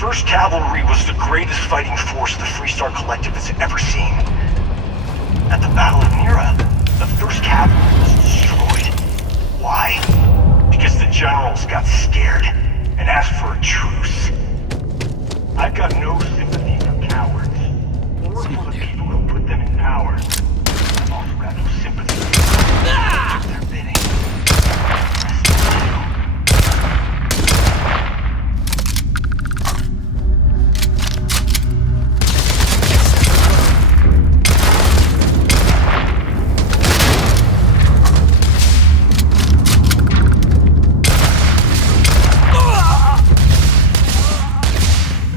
First Cavalry was the greatest fighting force the Freestar Collective has ever seen. At the Battle of Mira, the First Cavalry was destroyed. Why? Because the generals got scared and asked for a truce. I've got no sympathy for cowards, or for the people who put them in power. I've also got no sympathy for their bidding.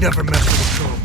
Never mess with the troll.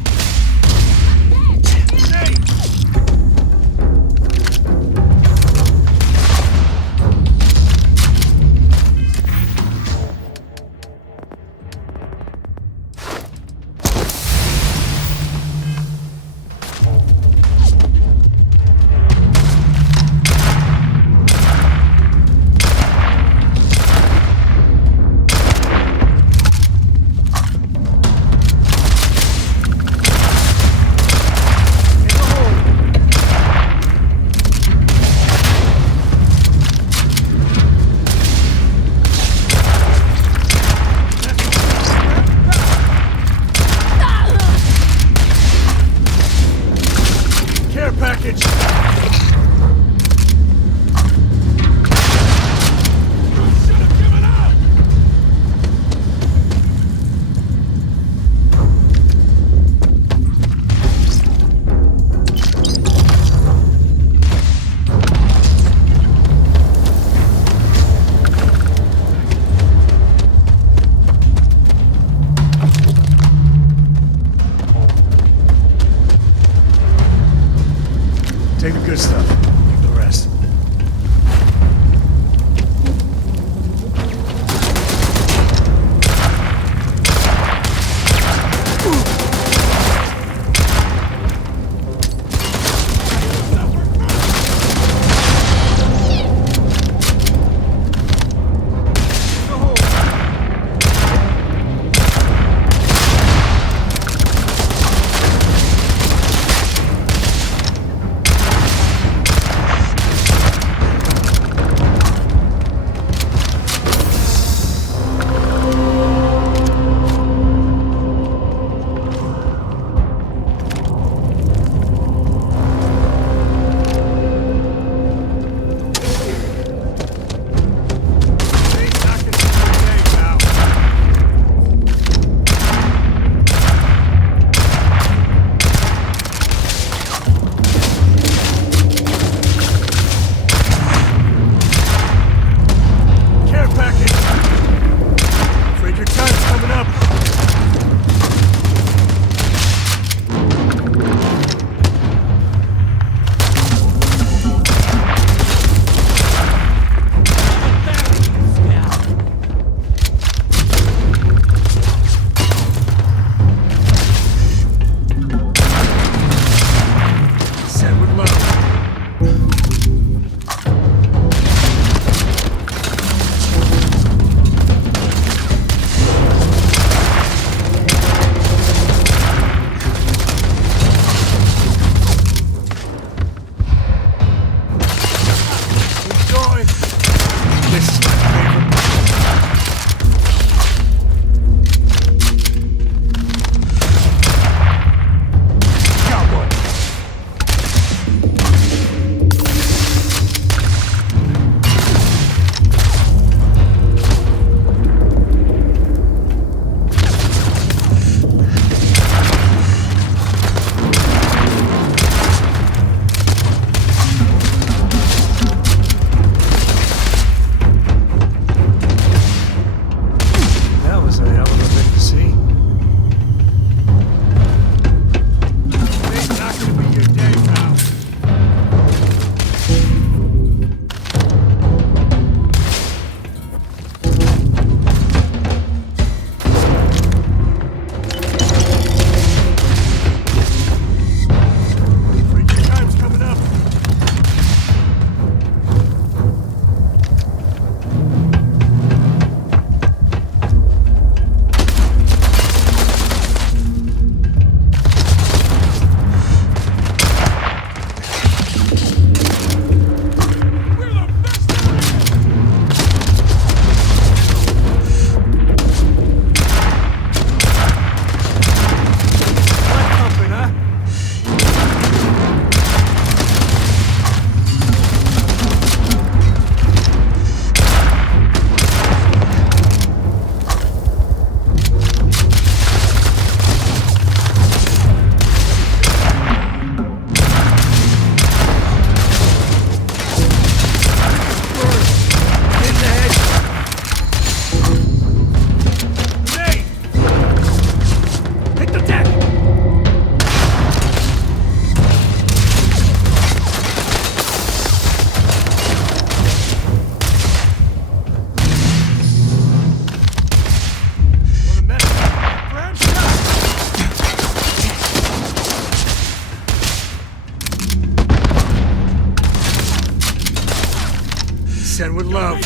with love.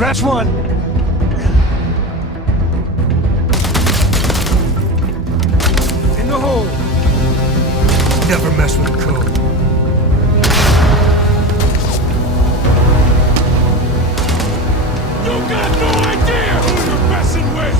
Scratch one! In the hole! Never mess with the code. You got no idea who you're messing with!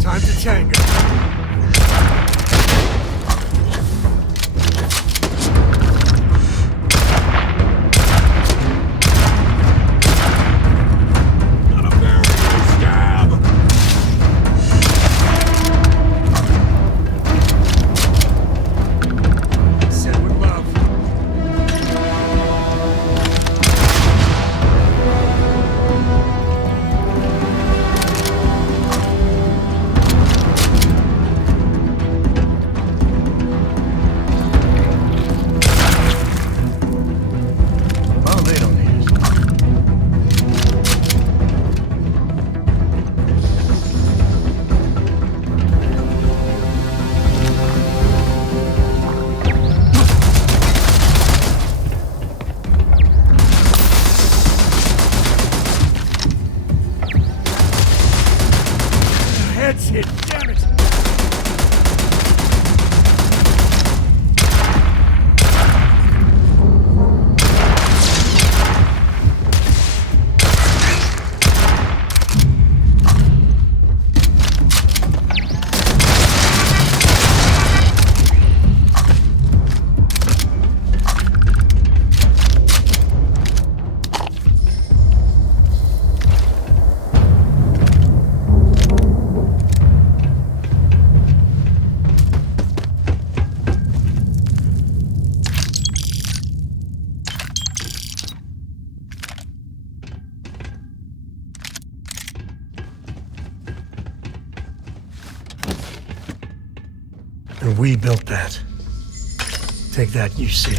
Time to tango. Head's hit, damn it! And we built that. Take that, you see.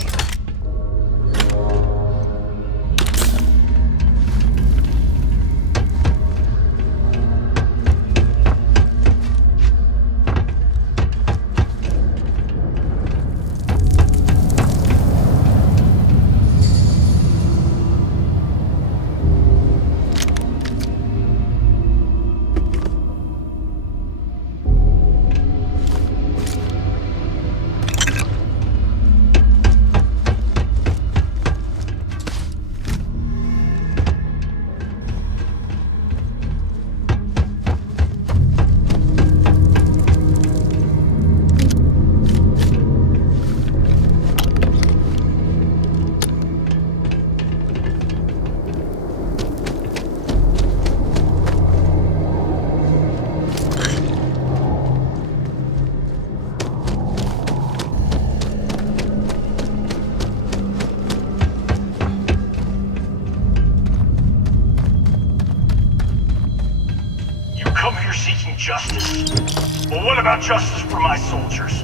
Seeking justice? Well, what about justice for my soldiers?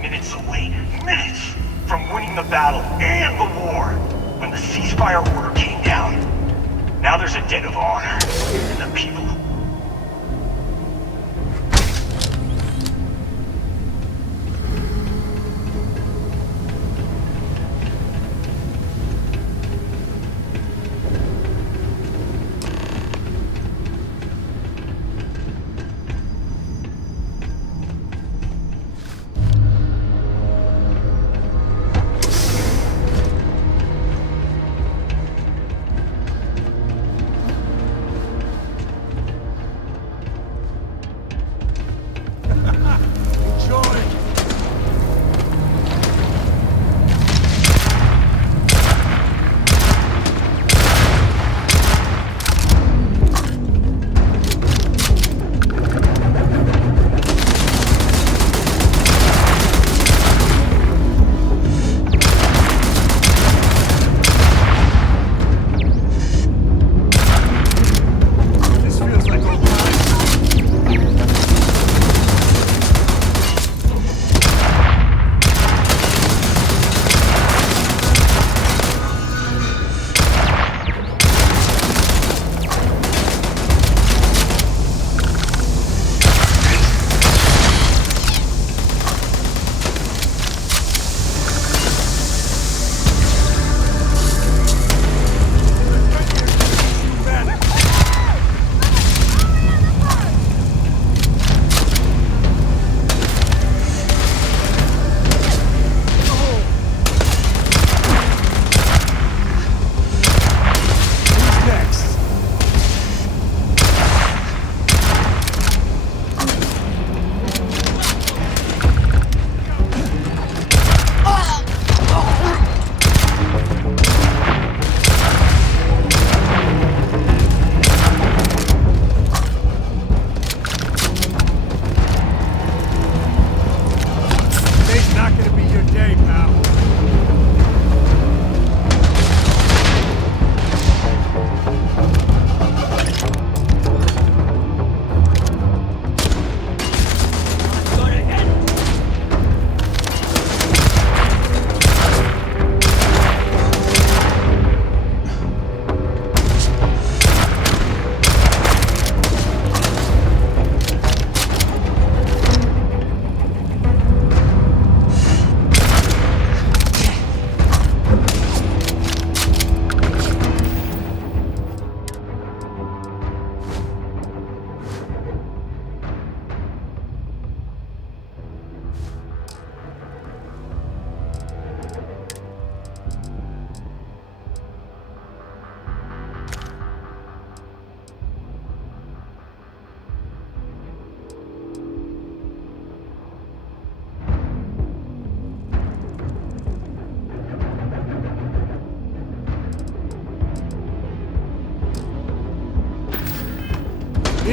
Minutes away, minutes from winning the battle and the war, when the ceasefire order came down. Now there's a debt of honor, and the people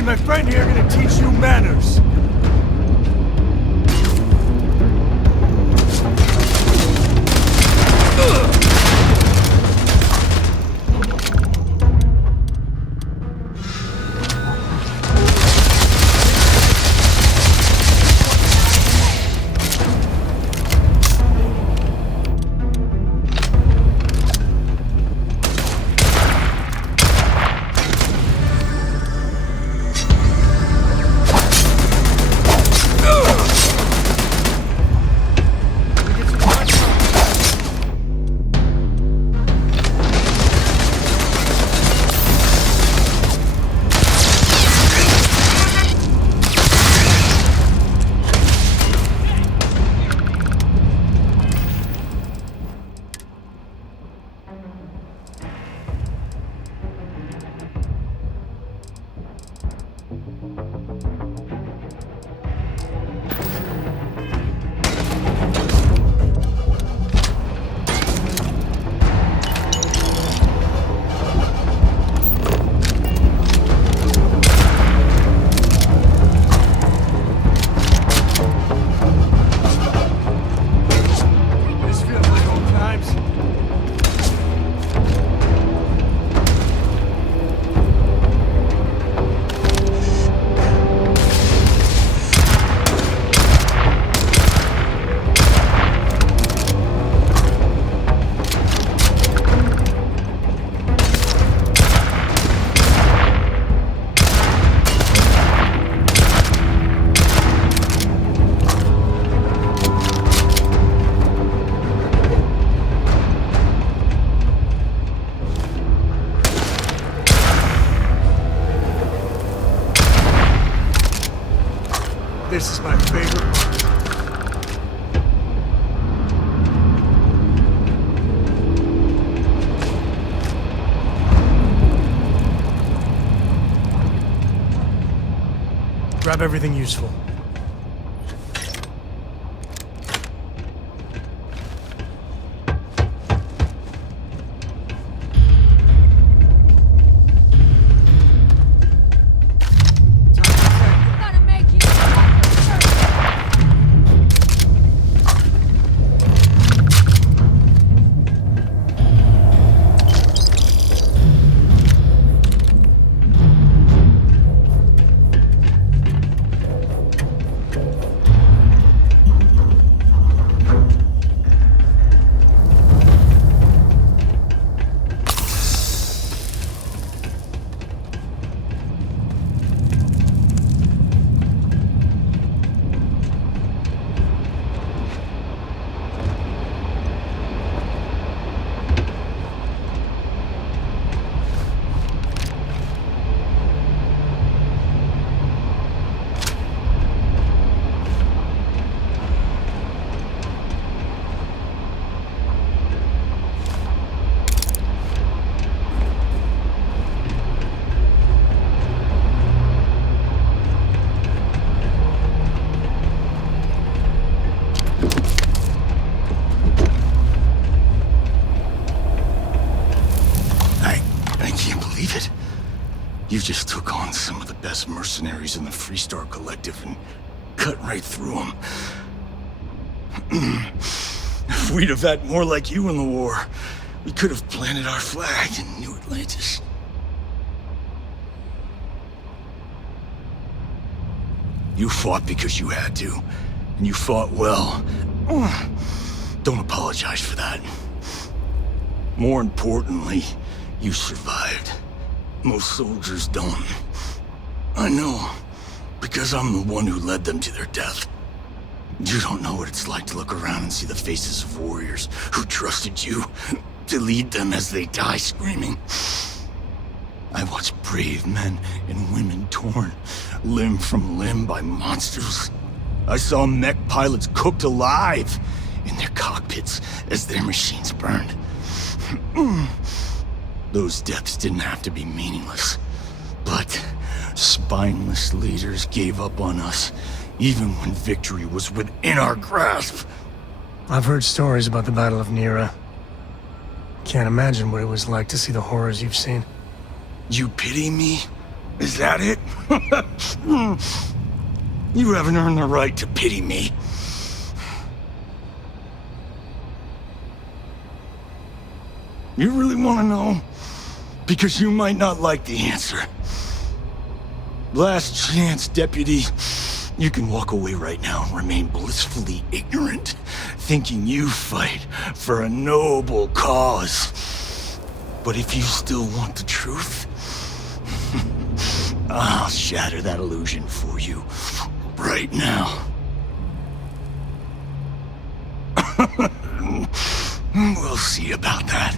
my friend here gonna teach you manners. This is my favorite part. Grab everything useful. You just took on some of the best mercenaries in the Freestar Collective and cut right through them. If we'd have had more like you in the war, we could have planted our flag in New Atlantis. You fought because you had to, and you fought well. Don't apologize for that. More importantly, you survived. Most soldiers don't. I know, because I'm the one who led them to their death. You don't know what it's like to look around and see the faces of warriors who trusted you to lead them as they die screaming. I watched brave men and women torn limb from limb by monsters. I saw mech pilots cooked alive in their cockpits as their machines burned. Those deaths didn't have to be meaningless, but spineless leaders gave up on us, even when victory was within our grasp. I've heard stories about the Battle of Nira. Can't imagine what it was like to see the horrors you've seen. You pity me? Is that it? You haven't earned the right to pity me. You really want to know? Because you might not like the answer. Last chance, Deputy. You can walk away right now and remain blissfully ignorant, thinking you fight for a noble cause. But if you still want the truth, I'll shatter that illusion for you right now. We'll see about that.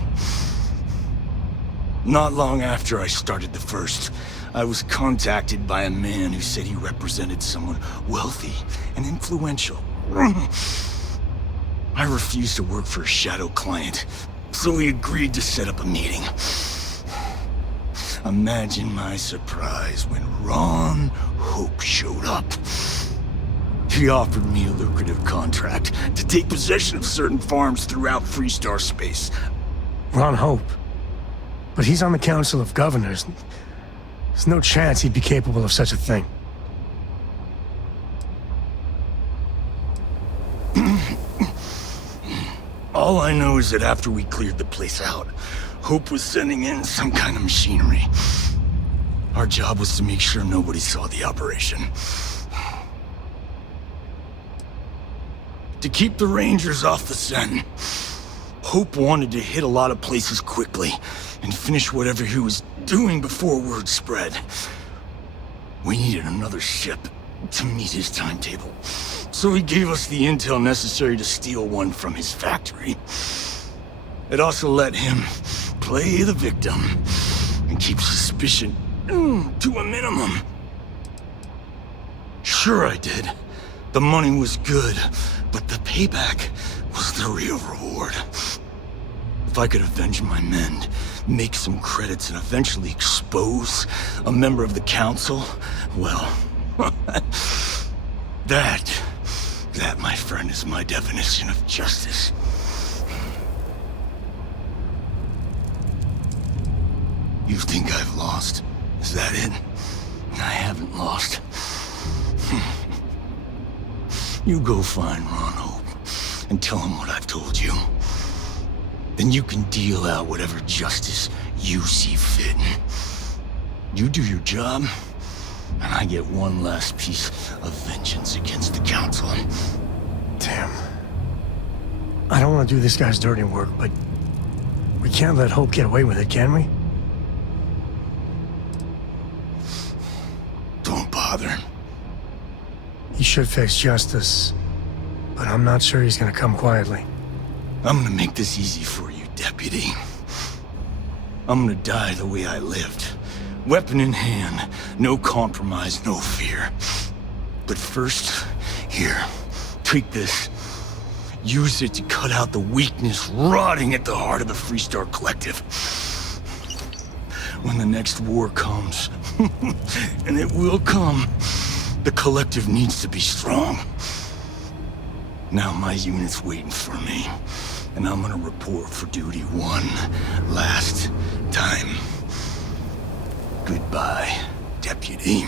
Not long after I started the first, I was contacted by a man who said he represented someone wealthy and influential. I refused to work for a shadow client, so he agreed to set up a meeting. Imagine my surprise when Ron Hope showed up. He offered me a lucrative contract to take possession of certain farms throughout Freestar space. Ron Hope. But he's on the Council of Governors. There's no chance he'd be capable of such a thing. All I know is that after we cleared the place out, Hope was sending in some kind of machinery. Our job was to make sure nobody saw the operation. To keep the Rangers off the scent, Hope wanted to hit a lot of places quickly and finish whatever he was doing before word spread. We needed another ship to meet his timetable, so he gave us the intel necessary to steal one from his factory. It also let him play the victim and keep suspicion to a minimum. Sure I did. The money was good, but the payback was the real reward. If I could avenge my men, make some credits, and eventually expose a member of the council, well, that, my friend, is my definition of justice. You think I've lost? Is that it? I haven't lost. You go find Ron Hope and tell him what I've told you. Then you can deal out whatever justice you see fit. You do your job, and I get one last piece of vengeance against the Council. Damn. I don't want to do this guy's dirty work, but we can't let Hope get away with it, can we? Don't bother. He should face justice, but I'm not sure he's gonna come quietly. I'm gonna make this easy for you, Deputy. I'm gonna die the way I lived. Weapon in hand, no compromise, no fear. But first, here, take this. Use it to cut out the weakness rotting at the heart of the Freestar Collective. When the next war comes, and it will come, the Collective needs to be strong. Now my unit's waiting for me, and I'm gonna report for duty one last time. Goodbye, Deputy.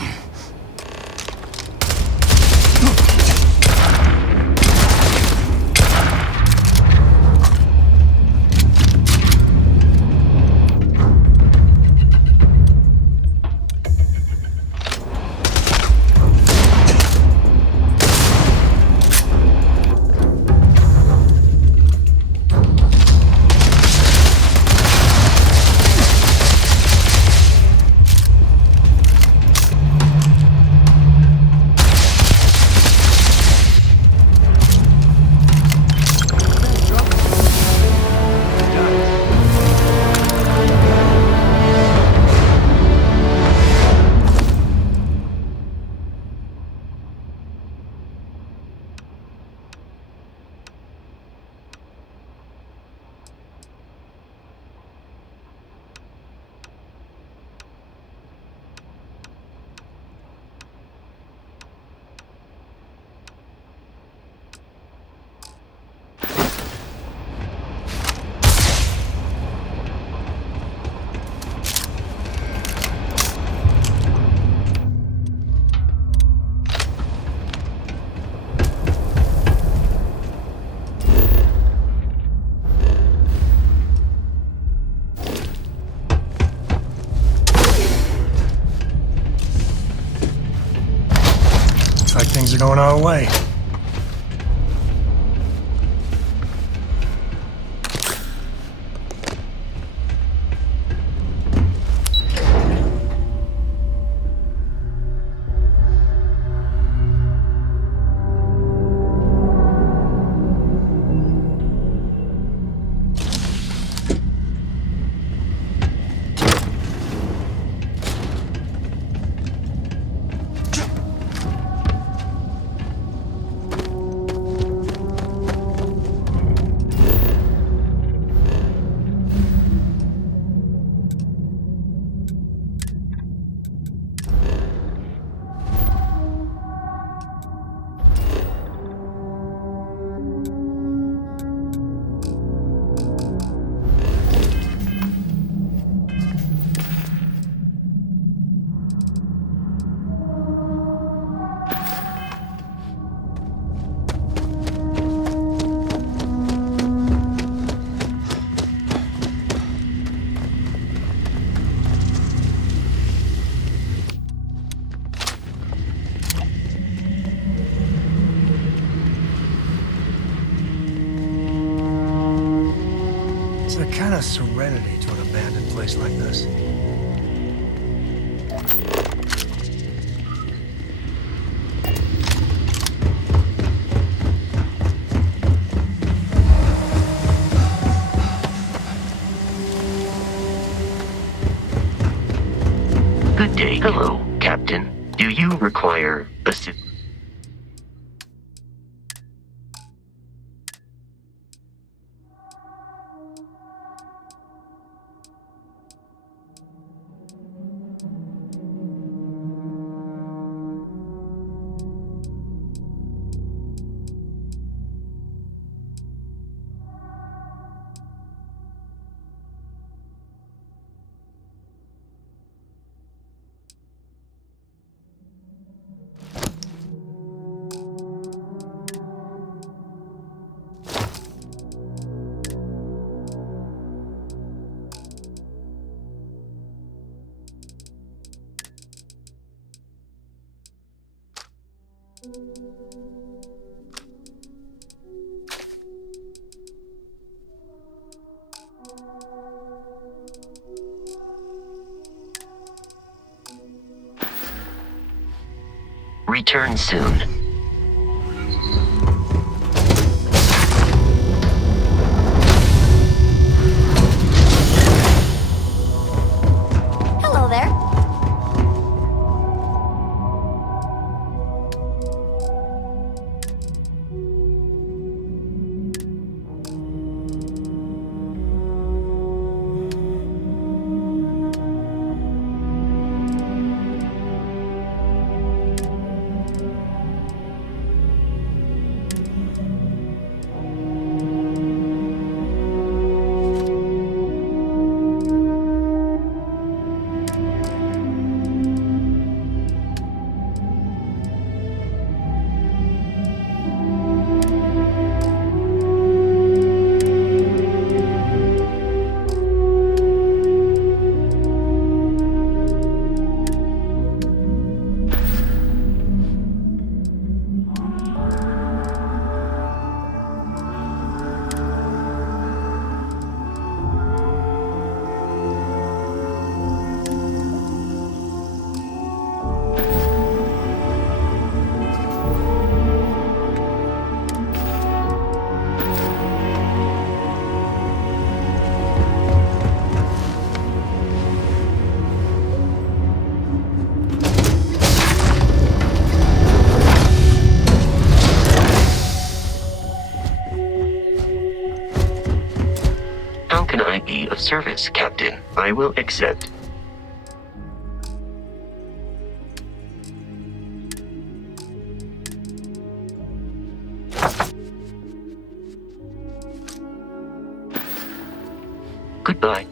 going our way. It's a kind of serenity to an abandoned place like this. Good day. Hello, Captain. Do you require assistance? Return soon. Hello there. How can I be of service, Captain? I will accept. Goodbye.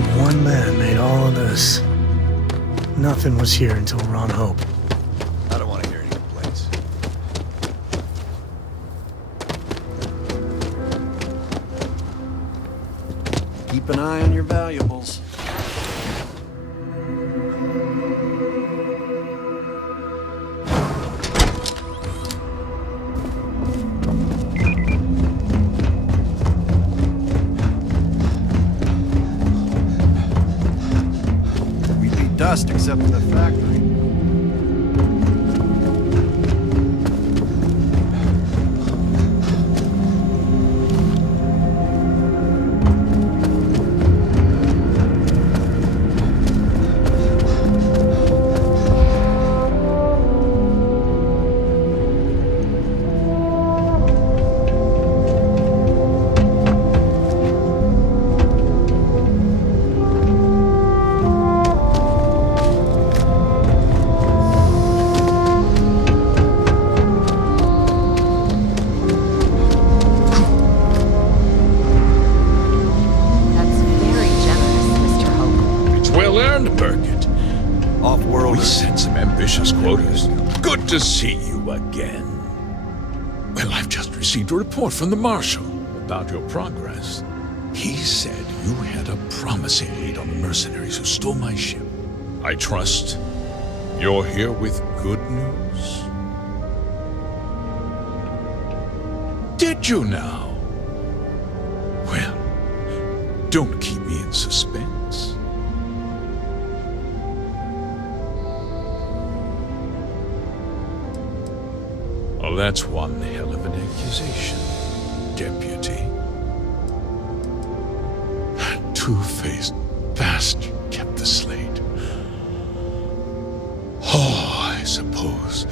think one man made all of this. Nothing was here until we're on Hope. I don't want to hear any complaints. Keep an eye on your valuables. We'd be dust except for the factory. That's very generous, Mr. Hope. It's well earned, Burkett. Off-world. We set some ambitious quotas. Good to see you again. Well, I've just received a report from the Marshal about your progress. He said you had a promising lead on the mercenaries who stole my ship. I trust you're here with good news. Did you now? Well, don't keep me in suspense. Well, that's one hell of an accusation, Deputy. That two-faced bastard kept the slate. Oh, I suppose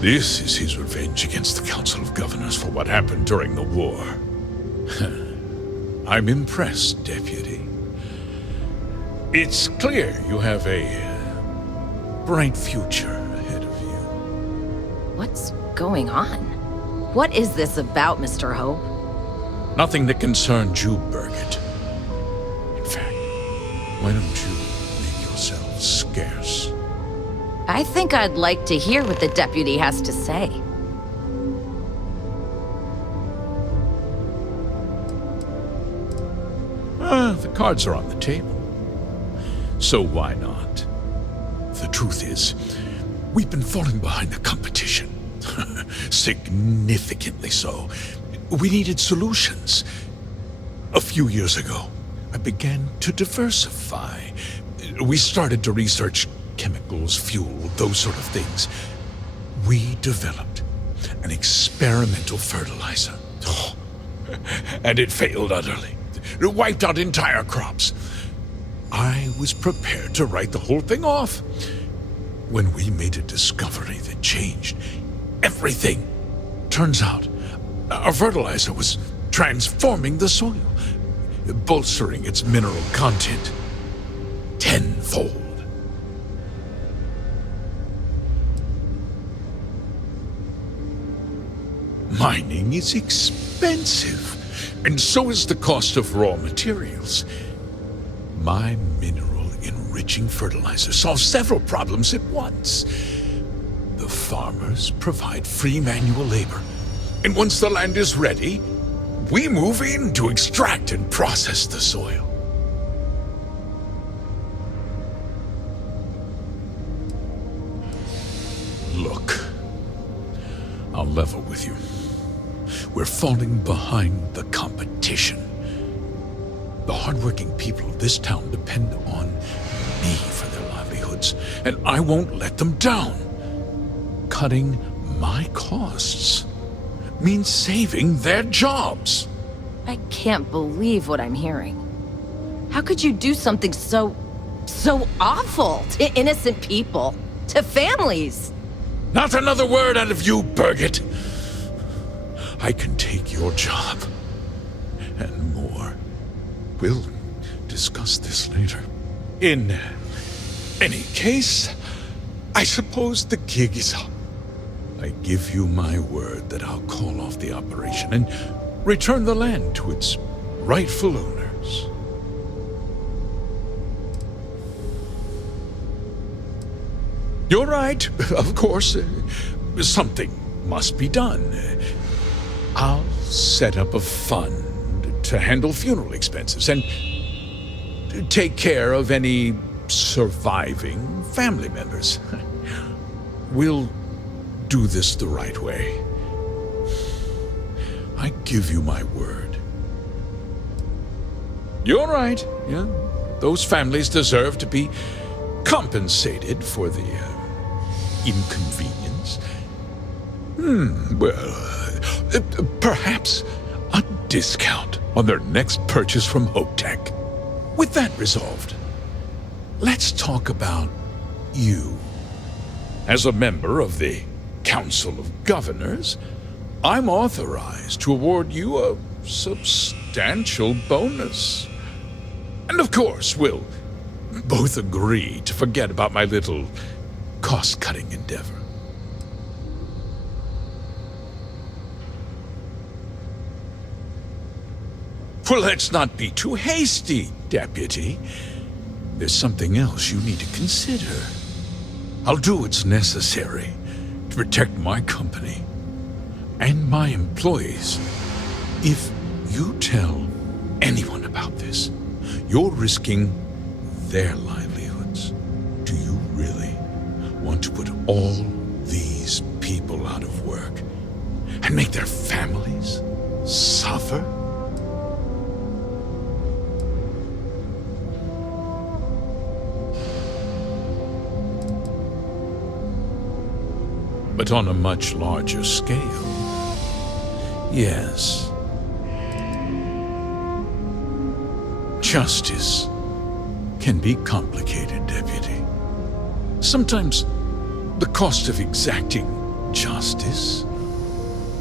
this is his revenge against the Council of Governors for what happened during the war. I'm impressed, Deputy. It's clear you have a bright future ahead of you. What's going on? What is this about, Mr. Hope? Nothing that concerns you, Burkett. In fact, why don't you make yourself scarce? I think I'd like to hear what the deputy has to say. The cards are on the table. So why not? The truth is, we've been falling behind the competition. Significantly so. We needed solutions. A few years ago, I began to diversify. We started to research chemicals, fuel, those sort of things. We developed an experimental fertilizer. Oh, and it failed utterly. It wiped out entire crops. I was prepared to write the whole thing off when we made a discovery that changed everything. Turns out, our fertilizer was transforming the soil, bolstering its mineral content tenfold. Mining is expensive, and so is the cost of raw materials. My mineral-enriching fertilizer solves several problems at once. The farmers provide free manual labor, and once the land is ready, we move in to extract and process the soil. Look, I'll level with you. We're falling behind the competition. The hardworking people of this town depend on me for their livelihoods, and I won't let them down. Cutting my costs means saving their jobs. I can't believe what I'm hearing. How could you do something so awful to innocent people, to families? Not another word out of you, Burkett. I can take your job and more. We'll discuss this later. In any case, I suppose the gig is up. I give you my word that I'll call off the operation and return the land to its rightful owners. You're right, of course. Something must be done. I'll set up a fund to handle funeral expenses and take care of any surviving family members. We'll do this the right way. I give you my word. You're right, yeah. Those families deserve to be compensated for the inconvenience. Perhaps a discount on their next purchase from Hope Tech. With that resolved, let's talk about you. As a member of the Council of Governors, I'm authorized to award you a substantial bonus. And of course, we'll both agree to forget about my little cost-cutting endeavor. Well, let's not be too hasty, Deputy. There's something else you need to consider. I'll do what's necessary to protect my company and my employees. If you tell anyone about this, you're risking their livelihoods. Do you really want to put all these people out of work and make their families suffer? But on a much larger scale, yes. Justice can be complicated, Deputy. Sometimes the cost of exacting justice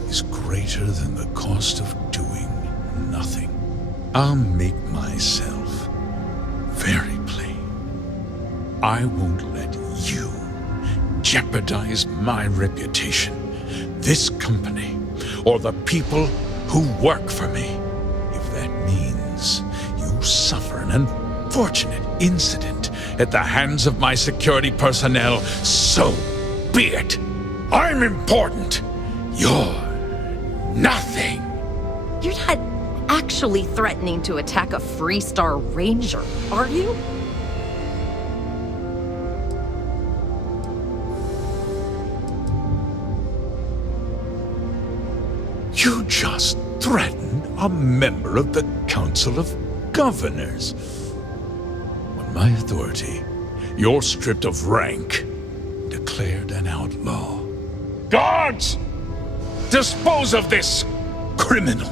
is greater than the cost of doing nothing. I'll make myself very plain. I won't let you jeopardize my reputation, this company, or the people who work for me. If that means you suffer an unfortunate incident at the hands of my security personnel, so be it. I'm important. You're nothing. You're not actually threatening to attack a Freestar Ranger, are you? You just threatened a member of the Council of Governors. On my authority, you're stripped of rank, declared an outlaw. Guards! Dispose of this criminal!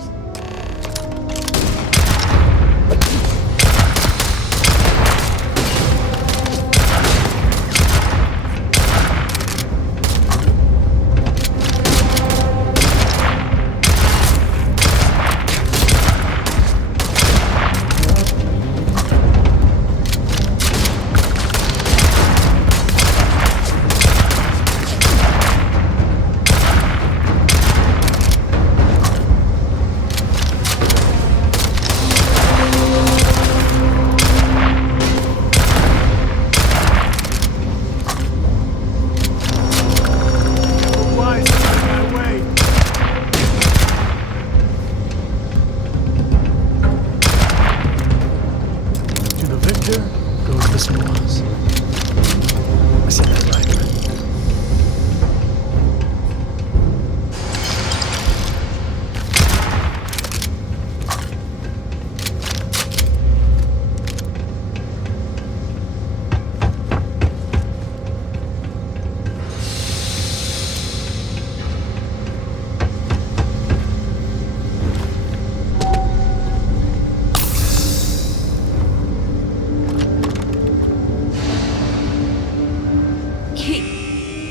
Goes the spoils. I said that right, right?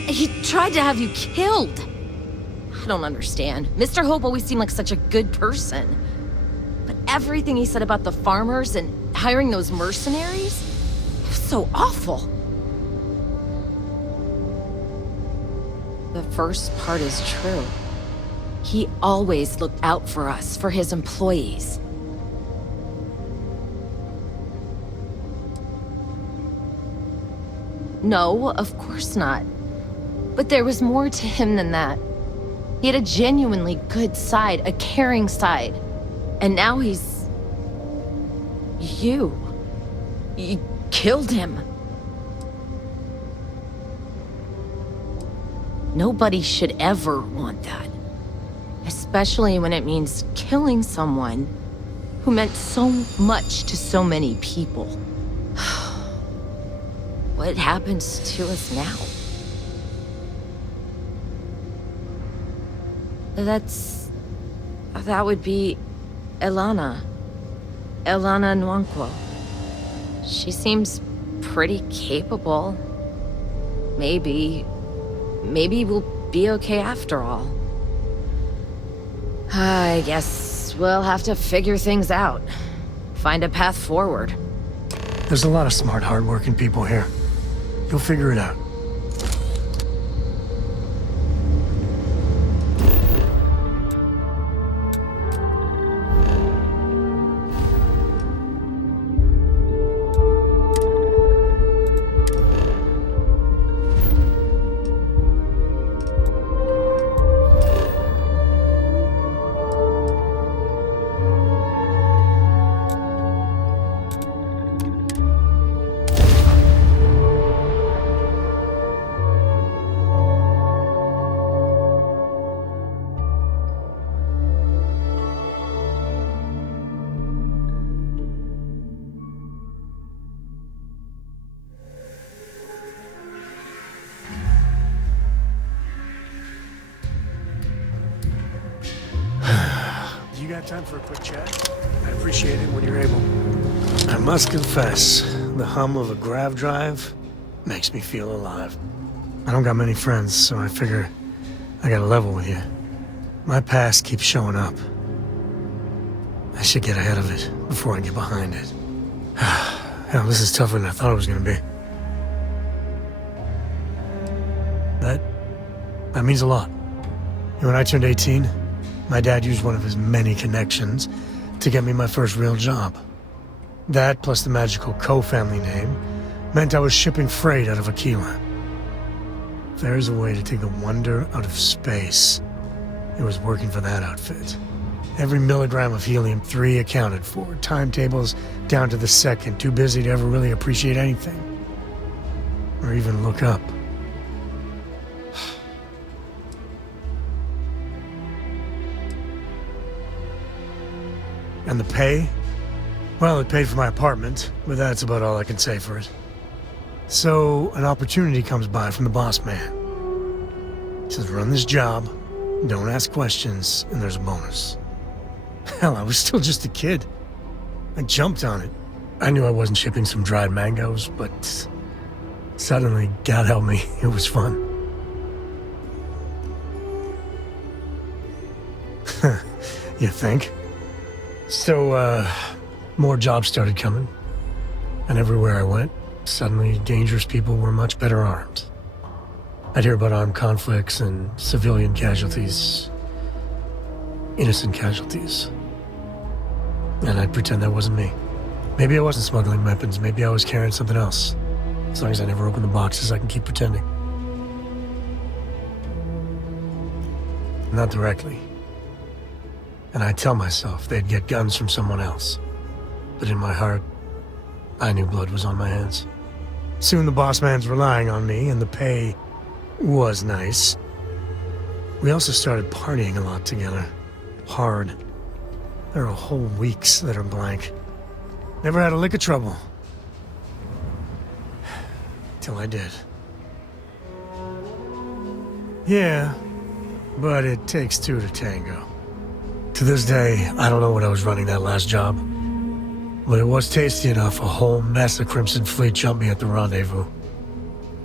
He tried to have you killed. I don't understand. Mr. Hope always seemed like such a good person. But everything he said about the farmers and hiring those mercenaries, it was so awful. The first part is true. He always looked out for us, for his employees. No, of course not. But there was more to him than that. He had a genuinely good side, a caring side. And now he's... You killed him. Nobody should ever want that. Especially when it means killing someone who meant so much to so many people. What happens to us now? That would be Elana. Elana Nwankwo. She seems pretty capable. Maybe we'll be okay after all. I guess we'll have to figure things out. Find a path forward. There's a lot of smart, hardworking people here. You'll figure it out. You got time for a quick chat? I appreciate it when you're able. I must confess, the hum of a grav drive makes me feel alive. I don't got many friends, so I figure I gotta level with you. My past keeps showing up. I should get ahead of it before I get behind it. Hell, this is tougher than I thought it was gonna be. That means a lot. When I turned 18, my dad used one of his many connections to get me my first real job. That, plus the magical co-family name, meant I was shipping freight out of Aquila. If there's a way to take the wonder out of space, it was working for that outfit. Every milligram of helium-3 accounted for, timetables down to the second, too busy to ever really appreciate anything. Or even look up. And the pay? Well, it paid for my apartment, but that's about all I can say for it. So, an opportunity comes by from the boss man. He says, run this job, don't ask questions, and there's a bonus. Hell, I was still just a kid. I jumped on it. I knew I wasn't shipping some dried mangoes, but suddenly, God help me, it was fun. You think? So, more jobs started coming. And everywhere I went, suddenly dangerous people were much better armed. I'd hear about armed conflicts and civilian casualties. Innocent casualties. And I'd pretend that wasn't me. Maybe I wasn't smuggling weapons, maybe I was carrying something else. As long as I never open the boxes, I can keep pretending. Not directly. And I'd tell myself they'd get guns from someone else. But in my heart, I knew blood was on my hands. Soon the boss man's relying on me, and the pay was nice. We also started partying a lot together. Hard. There are whole weeks that are blank. Never had a lick of trouble. Till I did. Yeah, but it takes two to tango. To this day, I don't know what I was running that last job. But it was tasty enough, a whole mess of Crimson Fleet jumped me at the rendezvous.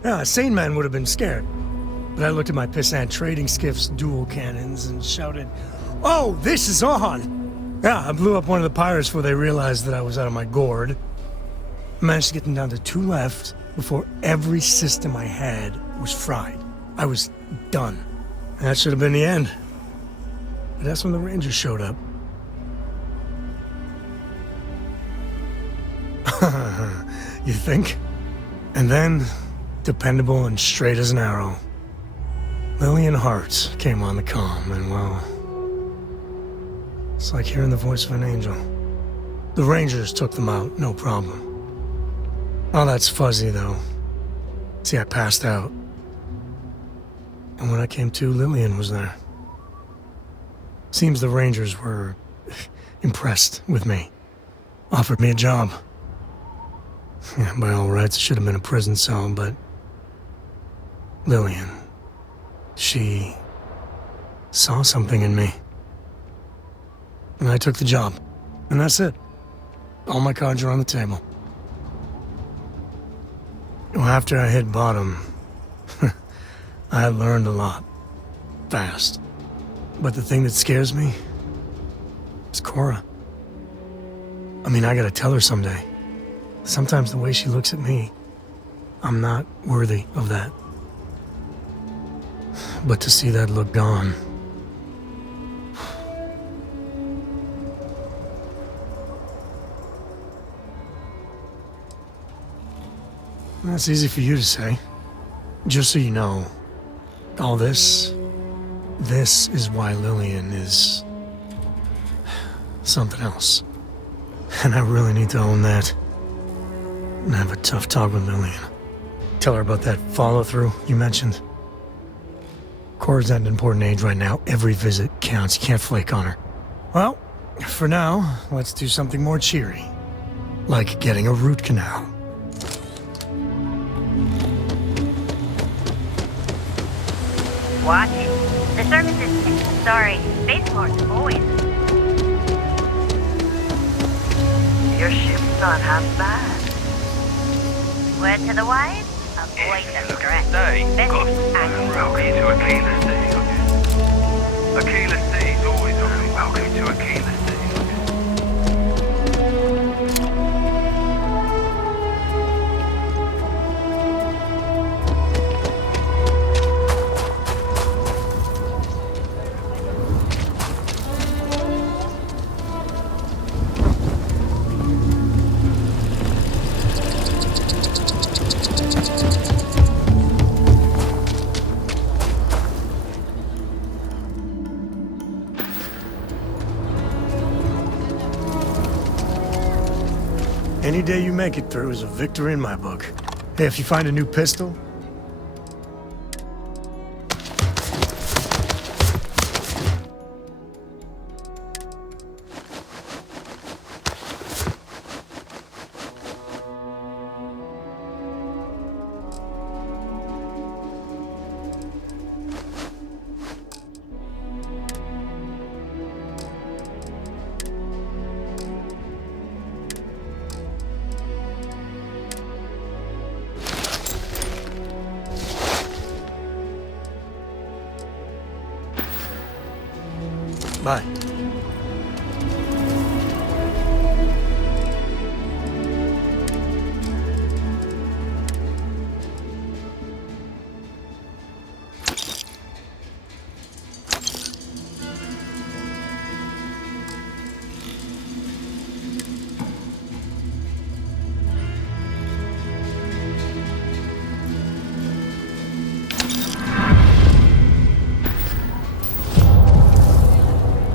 Yeah, a sane man would have been scared. But I looked at my pissant trading skiff's dual cannons and shouted, "Oh, this is on!" Yeah, I blew up one of the pirates before they realized that I was out of my gourd. I managed to get them down to 2 left before every system I had was fried. I was done. And that should have been the end. But that's when the Rangers showed up. You think? And then, dependable and straight as an arrow. Lillian Hart came on the comm, and well, it's like hearing the voice of an angel. The Rangers took them out, no problem. All that's fuzzy, though. See, I passed out. And when I came to, Lillian was there. Seems the Rangers were impressed with me. Offered me a job. Yeah, by all rights, it should have been a prison cell, but Lillian, she saw something in me. And I took the job. And that's it. All my cards are on the table. Well, after I hit bottom, I learned a lot. Fast. But the thing that scares me is Cora. I mean, I gotta tell her someday. Sometimes the way she looks at me, I'm not worthy of that. But to see that look gone... That's easy for you to say. Just so you know, all this is why Lillian is something else. And I really need to own that. And have a tough talk with Lillian. Tell her about that follow-through you mentioned. Cora's at an important age right now. Every visit counts. You can't flake on her. Well, for now, let's do something more cheery. Like getting a root canal. Watch. The service is... sorry. Spaceport's always... Your ship's not half bad. Word to the wise? Avoid the threat. Best action. Welcome to a keyless city. A keyless city is always open. Welcome to a keyless city. Any day you make it through is a victory in my book. Hey, if you find a new pistol... Bye.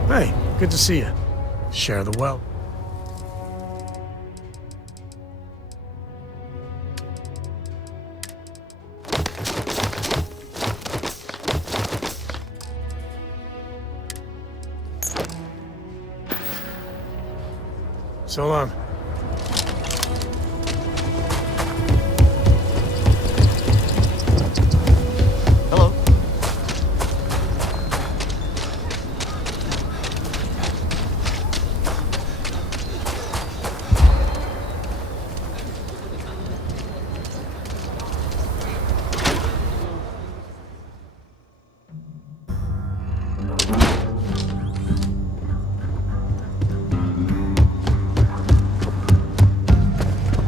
Hey, good to see you. Share the wealth. So long. Hello.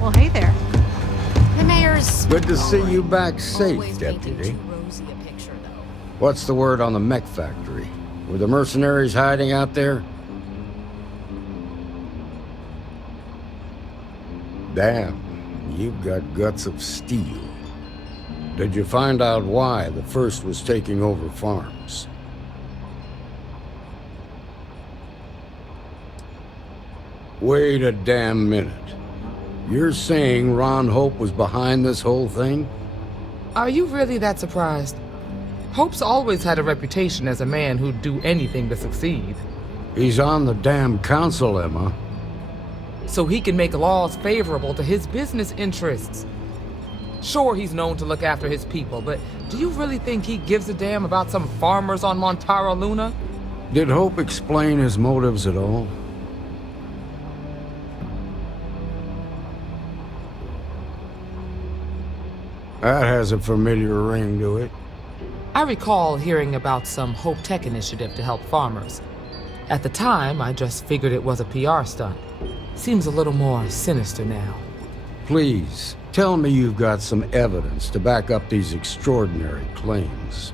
Well, hey there. The mayor's... Good to see you back safe, always painting Deputy. too rosy a picture, though. What's the word on the mech factory? Were the mercenaries hiding out there? Damn, you've got guts of steel. Did you find out why the first was taking over farms? Wait a damn minute. You're saying Ron Hope was behind this whole thing? Are you really that surprised? Hope's always had a reputation as a man who'd do anything to succeed. He's on the damn council, Emma. So he can make laws favorable to his business interests. Sure, he's known to look after his people, but do you really think he gives a damn about some farmers on Montara Luna? Did Hope explain his motives at all? That has a familiar ring to it. I recall hearing about some Hope Tech initiative to help farmers. At the time, I just figured it was a PR stunt. Seems a little more sinister now. Please, tell me you've got some evidence to back up these extraordinary claims.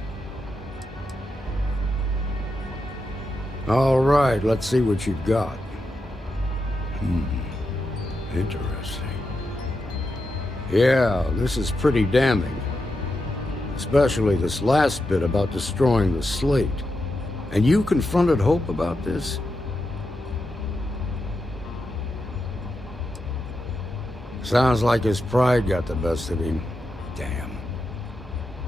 All right, let's see what you've got. Interesting. Yeah, this is pretty damning. Especially this last bit about destroying the slate. And you confronted Hope about this? Sounds like his pride got the best of him. Damn.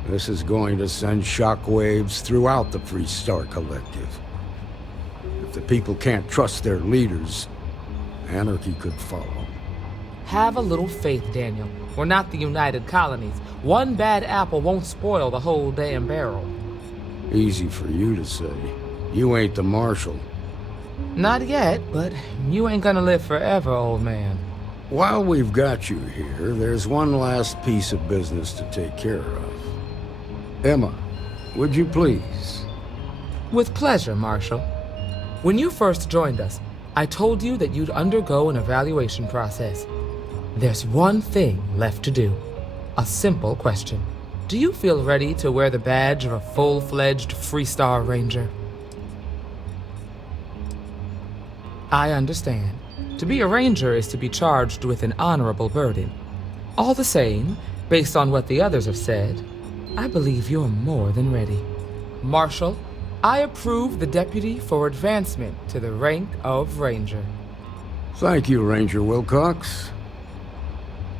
This is going to send shockwaves throughout the Freestar Collective. If the people can't trust their leaders, anarchy could follow. Have a little faith, Daniel. We're not the United Colonies. One bad apple won't spoil the whole damn barrel. Easy for you to say. You ain't the marshal. Not yet, but you ain't gonna live forever, old man. While we've got you here, there's one last piece of business to take care of. Emma, would you please? With pleasure, Marshal. When you first joined us, I told you that you'd undergo an evaluation process. There's one thing left to do. A simple question. Do you feel ready to wear the badge of a full-fledged Freestar Ranger? I understand. To be a ranger is to be charged with an honorable burden. All the same, based on what the others have said, I believe you're more than ready. Marshal, I approve the deputy for advancement to the rank of ranger. Thank you, Ranger Wilcox.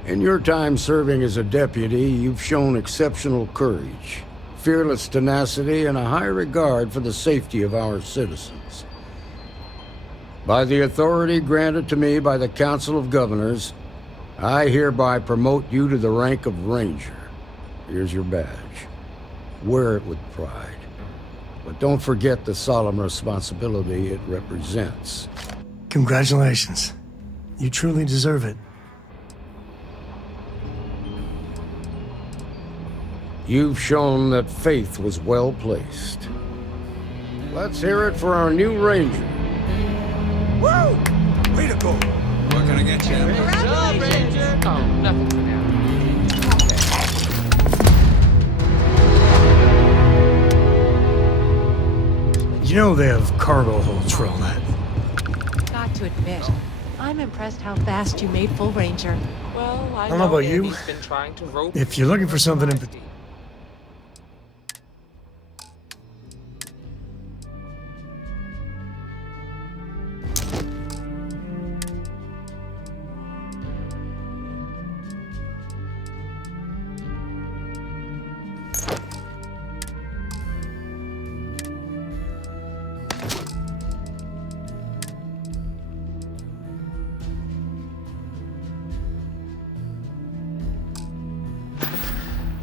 In your time serving as a deputy, you've shown exceptional courage, fearless tenacity, and a high regard for the safety of our citizens. By the authority granted to me by the Council of Governors, I hereby promote you to the rank of Ranger. Here's your badge. Wear it with pride. But don't forget the solemn responsibility it represents. Congratulations. You truly deserve it. You've shown that faith was well placed. Let's hear it for our new Ranger. Woo! Way to go! What can I get you? Ranger! Oh, nothing for now. You know they have cargo holds for all that. Got to admit, I'm impressed how fast you made full ranger. Well, I don't know about you. Andy's been trying to rope If you're looking for something in particular.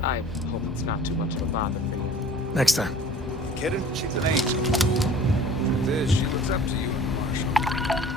I hope it's not too much of a bother for you. Next time. Kidding? She's an angel. Truth is, she looks up to you and Marshall.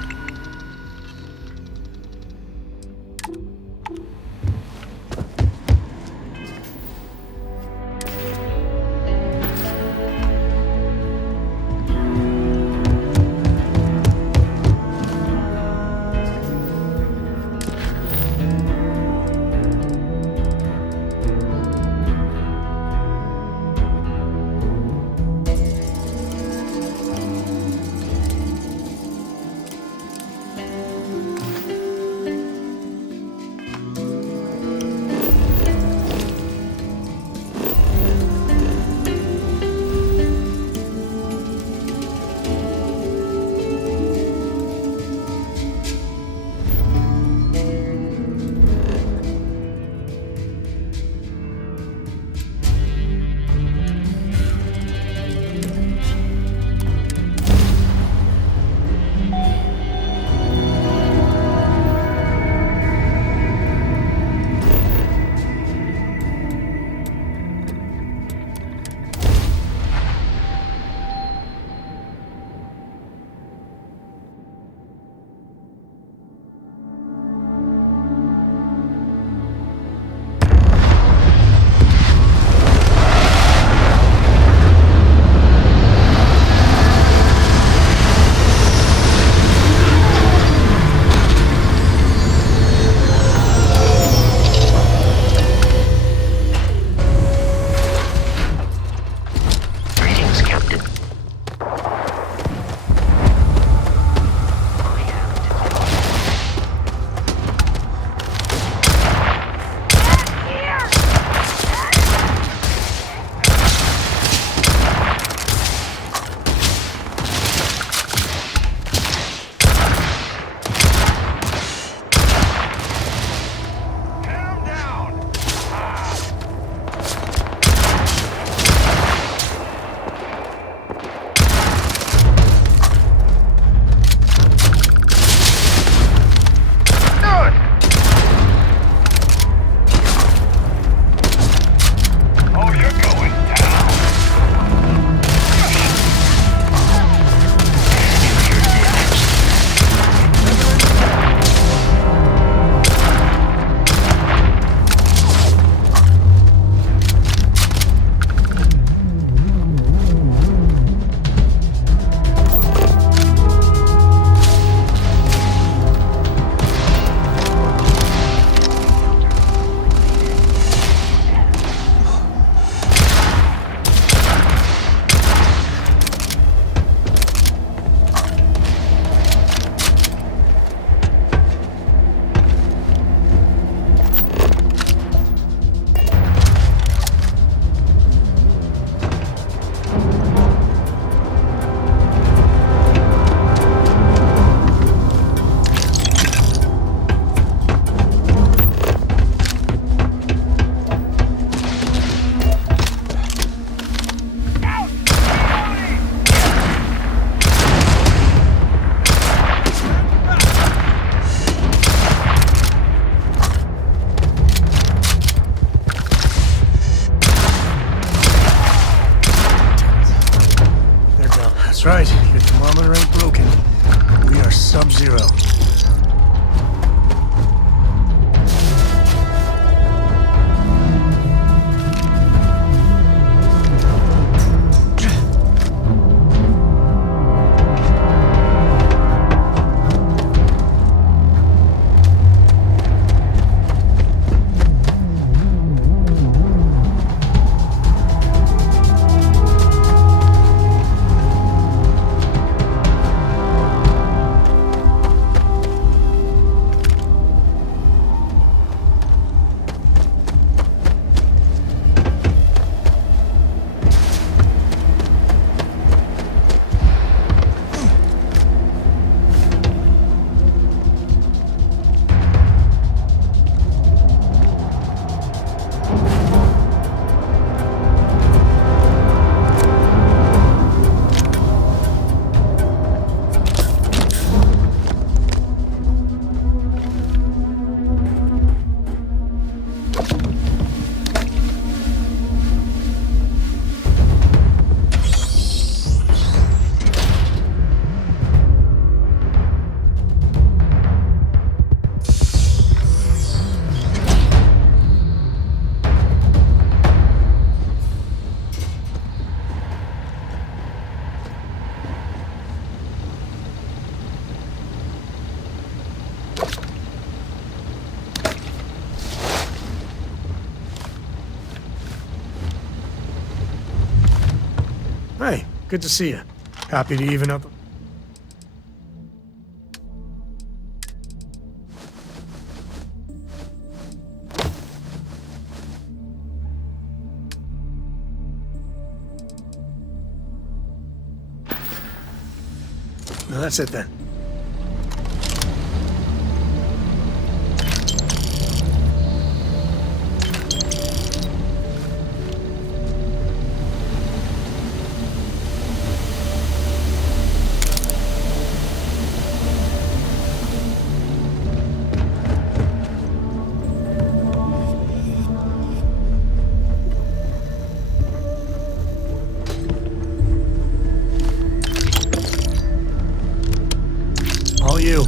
Good to see you. Happy to even up. Well, that's it then. All you.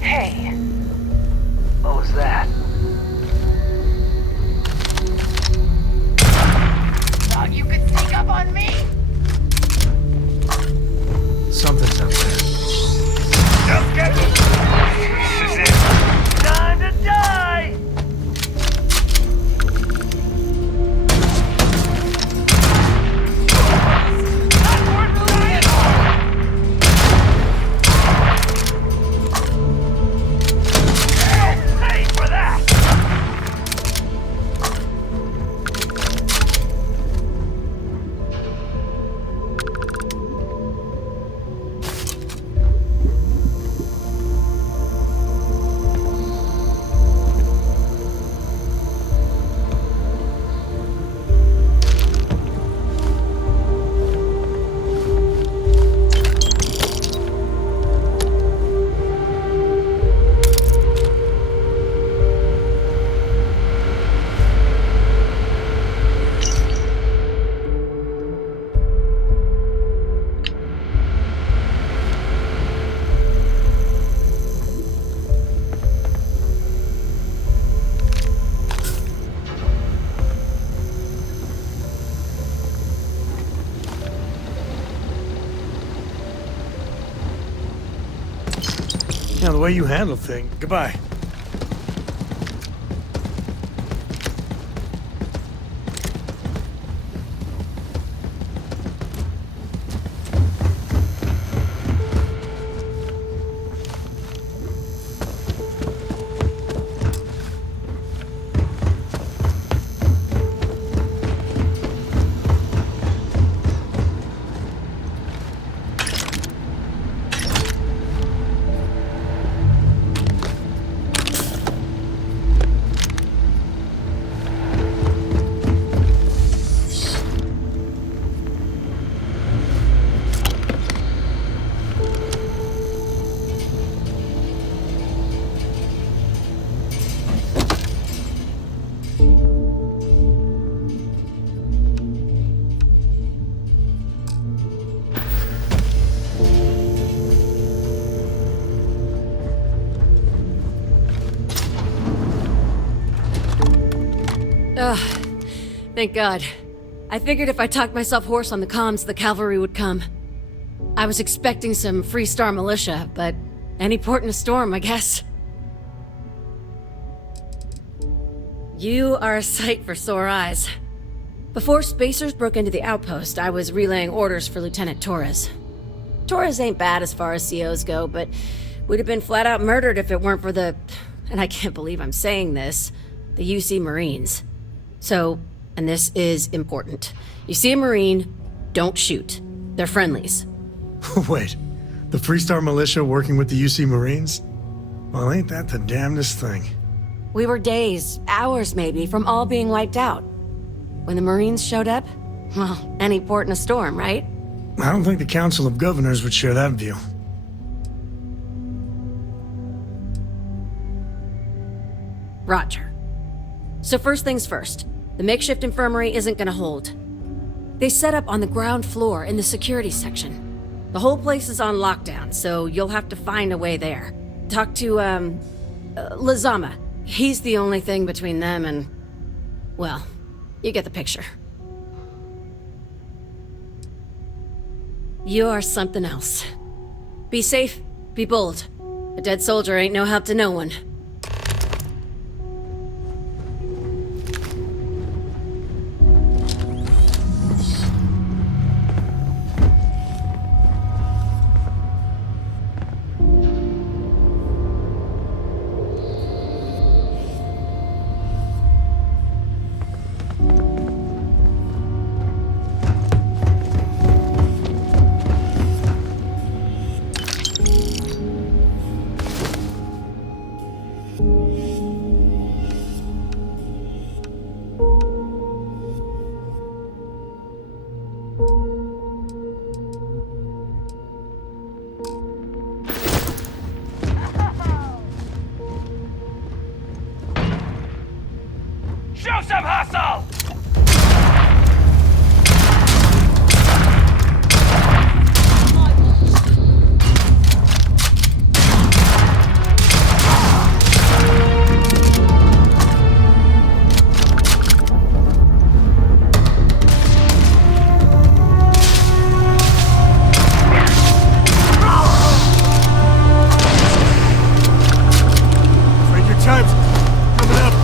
Hey. What was that? Thought you could sneak up on me? Something's up there. Just get it! This is it! Time to die! Not worth dying for! Pay for that! Yeah, the way you handle things. Goodbye. Ugh. Thank God. I figured if I talked myself hoarse on the comms, the cavalry would come. I was expecting some Free Star militia, but any port in a storm, I guess. You are a sight for sore eyes. Before Spacers broke into the outpost, I was relaying orders for Lieutenant Torres. Torres ain't bad as far as COs go, but we'd have been flat out murdered if it weren't for the... and I can't believe I'm saying this... the UC Marines. So, and this is important. You see a Marine, don't shoot. They're friendlies. Wait, the Freestar Militia working with the UC Marines? Well, ain't that the damnedest thing? We were days, hours maybe, from all being wiped out. When the Marines showed up, well, any port in a storm, right? I don't think the Council of Governors would share that view. Roger. So first things first, the makeshift infirmary isn't gonna hold. They set up on the ground floor in the security section. The whole place is on lockdown, so you'll have to find a way there. Talk to, Lazama. He's the only thing between them and... well, you get the picture. You are something else. Be safe, be bold. A dead soldier ain't no help to no one. Show some hustle! Afraid your time's coming up.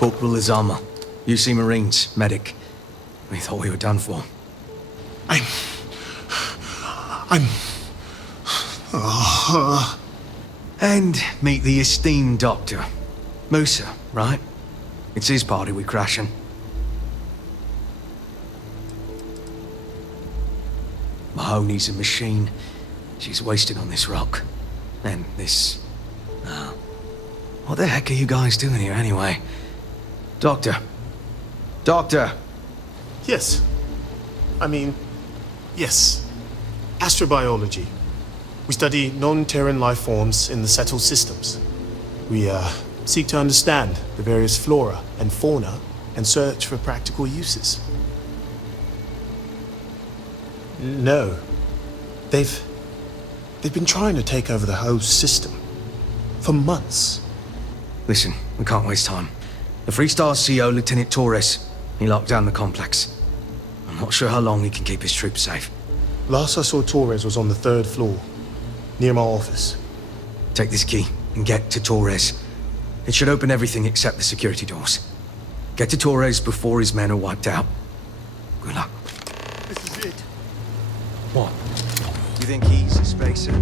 Corporal Izama, UC Marines, medic. We thought we were done for. And meet the esteemed doctor. Musa, right? It's his party we're crashing. Mahoney's a machine. She's wasted on this rock. And this... what the heck are you guys doing here anyway? Doctor. Doctor! Yes. Yes. Astrobiology. We study non-Terran life forms in the settled systems. We, seek to understand the various flora and fauna and search for practical uses. No. They've been trying to take over the whole system. For months. Listen, we can't waste time. The Freestar's CO, Lieutenant Torres, he locked down the complex. I'm not sure how long he can keep his troops safe. Last I saw Torres was on the 3rd floor, near my office. Take this key and get to Torres. It should open everything except the security doors. Get to Torres before his men are wiped out. Good luck. This is it. What? You think he's a spacer?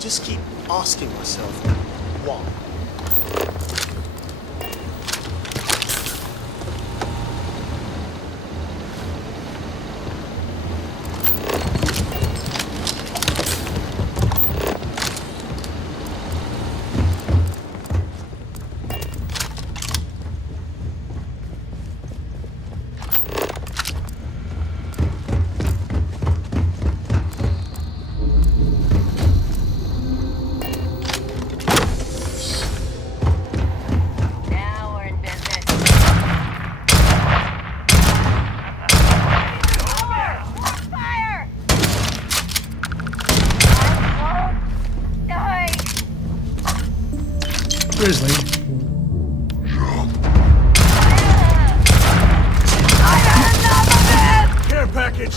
Just keep asking myself, why? Grizzly. Care package.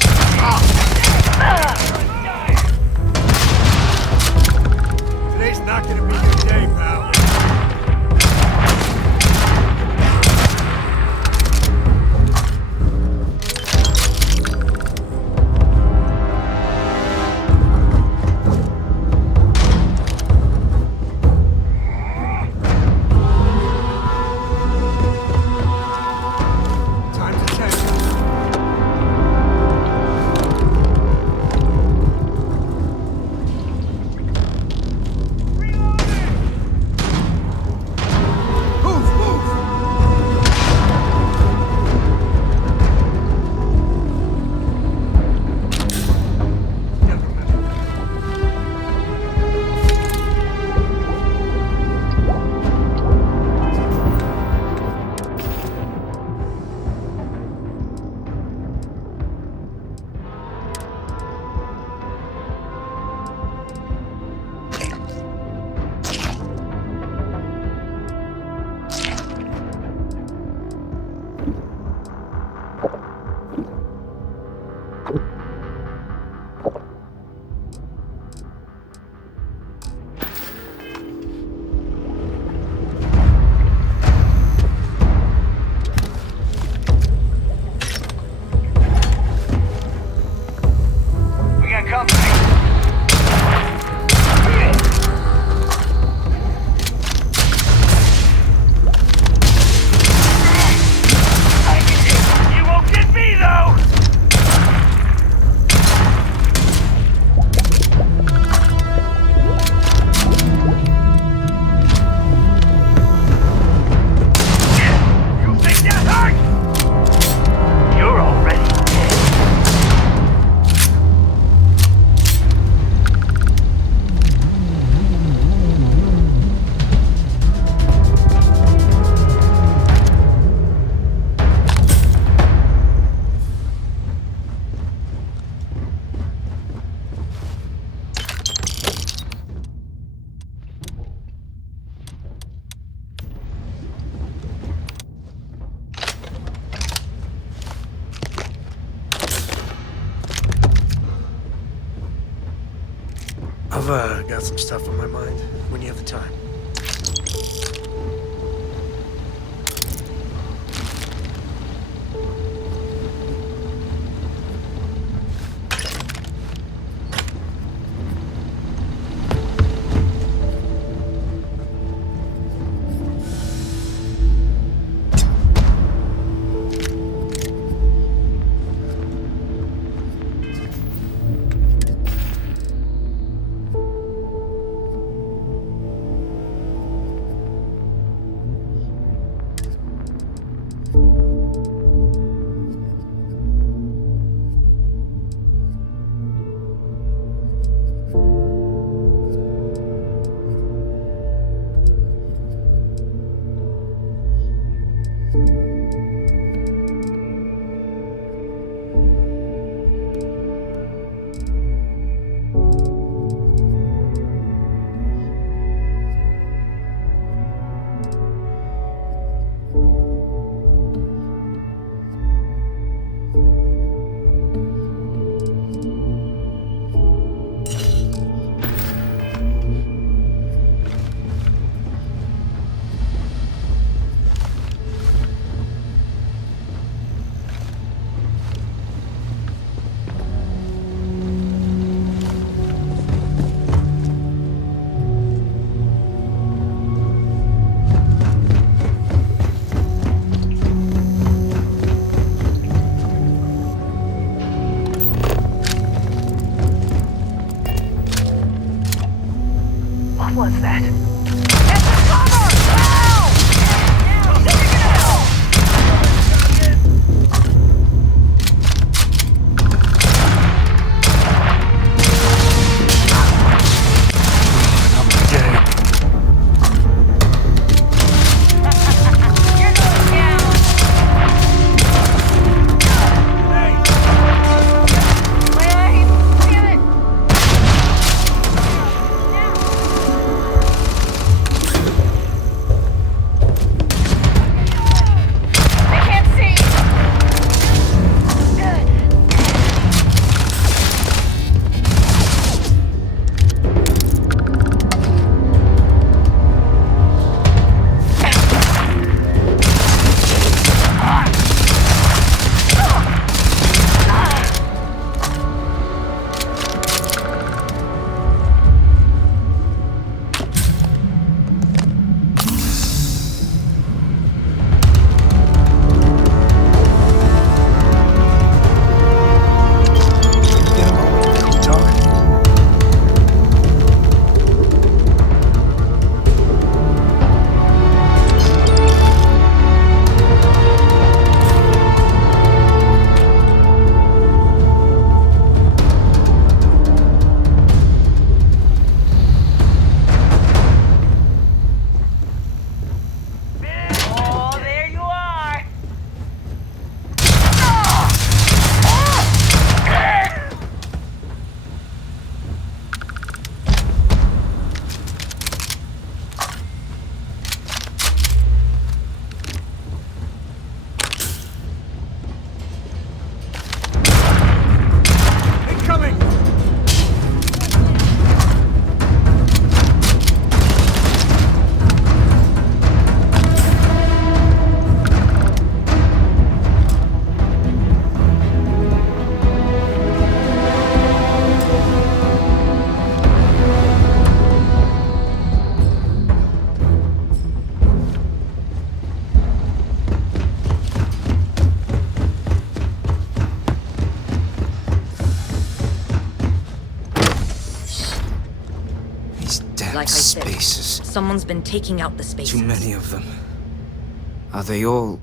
Today's not gonna be your day, pal. I've got some stuff on my mind when you have the time. What was that? Like I said, spaces. someone's been taking out the spaces. Too many of them. Are they all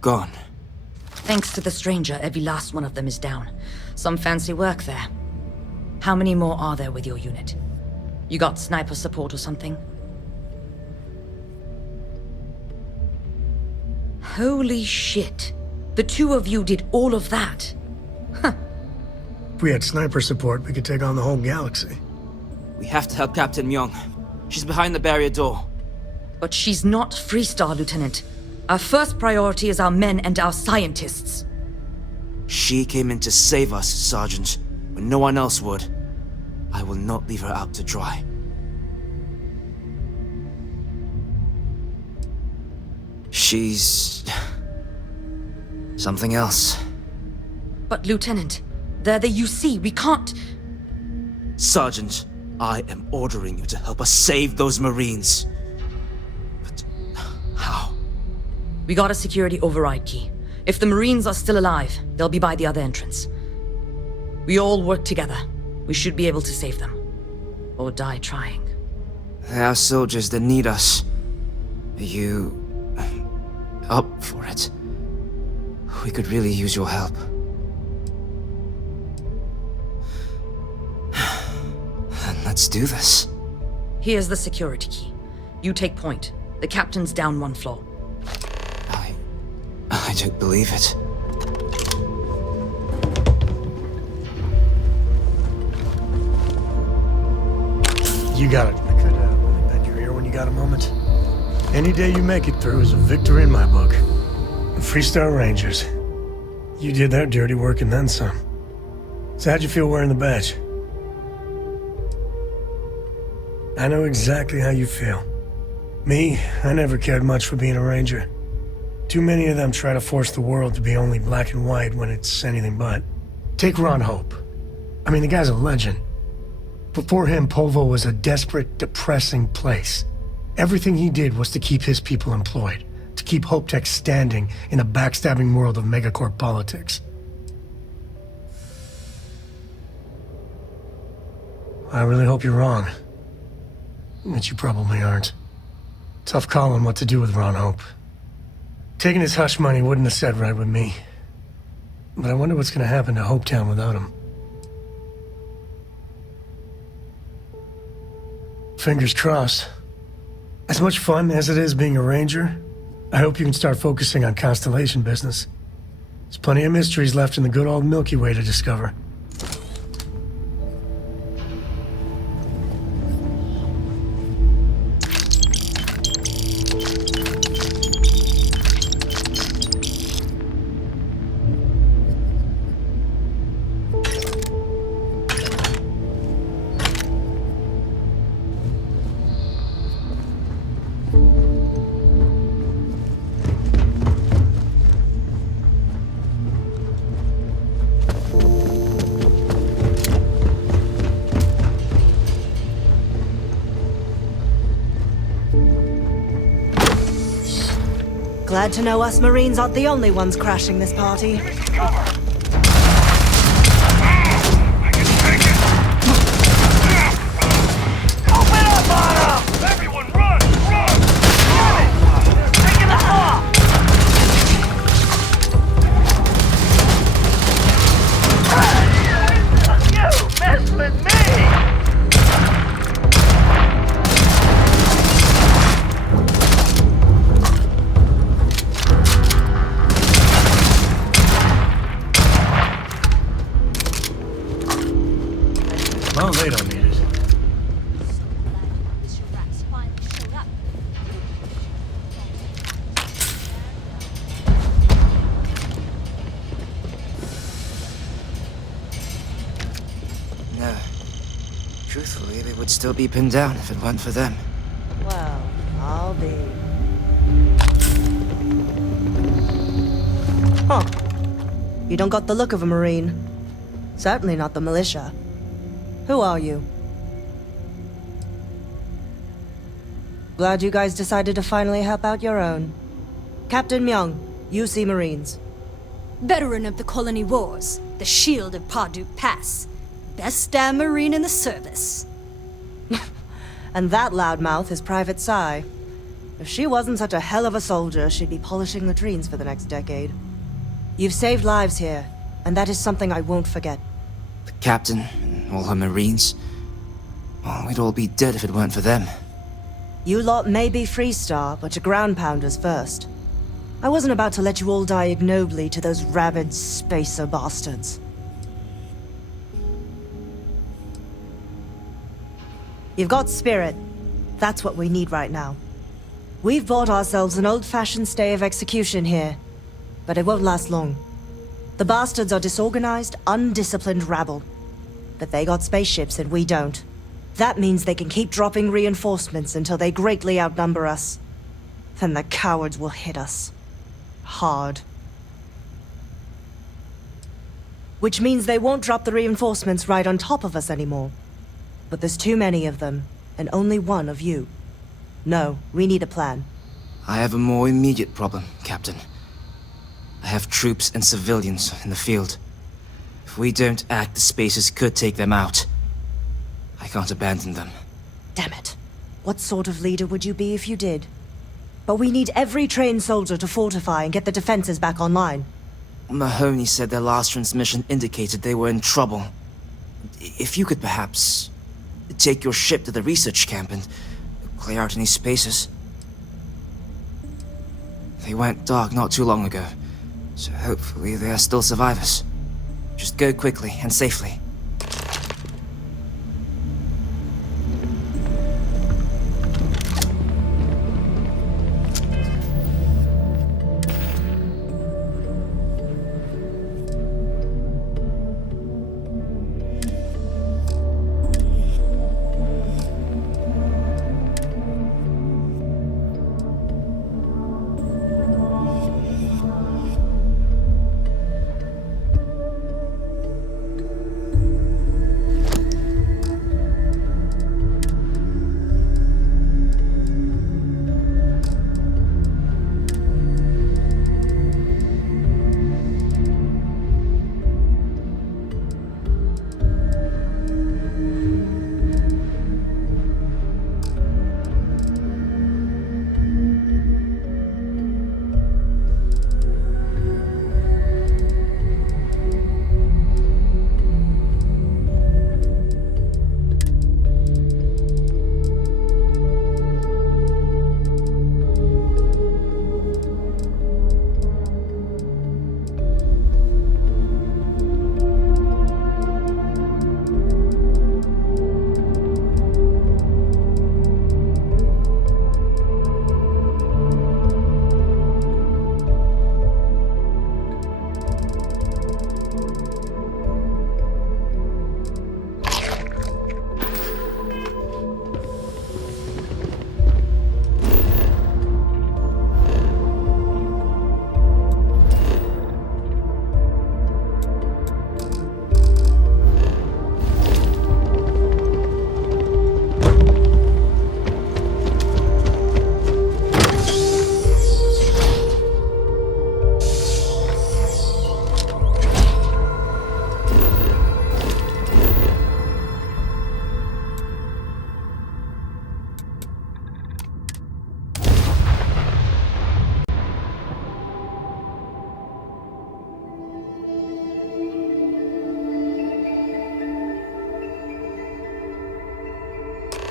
gone? Thanks to the stranger, every last one of them is down. Some fancy work there. How many more are there with your unit? You got sniper support or something? Holy shit. The two of you did all of that. Huh. If we had sniper support, we could take on the whole galaxy. We have to help Captain Myung. She's behind the barrier door. But she's not Freestar, Lieutenant. Our first priority is our men and our scientists. She came in to save us, Sergeant, when no one else would. I will not leave her out to dry. She's... something else. But Lieutenant, they're the UC. We can't... Sergeant, I am ordering you to help us save those Marines. But how? We got a security override key. If the Marines are still alive, they'll be by the other entrance. We all work together. We should be able to save them. Or die trying. There are soldiers that need us. Are you... up for it? We could really use your help. Then let's do this. Here's the security key. You take point. The captain's down one floor. I don't believe it. You got it. I could really bend your ear when you got a moment. Any day you make it through is a victory in my book. The Freestar Rangers. You did their dirty work and then some. So how'd you feel wearing the badge? I know exactly how you feel. Me, I never cared much for being a ranger. Too many of them try to force the world to be only black and white when it's anything but. Take Ron Hope. I mean, the guy's a legend. Before him, Polvo was a desperate, depressing place. Everything he did was to keep his people employed, to keep Hope Tech standing in a backstabbing world of megacorp politics. I really hope you're wrong. But you probably aren't. Tough call on what to do with Ron Hope. Taking his hush money wouldn't have set right with me. But I wonder what's gonna happen to Hopetown without him. Fingers crossed. As much fun as it is being a ranger, I hope you can start focusing on Constellation business. There's plenty of mysteries left in the good old Milky Way to discover. Glad to know us Marines aren't the only ones crashing this party. Well, they don't need it. No. Truthfully, they would still be pinned down if it weren't for them. Well, I'll be. Huh. You don't got the look of a Marine. Certainly not the militia. Who are you? Glad you guys decided to finally help out your own. Captain Myung, UC Marines. Veteran of the Colony Wars, the Shield of Parduk Pass. Best damn Marine in the service. And that loudmouth is Private Psy. If she wasn't such a hell of a soldier, she'd be polishing latrines for the next decade. You've saved lives here, and that is something I won't forget. The captain and all her Marines. Well, we'd all be dead if it weren't for them. You lot may be Freestar, but you're ground pounders first. I wasn't about to let you all die ignobly to those rabid spacer bastards. You've got spirit. That's what we need right now. We've bought ourselves an old-fashioned stay of execution here, but it won't last long. The bastards are disorganized, undisciplined rabble. But they got spaceships and we don't. That means they can keep dropping reinforcements until they greatly outnumber us. Then the cowards will hit us. Hard. Which means they won't drop the reinforcements right on top of us anymore. But there's too many of them, and only one of you. No, we need a plan. I have a more immediate problem, Captain. I have troops and civilians in the field. If we don't act, the Spacers could take them out. I can't abandon them. Damn it. What sort of leader would you be if you did? But we need every trained soldier to fortify and get the defenses back online. Mahoney said their last transmission indicated they were in trouble. If you could perhaps take your ship to the research camp and clear out any Spacers. They went dark not too long ago, so hopefully they are still survivors. Just go quickly and safely.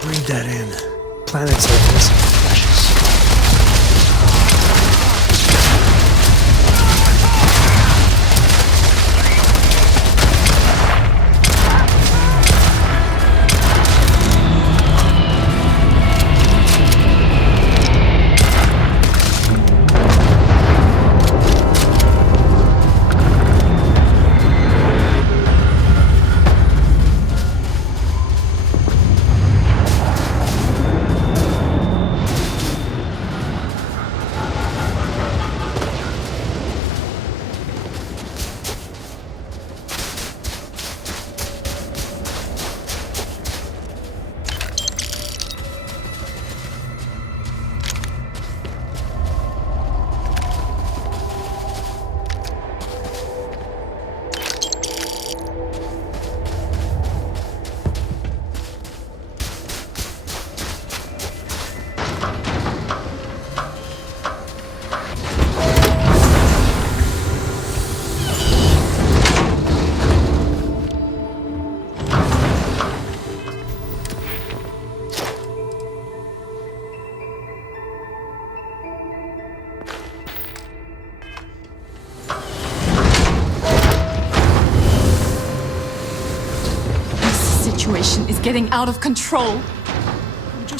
Breathe that in. Planets like this are precious. Is getting out of control.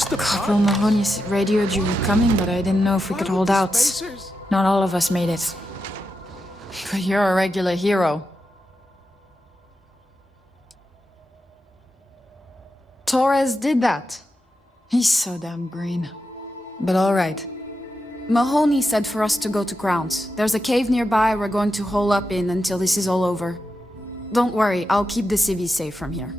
Corporal Mahoney's radioed you were coming, but I didn't know if we could hold out. Not all of us made it. But you're a regular hero. Torres did that. He's so damn green. But alright. Mahoney said for us to go to Grounds. There's a cave nearby we're going to hole up in until this is all over. Don't worry, I'll keep the civvies safe from here.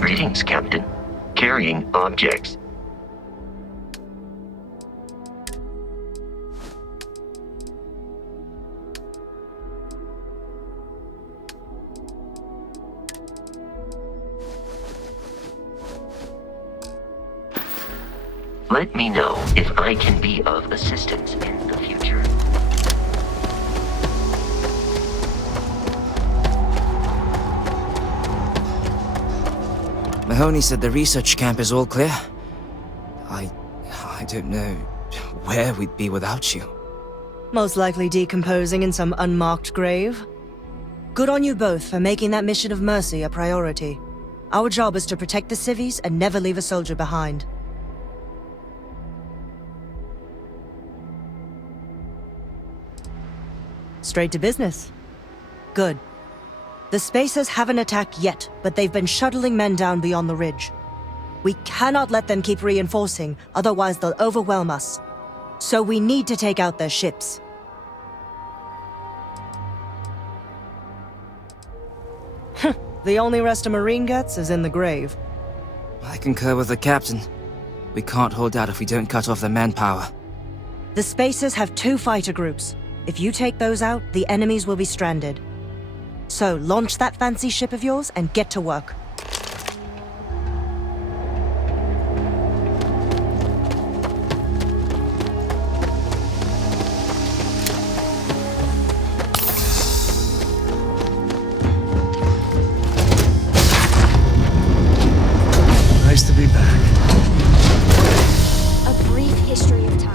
Greetings, Captain. Carrying objects. Let me know if I can be of assistance in the future. Mahoney said the research camp is all clear. I don't know where we'd be without you. Most likely decomposing in some unmarked grave. Good on you both for making that mission of mercy a priority. Our job is to protect the civvies and never leave a soldier behind. Straight to business. Good. The Spacers haven't attacked yet, but they've been shuttling men down beyond the ridge. We cannot let them keep reinforcing, otherwise they'll overwhelm us. So we need to take out their ships. The only rest a Marine gets is in the grave. I concur with the captain. We can't hold out if we don't cut off their manpower. The Spacers have 2 fighter groups. If you take those out, the enemies will be stranded. So, launch that fancy ship of yours and get to work. Nice to be back. A brief history of time.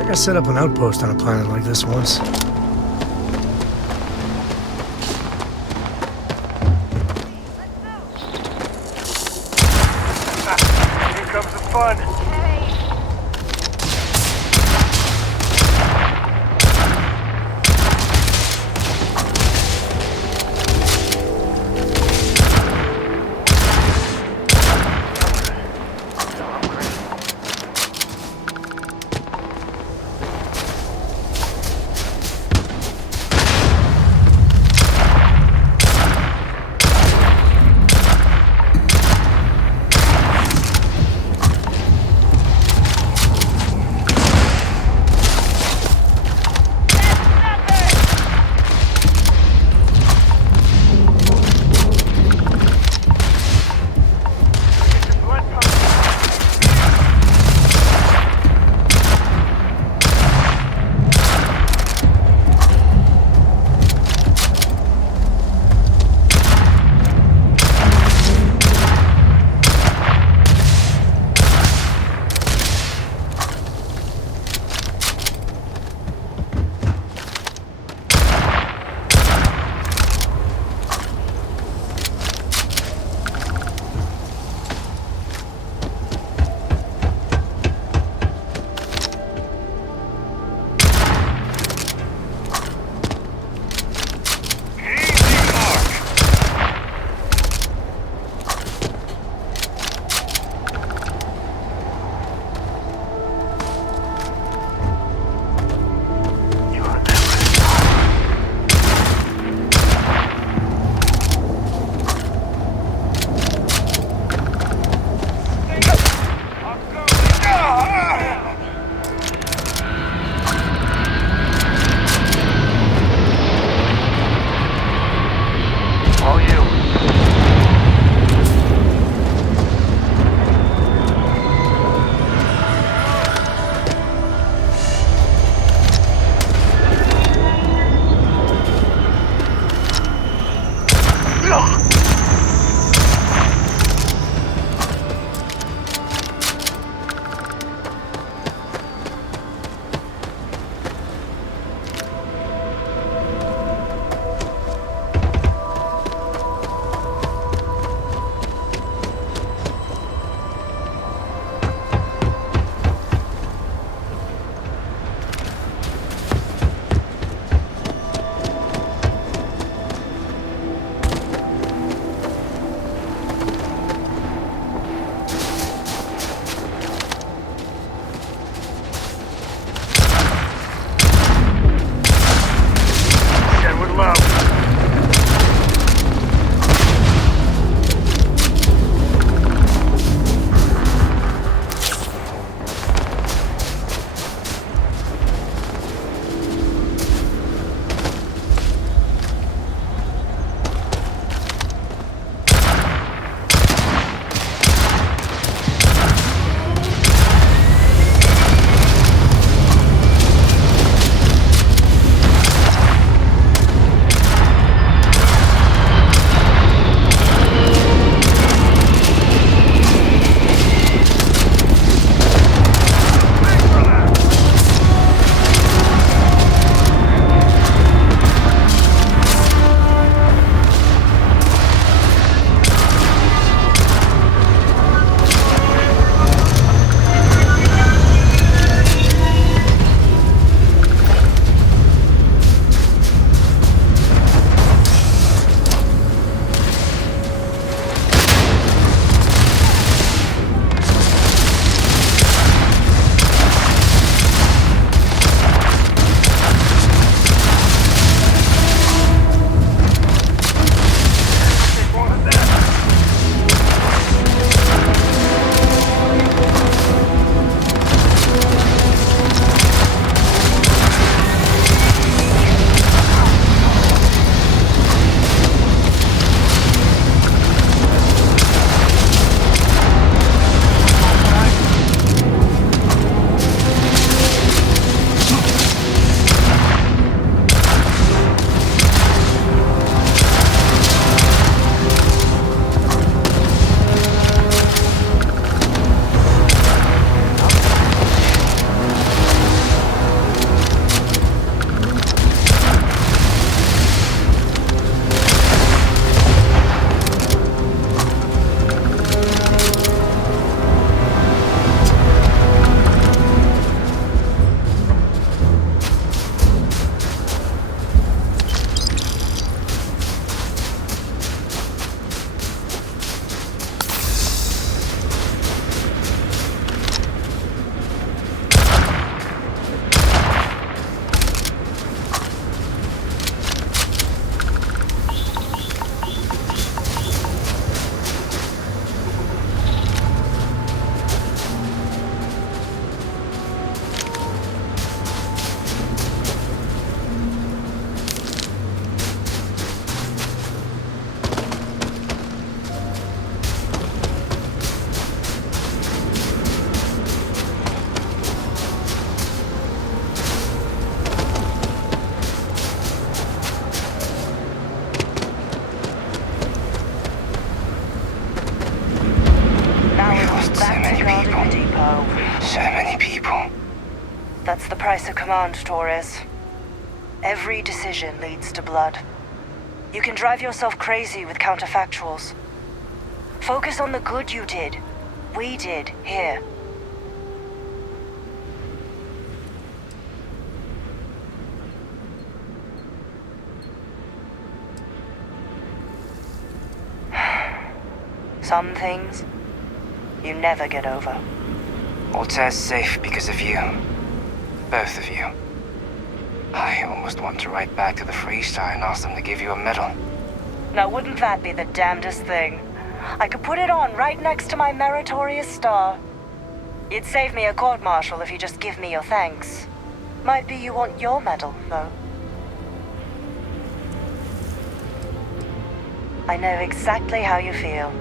think I set up an outpost on a planet like this once. Here comes the fun. people. That's the price of command, Torres. Every decision leads to blood. You can drive yourself crazy with counterfactuals. Focus on the good you did. We did, here. Some things, you never get over. Altair's safe because of you. Both of you. I almost want to write back to the Freestar and ask them to give you a medal. Now wouldn't that be the damnedest thing? I could put it on right next to my meritorious star. You'd save me a court-martial if you just give me your thanks. Might be you want your medal, though. I know exactly how you feel.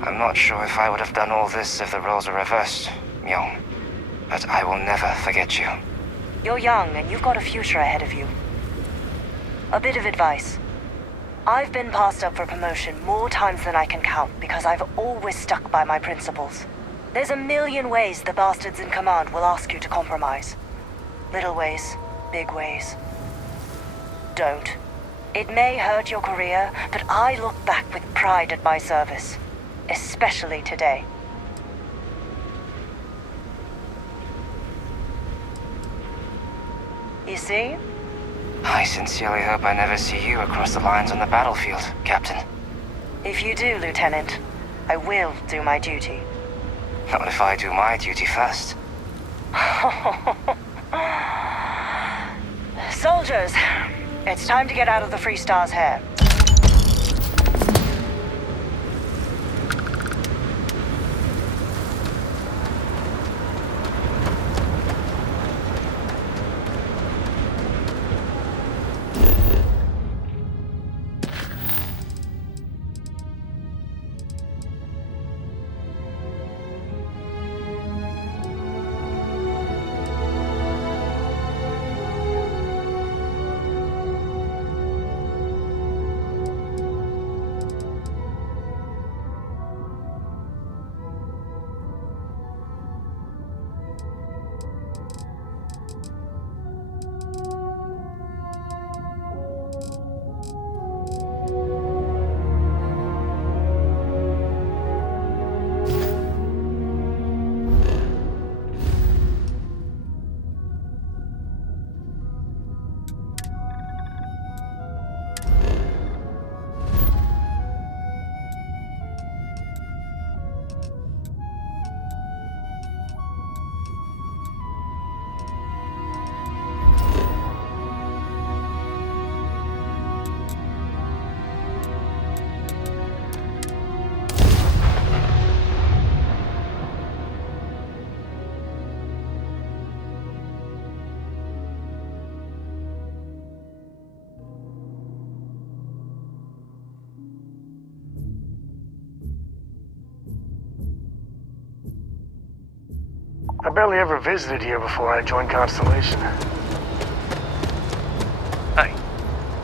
I'm not sure if I would have done all this if the roles were reversed, Myung. But I will never forget you. You're young and you've got a future ahead of you. A bit of advice. I've been passed up for promotion more times than I can count because I've always stuck by my principles. There's a million ways the bastards in command will ask you to compromise. Little ways, big ways. Don't. It may hurt your career, but I look back with pride at my service. Especially today. You see? I sincerely hope I never see you across the lines on the battlefield, Captain. If you do, Lieutenant, I will do my duty. Not if I do my duty first. Soldiers, it's time to get out of the Freestar's hair. I barely ever visited here before I joined Constellation. Hey,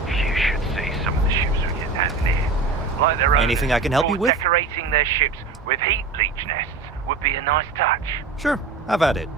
you should see some of the ships we get down here. Like their own. Anything I can help you with? Decorating their ships with heat leech nests would be a nice touch. Sure, have at it.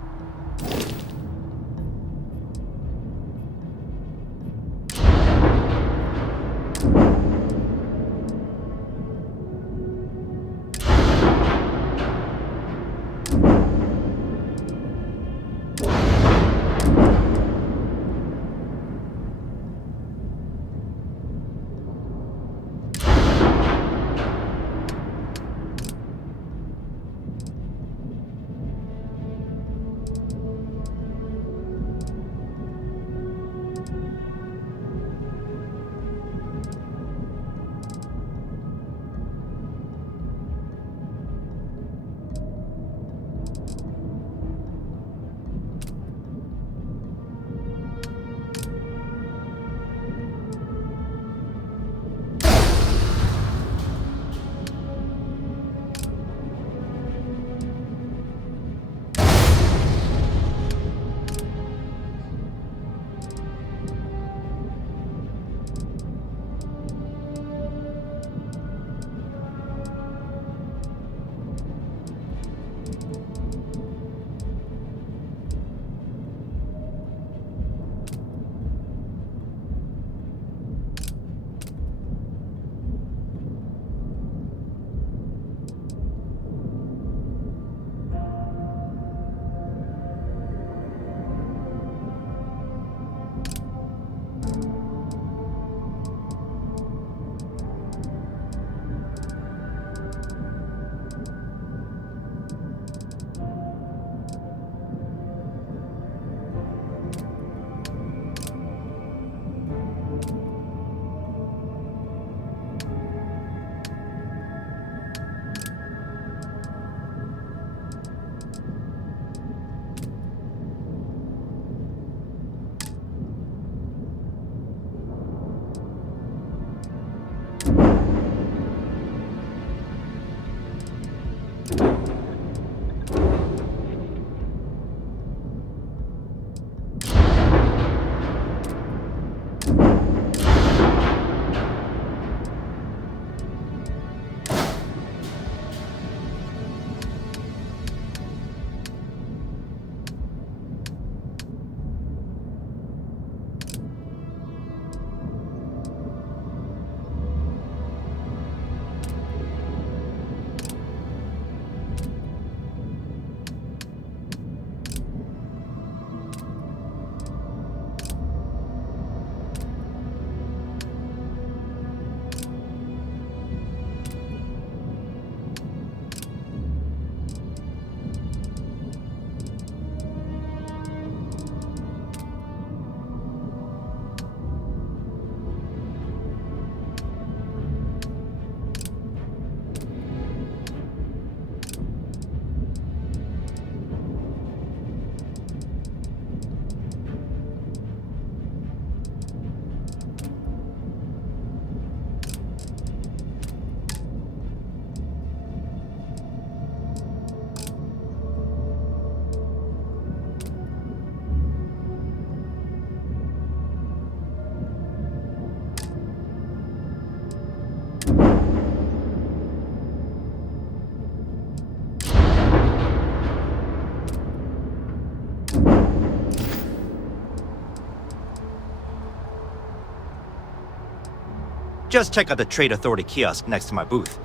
Just check out the Trade Authority kiosk next to my booth.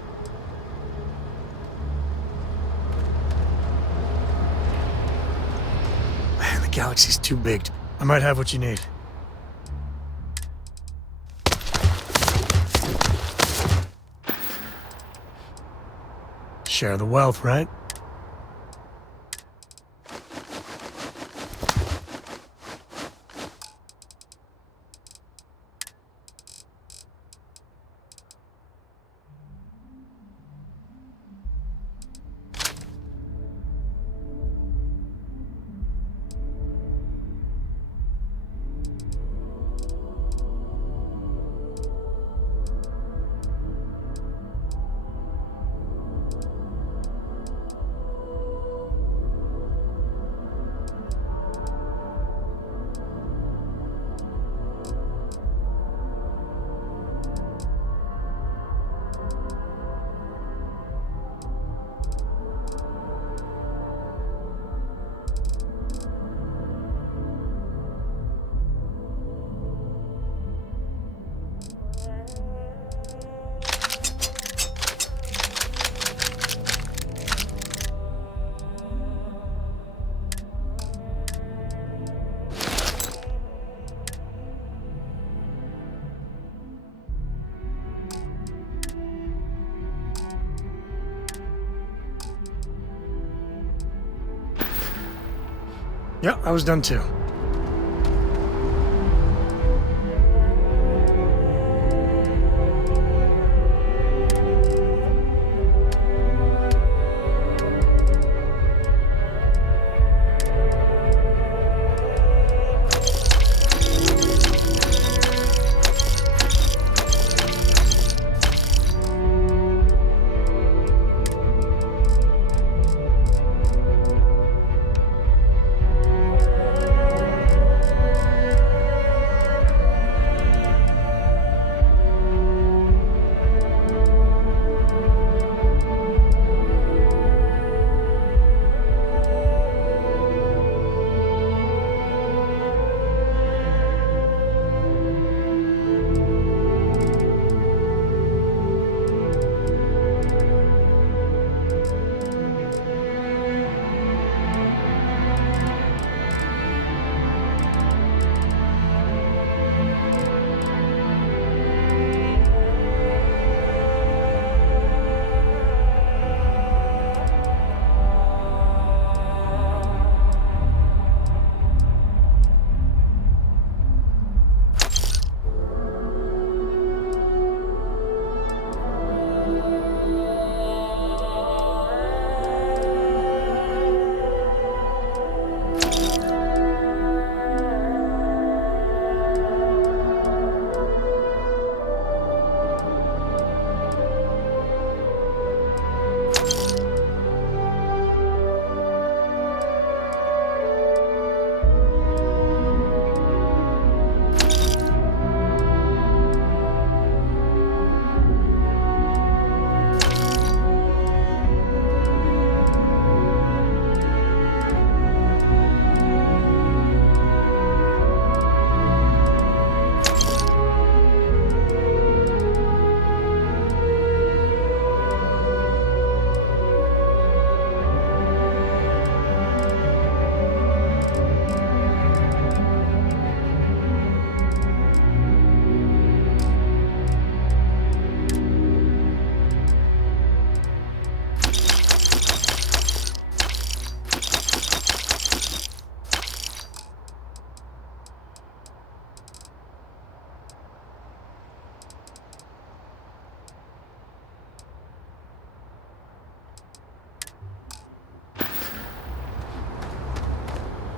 Man, the galaxy's too big. I might have what you need. Share the wealth, right? Yeah, I was done too.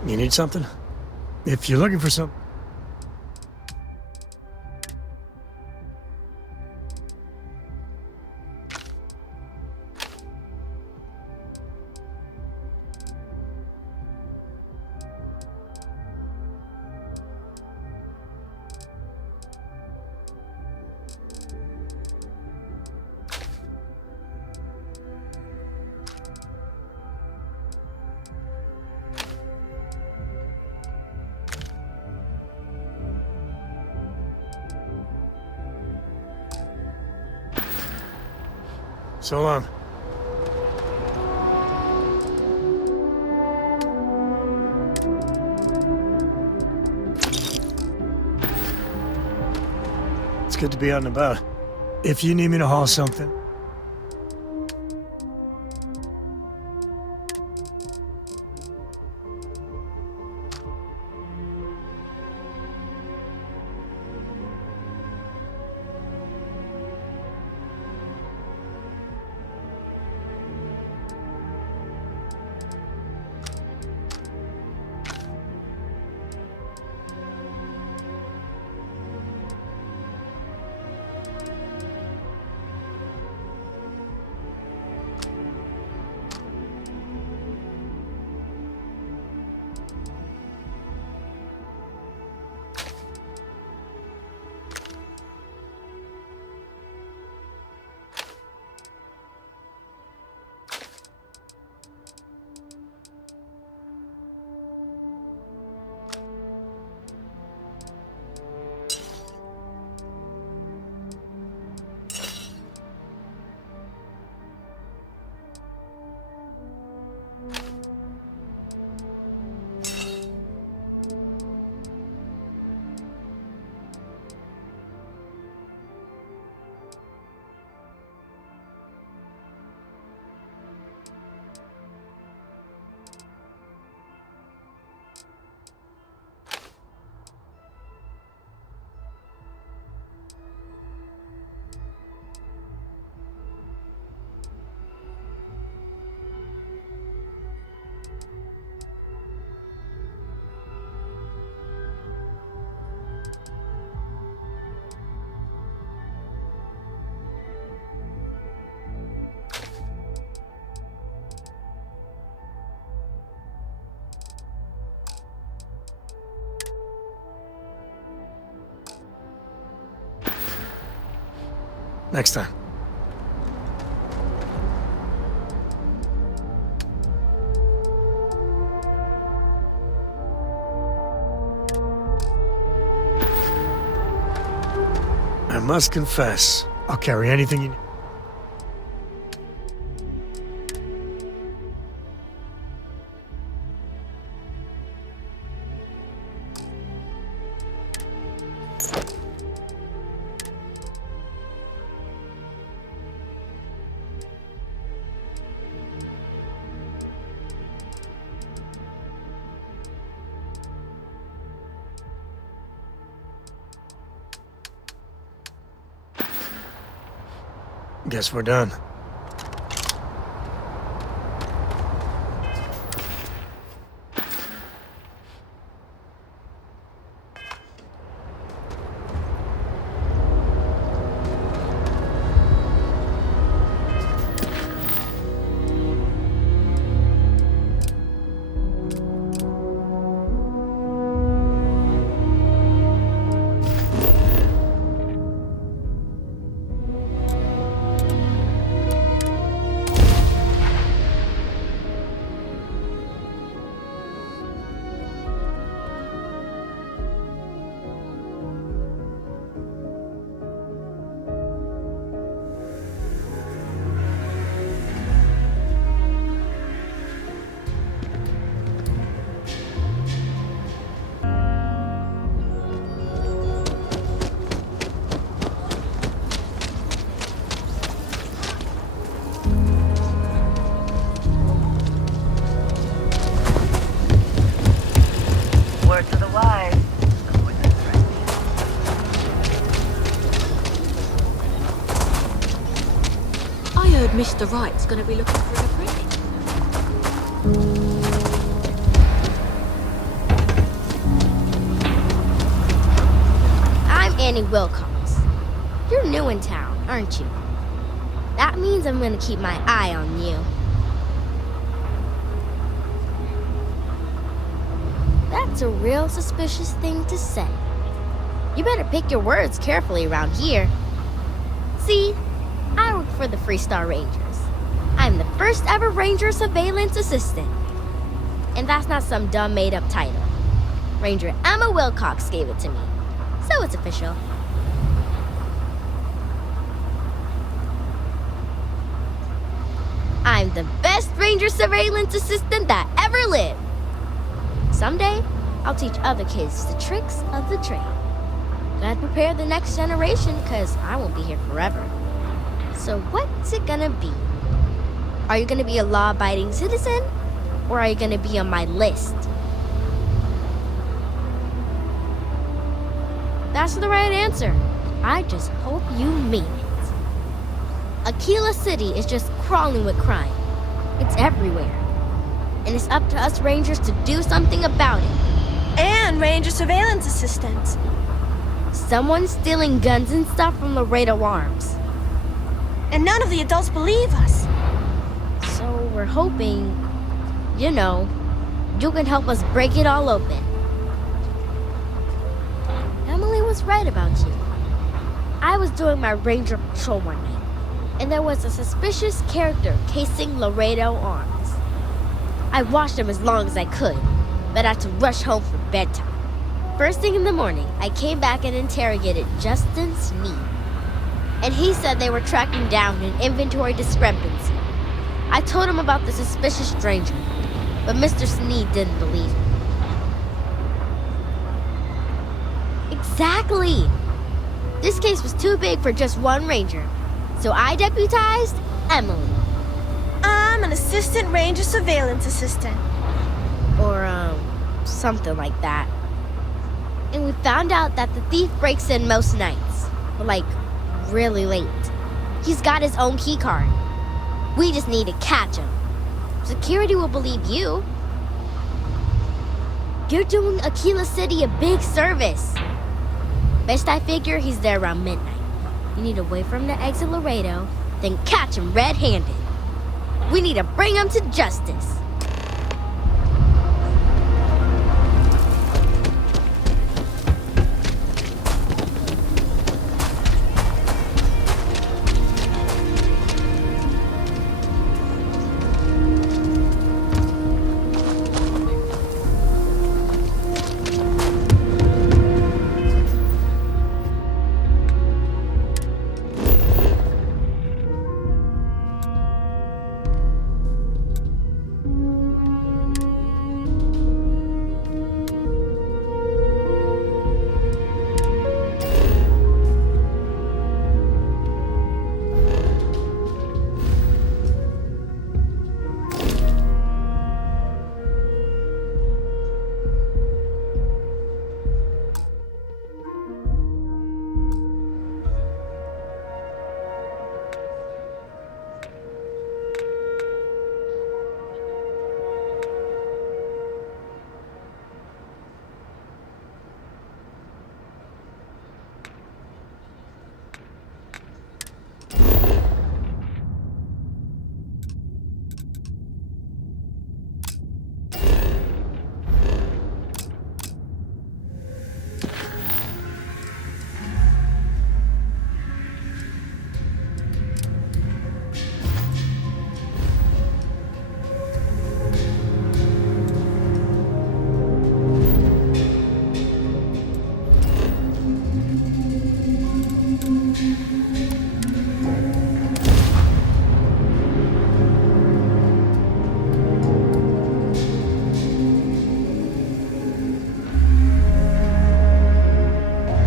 You need something? If you're looking for some... So long. It's good to be out and about. If you need me to haul something... Next time. I must confess, I'll carry anything you need. Guess we're done. Word to the wise. Avoid the threat. I heard Mr. Wright's gonna be looking for a friend. Danny Wilcox. You're new in town, aren't you? That means I'm gonna keep my eye on you. That's a real suspicious thing to say. You better pick your words carefully around here. See, I work for the Freestar Rangers. I'm the first ever Ranger Surveillance Assistant. And that's not some dumb made-up title. Ranger Emma Wilcox gave it to me, so it's official. I'm the best Ranger Surveillance Assistant that ever lived. Someday, I'll teach other kids the tricks of the trade. Gotta prepare the next generation, because I won't be here forever. So what's it gonna be? Are you gonna be a law-abiding citizen? Or are you gonna be on my list? That's the right answer. I just hope you mean it. Aquila City is just crawling with crime. It's everywhere. And it's up to us Rangers to do something about it. And Ranger Surveillance Assistants. Someone's stealing guns and stuff from Laredo Arms. And none of the adults believe us. So we're hoping, you know, you can help us break it all open. Emily was right about you. I was doing my ranger patrol one night, and there was a suspicious character casing Laredo Arms. I watched him as long as I could, but I had to rush home for bedtime. First thing in the morning, I came back and interrogated Justin Sneed. And he said they were tracking down an inventory discrepancy. I told him about the suspicious stranger, but Mr. Sneed didn't believe me. Exactly! This case was too big for just one ranger, so I deputized Emily. I'm an assistant ranger surveillance assistant. Or, something like that. And we found out that the thief breaks in most nights, but like, really late. He's got his own key card. We just need to catch him. Security will believe you. You're doing Aquila City a big service. Best I figure he's there around midnight. You need to wait for him to exit Laredo, then catch him red-handed. We need to bring him to justice.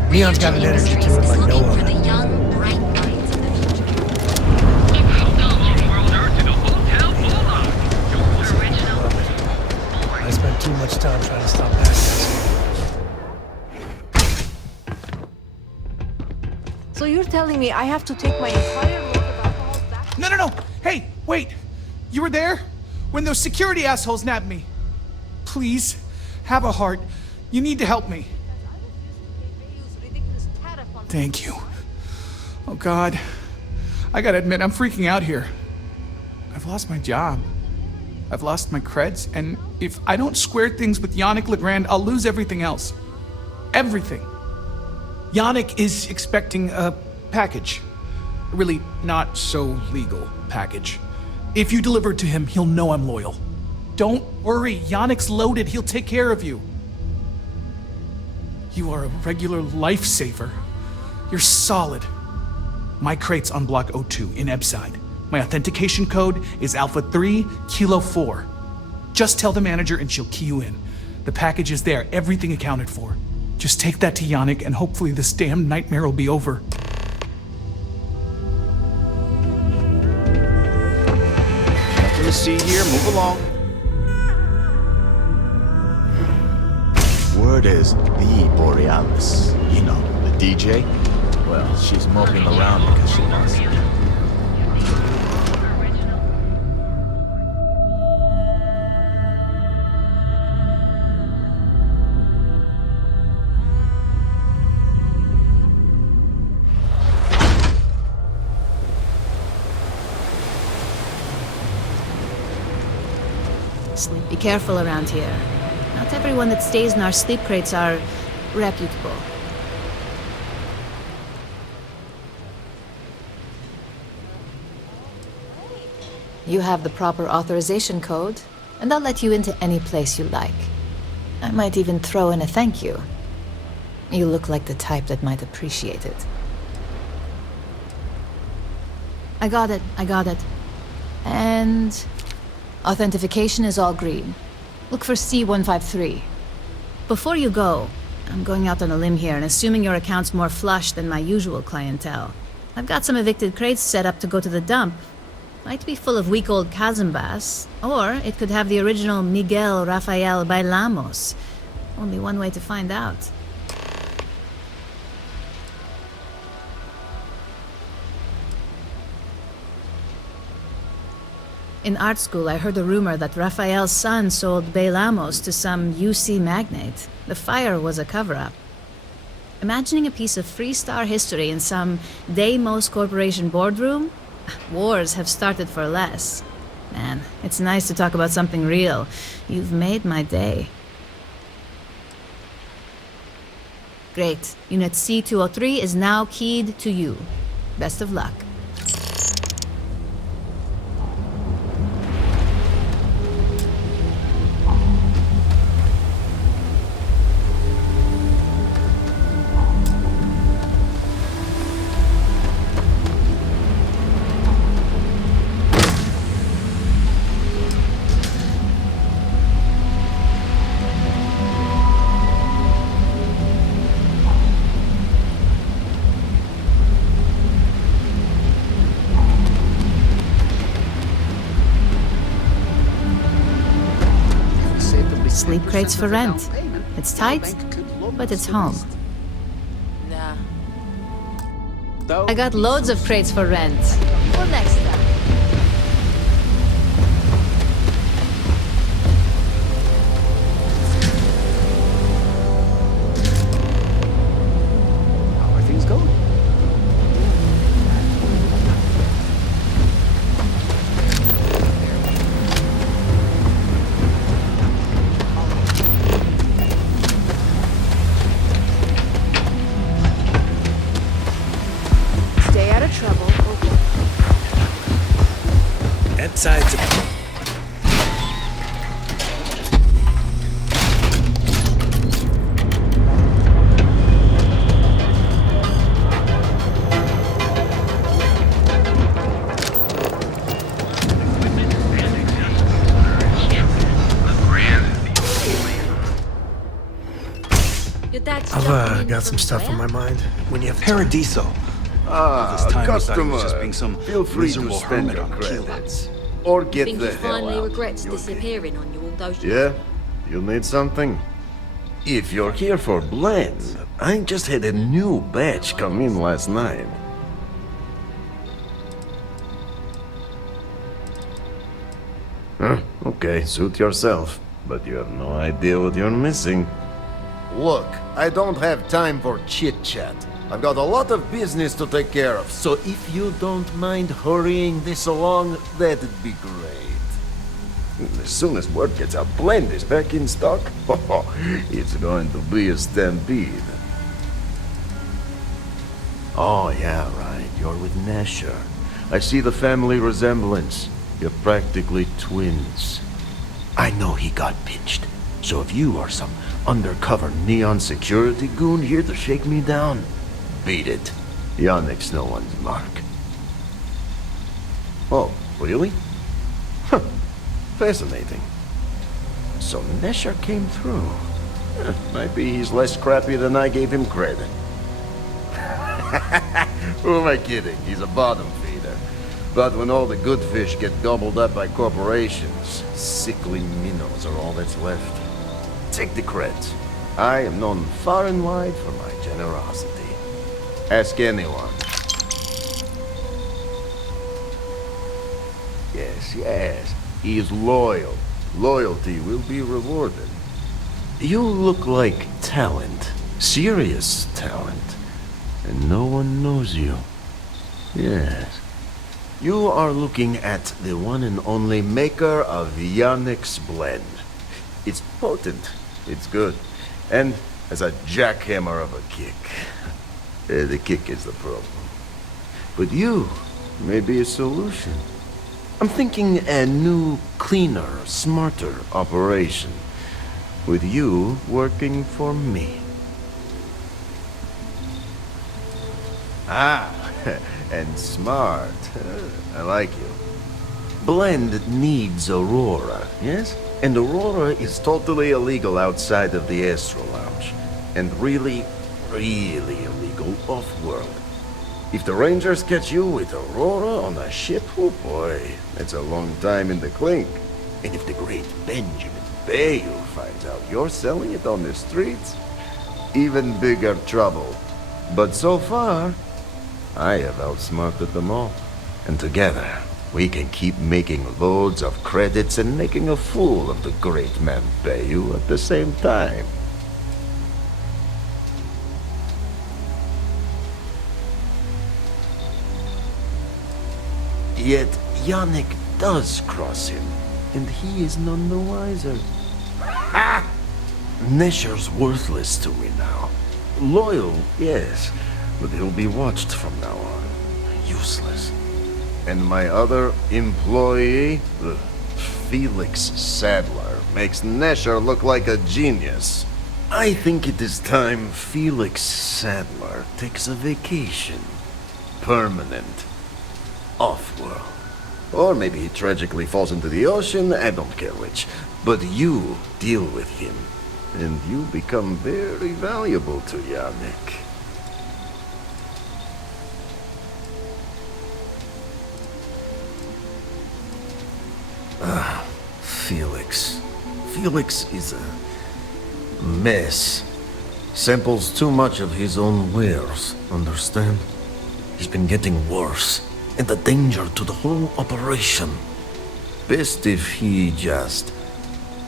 Leon's got an energy to it like no other. I spent too much time trying to stop that. So you're telling me I have to take my entire load of alcohol back? No. Hey, wait. You were there when those security assholes nabbed me. Please, have a heart. You need to help me. Ridiculous tariff on Thank you. Oh, God. I gotta admit, I'm freaking out here. I've lost my job. I've lost my creds, and if I don't square things with Yannick Legrand, I'll lose everything else. Everything. Yannick is expecting a package. A really not so legal package. If you deliver it to him, he'll know I'm loyal. Don't worry, Yannick's loaded. He'll take care of you. You are a regular lifesaver. You're solid. My crate's on Block 02 in Ebside. My authentication code is Alpha 3 Kilo 4. Just tell the manager and she'll key you in. The package is there, everything accounted for. Just take that to Yannick and hopefully this damn nightmare will be over. Nothing to see here, move along. Word is the Borealis. You know, the DJ. Well, she's moping around because she lost. Be careful around here. Not everyone that stays in our sleep crates are reputable. You have the proper authorization code, and I'll let you into any place you like. I might even throw in a thank you. You look like the type that might appreciate it. I got it. And authentication is all green. Look for C153. Before you go, I'm going out on a limb here and assuming your account's more flush than my usual clientele. I've got some evicted crates set up to go to the dump. Might be full of week-old Cazimbas, or it could have the original Miguel Rafael Bailamos. Only one way to find out. In art school, I heard a rumor that Rafael's son sold Bailamos to some UC magnate. The fire was a cover-up. Imagining a piece of Freestar history in some Deimos Corporation boardroom? Wars have started for less. Man, it's nice to talk about something real. You've made my day. Great. Unit C203 is now keyed to you. Best of luck. Sleep crates for rent. It's tight, but it's home. I got loads of crates for rent. Well, next time. How are things going? Stay out of trouble. Inside to... I've got some stuff on my mind. When you have Paradiso. All this time I thought he was just customer, being some feel free to miserable spend hermit your on a keel. credits. Or get Think the he hell finally out. regrets disappearing on you all those Yeah? You need something? If you're here for blends, I just had a new batch come in last night. Huh? Okay, suit yourself. But you have no idea what you're missing. Look, I don't have time for chit-chat. I've got a lot of business to take care of, so if you don't mind hurrying this along, that'd be great. As soon as word gets out Blend is back in stock, it's going to be a stampede. Oh, yeah, right. You're with Nesher. I see the family resemblance. You're practically twins. I know he got pinched, so if you are some undercover neon security goon here to shake me down, beat it. Yannick's no one's mark. Oh, really? Huh. Fascinating. So Nesher came through. Might be he's less crappy than I gave him credit. Who am I kidding? He's a bottom feeder. But when all the good fish get gobbled up by corporations, sickly minnows are all that's left. Take the creds. I am known far and wide for my generosity. Ask anyone. Yes. He is loyal. Loyalty will be rewarded. You look like talent. Serious talent. And no one knows you. Yes. You are looking at the one and only maker of Yannick's blend. It's potent. It's good. And has a jackhammer of a kick. The kick is the problem. But you may be a solution. I'm thinking a new, cleaner, smarter operation. With you working for me. Ah, and smart. I like you. Blend needs Aurora, yes? And Aurora is totally illegal outside of the Astro Lounge. And really illegal off-world. If the Rangers catch you with Aurora on a ship, oh boy, that's a long time in the clink. And if the great Benjamin Bayou finds out you're selling it on the streets, even bigger trouble. But so far, I have outsmarted them all. And together, we can keep making loads of credits and making a fool of the great man Bayou at the same time. Yet Yannick does cross him, and he is none the wiser. Ha! Nesher's worthless to me now. Loyal, yes, but he'll be watched from now on. Useless. And my other employee, Felix Sadler, makes Nesher look like a genius. I think it is time Felix Sadler takes a vacation. Permanent. Off-world. Or maybe he tragically falls into the ocean, I don't care which. But you deal with him, and you become very valuable to Yannick. Felix. Felix is a mess. Samples too much of his own wares, understand? He's been getting worse. And a danger to the whole operation. Best if he just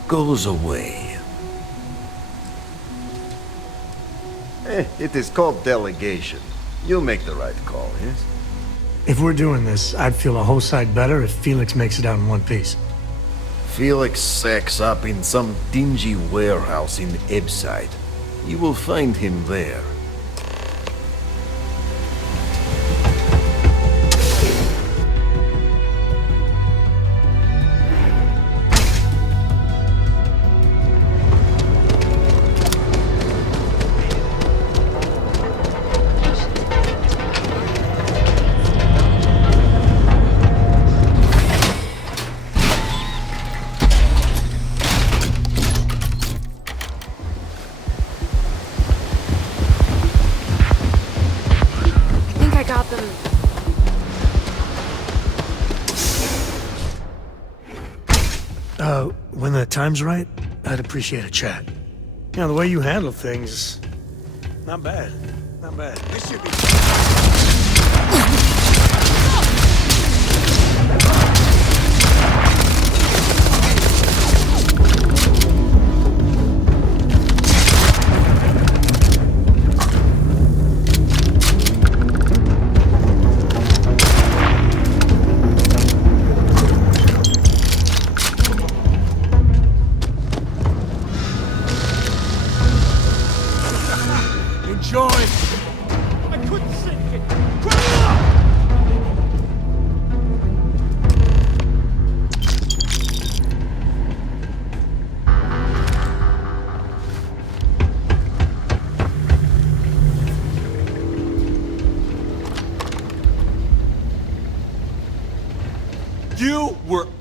goes away. It is called delegation. You make the right call, yes? If we're doing this, I'd feel a whole side better if Felix makes it out in one piece. Felix sacks up in some dingy warehouse in Ebside. You will find him there. When the time's right, I'd appreciate a chat. You know, the way you handle things, not bad. Not bad. This should be...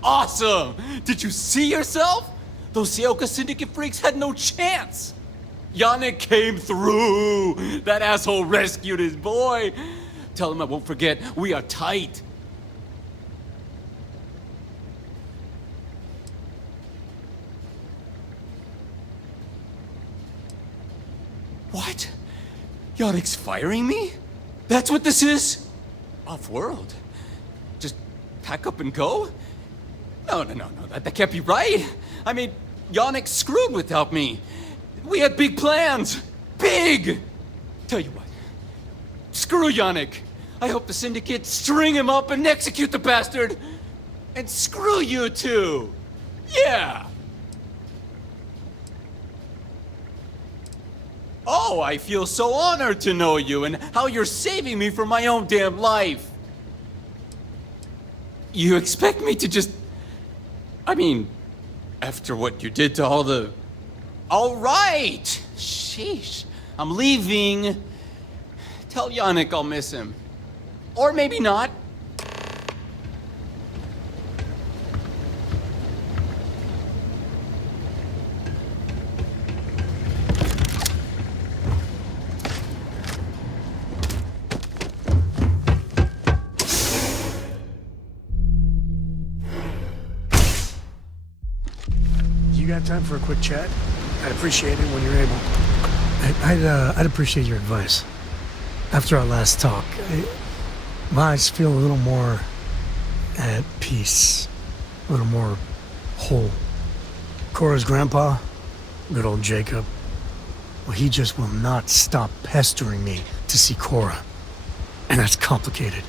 awesome! Did you see yourself? Those Seoka Syndicate freaks had no chance! Yannick came through! That asshole rescued his boy! Tell him I won't forget, we are tight! What? Yannick's firing me? That's what this is? Off-world? Just pack up and go? No, that can't be right. I mean, Yannick screwed without me. We had big plans. Big! Tell you what. Screw Yannick. I hope the Syndicate string him up and execute the bastard. And screw you too. Yeah! Oh, I feel so honored to know you and how you're saving me from my own damn life. You expect me to just... I mean, after what you did to all the... All right! Sheesh. I'm leaving. Tell Yannick I'll miss him. Or maybe not. You got time for a quick chat? I'd appreciate it when you're able. I'd appreciate your advice. After our last talk, my eyes feel a little more at peace, a little more whole. Cora's grandpa, good old Jacob, well, he just will not stop pestering me to see Cora. And that's complicated.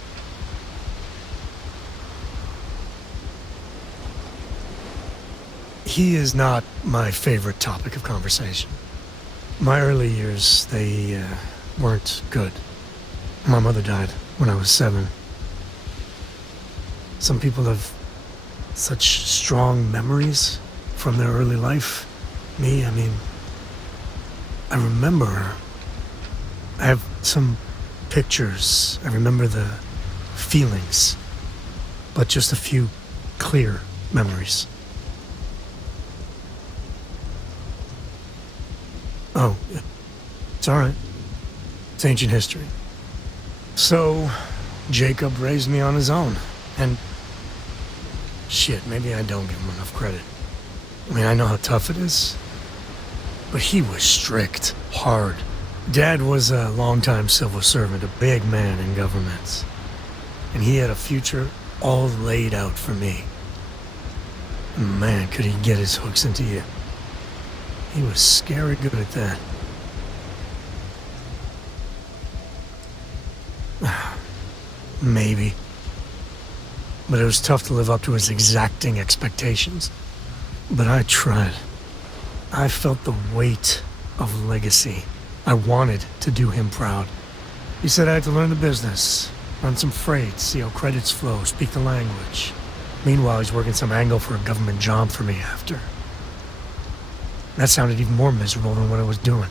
He is not my favorite topic of conversation. My early years, they weren't good. My mother died when I was 7. Some people have such strong memories from their early life. Me, I mean, I remember her. I have some pictures. I remember the feelings, but just a few clear memories. Oh, it's all right. It's ancient history. So, Jacob raised me on his own, and shit, maybe I don't give him enough credit. I mean, I know how tough it is, but he was strict, hard. Dad was a longtime civil servant, a big man in government, and he had a future all laid out for me. Man, could he get his hooks into you. He was scary good at that. Maybe. But it was tough to live up to his exacting expectations. But I tried. I felt the weight of legacy. I wanted to do him proud. He said I had to learn the business, run some freight, see how credits flow, speak the language. Meanwhile, he's working some angle for a government job for me after. That sounded even more miserable than what I was doing.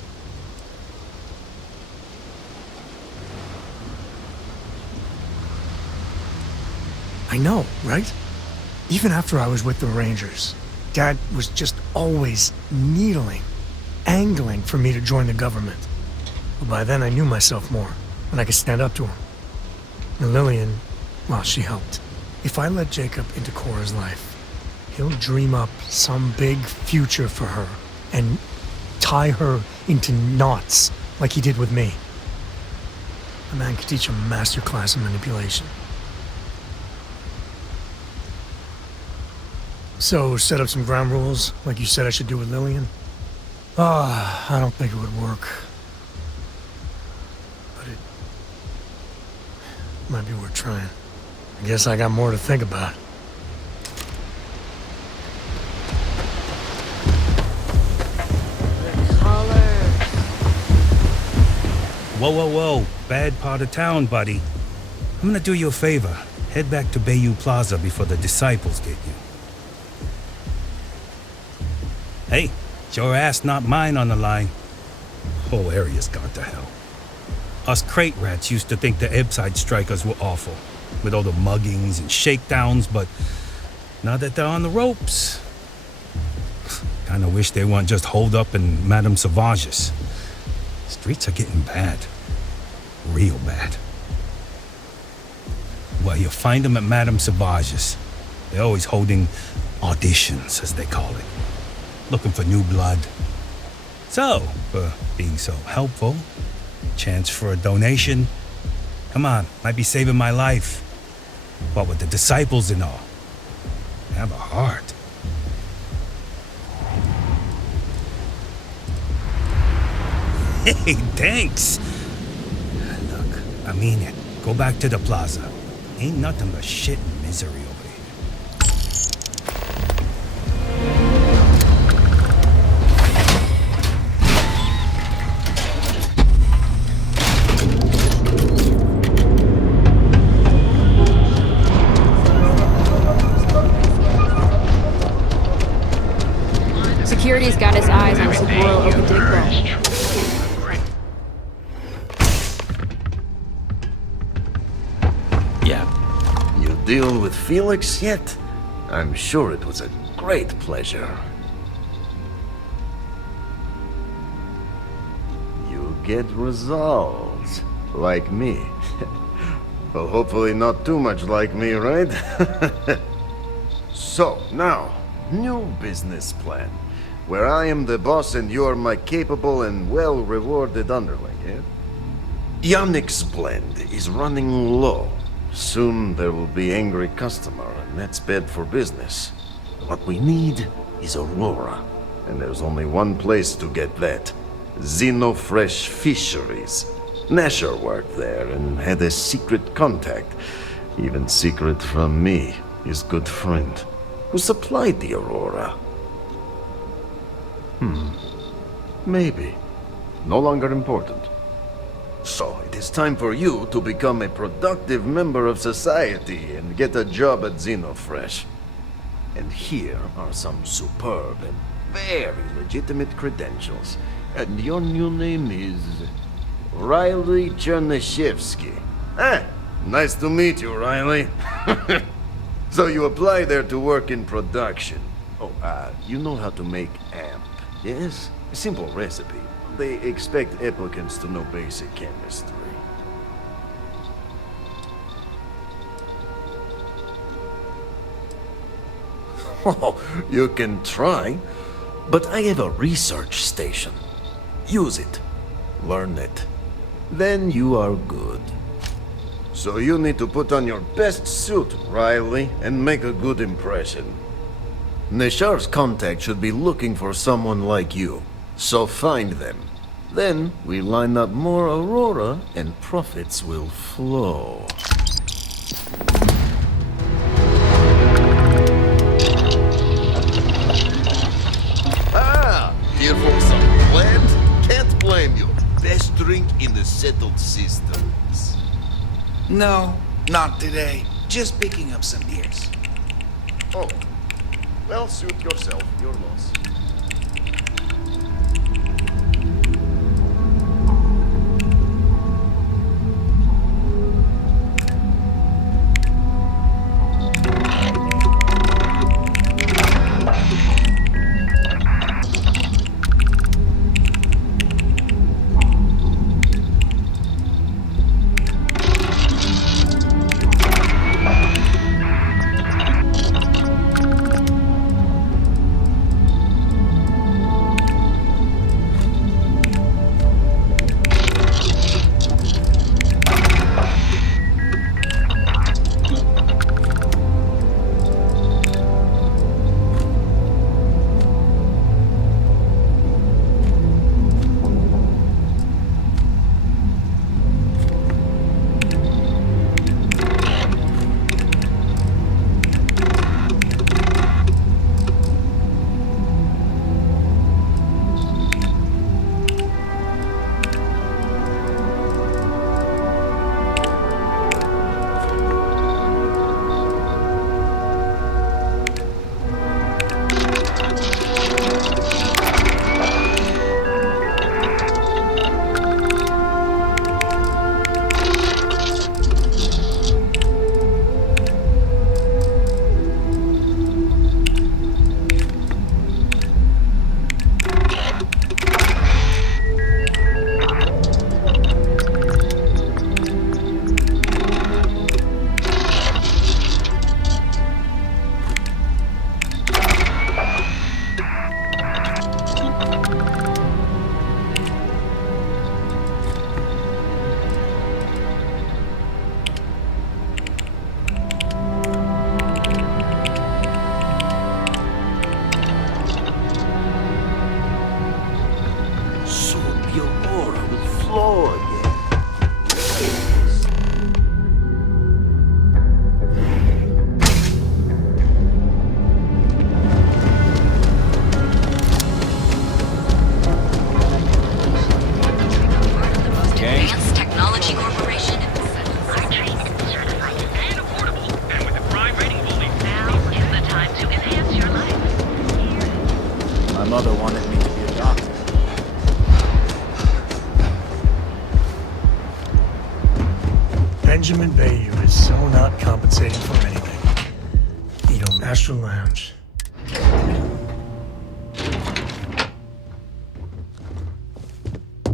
I know, right? Even after I was with the Rangers, Dad was just always needling, angling for me to join the government. But by then I knew myself more, and I could stand up to him. And Lillian, well, she helped. If I let Jacob into Cora's life, he'll dream up some big future for her and tie her into knots like he did with me. A man could teach a master class in manipulation. So, set up some ground rules, like you said I should do with Lillian? I don't think it would work. But it might be worth trying. I guess I got more to think about. Whoa. Bad part of town, buddy. I'm gonna do you a favor. Head back to Bayou Plaza before the disciples get you. Hey, it's your ass, not mine on the line. Whole area's gone to hell. Us crate rats used to think the Ebbside strikers were awful, with all the muggings and shakedowns, but Now that they're on the ropes. Kinda wish they weren't just holed up in Madame Savage's. Streets are getting bad. Real bad. Well, you'll find them at Madame Savage's. They're always holding auditions, as they call it. Looking for new blood. So, for being so helpful, chance for a donation. Come on, might be saving my life. What with the disciples and all. Have a heart. Hey, thanks. Look, I mean it. Go back to the plaza. Ain't nothing but shit and misery over here. Security's got his eyes on Saguaro Okadikbo. Yeah. You deal with Felix yet? I'm sure it was a great pleasure. You get results. Like me. Well, hopefully not too much like me, right? So, now, new business plan. Where I am the boss and you're my capable and well-rewarded underling, yeah? Yannick's blend is running low. Soon there will be angry customer, and that's bad for business. What we need is Aurora, and there's only one place to get that. Xenofresh Fisheries. Nasher worked there and had a secret contact. Even secret from me, his good friend, who supplied the Aurora. Maybe. No longer important. So, it is time for you to become a productive member of society and get a job at Xenofresh. And here are some superb and very legitimate credentials. And your new name is... Riley Chernyshevsky. Ah, nice to meet you, Riley. So you apply there to work in production. Oh, you know how to make amp, yes? A simple recipe. They expect applicants to know basic chemistry. Oh, you can try, but I have a research station. Use it. Learn it. Then you are good. So you need to put on your best suit, Riley, and make a good impression. Neshar's contact should be looking for someone like you. So find them. Then we line up more Aurora and profits will flow. Ah! Here for some blend? Can't blame you. Best drink in the settled systems. No, not today. Just picking up some beers. Oh. Well, suit yourself. Your loss. floor again. Advanced Technology Corporation. Are trained and certified and affordable. And with a crime rating of only now is the time to enhance your life. My mother wanted me to be a doctor. Benjamin Bayou is so not compensating for anything. Edo Astro Lounge.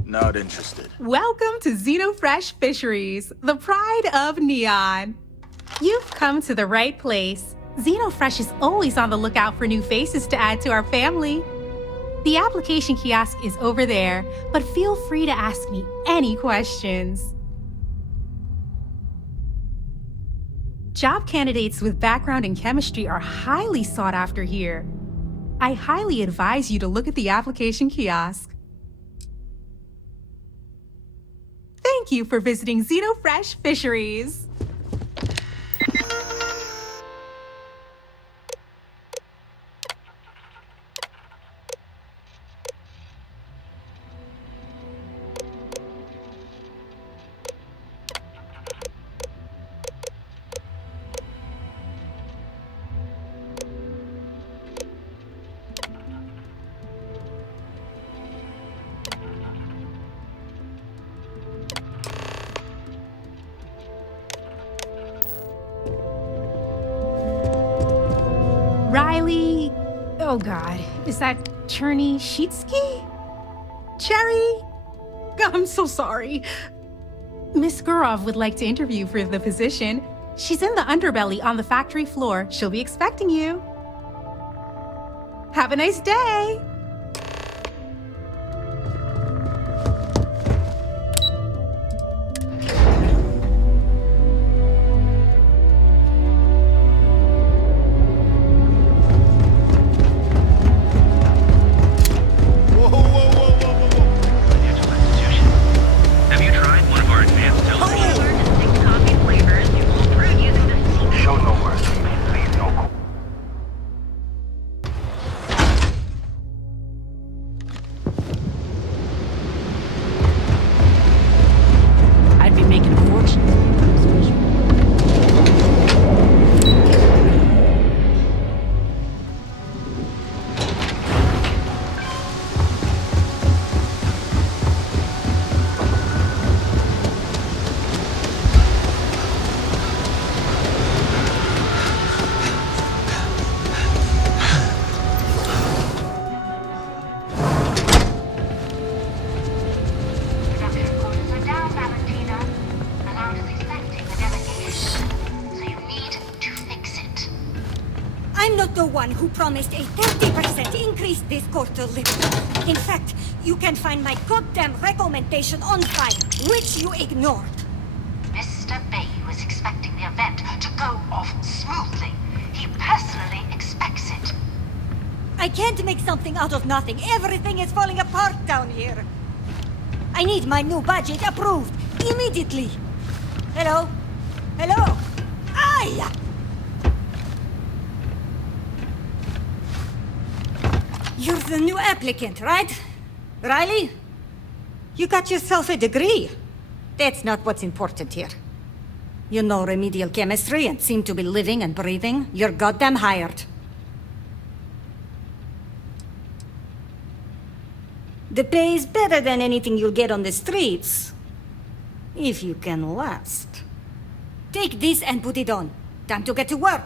Not interested. Welcome to Xenofresh Fisheries, the pride of Neon. You've come to the right place. Xenofresh is always on the lookout for new faces to add to our family. The application kiosk is over there, but feel free to ask me any questions. Job candidates with background in chemistry are highly sought after here. I highly advise you to look at the application kiosk. Thank you for visiting Xenofresh Fisheries. Riley, oh God, is that Cherny Sheetsky? Cherry? I'm so sorry. Miss Gurov would like to interview for the position. She's in the underbelly on the factory floor. She'll be expecting you. Have a nice day. Have you tried one of our advanced distinct coffee flavors? You will brew using the Show no mercy. Leave no I'd be making a fortune. production quotas are down, Valentina. Allowed is expecting the delegation. So you need to fix it. I'm not the one who promised a 30% increase this quarterly. In fact, you can find my goddamn recommendation on file, which you ignored. Mr. Bayou is expecting the event to go off smoothly. He personally expects it. I can't make something out of nothing. Everything is falling apart down here. I need my new budget approved immediately. Hello? Hello? Aye! You're the new applicant, right? Riley? You got yourself a degree. That's not what's important here. You know remedial chemistry and seem to be living and breathing. You're goddamn hired. The pay is better than anything you'll get on the streets. If you can last. Take this and put it on. Time to get to work.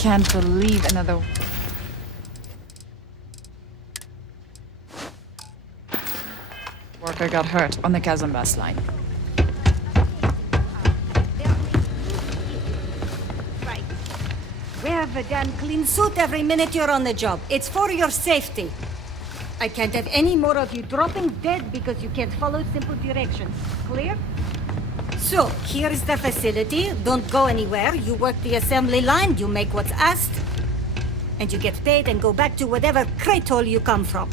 can't believe another... worker got hurt on the Kazambas line. Wear the damn clean suit every minute you're on the job. It's for your safety. I can't have any more of you dropping dead because you can't follow simple directions. Clear? So, here is the facility. Don't go anywhere. You work the assembly line, you make what's asked, and you get paid and go back to whatever crate hole you come from.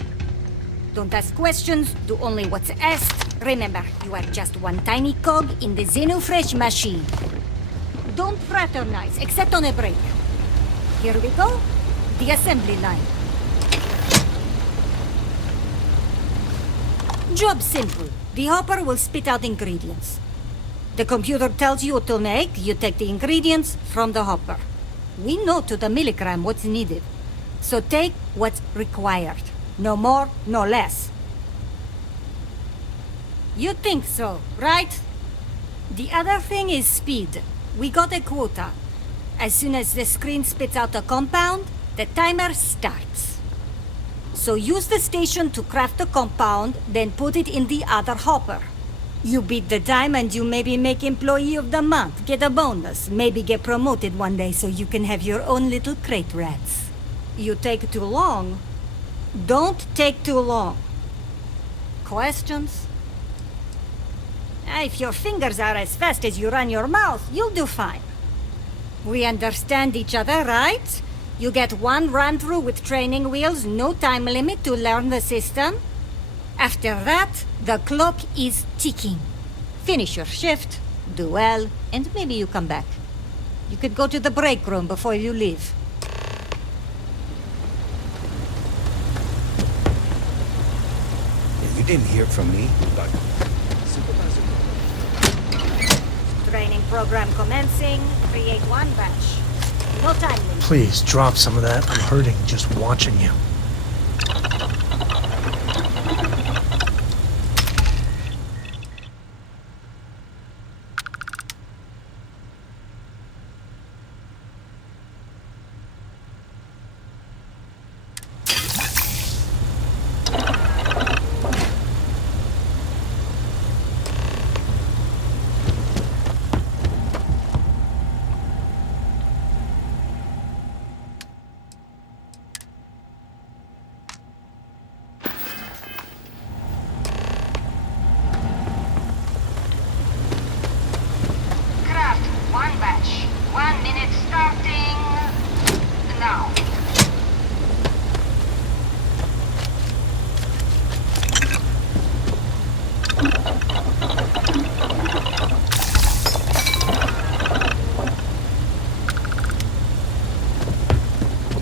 Don't ask questions, do only what's asked. Remember, you are just one tiny cog in the Xenofresh machine. Don't fraternize, except on a break. Here we go. The assembly line. Job simple. The hopper will spit out ingredients. The computer tells you what to make, you take the ingredients from the hopper. We know to the milligram what's needed. So take what's required. No more, no less. You think so, right? The other thing is speed. We got a quota. As soon as the screen spits out a compound, the timer starts. So use the station to craft the compound, then put it in the other hopper. You beat the time and you maybe make Employee of the Month, get a bonus, maybe get promoted one day so you can have your own little crate rats. You take too long. Don't take too long. Questions? If your fingers are as fast as you run your mouth, you'll do fine. We understand each other, right? You get one run-through with training wheels, no time limit to learn the system. After that, the clock is ticking. Finish your shift, do well, and maybe you come back. You could go to the break room before you leave. You didn't hear from me, but... Supervisor... Training program commencing. Create one batch. No time limit. Please, drop some of that. I'm hurting just watching you.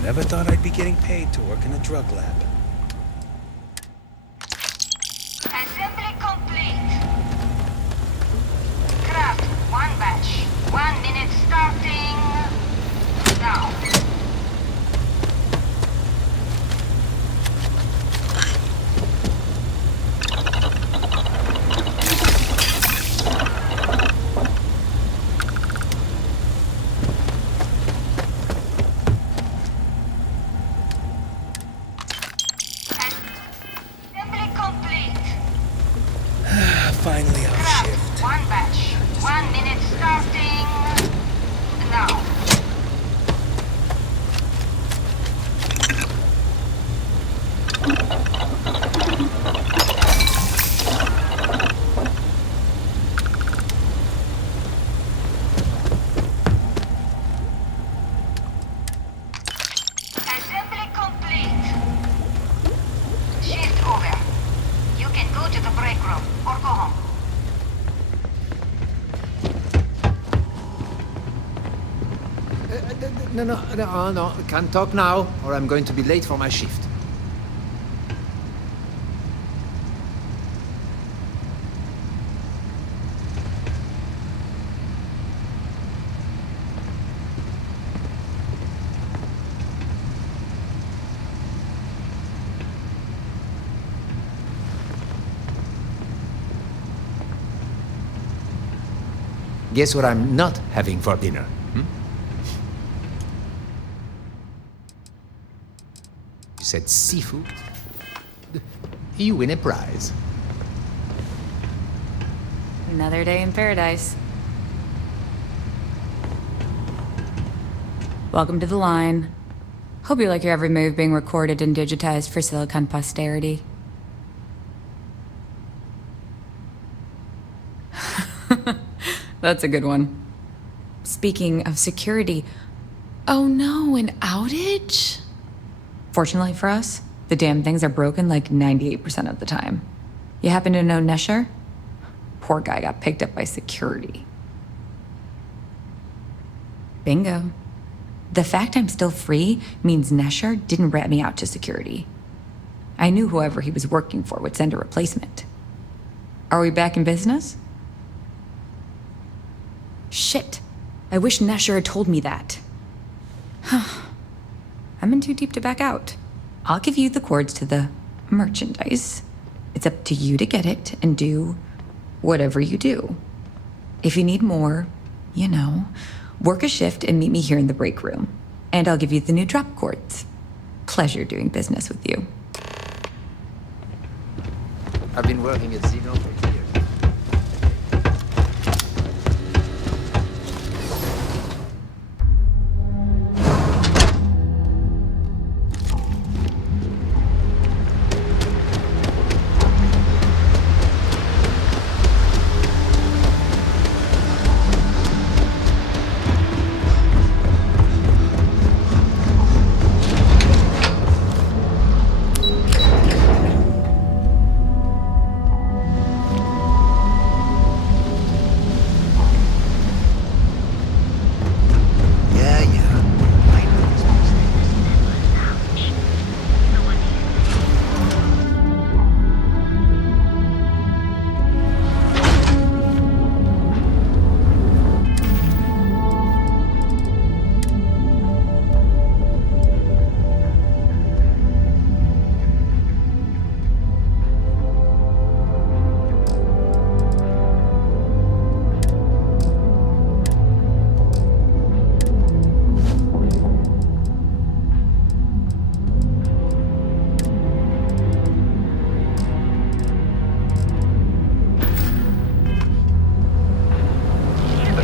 Never thought I'd be getting paid to work in a drug lab. Assembly complete. Craft one batch. 1 minute starting now. Finally off shift. One batch. 1 minute starting now. Assembly complete. Shift over. You can go to the break room or go home. No. Can't talk now, or I'm going to be late for my shift. Guess what I'm not having for dinner? said seafood. You win a prize. Another day in paradise. Welcome to the line. Hope you like your every move being recorded and digitized for Silicon posterity. That's a good one. Speaking of security, oh no, an outage? Fortunately for us, the damn things are broken like 98% of the time. You happen to know Nesher? Poor guy got picked up by security. Bingo. The fact I'm still free means Nesher didn't rat me out to security. I knew whoever he was working for would send a replacement. Are we back in business? Shit. I wish Nesher had told me that. I'm in too deep to back out. I'll give you the cords to the merchandise. It's up to you to get it and do whatever you do. If you need more, you know, work a shift and meet me here in the break room. And I'll give you the new drop cords. Pleasure doing business with you. I've been working at Xeno for years.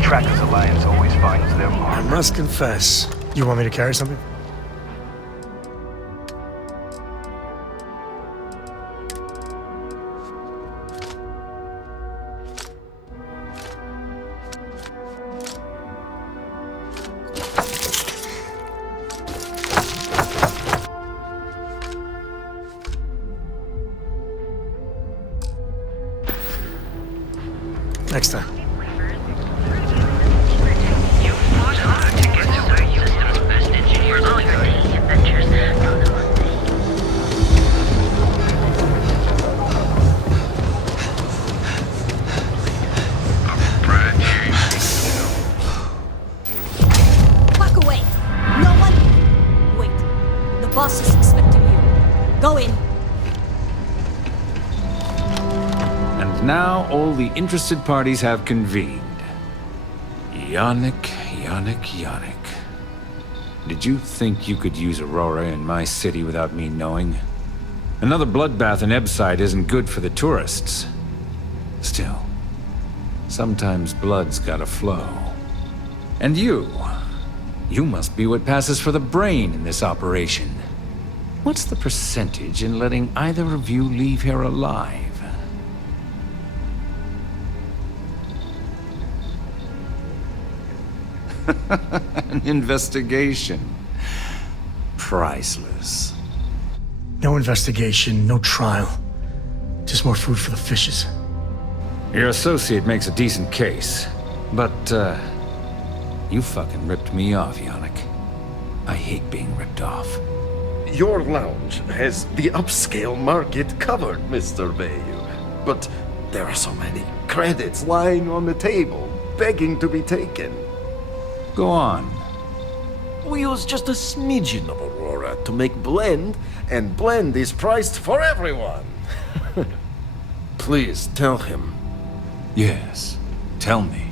Trackers Alliance always finds their mark. I must confess. You want me to carry something? Next time. Walk away. No one. Wait. The boss is expecting you. Go in. And now all the interested parties have convened. Yannick. Did you think you could use Aurora in my city without me knowing? Another bloodbath in Ebside isn't good for the tourists. Still, sometimes blood's gotta flow. And you must be what passes for the brain in this operation. What's the percentage in letting either of you leave here alive? An investigation. Priceless. No investigation, no trial. Just more food for the fishes. Your associate makes a decent case, but, you fucking ripped me off, Yannick. I hate being ripped off. Your lounge has the upscale market covered, Mr. Bayou. But there are so many credits lying on the table, begging to be taken. Go on. We use just a smidgen of Aurora to make blend, and blend is priced for everyone. Please tell him. Yes, tell me.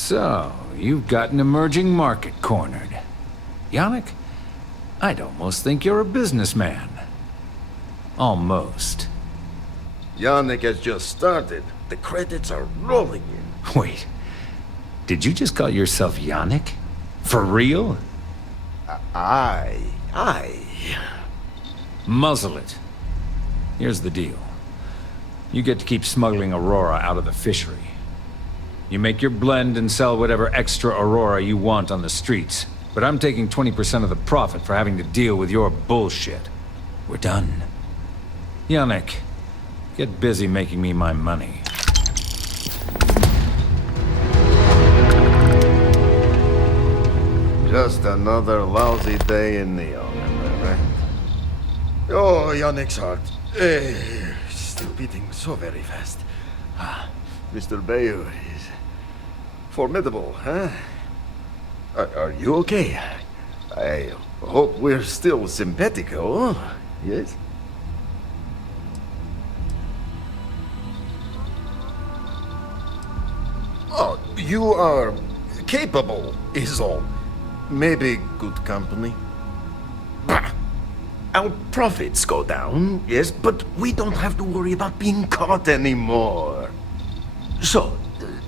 So, you've got an emerging market cornered. Yannick, I'd almost think you're a businessman. Almost. Yannick has just started. The credits are rolling in. Wait, did you just call yourself Yannick? For real? Aye. Muzzle it. Here's the deal. You get to keep smuggling Aurora out of the fishery. You make your blend and sell whatever extra Aurora you want on the streets. But I'm taking 20% of the profit for having to deal with your bullshit. We're done. Yannick, get busy making me my money. Just another lousy day in Neon, am I right? Oh, Yannick's heart. Still beating so very fast. Mr. Bayou is formidable, huh? Are you okay? I hope we're still simpatico, yes? Oh, you are capable, is all. Maybe good company. Bah! Our profits go down, yes, but we don't have to worry about being caught anymore. So,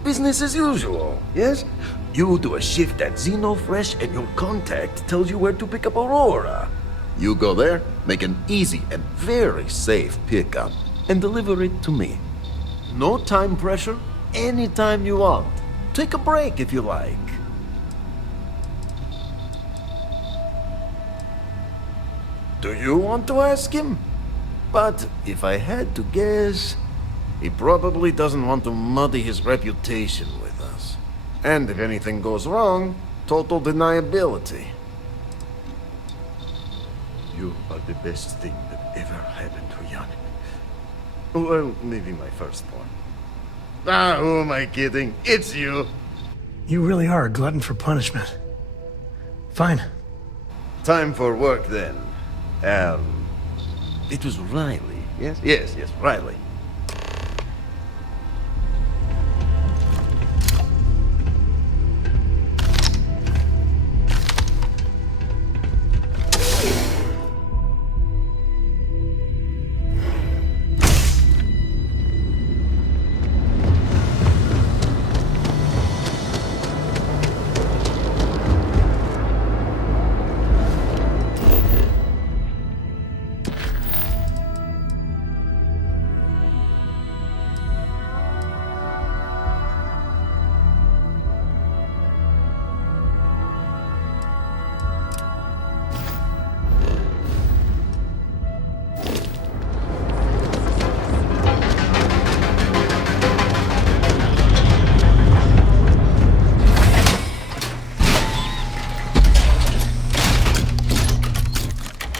business as usual, yes? You do a shift at Xenofresh and your contact tells you where to pick up Aurora. You go there, make an easy and very safe pickup, and deliver it to me. No time pressure, anytime you want. Take a break if you like. Do you want to ask him? But if I had to guess, he probably doesn't want to muddy his reputation with us. And if anything goes wrong, total deniability. You are the best thing that ever happened to Yannick. Well, maybe my first one. Who am I kidding? It's you. You really are a glutton for punishment. Fine. Time for work then. It was Riley, yes? Yes, Riley.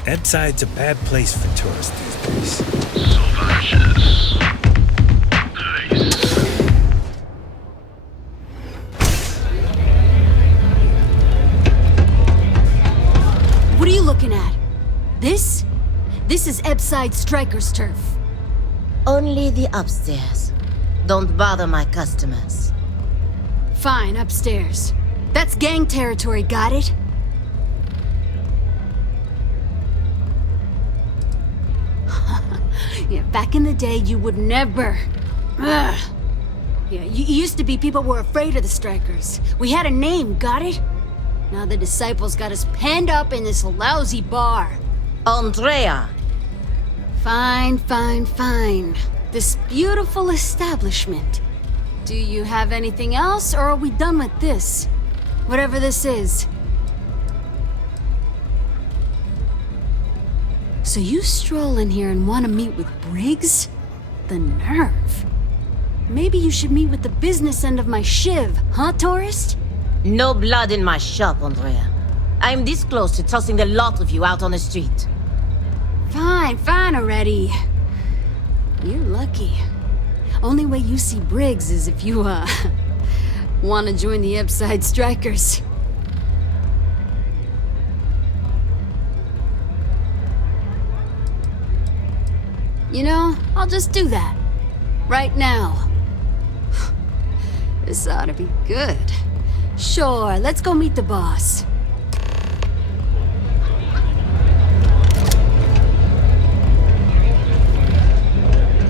Ebbside's a bad place for tourists these days. What are you looking at? This? This is Ebbside Striker's turf. Only the upstairs. Don't bother my customers. Fine, upstairs. That's gang territory, got it? Yeah, back in the day, you would never... Ugh. Yeah, you used to be people were afraid of the Strikers. We had a name, got it? Now the Disciples got us penned up in this lousy bar. Andrea! Fine. This beautiful establishment. Do you have anything else, or are we done with this? Whatever this is. So you stroll in here and want to meet with Briggs? The nerve. Maybe you should meet with the business end of my shiv, huh, tourist? No blood in my shop, Andrea. I'm this close to tossing the lot of you out on the street. Fine already. You're lucky. Only way you see Briggs is if you, want to join the Ebbside Strikers. You know, I'll just do that. Right now. This ought to be good. Sure, let's go meet the boss.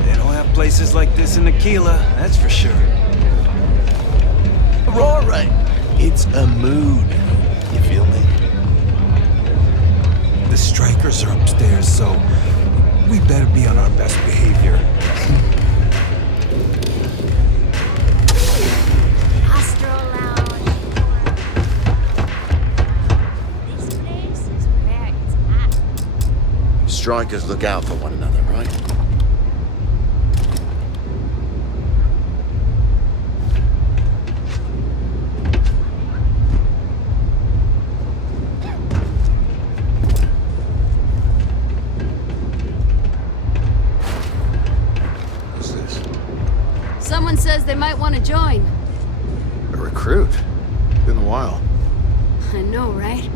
They don't have places like this in Aquila, that's for sure. Aurora, it's a mood. You feel me? The strikers are upstairs, so we better be on our best behavior. Strikers look out for one another, right? Who's this? Someone says they might want to join. A recruit. Been a while. I know, right?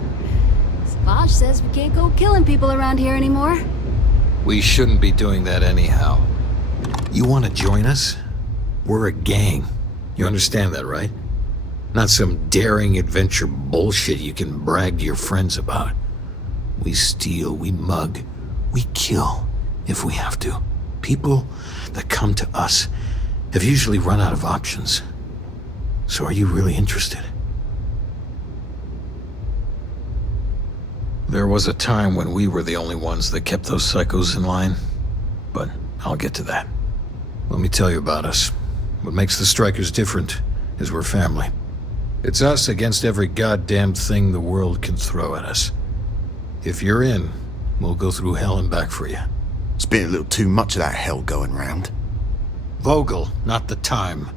Savage says we can't go killing people around here anymore. We shouldn't be doing that anyhow. You want to join us? We're a gang. You understand that, right? Not some daring adventure bullshit you can brag to your friends about. We steal, we mug, we kill if we have to. People that come to us have usually run out of options. So are you really interested? There was a time when we were the only ones that kept those psychos in line, but I'll get to that. Let me tell you about us. What makes the Strikers different is we're family. It's us against every goddamn thing the world can throw at us. If you're in, we'll go through hell and back for you. It's been a little too much of that hell going round. Vogel, not the time.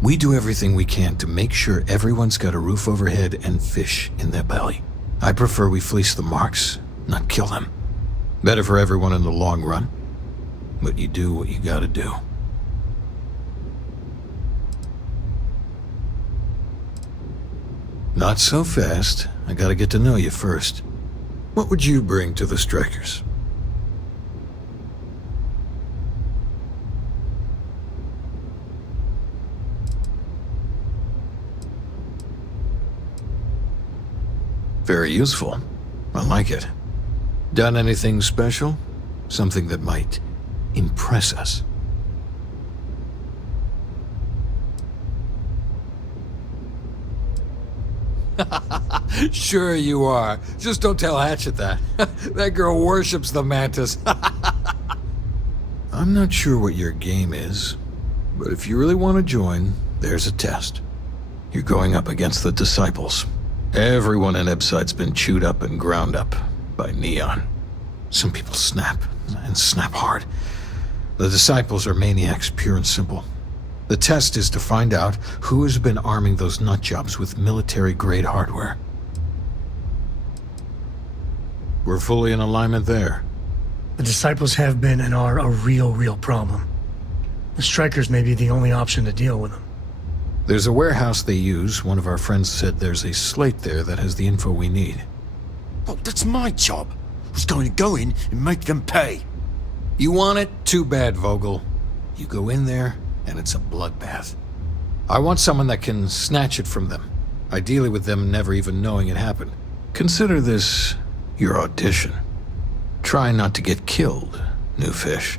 We do everything we can to make sure everyone's got a roof overhead and fish in their belly. I prefer we fleece the marks, not kill them. Better for everyone in the long run. But you do what you gotta do. Not so fast. I gotta get to know you first. What would you bring to the Strikers? Very useful. I like it. Done anything special? Something that might impress us? Sure you are. Just don't tell Hatchet that. That girl worships the Mantis. I'm not sure what your game is, but if you really want to join, there's a test. You're going up against the Disciples. Everyone in Ebside's been chewed up and ground up by Neon. Some people snap, and snap hard. The Disciples are maniacs, pure and simple. The test is to find out who has been arming those nutjobs with military-grade hardware. We're fully in alignment there. The Disciples have been and are a real problem. The Strikers may be the only option to deal with them. There's a warehouse they use. One of our friends said there's a slate there that has the info we need. Oh, that's my job. I was going to go in and make them pay. You want it? Too bad, Vogel. You go in there, and it's a bloodbath. I want someone that can snatch it from them. Ideally with them never even knowing it happened. Consider this your audition. Try not to get killed, new fish.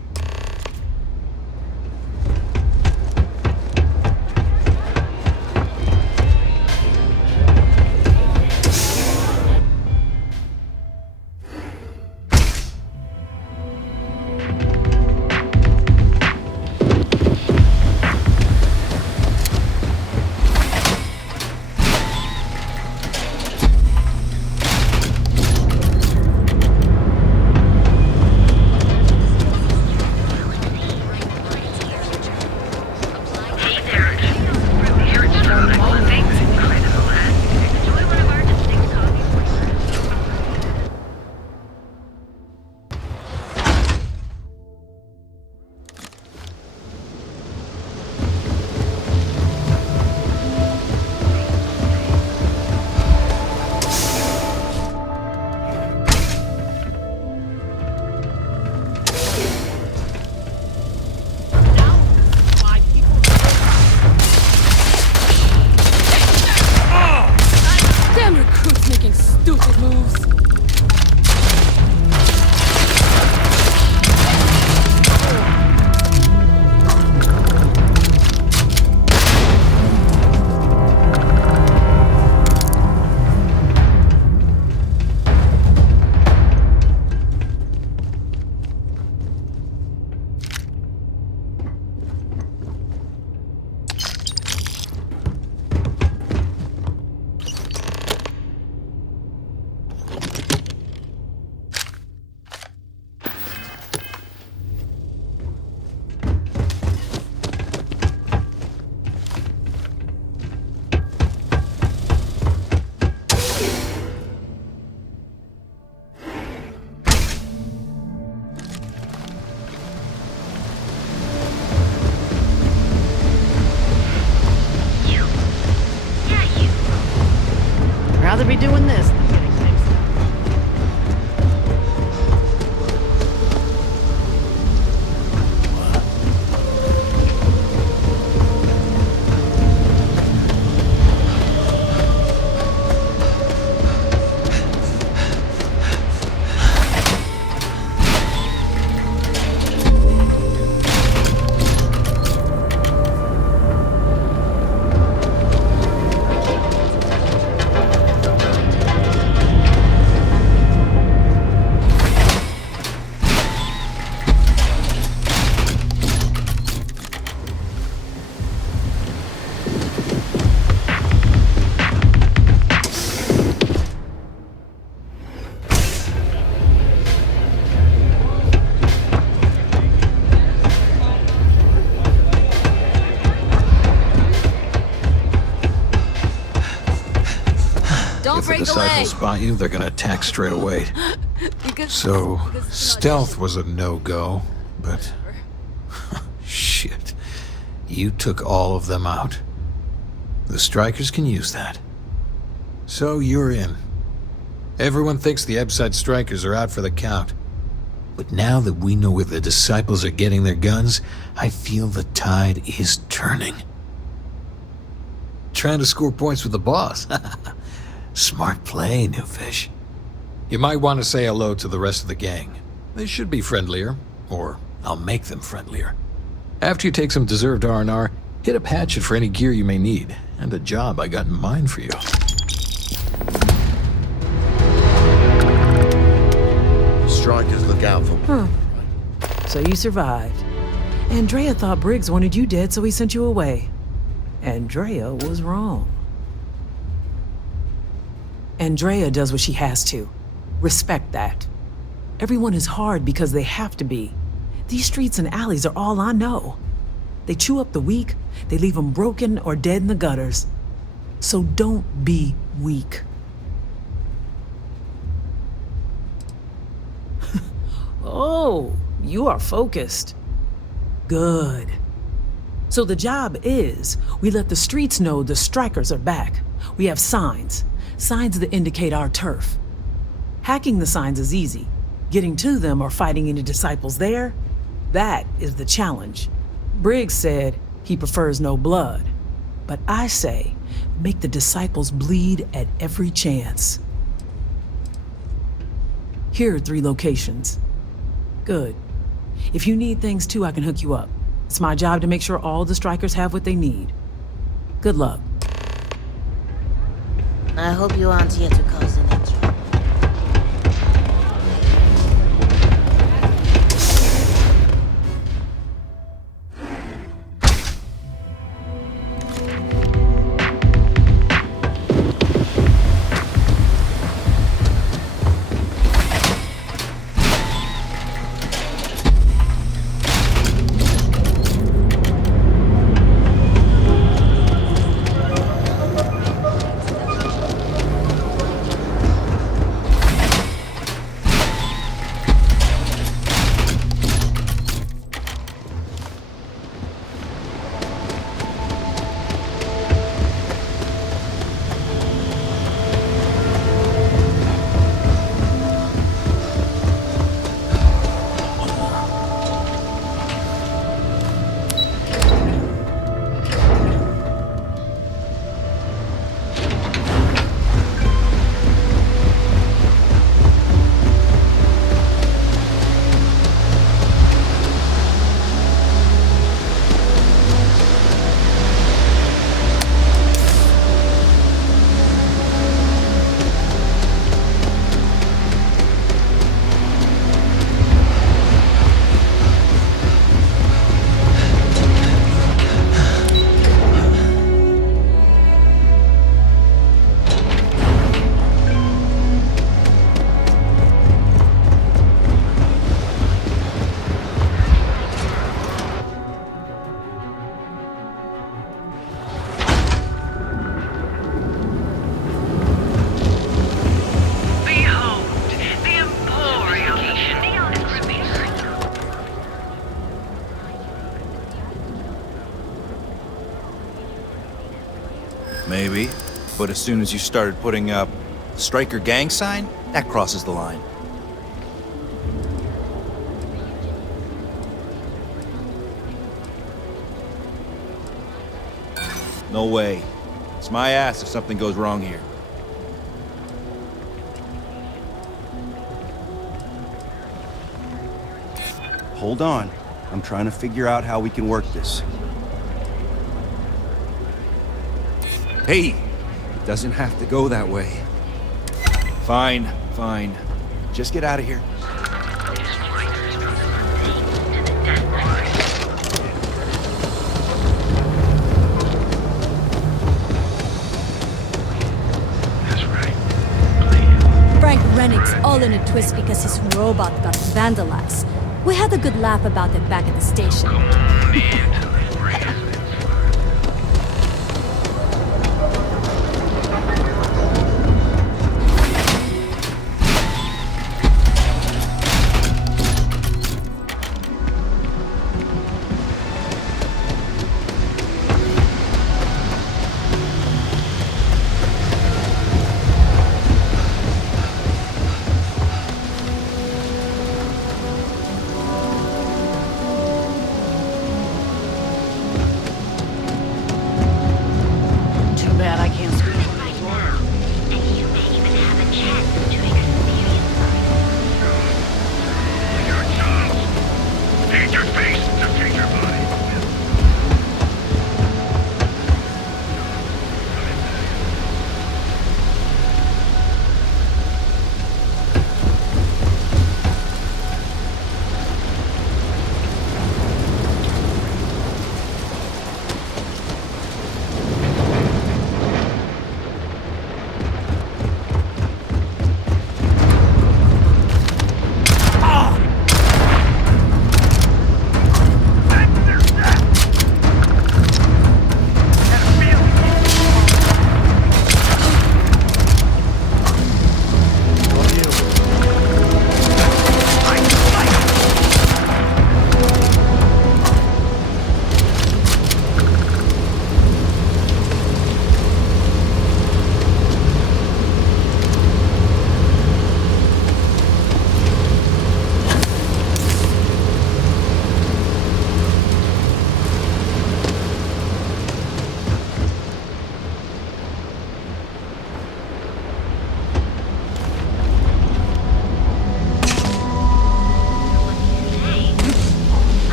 rather be doing this than getting fixed up. If the disciples spot you, they're gonna attack straight away. So, stealth was a no-go, but... shit. You took all of them out. The strikers can use that. So you're in. Everyone thinks the Ebside strikers are out for the count. But now that we know where the disciples are getting their guns, I feel the tide is turning. Trying to score points with the boss. Smart play, new fish. You might want to say hello to the rest of the gang. They should be friendlier, or I'll make them friendlier. After you take some deserved R&R, hit up Hatchet for any gear you may need, and a job I got in mind for you. Strikers look out for me. Huh. So you survived. Andrea thought Briggs wanted you dead, so he sent you away. Andrea was wrong. Andrea does what she has to. Respect that. Everyone is hard because they have to be. These streets and alleys are all I know. They chew up the weak, they leave them broken or dead in the gutters. So don't be weak. Oh, you are focused. Good. So the job is, we let the streets know the strikers are back. We have signs that indicate our turf. Hacking the signs is easy. Getting to them or fighting any disciples there, that is the challenge. Briggs said he prefers no blood. But I say, make the disciples bleed at every chance. Here are 3 locations. Good. If you need things too, I can hook you up. It's my job to make sure all the strikers have what they need. Good luck. I hope you aren't here to cause any trouble. but as soon as you started putting up Striker gang sign, that crosses the line. No way. It's my ass if something goes wrong here. Hold on. I'm trying to figure out how we can work this. Hey, it doesn't have to go that way. Fine, fine. Just get out of here. Frank Rennick's all in a twist because his robot got vandalized. We had a good laugh about it back at the station. Too bad I can't scream right now. And you may even have a chance to experience your chance. Feed your face to feed your body.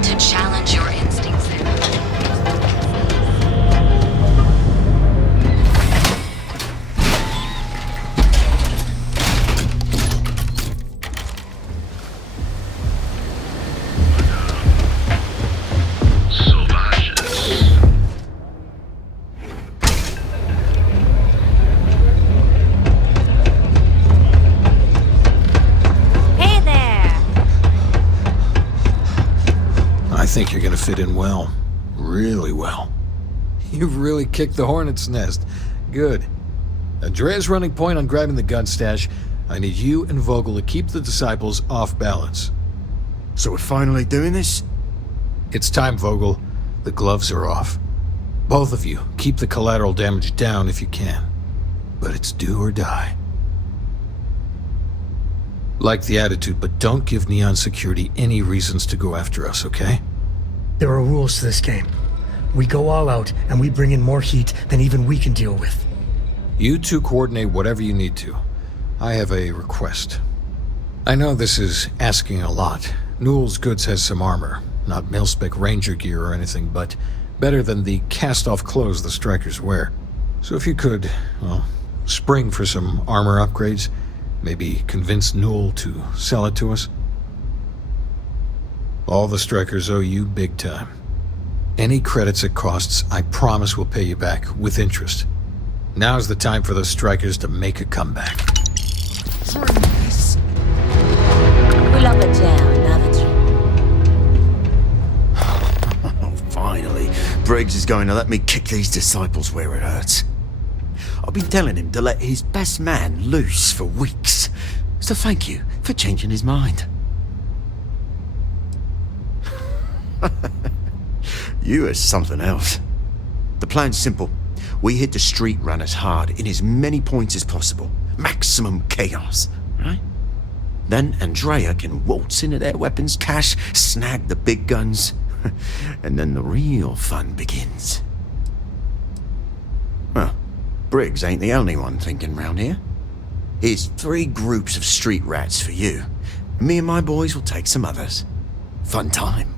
To challenge your instincts there. Hey there! I think you're gonna fit in well. Really well. You've really kicked the hornet's nest. Good. Andrea's running point on grabbing the gun stash. I need you and Vogel to keep the disciples off balance. So we're finally doing this? It's time, Vogel. The gloves are off. Both of you, keep the collateral damage down if you can. But it's do or die. Like the attitude, but don't give Neon Security any reasons to go after us, okay? There are rules to this game. We go all out, and we bring in more heat than even we can deal with. You two coordinate whatever you need to. I have a request. I know this is asking a lot. Newell's Goods has some armor. Not mil-spec ranger gear or anything, but better than the cast-off clothes the strikers wear. So if you could, well, spring for some armor upgrades, maybe convince Newell to sell it to us. All the strikers owe you big time. Any credits it costs, I promise we'll pay you back with interest. Now's the time for those strikers to make a comeback. Freeze! We'll up it down, haven't Oh, finally. Briggs is going to let me kick these disciples where it hurts. I've been telling him to let his best man loose for weeks. So thank you for changing his mind. You are something else. The plan's simple. We hit the street runners hard in as many points as possible. Maximum chaos, right? Then Andrea can waltz into their weapons cache, snag the big guns, and then the real fun begins. Well, Briggs ain't the only one thinking round here. Here's 3 groups of street rats for you. Me and my boys will take some others. Fun time.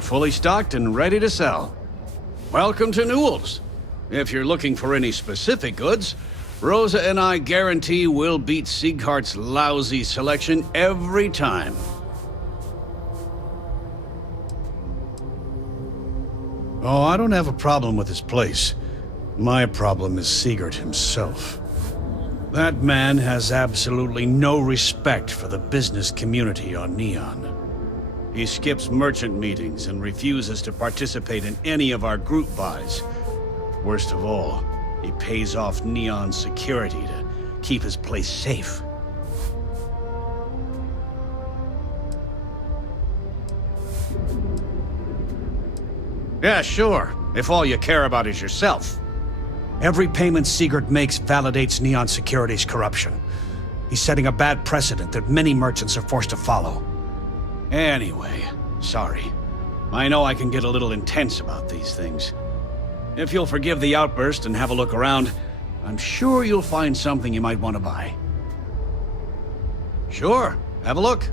Fully stocked and ready to sell. Welcome to Newell's. If you're looking for any specific goods, Rosa and I guarantee we'll beat Sieghart's lousy selection every time. Oh, I don't have a problem with this place. My problem is Siegert himself. That man has absolutely no respect for the business community on Neon. He skips merchant meetings and refuses to participate in any of our group buys. Worst of all, he pays off Neon's security to keep his place safe. Yeah, sure, if all you care about is yourself. Every payment Siegert makes validates Neon Security's corruption. He's setting a bad precedent that many merchants are forced to follow. Anyway, sorry. I know I can get a little intense about these things. If you'll forgive the outburst and have a look around, I'm sure you'll find something you might want to buy. Sure, have a look.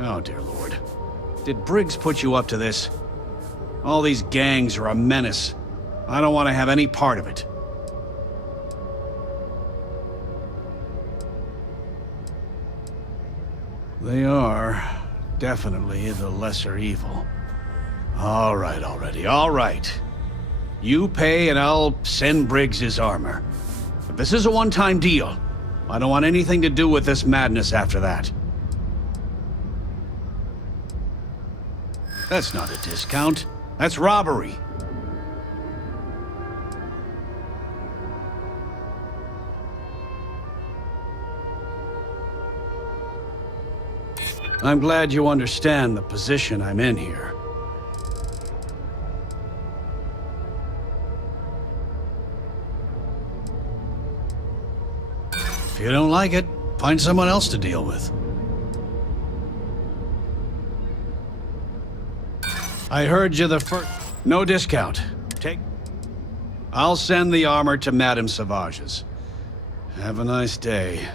Oh, dear Lord. Did Briggs put you up to this? All these gangs are a menace. I don't want to have any part of it. They are definitely the lesser evil. All right already, all right. You pay and I'll send Briggs his armor. But this is a one-time deal. I don't want anything to do with this madness after that. That's not a discount. That's robbery. I'm glad you understand the position I'm in here. If you don't like it, find someone else to deal with. I heard you the first... No discount. I'll send the armor to Madame Savage's. Have a nice day.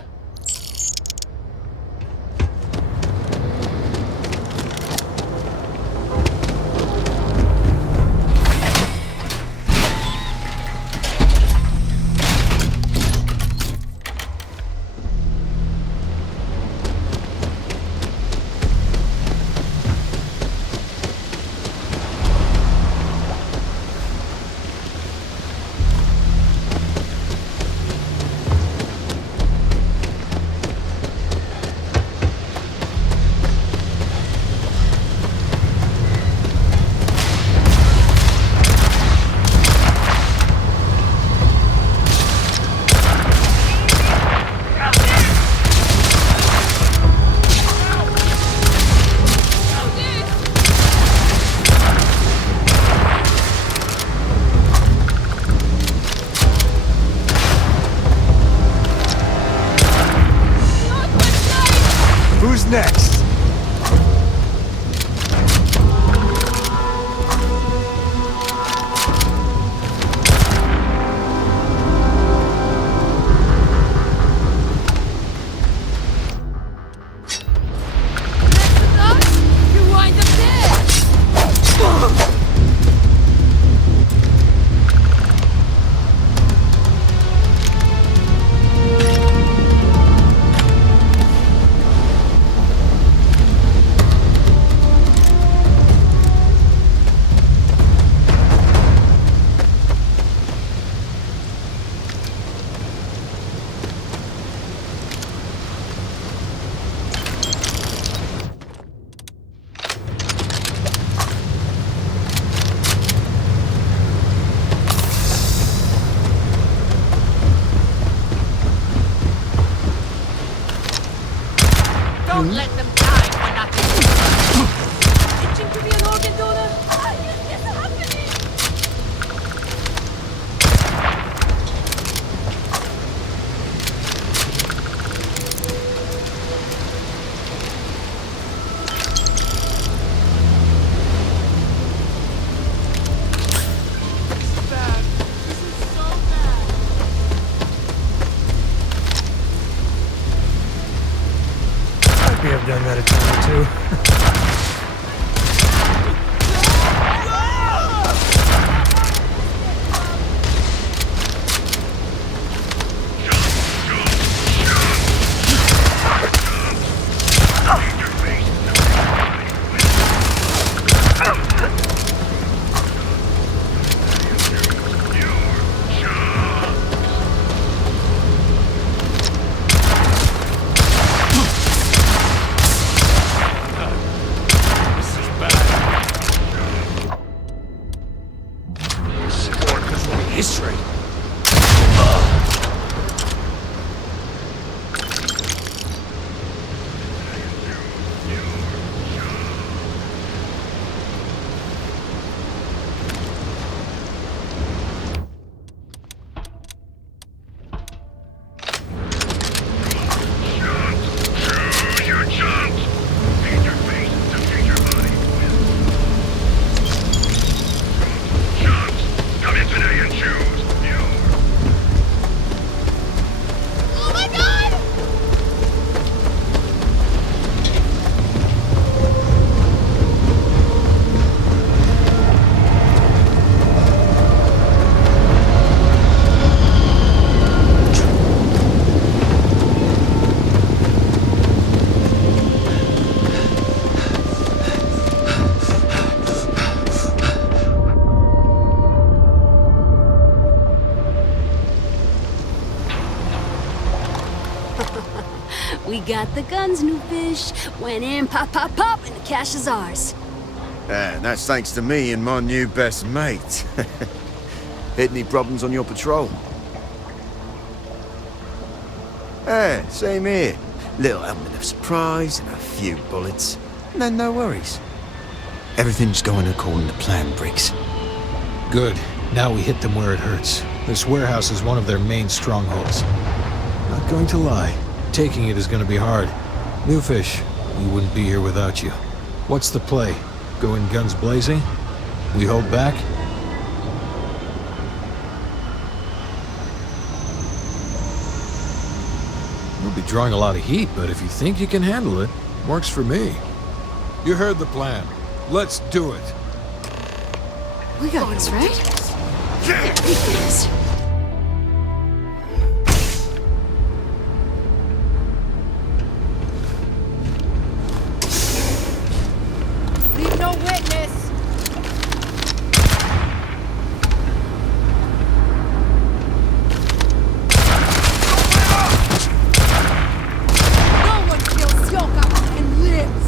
next? Don't let them die for nothing. Itching to be an organ donor? Why is this happening? We have done that a time or two. History. We got the guns, new fish. Went in, pop, pop, pop, and the cash is ours. And that's thanks to me and my new best mate. Hit any problems on your patrol? Same here. Little element of surprise and a few bullets. And then no worries. Everything's going according to plan, Briggs. Good. Now we hit them where it hurts. This warehouse is one of their main strongholds. Not going to lie. Taking it is going to be hard. New fish, we wouldn't be here without you. What's the play? Go in guns blazing? We hold back? You'll be drawing a lot of heat, but if you think you can handle it, works for me. You heard the plan. Let's do it. We got this, right? Yeah, we got this. Leave no witness. No one kills Yoka and lives.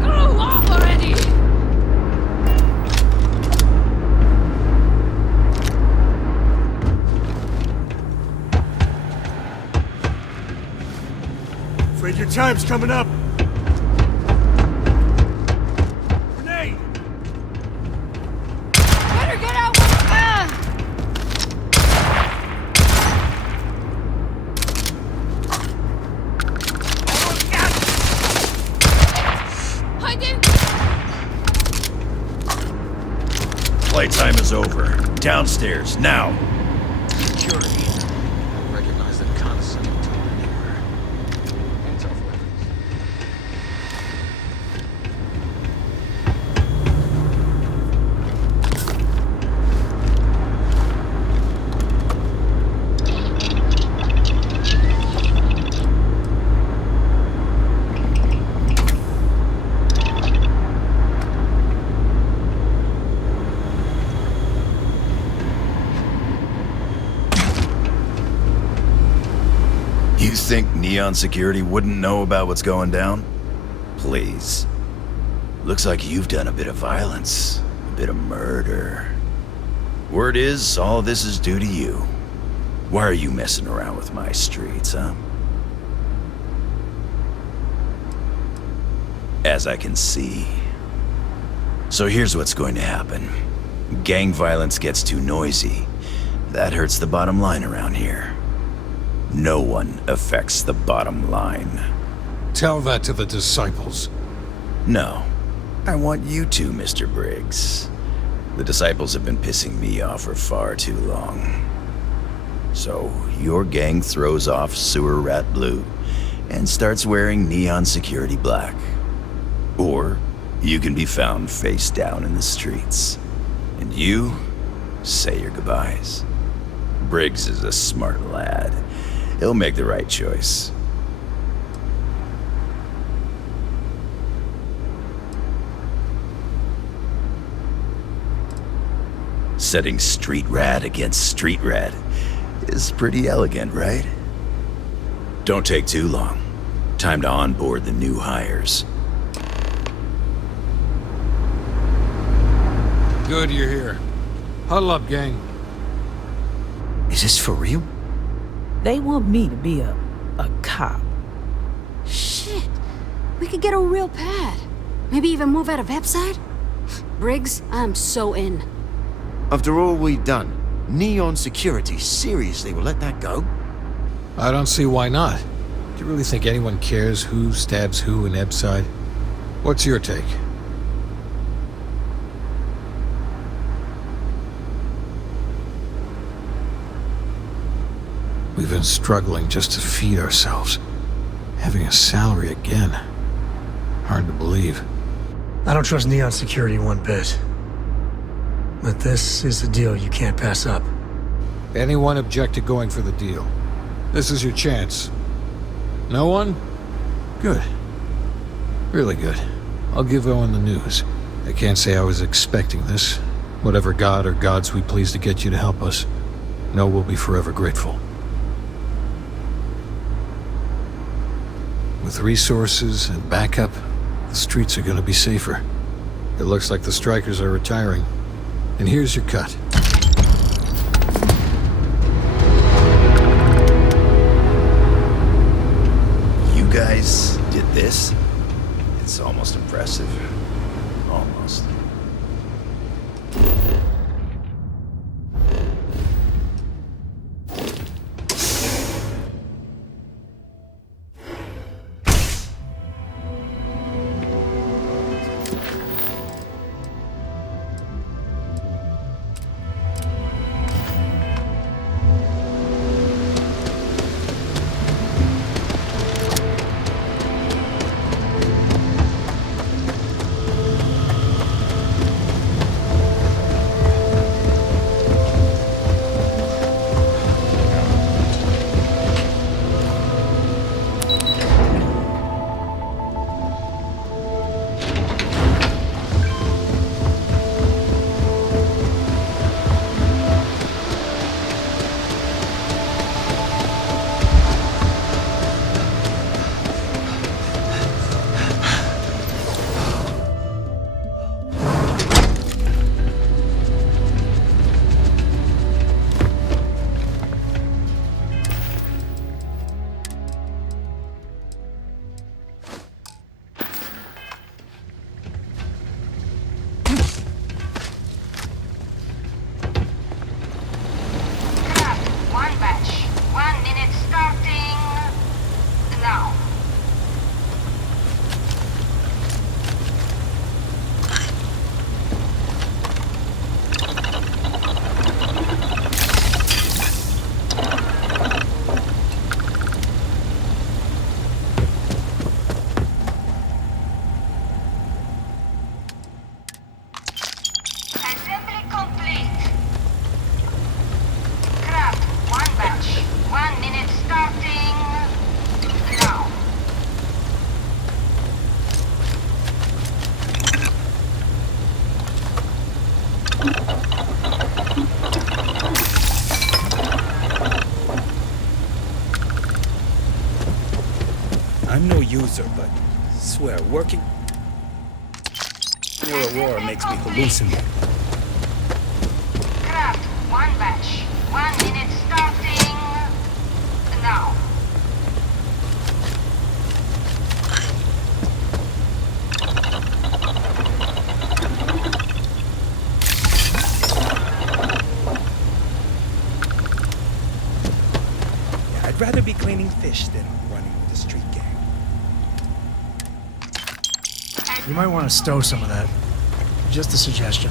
Go off already. Afraid your time's coming up. Better get out. Playtime is over. Downstairs, now. Security. I recognize the constant tone anywhere. Hands off weapons. You think Neon Security wouldn't know about what's going down? Please. Looks like you've done a bit of violence, a bit of murder. Word is, all this is due to you. Why are you messing around with my streets, huh? As I can see. So here's what's going to happen. Gang violence gets too noisy. That hurts the bottom line around here. No one affects the bottom line. Tell that to the disciples. No. I want you to, Mr. Briggs. The disciples have been pissing me off for far too long. So, your gang throws off Sewer Rat Blue and starts wearing Neon Security Black. Or, you can be found face down in the streets. And you say your goodbyes. Briggs is a smart lad. He'll make the right choice. Setting street rat against street rat is pretty elegant, right? Don't take too long. Time to onboard the new hires. Good you're here. Huddle up, gang. Is this for real? They want me to be a cop. Shit. We could get a real pad. Maybe even move out of Epside? Briggs, I'm so in. After all we've done, Neon Security seriously will let that go? I don't see why not. Do you really think anyone cares who stabs who in Epside? What's your take? We've been struggling just to feed ourselves. Having a salary again. Hard to believe. I don't trust Neon Security one bit. But this is a deal you can't pass up. Anyone object to going for the deal? This is your chance. No one? Good. Really good. I'll give Owen the news. I can't say I was expecting this. Whatever god or gods we please to get you to help us, know we'll be forever grateful. With resources and backup, the streets are gonna be safer. It looks like the strikers are retiring. And here's your cut. You guys did this? It's almost impressive. Almost. I'm no user, but swear, working near Aurora makes me hallucinate. Craft, one batch. 1 minute starting now. Yeah, I'd rather be cleaning fish than running the street gang. You might want to stow some of that. Just a suggestion.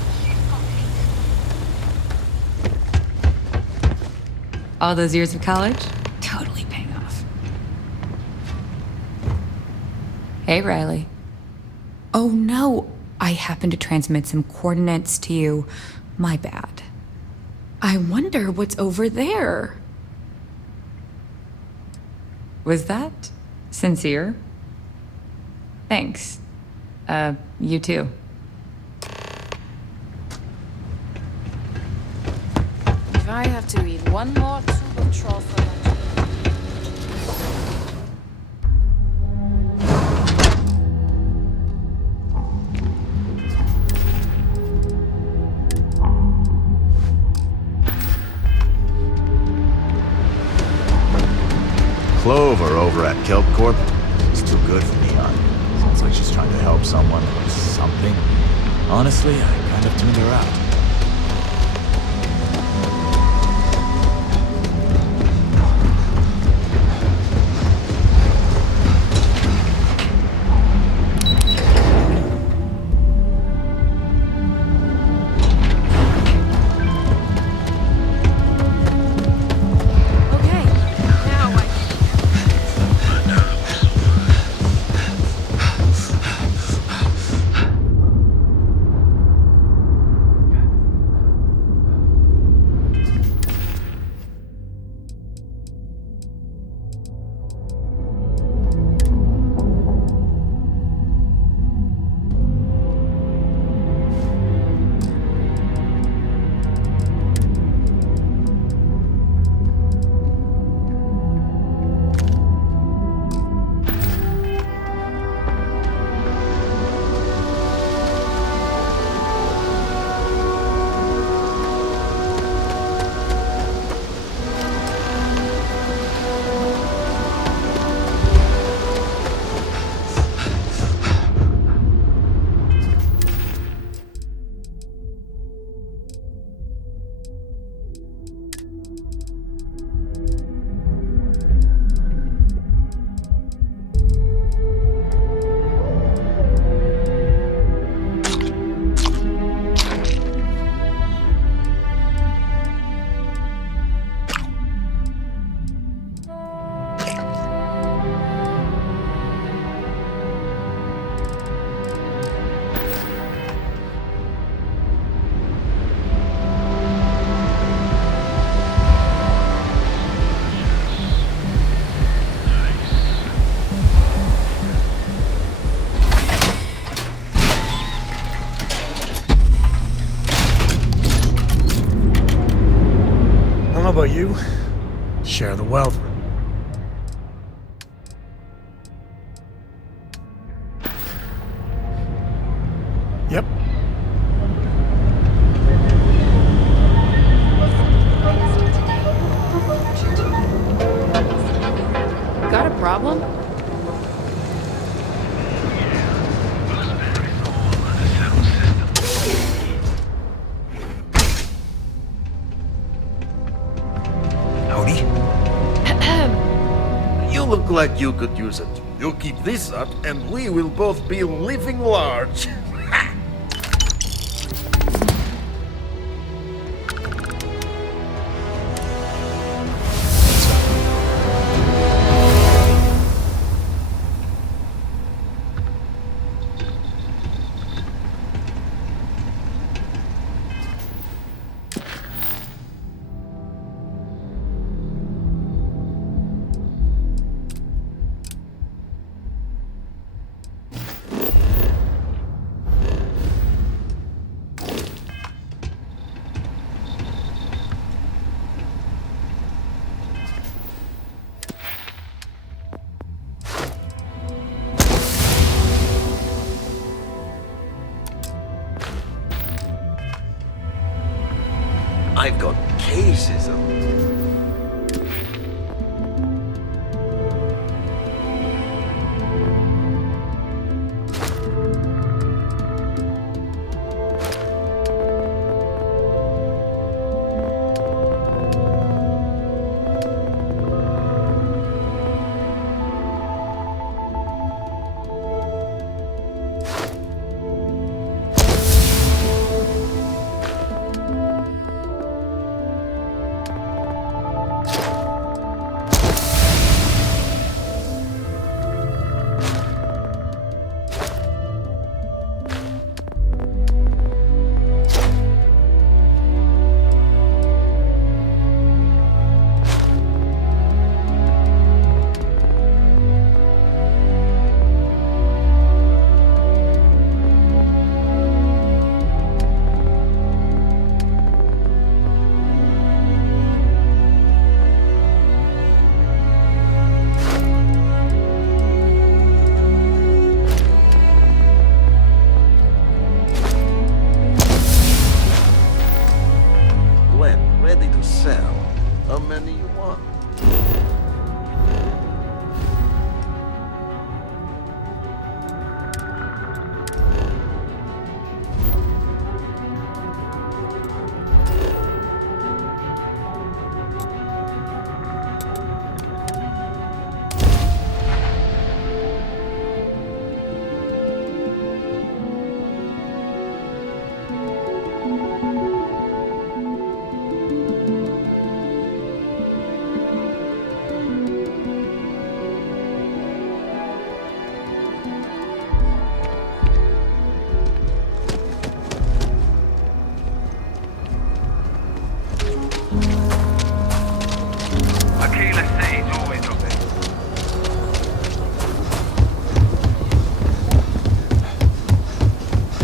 All those years of college? Totally paying off. Hey, Riley. Oh no, I happened to transmit some coordinates to you. My bad. I wonder what's over there. Was that sincere? Thanks. You too. If I have to eat one more tube of troll for lunch. Clover over at Kelp Corp is too good for Neon. Sounds like she's trying to help someone with something. Honestly, I kind of tuned her out. How about you? Share the wealth. Yep. Got a problem? Howdy. You look like you could use it. You keep this up, and we will both be living large. I've got cases of... Ready to sell. How many you want?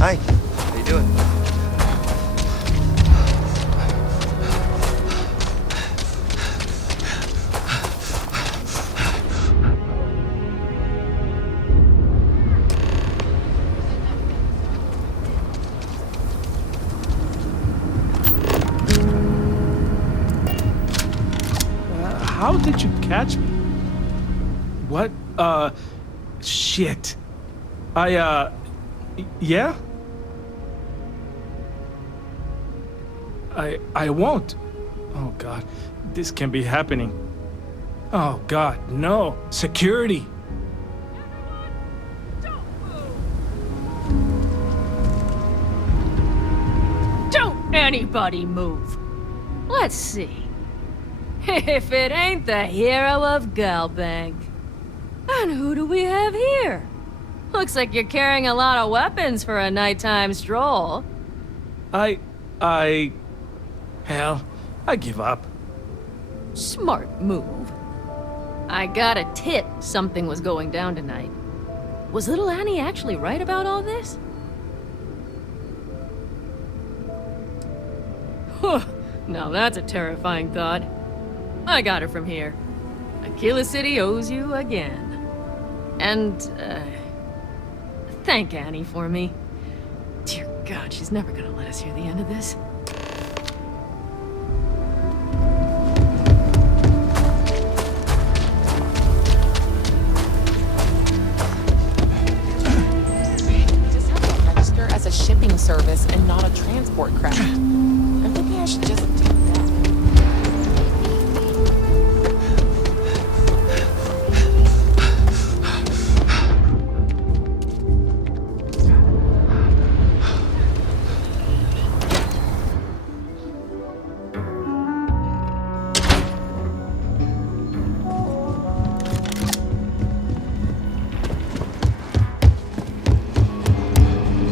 Hi, how you doing? How did you catch me? What? Shit. Yeah? I won't. Oh, God. This can't be happening. Oh, God, no. Security. Don't anybody move. Let's see. If it ain't the hero of Galbank. And who do we have here? Looks like you're carrying a lot of weapons for a nighttime stroll. Hell, I give up. Smart move. I got a tip something was going down tonight. Was little Annie actually right about all this? Now that's a terrifying thought. I got it from here. Aquila City owes you again. And, thank Annie for me. Dear God, she's never gonna let us hear the end of this. Just have to register as a shipping service and not a transport craft. I'm thinking I should just do that.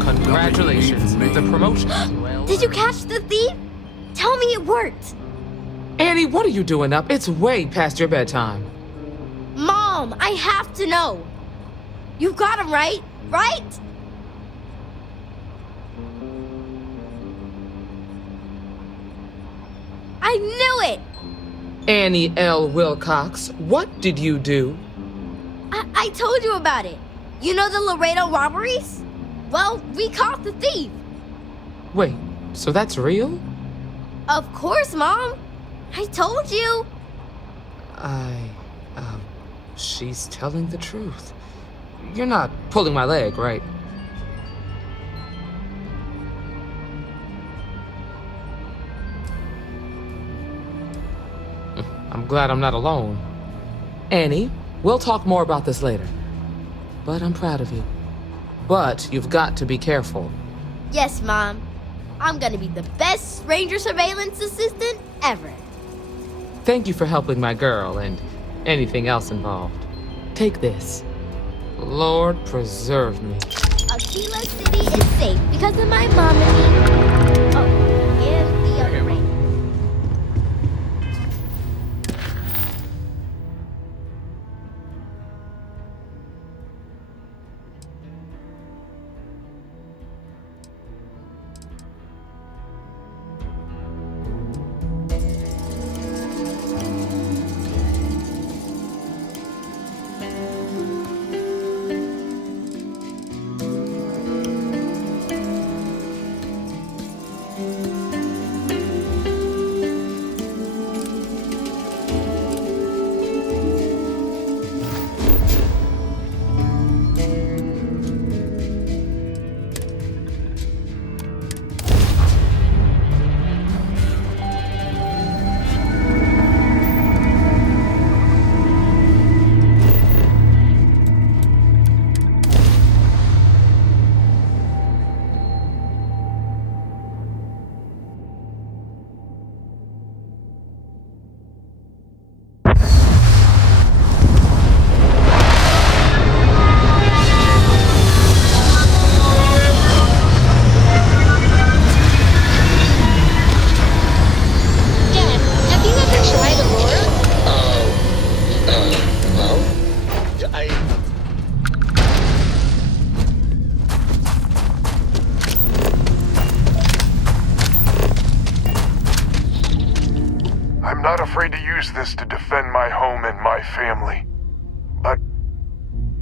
Congratulations, the promotion. Did you catch the thief? Tell me it worked. Annie, what are you doing up? It's way past your bedtime. Mom, I have to know. You got him right? Right? I knew it! Annie L. Wilcox, what did you do? I told you about it. You know the Laredo robberies? Well, we caught the thief. Wait, so that's real? Of course, Mom. I told you. She's telling the truth. You're not pulling my leg, right? I'm glad I'm not alone. Annie, we'll talk more about this later. But I'm proud of you. But you've got to be careful. Yes, Mom. I'm gonna be the best ranger surveillance assistant ever. Thank you for helping my girl and anything else involved. Take this. Lord preserve me. Aquila City is safe because of my mom and me. Oh, and the other ranger. I'm not afraid to use this to defend my home and my family. But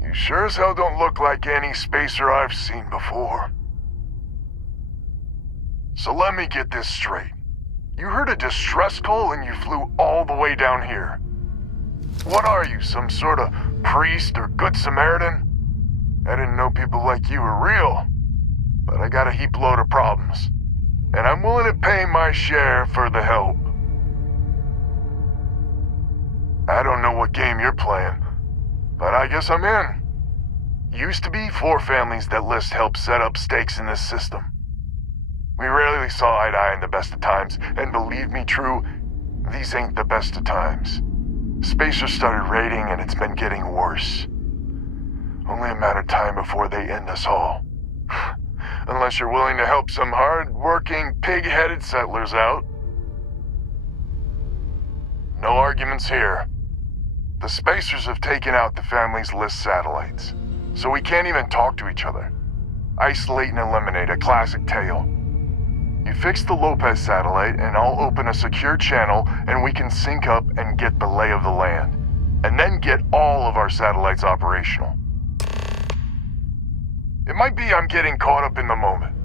you sure as hell don't look like any spacer I've seen before. So let me get this straight. You heard a distress call and you flew all the way down here. What are you, some sort of priest or good Samaritan? I didn't know people like you were real, but I got a heap load of problems. And I'm willing to pay my share for the help. I don't know what game you're playing, but I guess I'm in. Used to be 4 families that List helped set up stakes in this system. We rarely saw eye to eye in the best of times, and believe me, True, these ain't the best of times. Spacers started raiding, and it's been getting worse. Only a matter of time before they end us all. Unless you're willing to help some hard-working, pig-headed settlers out. No arguments here. The Spacers have taken out the family's List satellites, so we can't even talk to each other. Isolate and eliminate, a classic tale. You fix the Lopez satellite, and I'll open a secure channel, and we can sync up and get the lay of the land. And then get all of our satellites operational. It might be I'm getting caught up in the moment,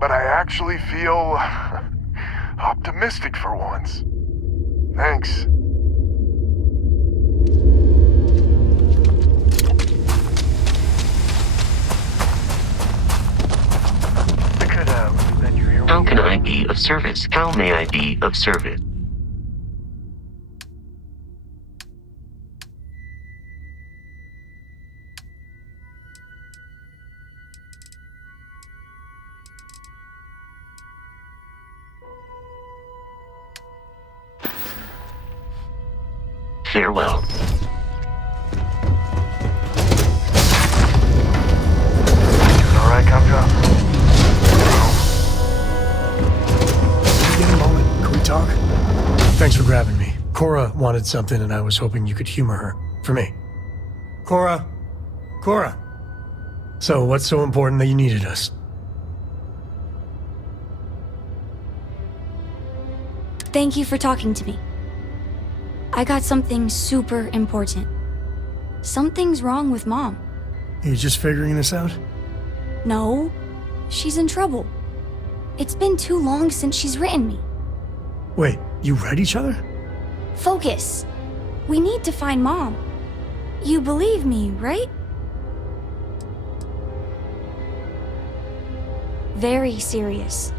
but I actually feel optimistic for once. Thanks. How can I be of service? How may I be of service? Farewell. Alright, Kamja? Get a moment. Can we talk? Thanks for grabbing me. Cora wanted something, and I was hoping you could humor her. For me. Cora! Cora! So, what's so important that you needed us? Thank you for talking to me. I got something super important. Something's wrong with Mom. You just figuring this out? No, she's in trouble. It's been too long since she's written me. Wait, you read each other? Focus. We need to find Mom. You believe me, right? Very serious.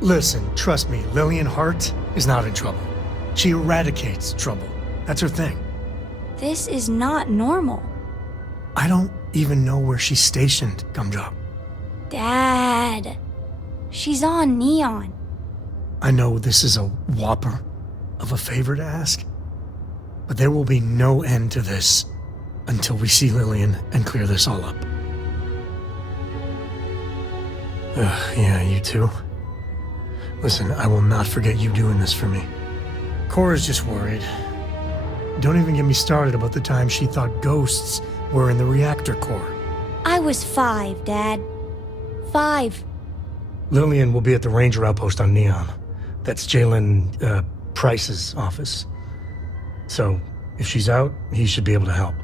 Listen, trust me, Lillian Hart is not in trouble. She eradicates trouble. That's her thing. This is not normal. I don't even know where she's stationed, Gumdrop. Dad. She's on Neon. I know this is a whopper of a favor to ask, but there will be no end to this until we see Lillian and clear this all up. Yeah, you too. Listen, I will not forget you doing this for me. Cora's just worried. Don't even get me started about the time she thought ghosts were in the reactor core. I was 5, Dad. 5. Lillian will be at the Ranger outpost on Neon. That's Jalen, Price's office. So, if she's out, he should be able to help.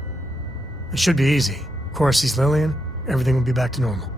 It should be easy. Cora sees Lillian, everything will be back to normal.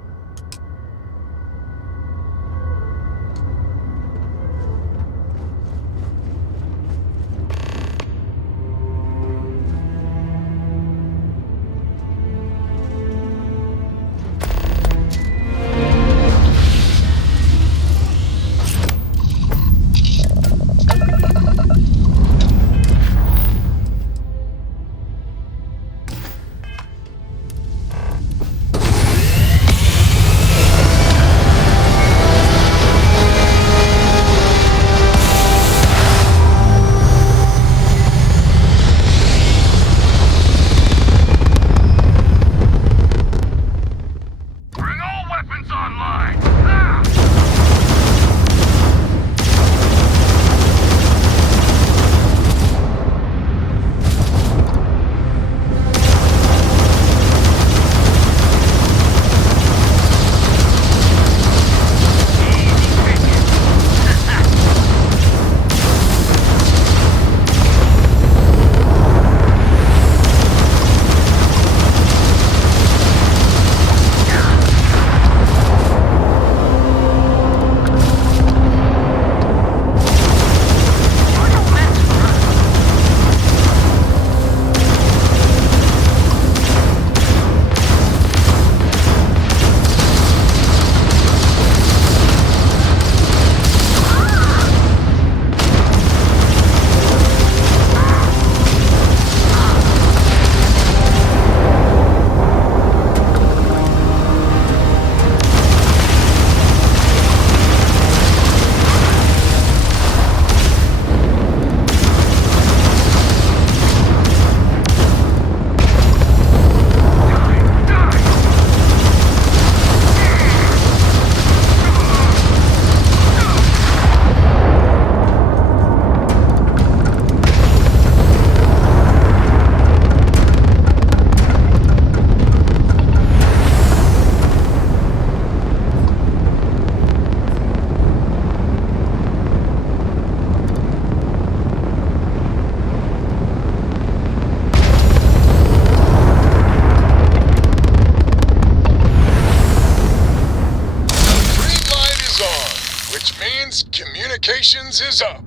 Communications is up.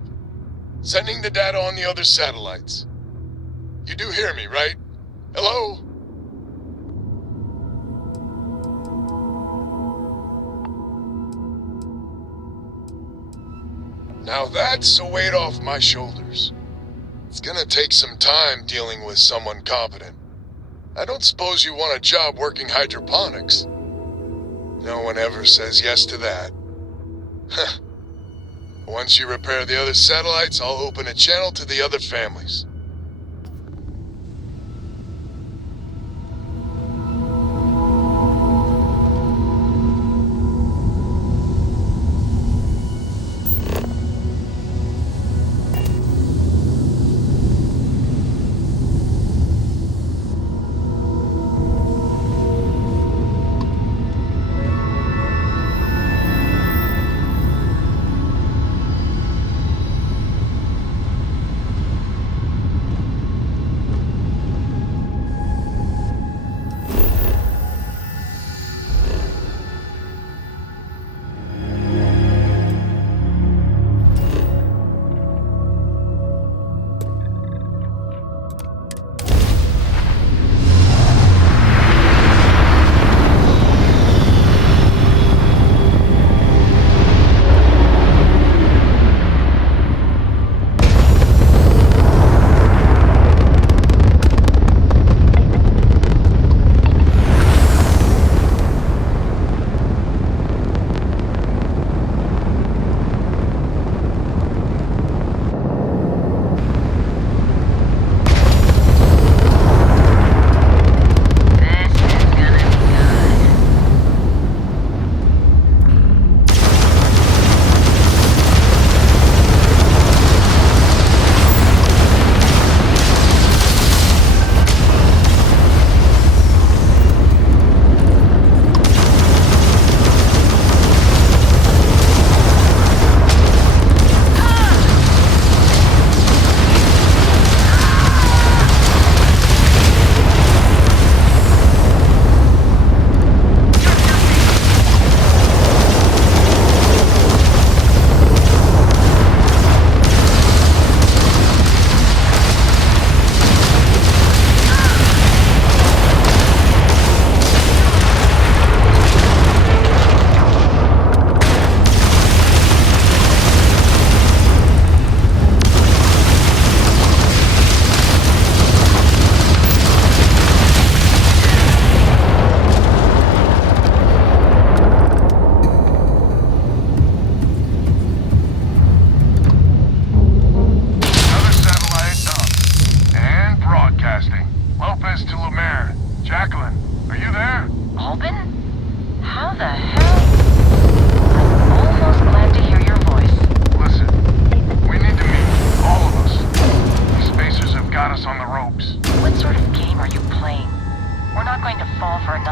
Sending the data on the other satellites. You do hear me, right? Hello? Now that's a weight off my shoulders. It's gonna take some time dealing with someone competent. I don't suppose you want a job working hydroponics. No one ever says yes to that. Once you repair the other satellites, I'll open a channel to the other families.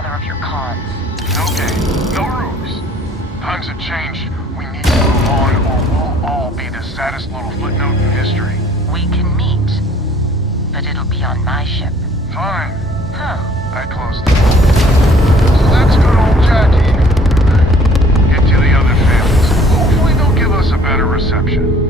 another of your cons. No game, no rules. Times have changed. We need to move on, or we'll all be the saddest little footnote in history. We can meet, but it'll be on my ship. Fine. Huh. I closed the door. So that's good old Jackie. Get to the other families. Hopefully they'll give us a better reception.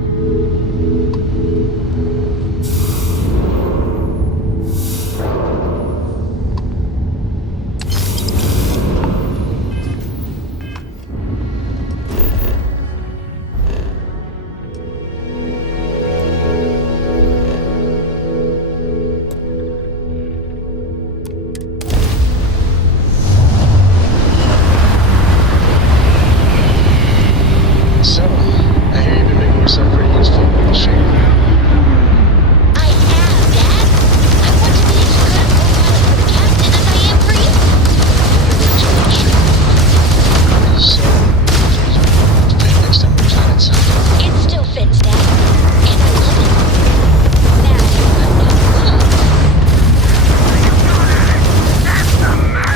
So, I hear you've been making yourself pretty useful in the ship. I have, Dad. I want to be as good a co-pilot for the captain as I am for you. So, fit next time the planet's out. It still fits, Dad. And I love it. Now, I'm not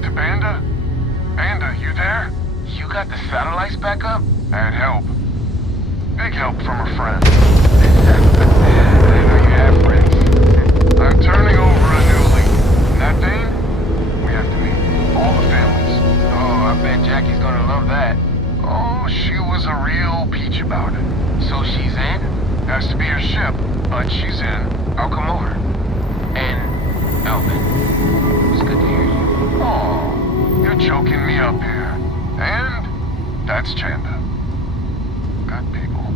to Banda? Banda, you there? You got the satellites back up? I had help. Big help from a friend. I didn't know you had friends. I'm turning over a new leaf. And that thing, we have to meet all the families. Oh, I bet Jackie's gonna love that. Oh, she was a real peach about it. So she's in? Has to be her ship, but she's in. I'll come over. And Alvin, it's good to hear you. Oh, you're choking me up here. And that's Chanda. Good people.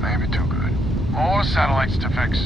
Maybe too good. More satellites to fix.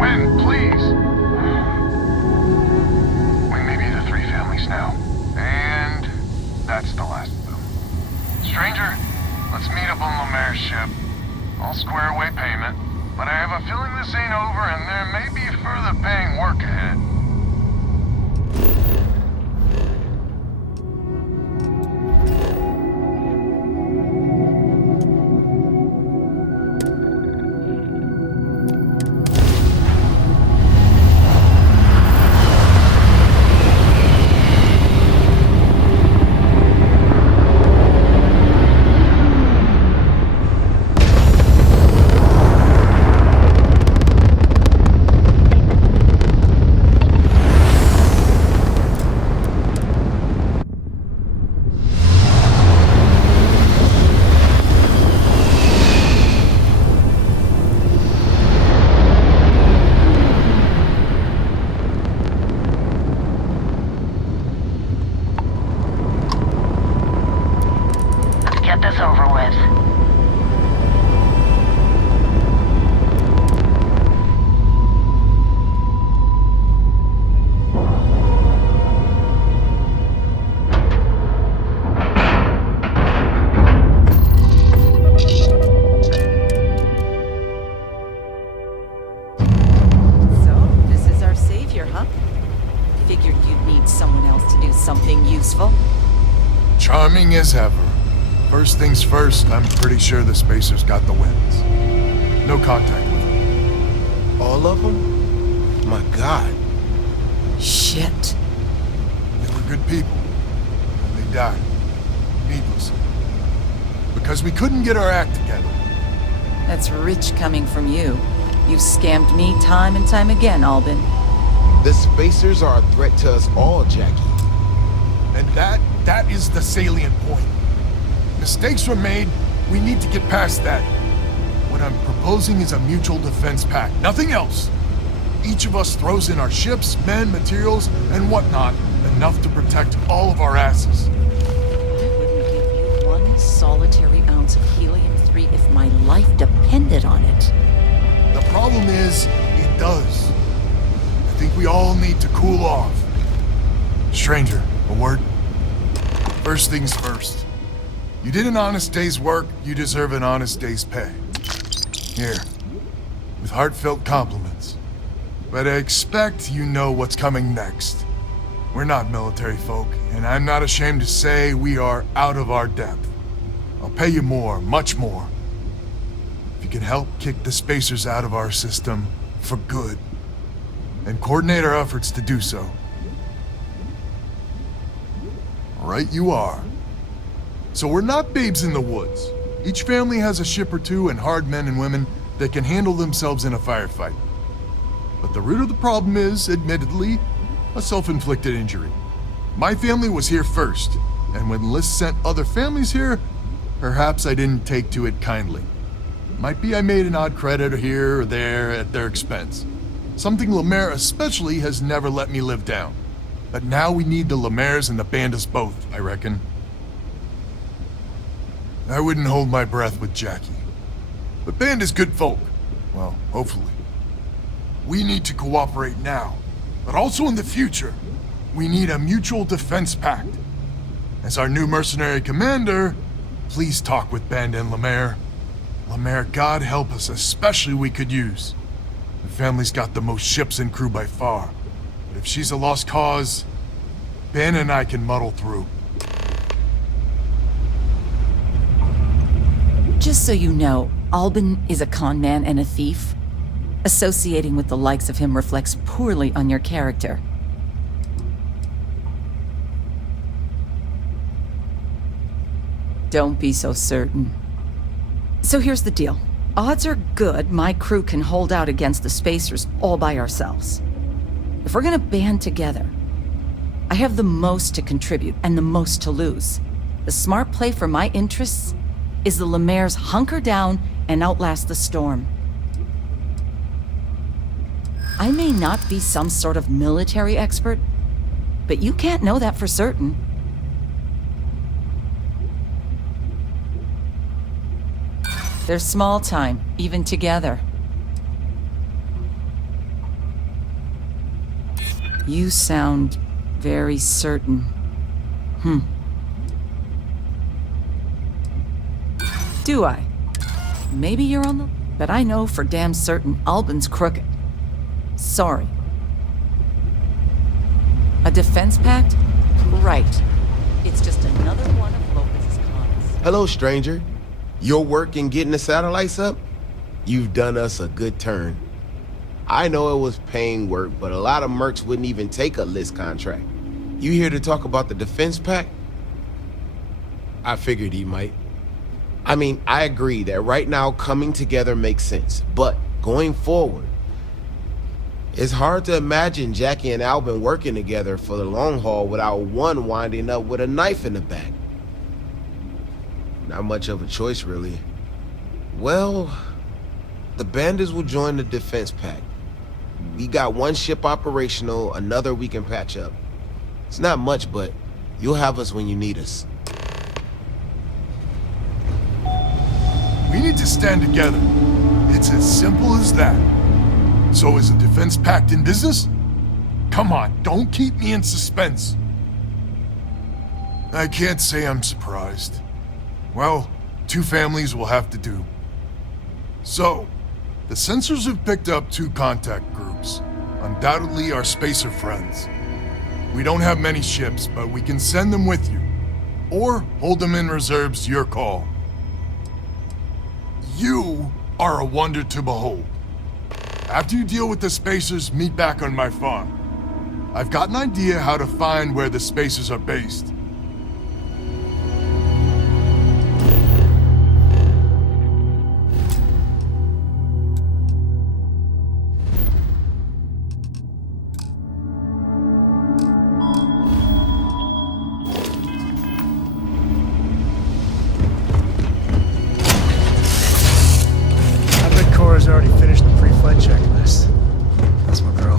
When, please. We may be the three families now. And that's the last of them. Stranger, let's meet up on Lemaire's ship. I'll square away payment, but I have a feeling this ain't over and there may be further paying work ahead. Get this over with. So, this is our savior, huh? Figured you'd need someone else to do something useful. Charming as ever. First things first, I'm pretty sure the Spacers got the wins. No contact with them. All of them? My God. Shit. They were good people. And they died. Needlessly. Because we couldn't get our act together. That's rich coming from you. You've scammed me time and time again, Albin. The Spacers are a threat to us all, Jackie. And that is the salient point. Mistakes were made, we need to get past that. What I'm proposing is a mutual defense pact, nothing else. Each of us throws in our ships, men, materials, and whatnot, enough to protect all of our asses. I wouldn't give you one solitary ounce of helium-3 if my life depended on it. The problem is, it does. I think we all need to cool off. Stranger, a word? First things first. You did an honest day's work, you deserve an honest day's pay. Here, with heartfelt compliments. But I expect you know what's coming next. We're not military folk, and I'm not ashamed to say we are out of our depth. I'll pay you more, much more. If you can help kick the Spacers out of our system for good, and coordinate our efforts to do so. Right you are. So we're not babes in the woods. Each family has a ship or two and hard men and women that can handle themselves in a firefight. But the root of the problem is, admittedly, a self-inflicted injury. My family was here first, and when Liz sent other families here, perhaps I didn't take to it kindly. Might be I made an odd credit here or there at their expense. Something Lemaire especially has never let me live down. But now we need the Lemaires and the Bandits both, I reckon. I wouldn't hold my breath with Jackie. But Band is good folk. Well, hopefully. We need to cooperate now, but also in the future. We need a mutual defense pact. As our new mercenary commander, please talk with Band and Lemaire. Lemaire, God help us, especially we could use. The family's got the most ships and crew by far. But if she's a lost cause, Ben and I can muddle through. Just so you know, Albin is a con man and a thief. Associating with the likes of him reflects poorly on your character. Don't be so certain. So here's the deal. Odds are good my crew can hold out against the Spacers all by ourselves. If we're gonna band together, I have the most to contribute and the most to lose. The smart play for my interests is the Lemaire's hunker down and outlast the storm. I may not be some sort of military expert, but you can't know that for certain. They're small time, even together. You sound very certain. Do I? Maybe you're on the... But I know for damn certain Albin's crooked. Sorry. A defense pact? Right. It's just another one of Lopez's cons. Hello, stranger. Your work in getting the satellites up? You've done us a good turn. I know it was paying work, but a lot of mercs wouldn't even take a list contract. You here to talk about the defense pact? I figured he might. I mean, I agree that right now coming together makes sense, but going forward, it's hard to imagine Jackie and Albin working together for the long haul without one winding up with a knife in the back. Not much of a choice, really. Well, the bandits will join the defense pact. We got one ship operational, another we can patch up. It's not much, but you'll have us when you need us. We need to stand together. It's as simple as that. So is the defense pact in business? Come on, don't keep me in suspense. I can't say I'm surprised. Well, 2 families will have to do. So, the sensors have picked up 2 contact groups. Undoubtedly our spacer friends. We don't have many ships, but we can send them with you. Or hold them in reserves, your call. You are a wonder to behold. After you deal with the spacers, meet back on my farm. I've got an idea how to find where the spacers are based. Cora's already finished the pre-flight checklist. That's my girl.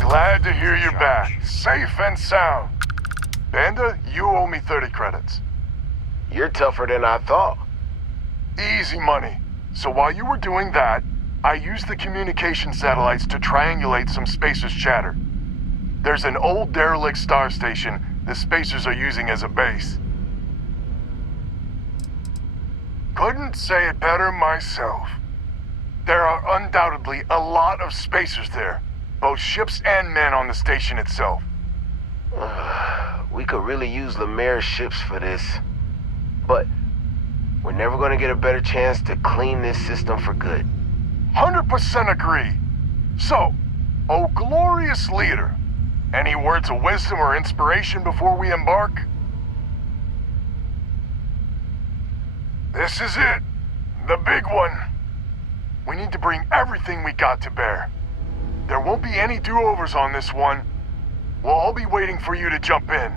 Glad to hear you're back, safe and sound. Banda, you owe me 30 credits. You're tougher than I thought. Easy money. So while you were doing that, I used the communication satellites to triangulate some Spacers chatter. There's an old derelict star station the Spacers are using as a base. Couldn't say it better myself. There are undoubtedly a lot of Spacers there, both ships and men on the station itself. We could really use Lemaire's ships for this. But we're never gonna get a better chance to clean this system for good. 100% agree. So, oh glorious leader, any words of wisdom or inspiration before we embark? This is it. The big one. We need to bring everything we got to bear. There won't be any do-overs on this one. We'll all be waiting for you to jump in.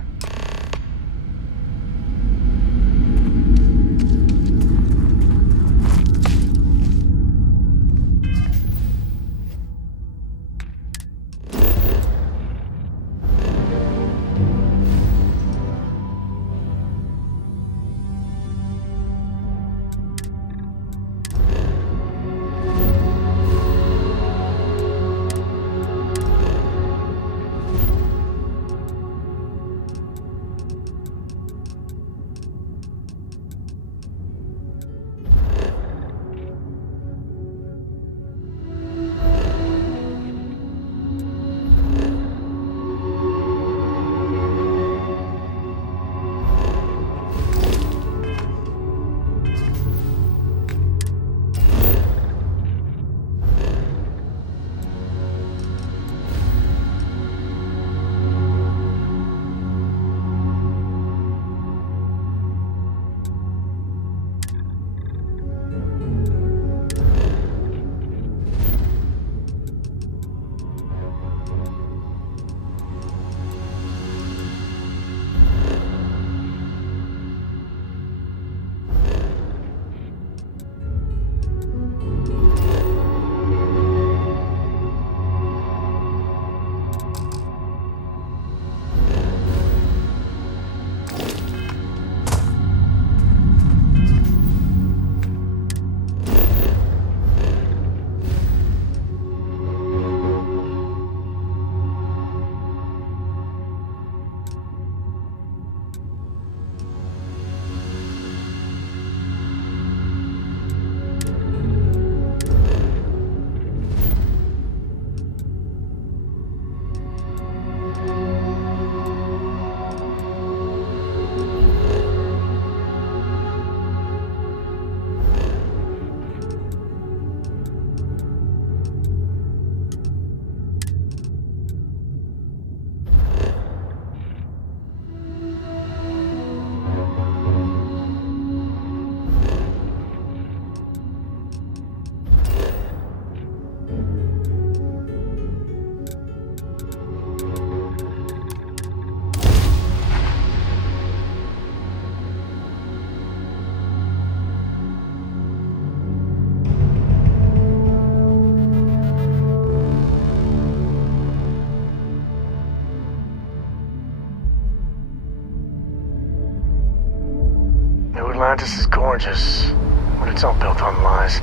Atlantis is gorgeous, but it's all built on lies.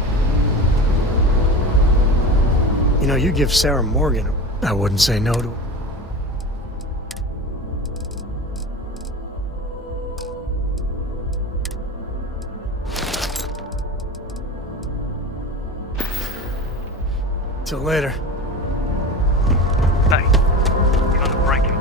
You know, you give Sarah Morgan, I wouldn't say no to. Till later. Hey, you're gonna break him.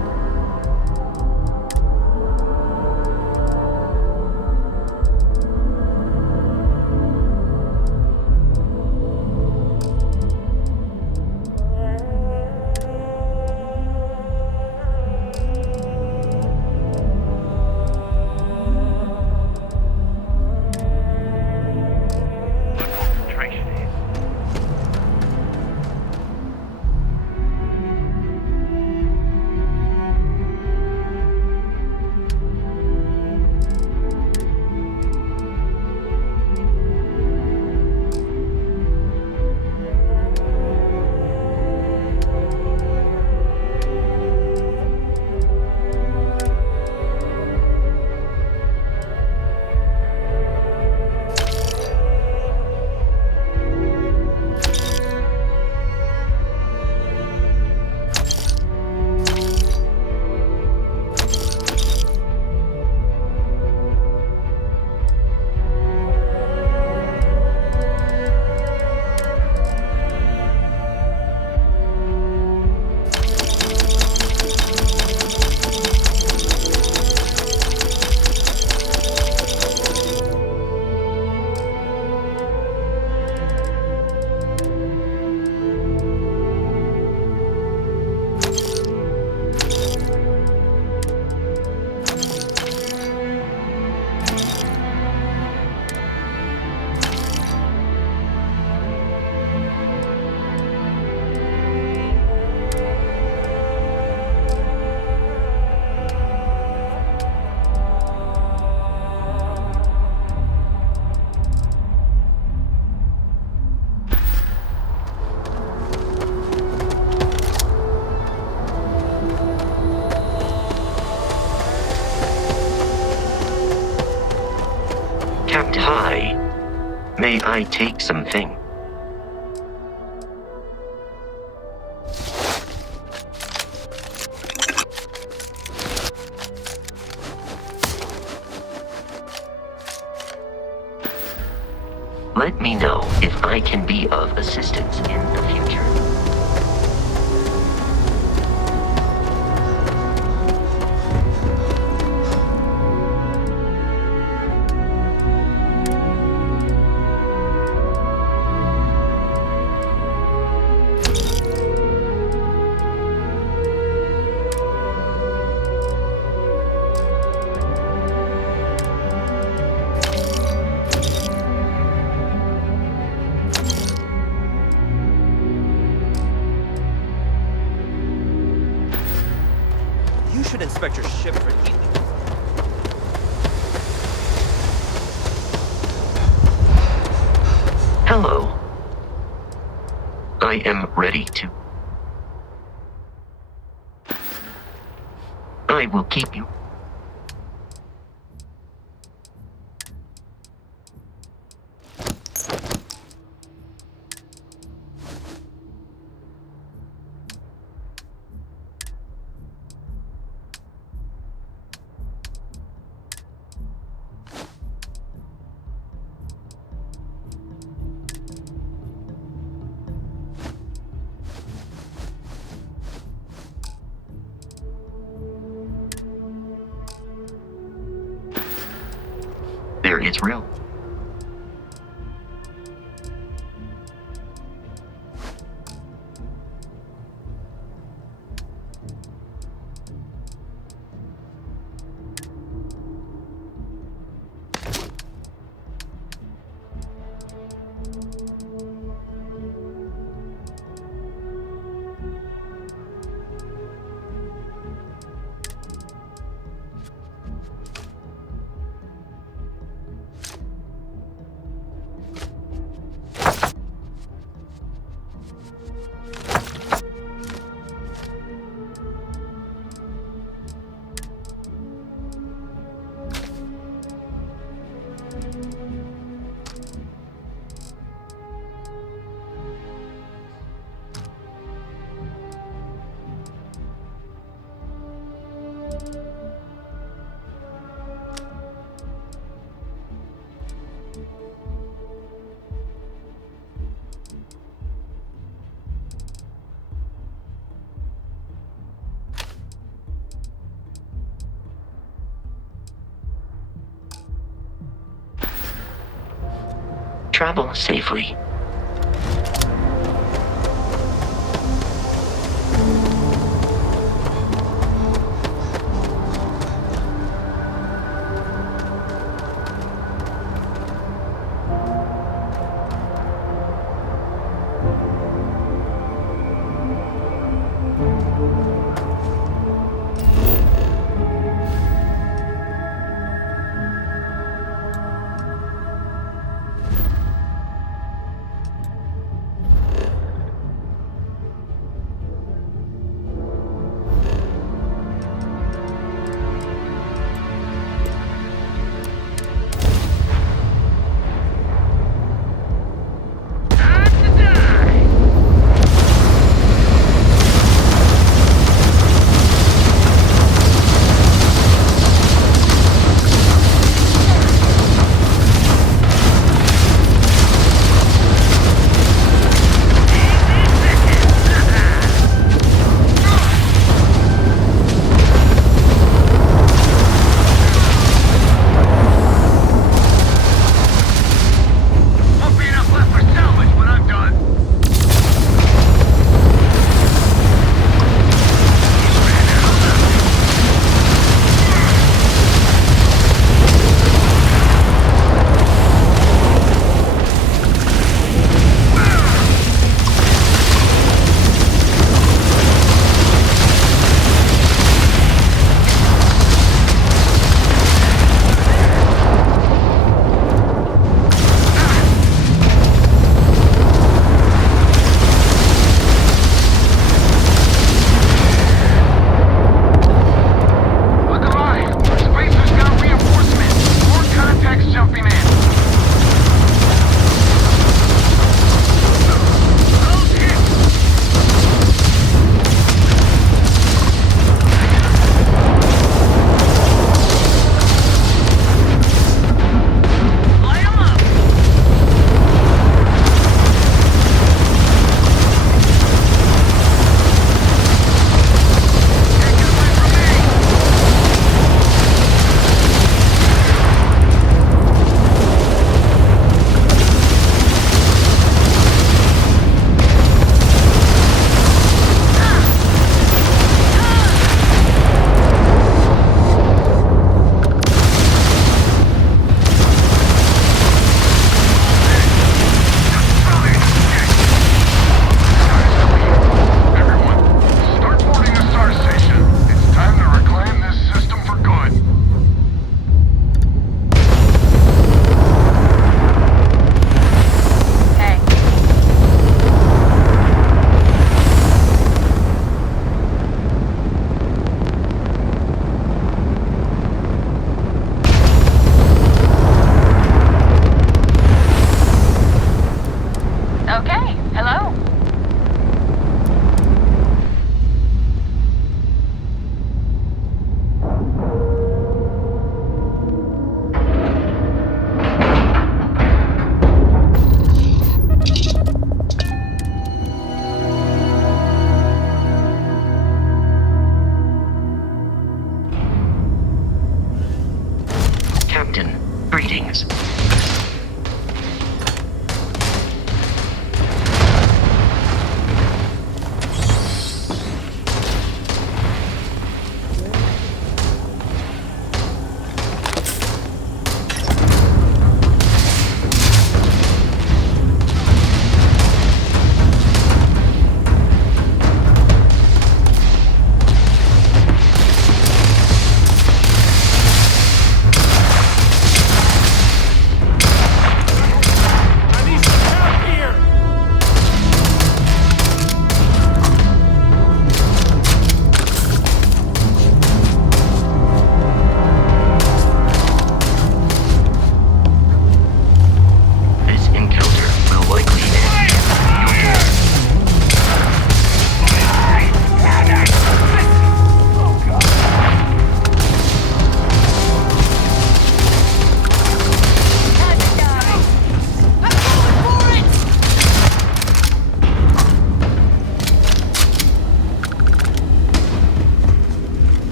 May I take something? Let me know if I can be of assistance in the future. You should inspect your ship for heat. Hello. I am ready to. I will keep you. There is real. Travel safely.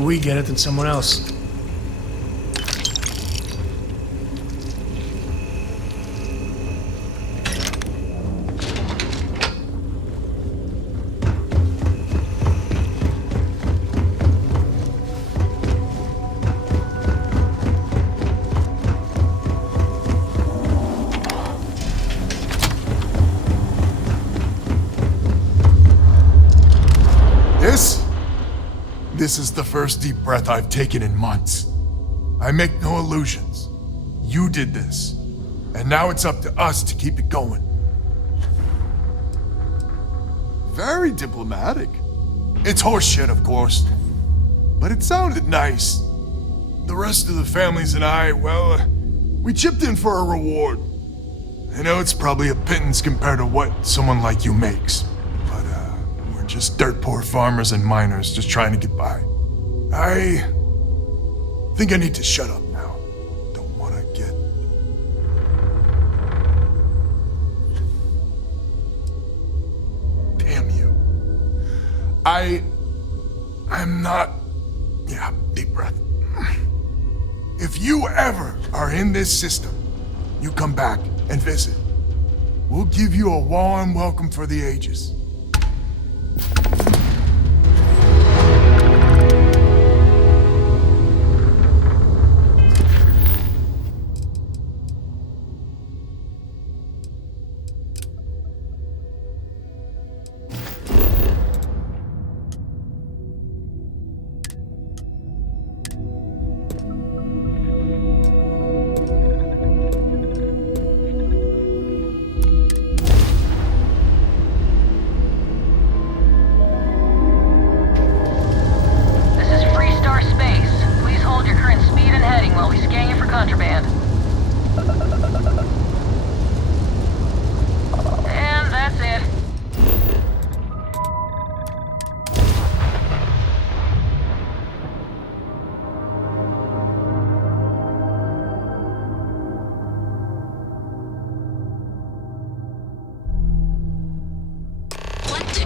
better we get it than someone else. This is the first deep breath I've taken in months. I make no illusions. You did this. And now it's up to us to keep it going. Very diplomatic. It's horseshit, of course. But it sounded nice. The rest of the families and I, well, we chipped in for a reward. I know it's probably a pittance compared to what someone like you makes. We're just dirt poor farmers and miners just trying to get by. I think I need to shut up now. Don't want to get... Damn you. I'm not... Yeah, deep breath. If you ever are in this system, you come back and visit. We'll give you a warm welcome for the ages.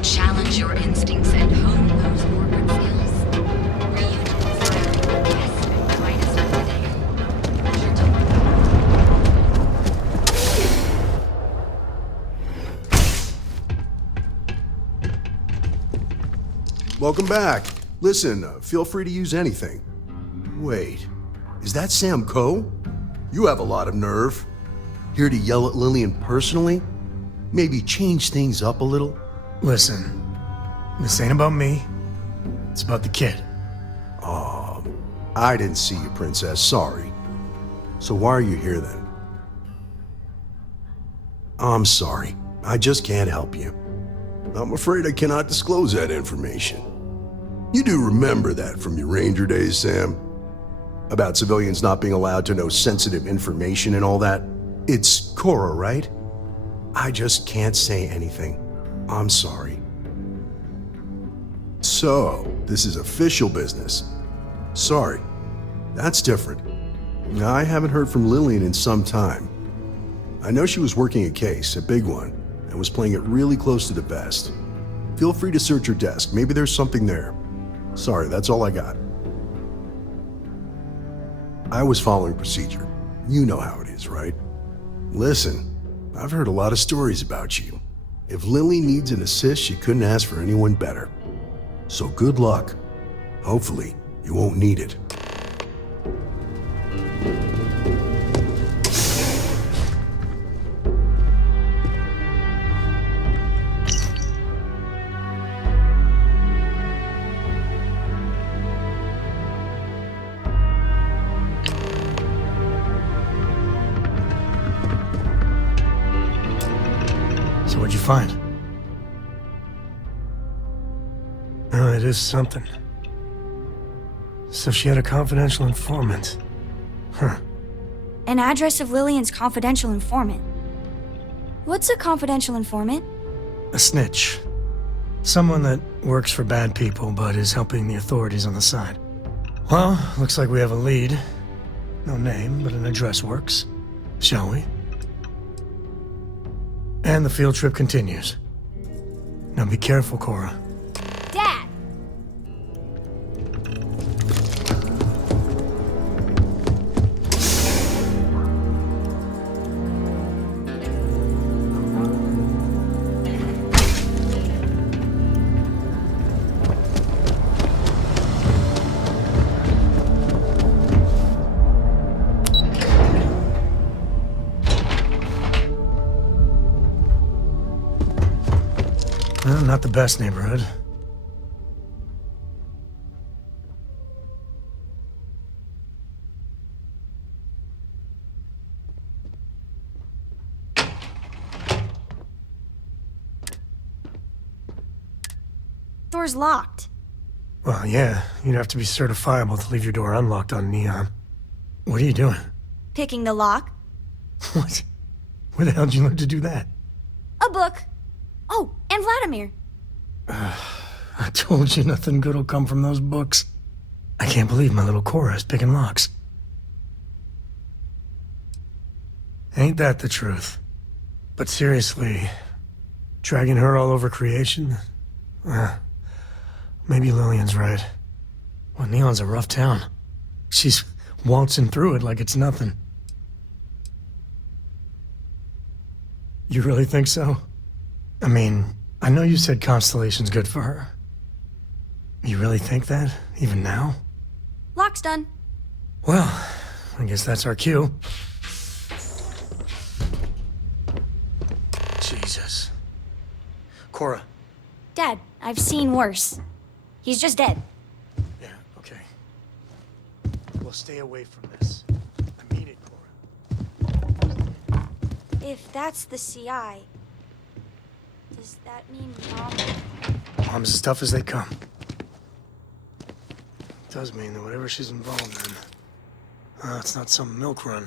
Challenge your instincts and hone those forward skills. Reunion is having the best brightest of the day. Welcome back. Listen, feel free to use anything. Wait, is that Sam Coe? You have a lot of nerve. Here to yell at Lillian personally? Maybe change things up a little? Listen, this ain't about me. It's about the kid. Oh, I didn't see you, Princess. Sorry. So why are you here then? I'm sorry. I just can't help you. I'm afraid I cannot disclose that information. You do remember that from your Ranger days, Sam? About civilians not being allowed to know sensitive information and all that? It's Cora, right? I just can't say anything. I'm sorry. So, this is official business. Sorry. That's different. I haven't heard from Lillian in some time. I know she was working a case, a big one, and was playing it really close to the vest. Feel free to search her desk. Maybe there's something there. Sorry, that's all I got. I was following procedure. You know how it is, right? Listen, I've heard a lot of stories about you. If Lily needs an assist, she couldn't ask for anyone better. So good luck. Hopefully, you won't need it. So what'd you find? Oh, it is something. So she had a confidential informant. Huh. An address of Lillian's confidential informant. What's a confidential informant? A snitch. Someone that works for bad people but is helping the authorities on the side. Well, looks like we have a lead. No name, but an address works. Shall we? And the field trip continues. Now be careful, Cora. Dad! Well, not the best neighborhood. Door's locked. Well, yeah, you'd have to be certifiable to leave your door unlocked on Neon. What are you doing? Picking the lock. What? Where the hell did you learn to do that? A book. Oh, and Vladimir. I told you nothing good will come from those books. I can't believe my little Cora is picking locks. Ain't that the truth? But seriously, dragging her all over creation? Maybe Lillian's right. Well, Neon's a rough town. She's waltzing through it like it's nothing. You really think so? I mean, I know you said Constellation's good for her. You really think that, even now? Lock's done. Well, I guess that's our cue. Jesus. Cora. Dad, I've seen worse. He's just dead. Yeah, okay. We'll stay away from this. I mean it, Cora. If that's the CI, does that mean Mom... Mom's as tough as they come. Does mean that whatever she's involved in, it's not some milk run.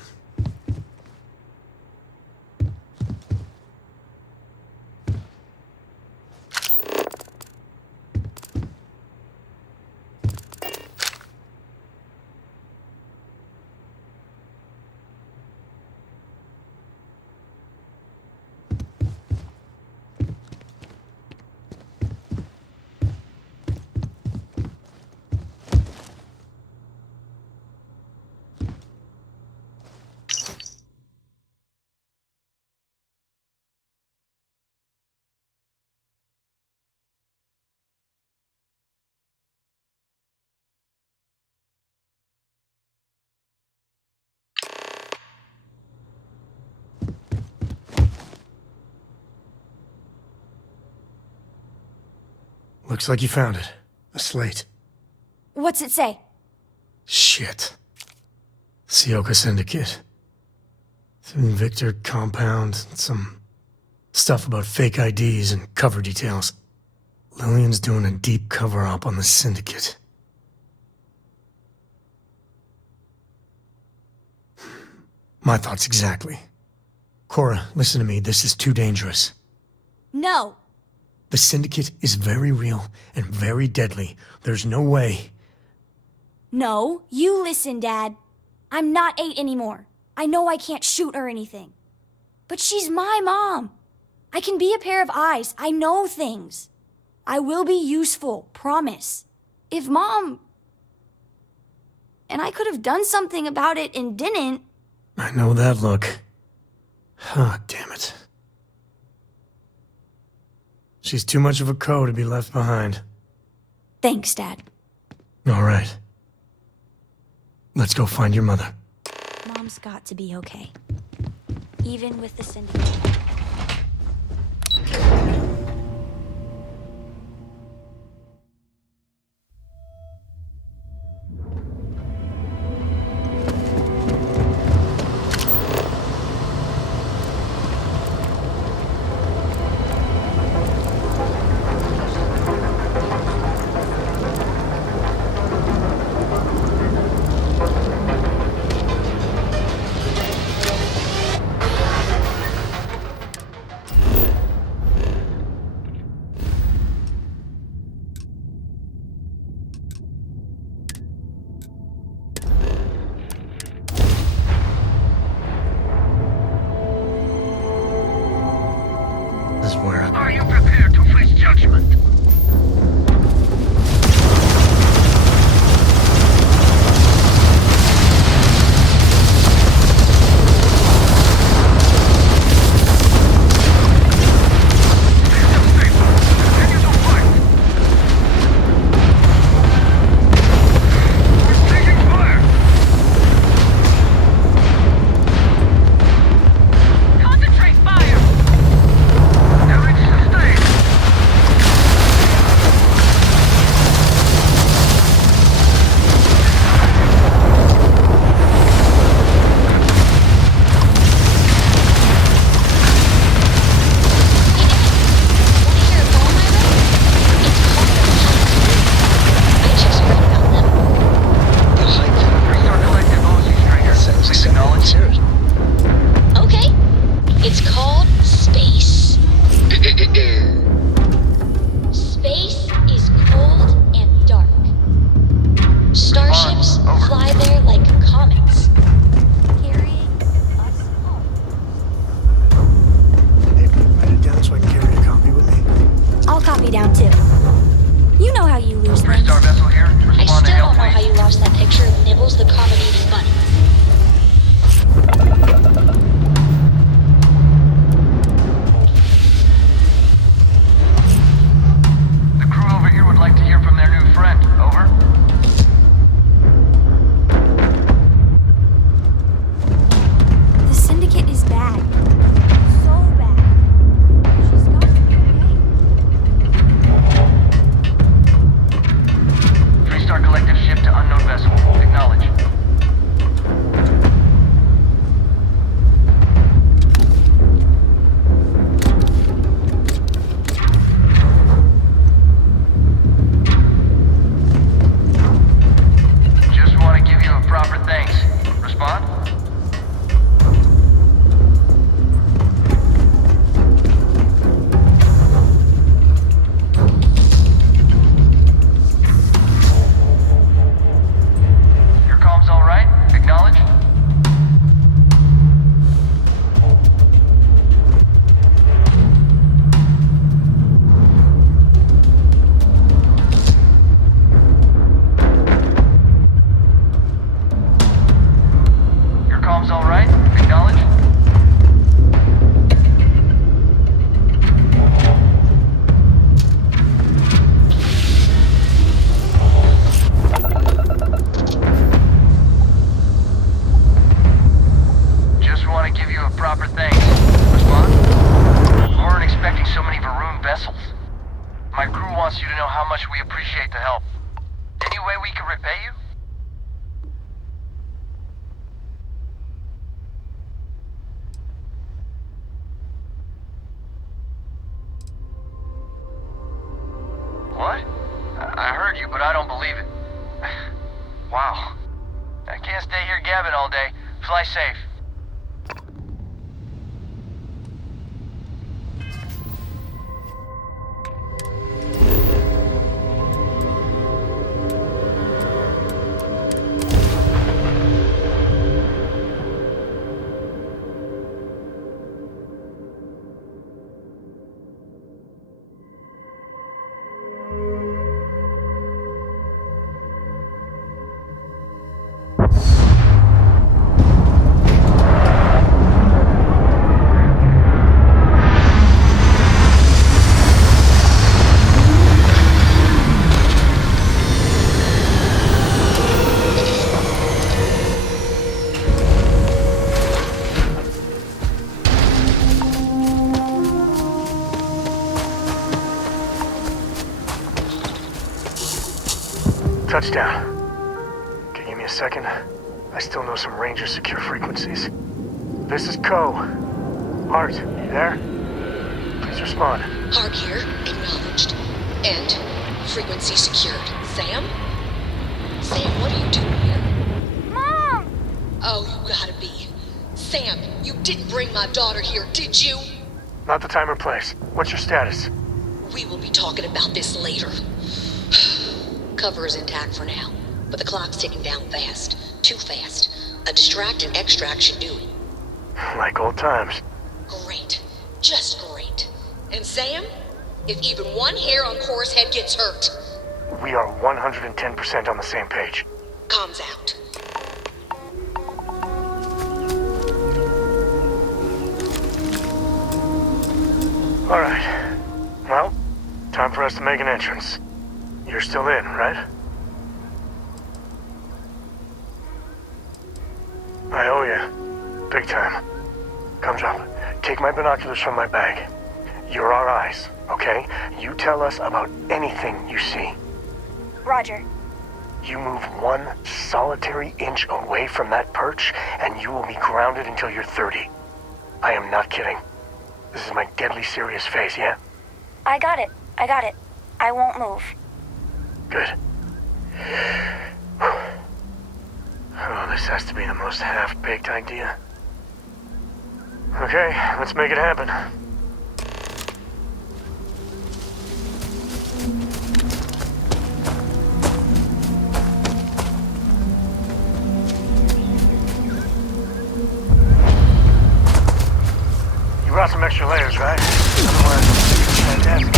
Looks like you found it. A slate. What's it say? Shit. Sioka Syndicate. Victor compound, some stuff about fake IDs and cover details. Lillian's doing a deep cover-up on the Syndicate. My thoughts exactly. Cora, listen to me. This is too dangerous. No. The Syndicate is very real and very deadly. There's no way. No, you listen, Dad. I'm not 8 anymore. I know I can't shoot or anything. But she's my mom. I can be a pair of eyes. I know things. I will be useful, promise. If Mom... And I could have done something about it and didn't. I know that look. Ah, damn it. She's too much of a co to be left behind. Thanks, Dad. All right. Let's go find your mother. Mom's got to be okay. Even with the Syndicate. Are you prepared to face judgment? Concentrate fire! Damage sustained. me down too. You know how you lose things. Three-star vessel here. I Respond to still hail, don't know please. how you lost that picture of Nibbles the comedy bunny. The crew over here would like to hear from their new friend. Over. The Syndicate is bad. So bad. She's got to be okay. Three-star collective ship to unknown vessel. Acknowledge. Just want to give you a proper thanks. Respond? Your comms all right? Acknowledge? Your comms all right? Acknowledge? Just want to give you a proper thanks. Respond? We weren't expecting so many Varun vessels. My crew wants you to know how much we appreciate the help. Any way we can repay you? What? I heard you, but I don't believe it. Wow. I can't stay here gabbing all day. Fly safe. Touchdown. Can you give me a second? I still know some Ranger secure frequencies. This is Co. Hart, you there? Please respond. Hart here, acknowledged. And frequency secured. Sam? Sam, what are you doing here? Mom! Oh, you gotta be. Sam, you didn't bring my daughter here, did you? Not the time or place. What's your status? We will be talking about this later. Cover is intact for now, but the clock's ticking down fast. Too fast. A distract and extract should do it. Like old times. Great. Just great. And Sam? If even one hair on Cora's head gets hurt. We are 110% on the same page. Comms out. All right. Well, time for us to make an entrance. You're still in, right? I owe you. Big time. Come, John. Take my binoculars from my bag. You're our eyes, okay? You tell us about anything you see. Roger. You move one solitary inch away from that perch, and you will be grounded until you're 30. I am not kidding. This is my deadly serious face, yeah? I got it. I got it. I won't move. Good. Oh, this has to be the most half-baked idea. Okay, let's make it happen. You brought some extra layers, right? Otherwise, it's fantastic.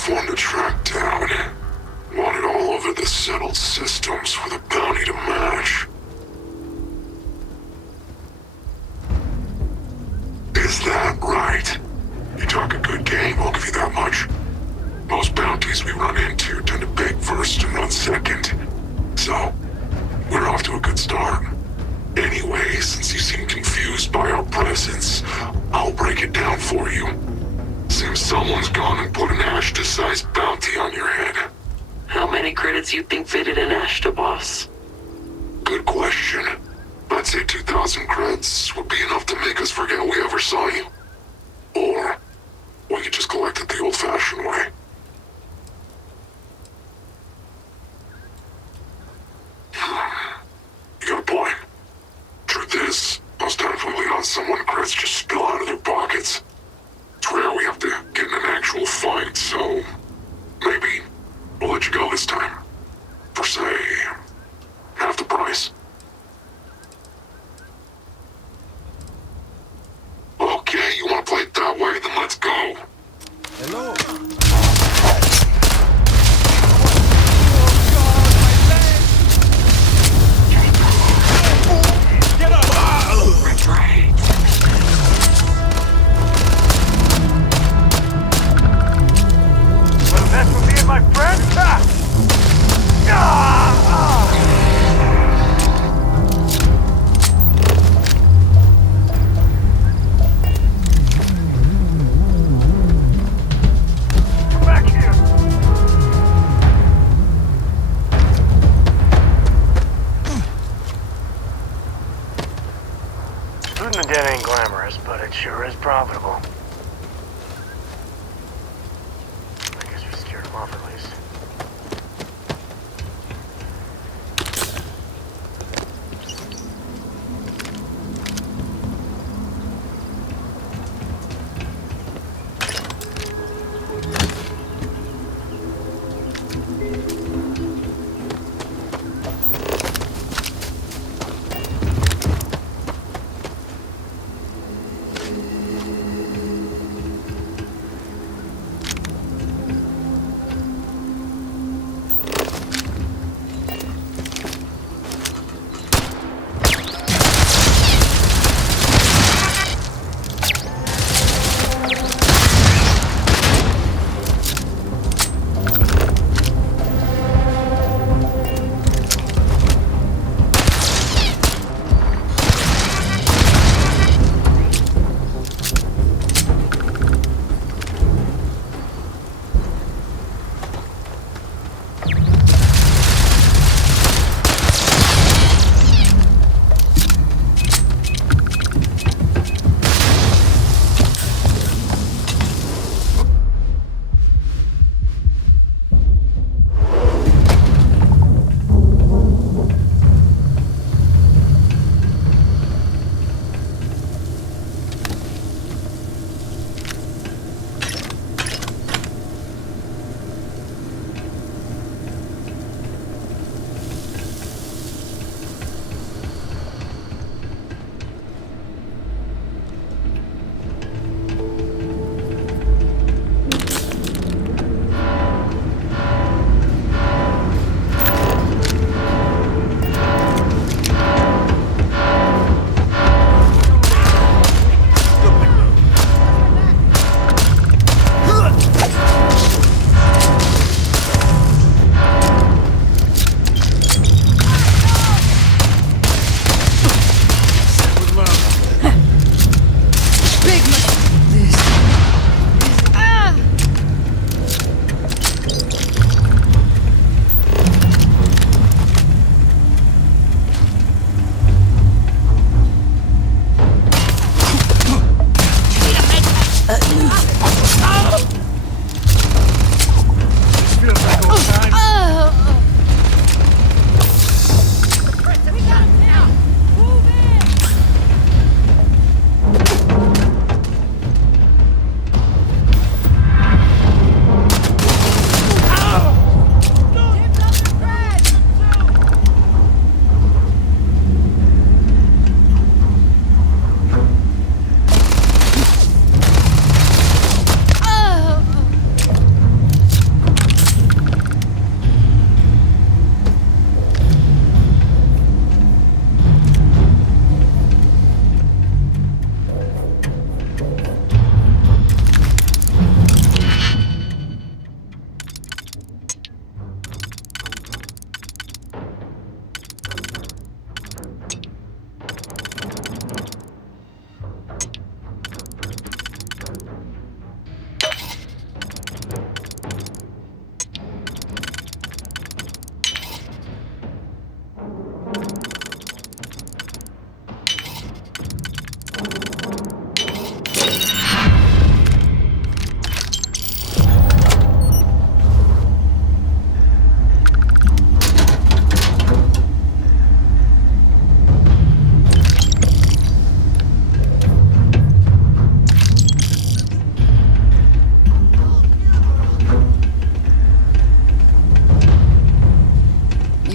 tough one to track down. Wanted all over the settled systems with a bounty to match. Is that right? You talk a good game, I'll give you that much. Most bounties we run into tend to beg first and run second. So, we're off to a good start. Anyway, since you seem confused by our presence, I'll break it down for you. Seems someone's gone and put an Ashta-sized bounty on your head. How many credits you think fitted an Ashta, boss? Good question. I'd say 2,000 creds would be enough to make us forget we ever saw you. Or, we could just collect it the old-fashioned way. You got a point. Truth is, most times we lean on someone, creds just spill out of their pockets. It's rare we have to get in an actual fight, so maybe we'll let you go this time. For, say, half the price. Okay, you want to play it that way? Then let's go. Hello.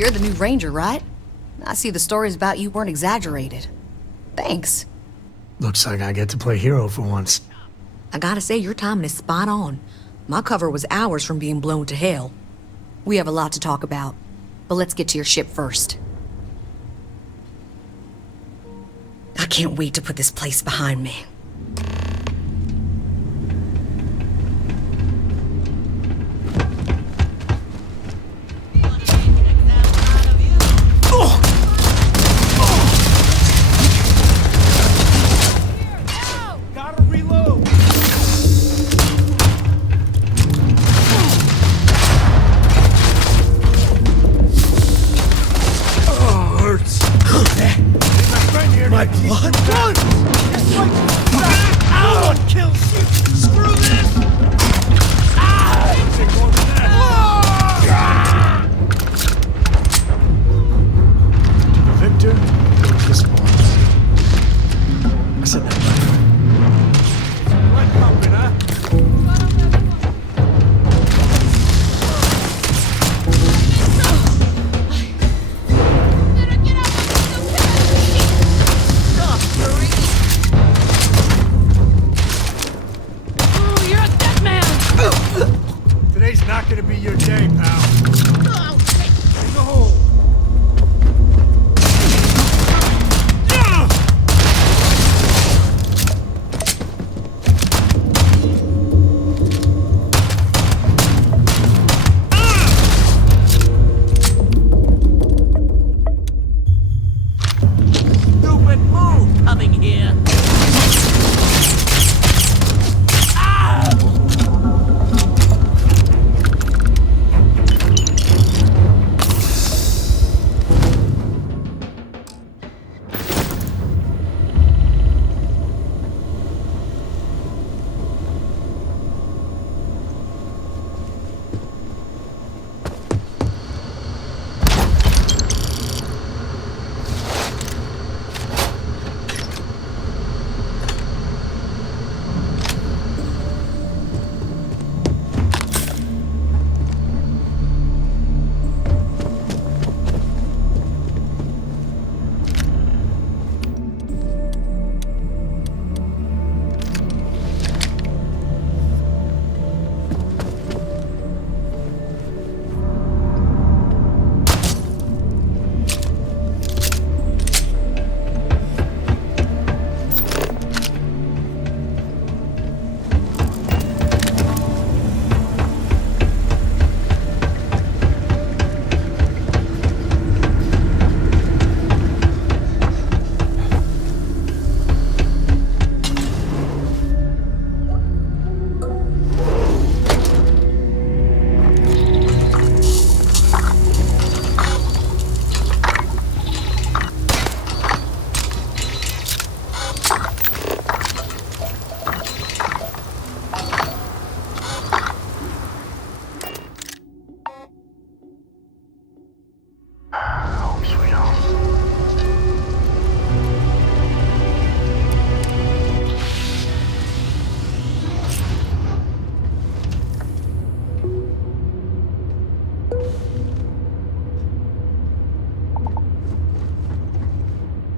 You're the new ranger, right? I see the stories about you weren't exaggerated. Thanks. Looks like I get to play hero for once. I gotta say, your timing is spot on. My cover was hours from being blown to hell. We have a lot to talk about, but let's get to your ship first. I can't wait to put this place behind me. My blood? No one kills you! Screw this! The victor is the spoils. I said that right. What pumping, huh? Today's not gonna be your day, pal. In the hole. Stupid move coming here.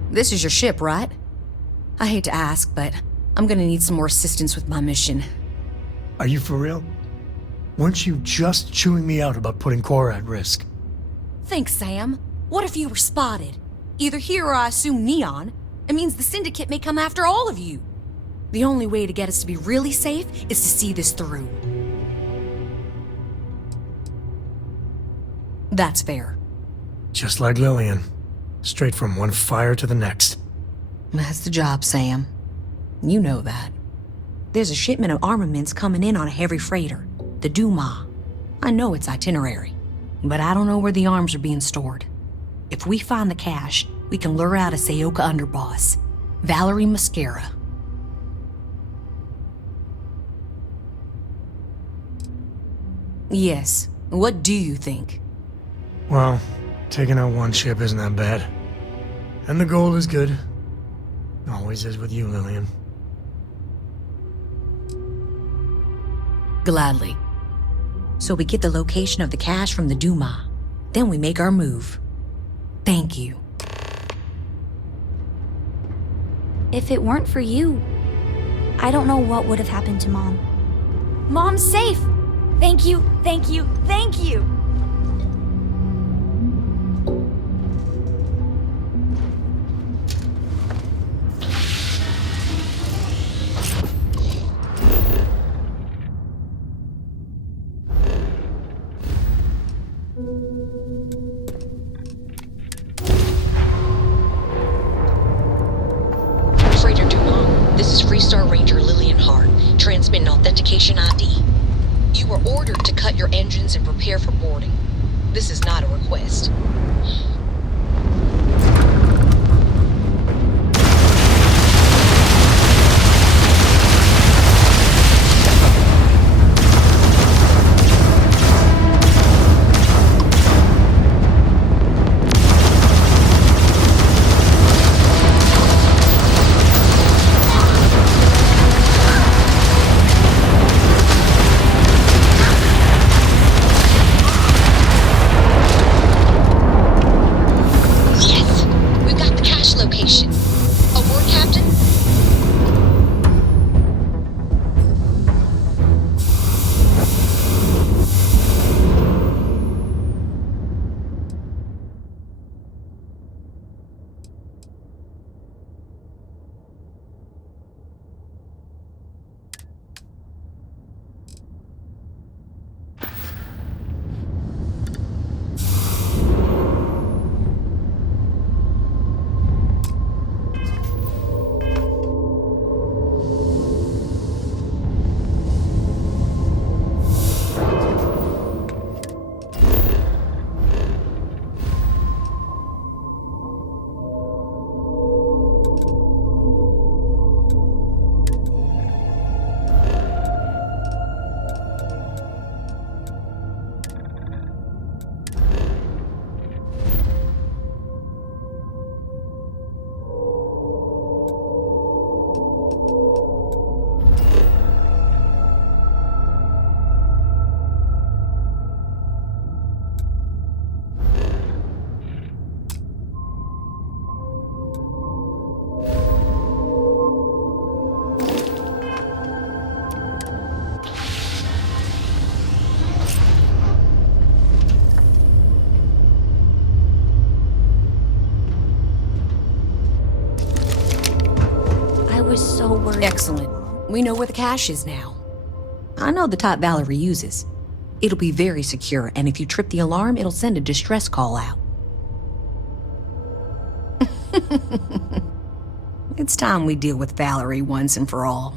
This is your ship, right? I hate to ask, but I'm gonna need some more assistance with my mission. Are you for real? Weren't you just chewing me out about putting Cora at risk? Thanks, Sam. What if you were spotted? Either here or I assume Neon. It means the Syndicate may come after all of you. The only way to get us to be really safe is to see this through. That's fair. Just like Lillian. Straight from one fire to the next. That's the job, Sam. You know that. There's a shipment of armaments coming in on a heavy freighter, the Duma. I know its itinerary, but I don't know where the arms are being stored. If we find the cache, we can lure out a Sayoka underboss, Valerie Mascara. Yes, what do you think? Well, taking out one ship isn't that bad. And the goal is good. Always is with you, Lillian. Gladly. So we get the location of the cache from the Duma. Then we make our move. Thank you. If it weren't for you, I don't know what would have happened to Mom. Mom's safe! Thank you, thank you, thank you! Freighter Dumont, this is Freestar Ranger Lillian Hart, transmitting authentication ID. You were ordered to cut your engines and prepare for boarding. This is not a request. So worried. Excellent. We know where the cache is now. I know the type Valerie uses. It'll be very secure, and if you trip the alarm, it'll send a distress call out. It's time we deal with Valerie once and for all.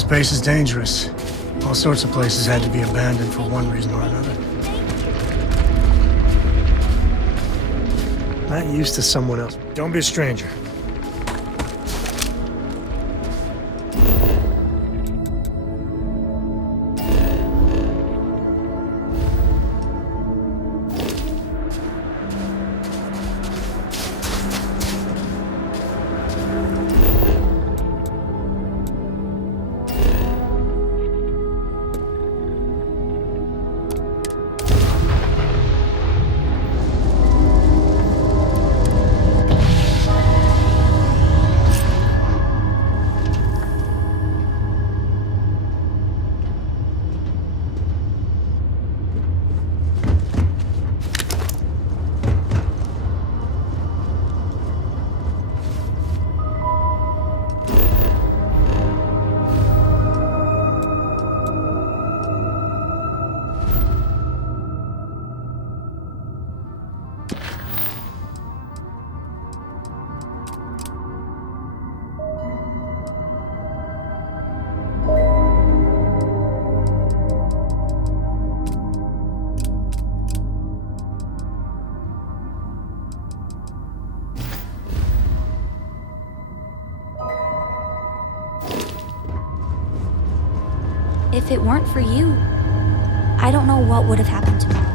Space is dangerous. All sorts of places had to be abandoned for one reason or another. Not used to someone else. Don't be a stranger. If it weren't for you, I don't know what would have happened to Mom.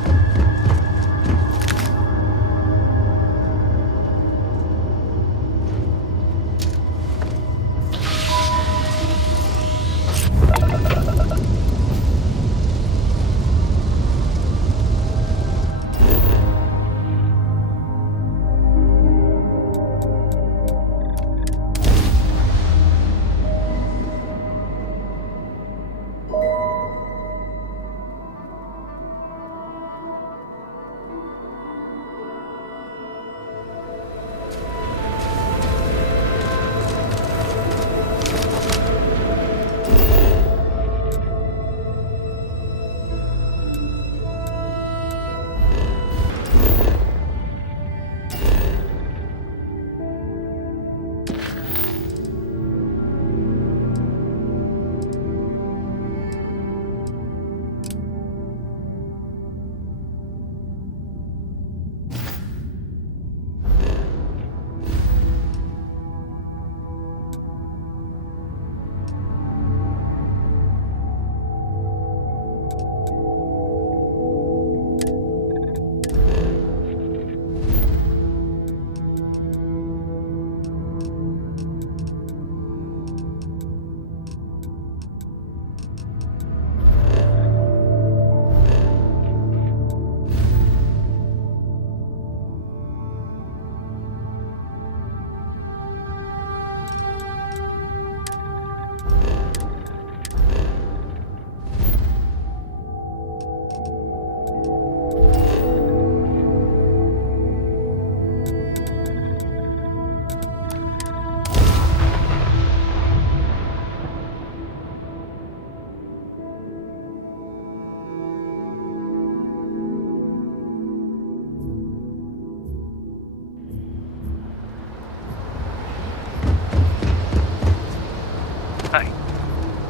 Hey,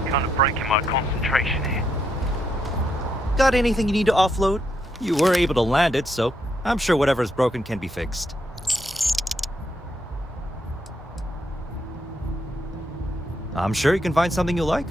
kind of breaking my concentration here. Got anything you need to offload? You were able to land it, so I'm sure whatever's broken can be fixed. I'm sure you can find something you like.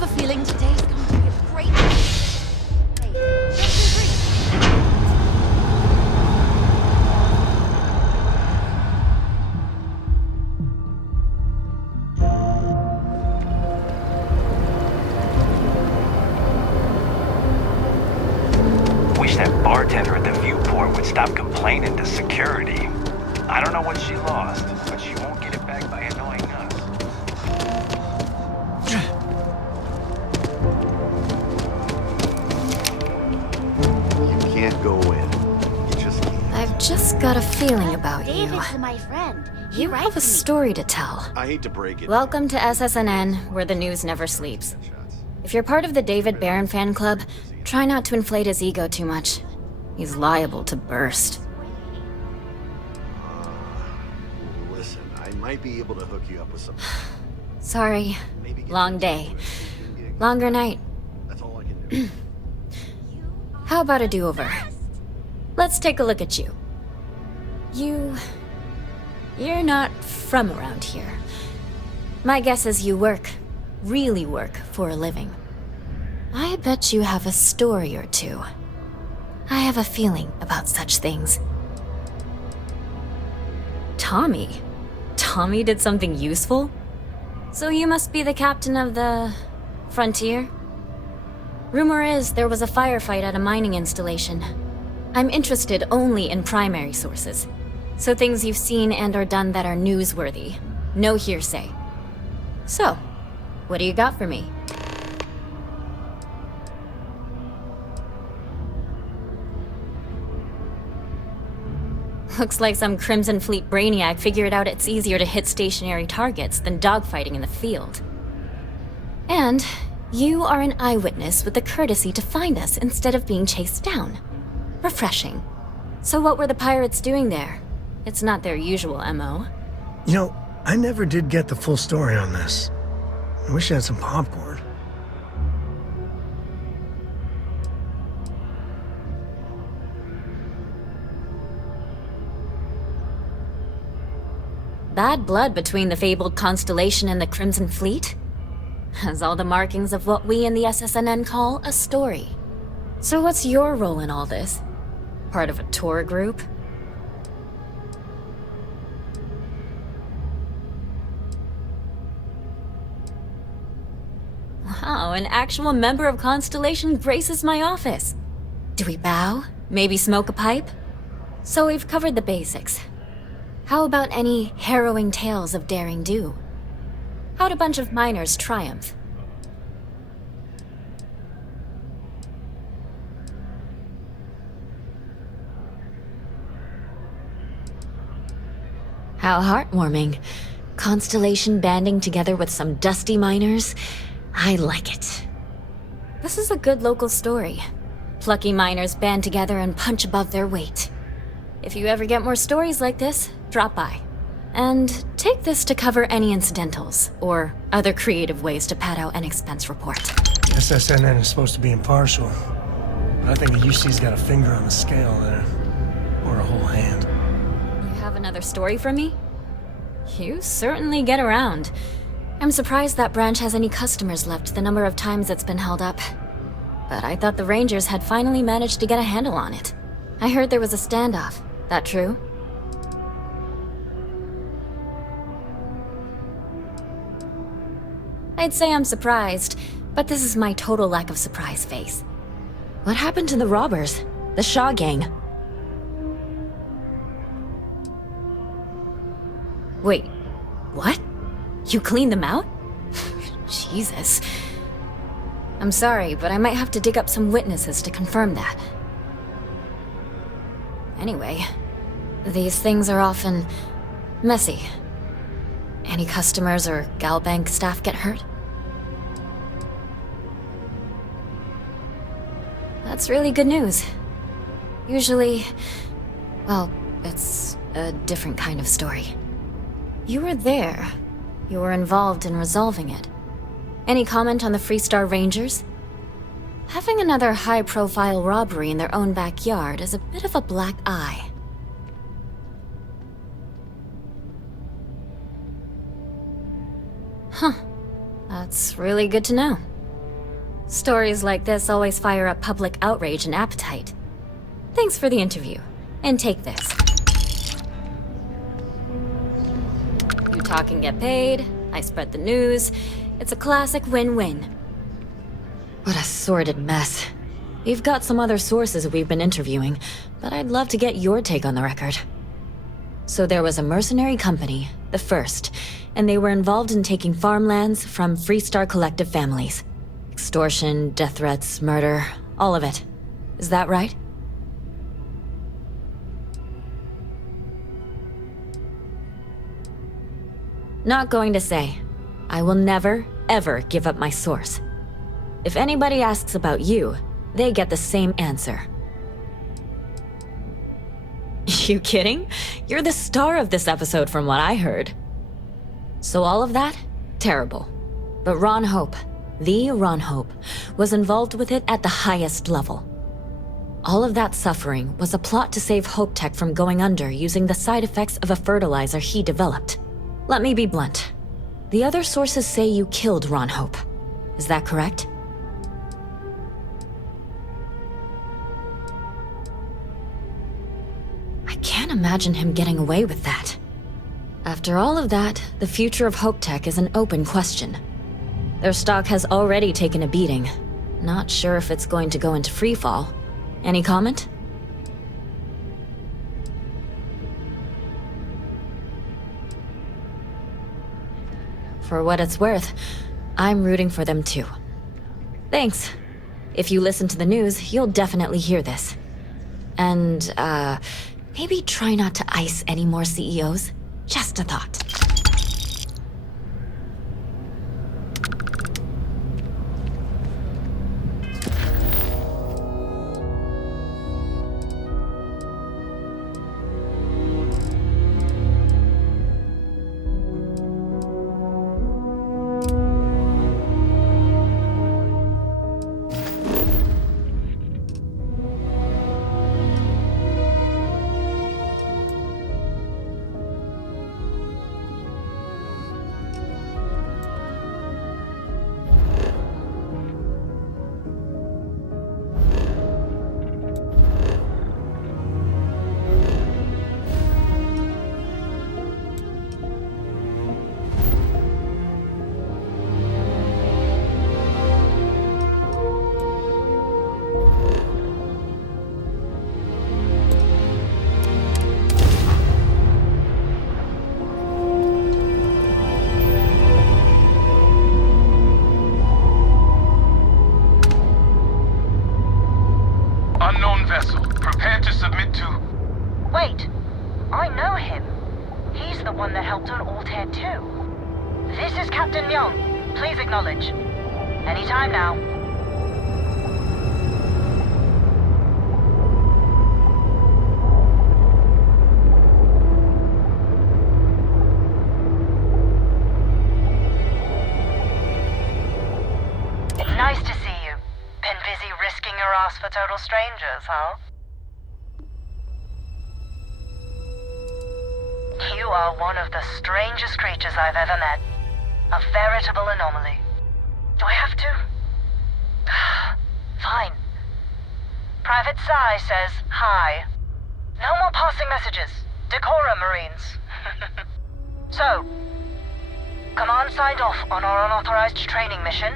have a feeling today's going to be a great day. Hey, don't you agree? Wish that bartender at the viewport would stop complaining to security. I don't know what she lost, but she won't get it back by annoying us. You can't go in. You just can't. I've just got a feeling about you. David's my friend. He You writes have a me. story to tell. I hate to break it. Welcome to SSNN, where the news never sleeps. If you're part of the David Barron fan club, try not to inflate his ego too much. He's liable to burst. Listen, I might be able to hook you up with some. Sorry. Long day. Longer night. That's all I can do. How about a do-over? Let's take a look at you. You're not from around here. My guess is you really work for a living. I bet you have a story or two. I have a feeling about such things. Tommy? Tommy did something useful? So you must be the captain of the Frontier? Rumor is there was a firefight at a mining installation. I'm interested only in primary sources. So things you've seen and or done that are newsworthy. No hearsay. So, what do you got for me? Looks like some Crimson Fleet brainiac figured out it's easier to hit stationary targets than dogfighting in the field. And you are an eyewitness with the courtesy to find us instead of being chased down. Refreshing. So what were the pirates doing there? It's not their usual MO. You know, I never did get the full story on this. I wish I had some popcorn. Bad blood between the fabled Constellation and the Crimson Fleet? Has all the markings of what we in the SSNN call a story. So what's your role in all this? Part of a tour group? Wow, an actual member of Constellation graces my office. Do we bow? Maybe smoke a pipe? So we've covered the basics. How about any harrowing tales of daring do? How'd a bunch of miners triumph? How heartwarming. Constellation banding together with some dusty miners. I like it. This is a good local story. Plucky miners band together and punch above their weight. If you ever get more stories like this, drop by. And take this to cover any incidentals, or other creative ways to pad out an expense report. SSNN is supposed to be impartial, but I think the UC's got a finger on the scale there. Or a whole hand. You have another story for me? You certainly get around. I'm surprised that branch has any customers left the number of times it's been held up. But I thought the Rangers had finally managed to get a handle on it. I heard there was a standoff. That true? I'd say I'm surprised, but this is my total lack of surprise face. What happened to the robbers? The Shaw gang? Wait, what? You cleaned them out? Jesus. I'm sorry, but I might have to dig up some witnesses to confirm that. Anyway, these things are often messy. Any customers or Galbank staff get hurt? That's really good news. Usually, well, it's a different kind of story. You were there. You were involved in resolving it. Any comment on the Freestar Rangers? Having another high-profile robbery in their own backyard is a bit of a black eye. Huh. That's really good to know. Stories like this always fire up public outrage and appetite. Thanks for the interview. And take this. You talk and get paid, I spread the news. It's a classic win-win. What a sordid mess. You've got some other sources we've been interviewing, but I'd love to get your take on the record. So there was a mercenary company, the First, and they were involved in taking farmlands from Freestar Collective families. Extortion, death threats, murder, all of it. Is that right? Not going to say. I will never, ever give up my source. If anybody asks about you, they get the same answer. You kidding? You're the star of this episode from what I heard. So all of that? Terrible. But Ron Hope, the Ron Hope, was involved with it at the highest level. All of that suffering was a plot to save Hope Tech from going under using the side effects of a fertilizer he developed. Let me be blunt. The other sources say you killed Ron Hope. Is that correct? I can't imagine him getting away with that. After all of that, the future of Hope Tech is an open question. Their stock has already taken a beating. Not sure if it's going to go into freefall. Any comment? For what it's worth, I'm rooting for them too. Thanks. If you listen to the news, you'll definitely hear this. And, maybe try not to ice any more CEOs. Just a thought. Unknown vessel. Prepare to submit to... Wait, I know him. He's the one that helped on Altair 2. This is Captain Young. Please acknowledge. Anytime now. Nice to see you. Been busy risking your ass for total strangers, huh? You are one of the strangest creatures I've ever met. A veritable anomaly. Do I have to? Fine. Private Psy says hi. No more passing messages. Decorum, Marines. So, Command signed off on our unauthorized training mission.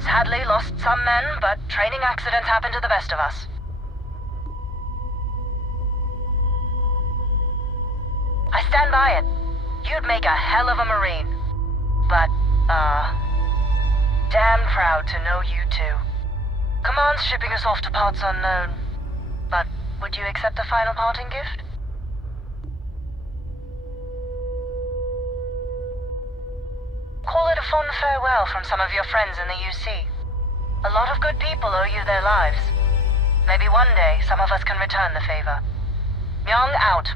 Sadly lost some men, but training accidents happen to the best of us. I stand by it. You'd make a hell of a Marine. But, damn proud to know you too. Command's shipping us off to parts unknown. But would you accept a final parting gift? Call it a fond farewell from some of your friends in the UC. A lot of good people owe you their lives. Maybe one day some of us can return the favor. Young out.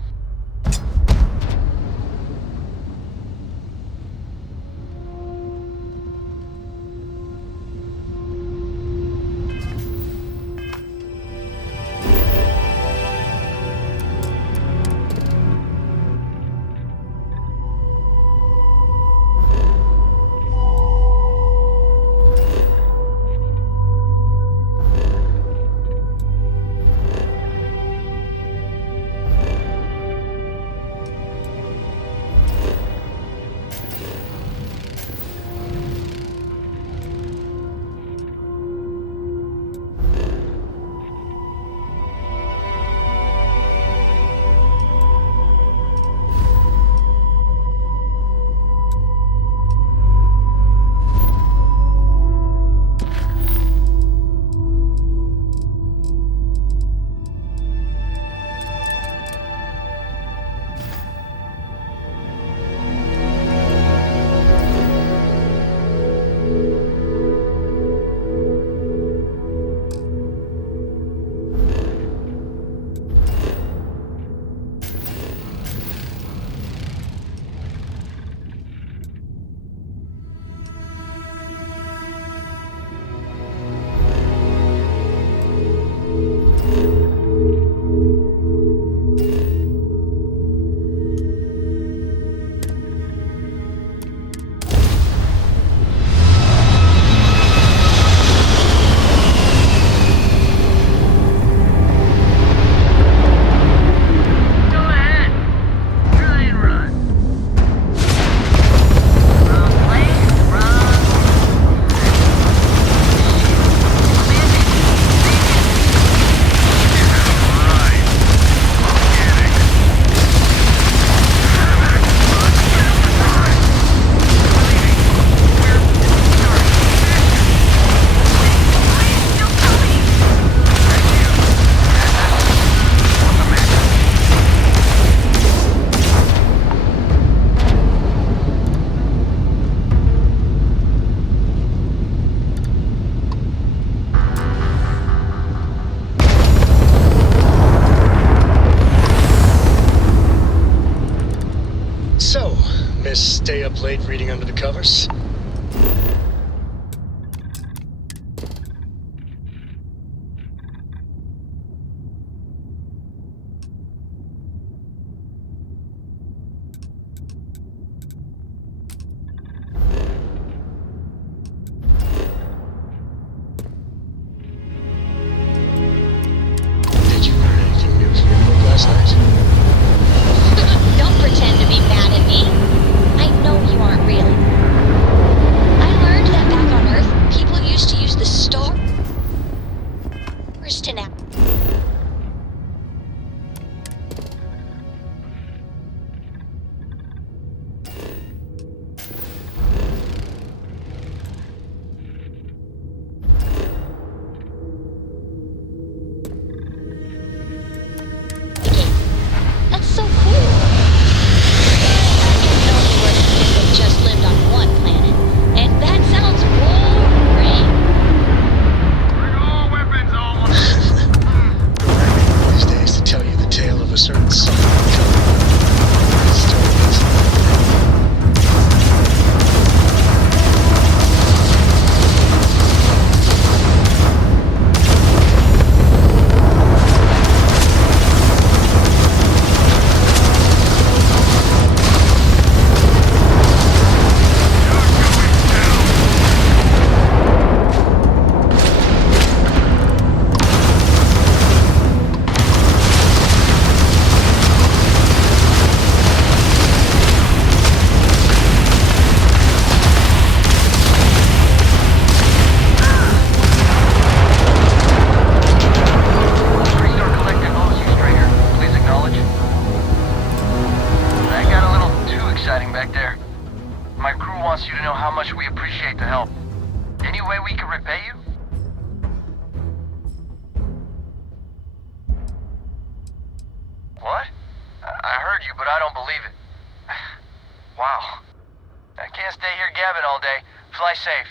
late reading under the covers? Did you learn anything new from your book last night? Don't pretend to be mad at me. I know you aren't really. I learned that back on Earth, people used to use the stars to nap. That's so cool. I didn't know you were a kid that just lived on one planet. And that sounds boring. These days to tell you the tale of a certain son of a color. Still is. Freestar Collective owes you, Stranger. Please acknowledge. That got a little too exciting back there. My crew wants you to know how much we appreciate the help. Any way we can repay you? What? I heard you, but I don't believe it. Wow. I can't stay here gabbing all day. Fly safe.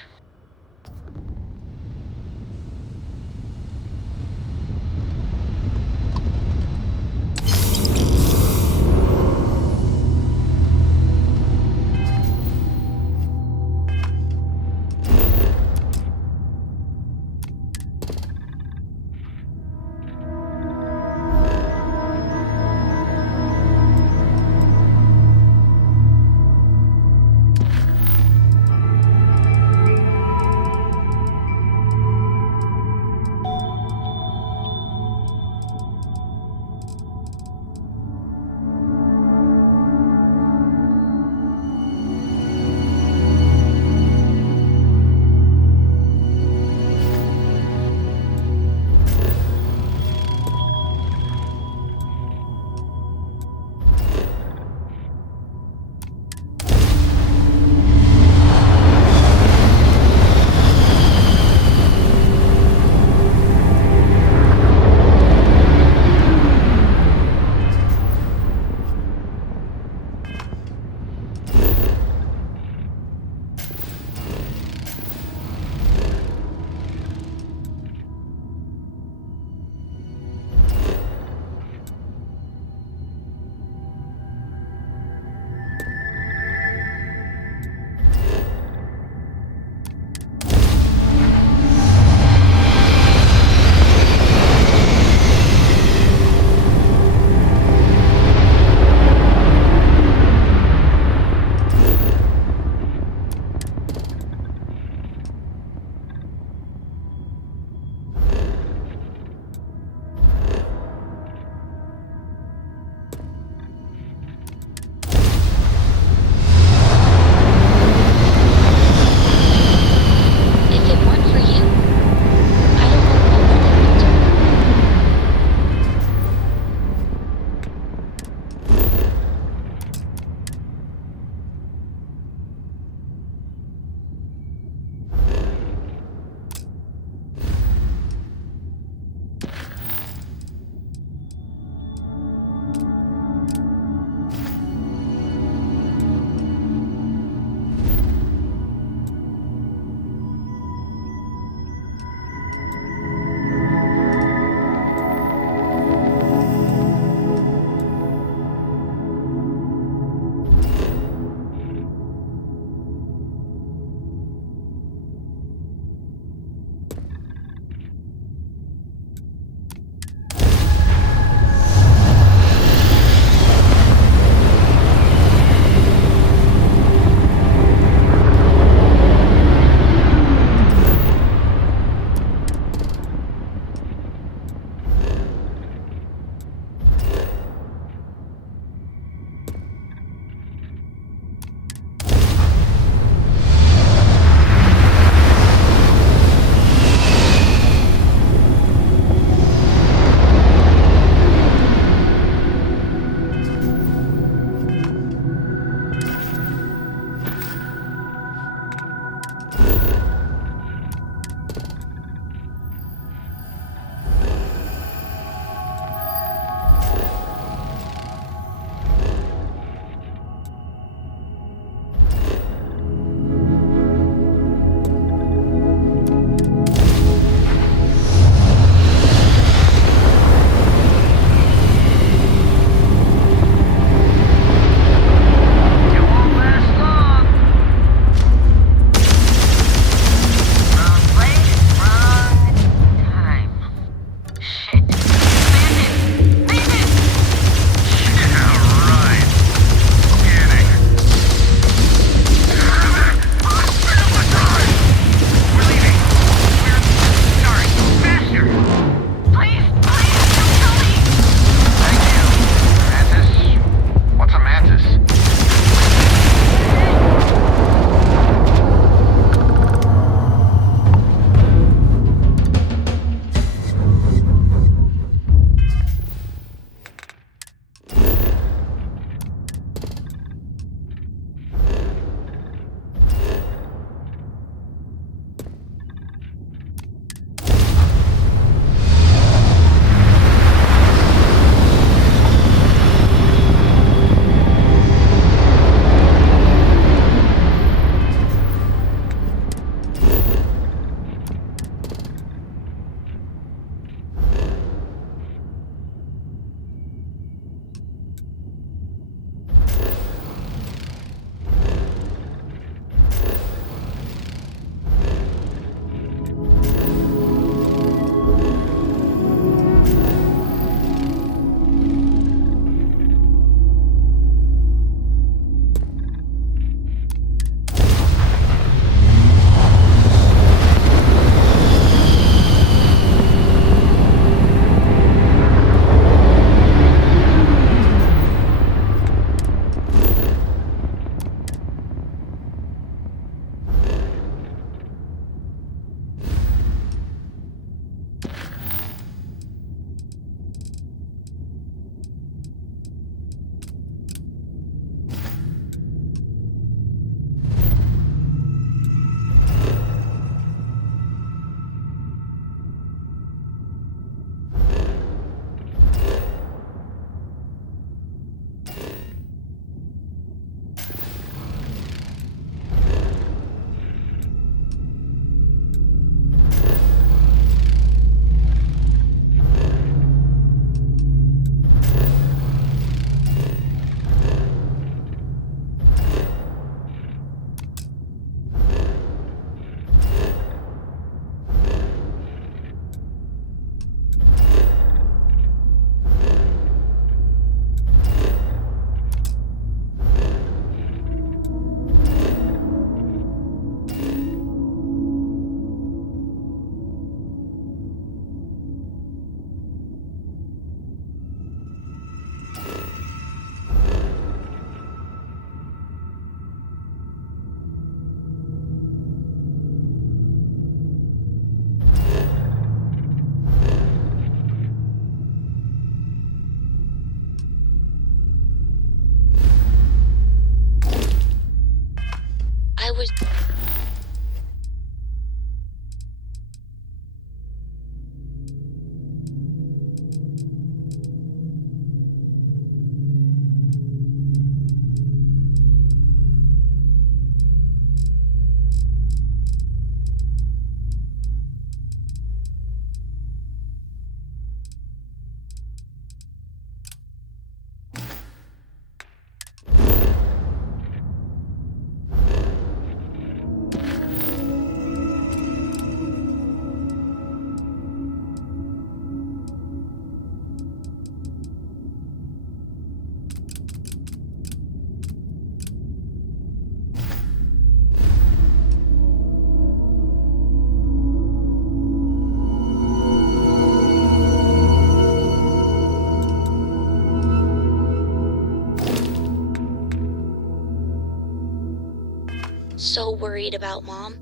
still worried about Mom?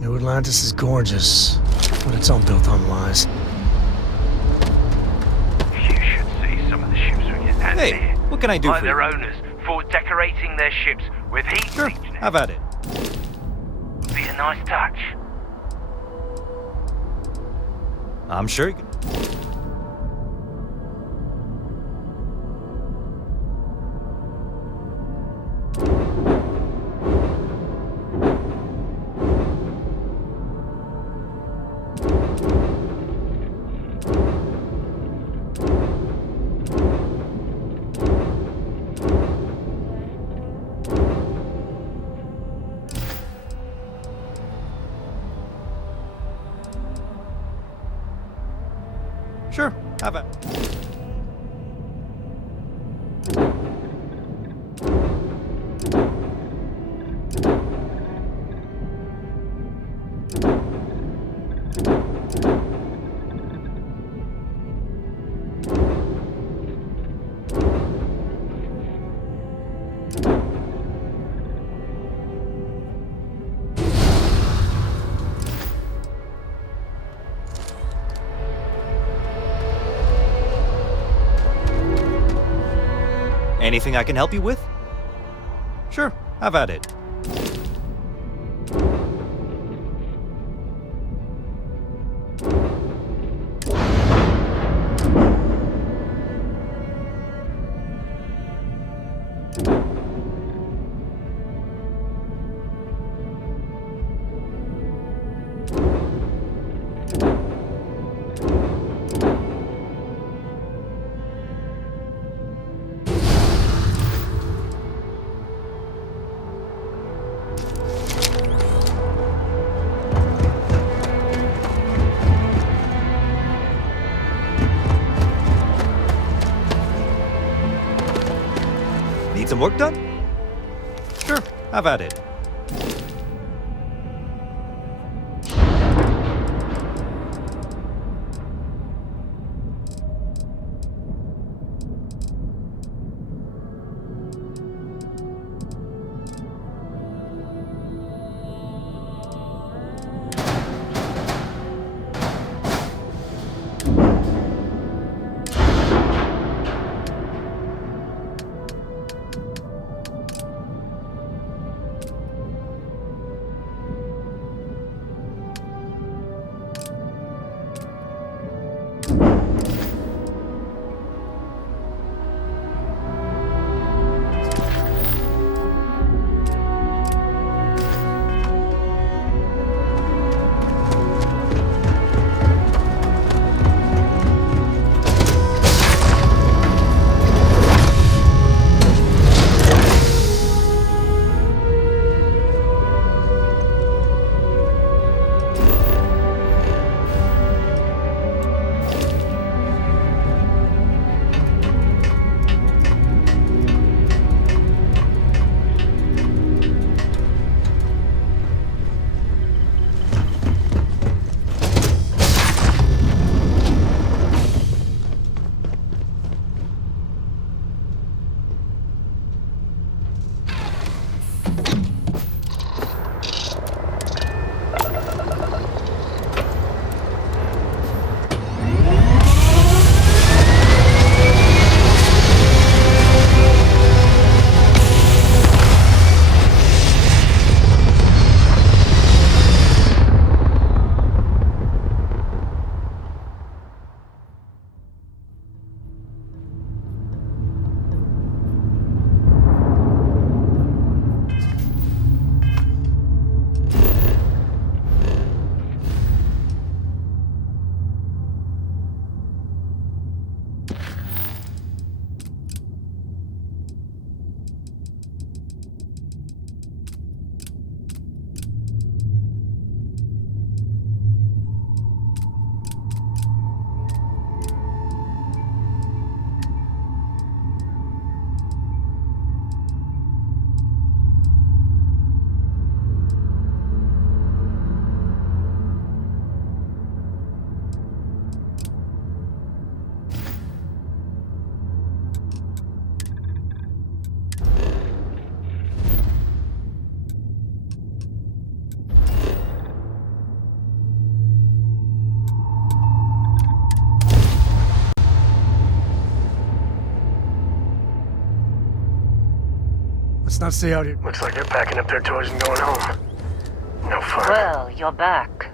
New Atlantis is gorgeous, but it's all built on lies. You should see some of the ships we get out Hey, there. what can I do Like for their you? owners for decorating their ships with heat Sure, sinks now. have at it. Be a nice touch. I'm sure you can. Sure, have it. Anything I can help you with? Sure, have at it. Need some work done? Sure, have at it. Let's see how you... Looks like they're packing up their toys and going home. No fun. Well, you're back.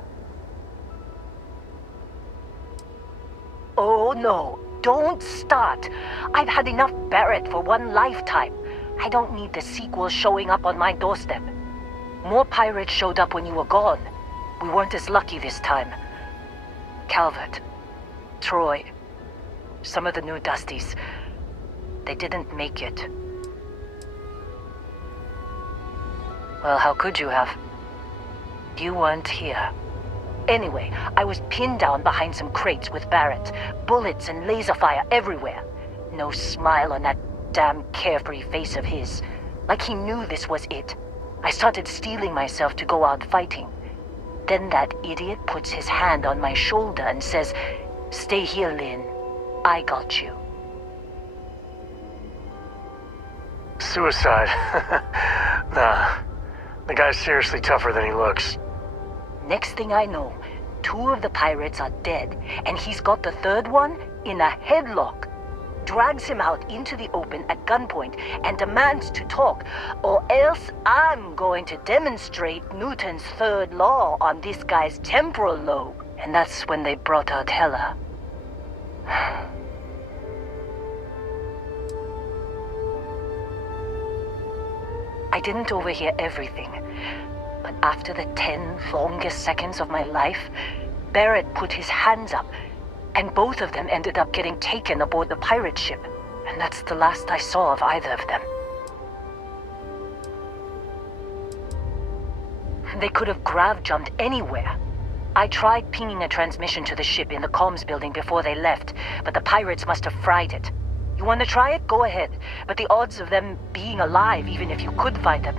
Oh no, don't start. I've had enough Barrett for one lifetime. I don't need the sequel showing up on my doorstep. More pirates showed up when you were gone. We weren't as lucky this time. Calvert, Troy, some of the new Dusties, they didn't make it. Well, how could you have? You weren't here. Anyway, I was pinned down behind some crates with Barrett. Bullets and laser fire everywhere. No smile on that damn carefree face of his. Like he knew this was it. I started steeling myself to go out fighting. Then that idiot puts his hand on my shoulder and says, "Stay here, Lynn. I got you." Suicide. Nah. The guy's seriously tougher than he looks. Next thing I know, 2 of the pirates are dead, and he's got the third one in a headlock. Drags him out into the open at gunpoint and demands to talk, or else I'm going to demonstrate Newton's third law on this guy's temporal lobe. And that's when they brought out Hella. I didn't overhear everything, but after the 10 longest seconds of my life, Barrett put his hands up, and both of them ended up getting taken aboard the pirate ship. And that's the last I saw of either of them. They could have grav-jumped anywhere. I tried pinging a transmission to the ship in the comms building before they left, but the pirates must have fried it. You want to try it? Go ahead. But the odds of them being alive, even if you could find them...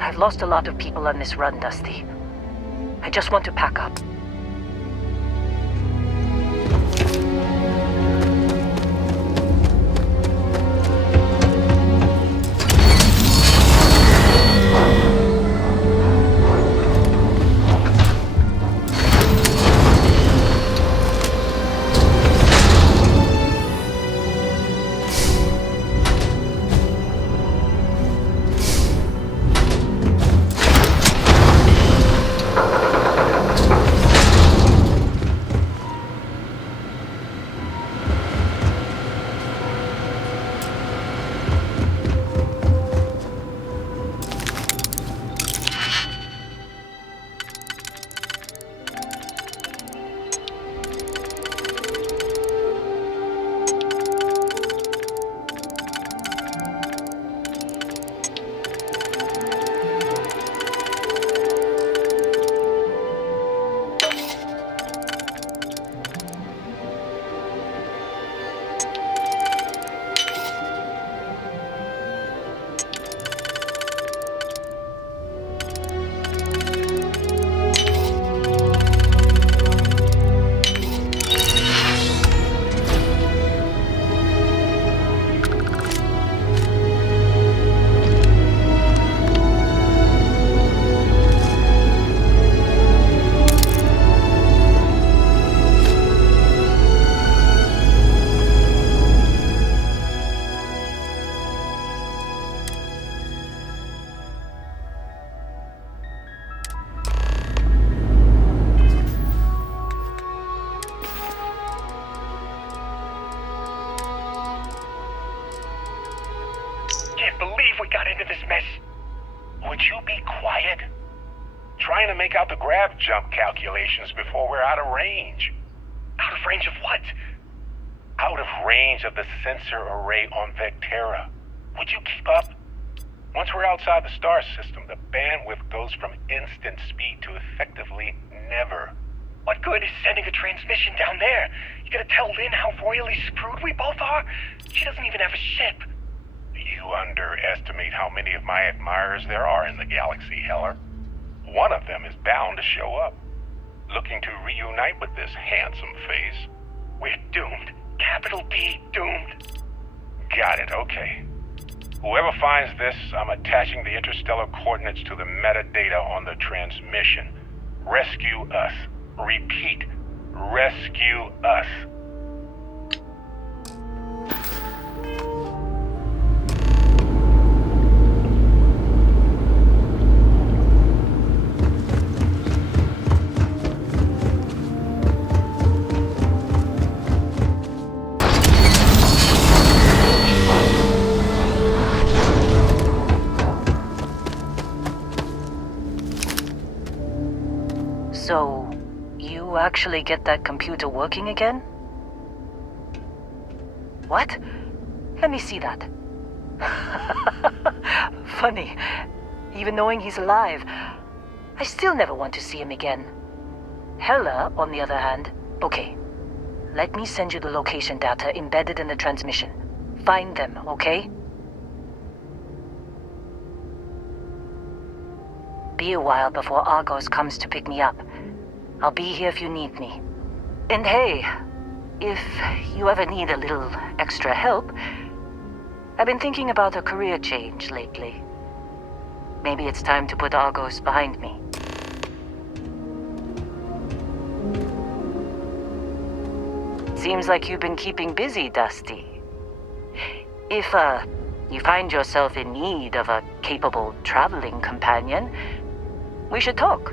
I've lost a lot of people on this run, Dusty. I just want to pack up. Trying to make out the grav jump calculations before we're out of range. Out of range of what? Out of range of the sensor array on Vectera. Would you keep up? Once we're outside the star system, the bandwidth goes from instant speed to effectively never. What good is sending a transmission down there? You gonna tell Lynn how royally screwed we both are? She doesn't even have a ship. You underestimate how many of my admirers there are in the galaxy, Heller. One of them is bound to show up, looking to reunite with this handsome face. We're doomed. Capital D, doomed. Got it, okay. Whoever finds this, I'm attaching the interstellar coordinates to the metadata on the transmission. Rescue us. Repeat, rescue us. So, you actually get that computer working again? What? Let me see that. Funny. Even knowing he's alive, I still never want to see him again. Hella, on the other hand, okay. Let me send you the location data embedded in the transmission. Find them, okay? Be a while before Argos comes to pick me up. I'll be here if you need me. And hey, if you ever need a little extra help, I've been thinking about a career change lately. Maybe it's time to put Argos behind me. Seems like you've been keeping busy, Dusty. If, you find yourself in need of a capable traveling companion, we should talk.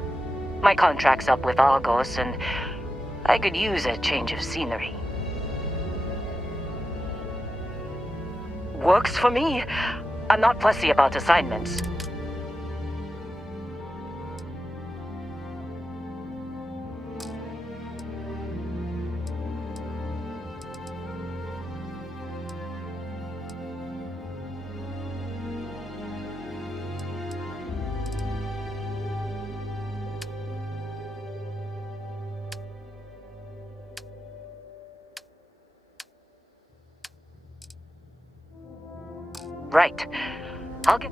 My contract's up with Argos, and I could use a change of scenery. Works for me. I'm not fussy about assignments. Right. I'll get...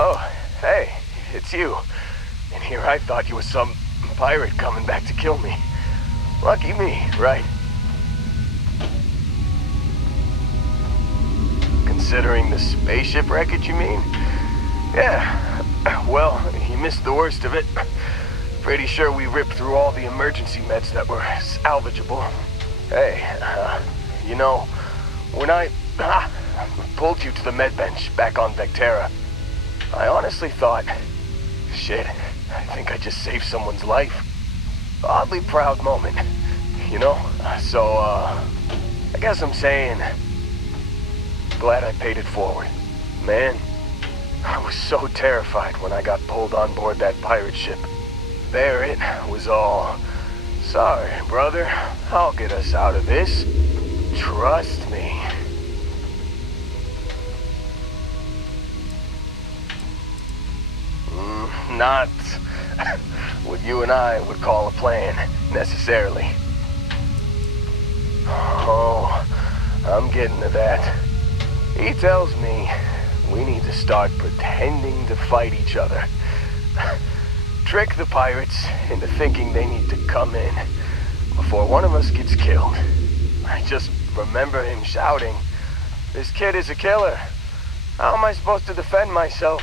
Oh, hey, it's you. And here I thought you were some pirate coming back to kill me. Lucky me, right? Considering the spaceship wreckage, you mean? Yeah, well, you missed the worst of it. Pretty sure we ripped through all the emergency meds that were salvageable. Hey, you know, when I pulled you to the med bench back on Vectera, I honestly thought, shit, I think I just saved someone's life. Oddly proud moment, you know? So, I guess I'm saying, glad I paid it forward. Man, I was so terrified when I got pulled on board that pirate ship. There it was all, sorry, brother, I'll get us out of this. Trust me. Not what you and I would call a plan, necessarily. Oh, I'm getting to that. He tells me we need to start pretending to fight each other. Trick the pirates into thinking they need to come in before one of us gets killed. I just remember him shouting, "This kid is a killer. How am I supposed to defend myself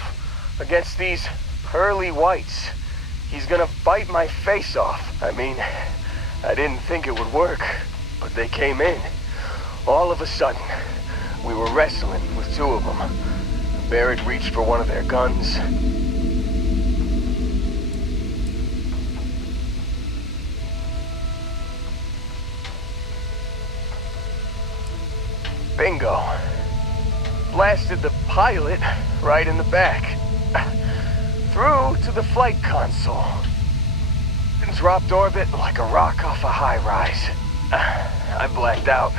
against these pearly whites? He's gonna bite my face off." I mean, I didn't think it would work, but they came in. All of a sudden, we were wrestling with two of them. Barrett reached for one of their guns. Bingo. Blasted the pilot right in the back. Through to the flight console. Dropped orbit like a rock off a high-rise. I blacked out.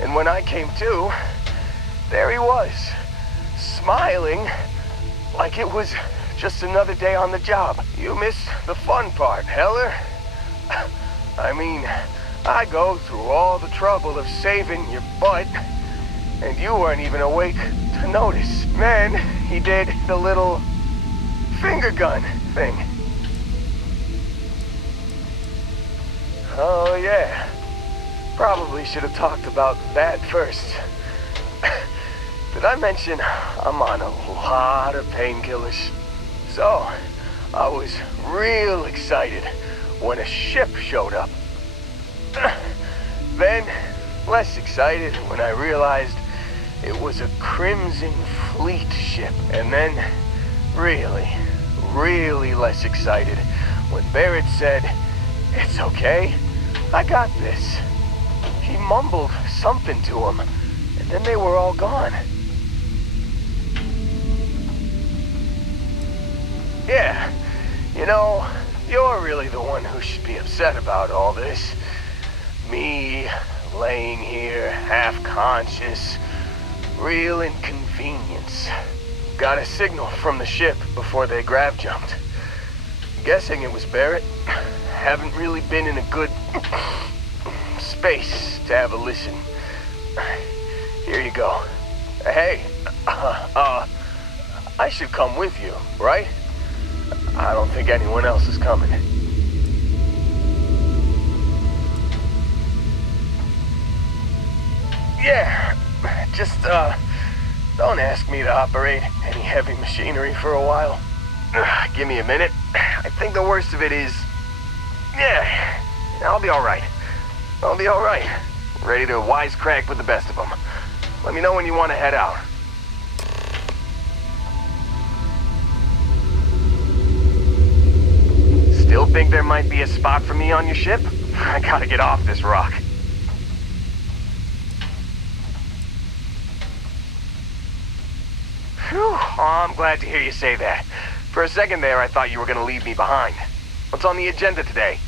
And when I came to, there he was, smiling like it was just another day on the job. You missed the fun part, Heller. I mean, I go through all the trouble of saving your butt, and you weren't even awake to notice. Then he did the little finger gun thing. Oh yeah, probably should have talked about that first. Did I mention I'm on a lot of painkillers? So, I was real excited when a ship showed up. Then, less excited when I realized it was a Crimson Fleet ship. And then, really less excited when Barrett said, "It's okay, I got this." He mumbled something to him, and then they were all gone. Yeah, you know, you're really the one who should be upset about all this. Me, laying here, half-conscious, real inconvenience. Got a signal from the ship before they grav-jumped. Guessing it was Barrett. Haven't really been in a good space to have a listen. Here you go. Hey, I should come with you, right? I don't think anyone else is coming. Yeah, just, don't ask me to operate any heavy machinery for a while. Give me a minute. I think the worst of it is... Yeah, I'll be alright. I'll be alright. Ready to wisecrack with the best of them. Let me know when you want to head out. Still think there might be a spot for me on your ship? I gotta get off this rock. Phew, oh, I'm glad to hear you say that. For a second there, I thought you were gonna leave me behind. What's on the agenda today?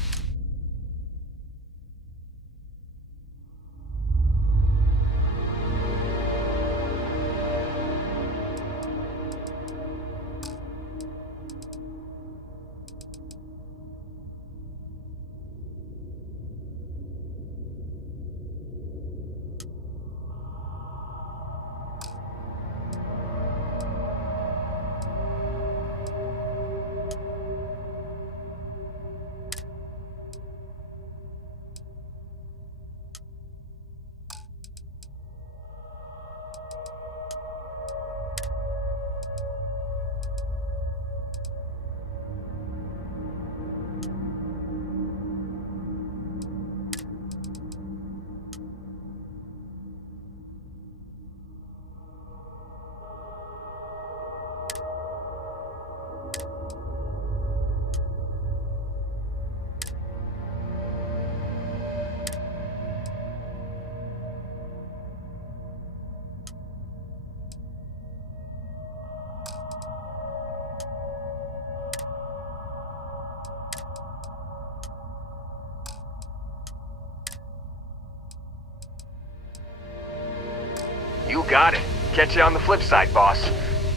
You got it. Catch you on the flip side, boss.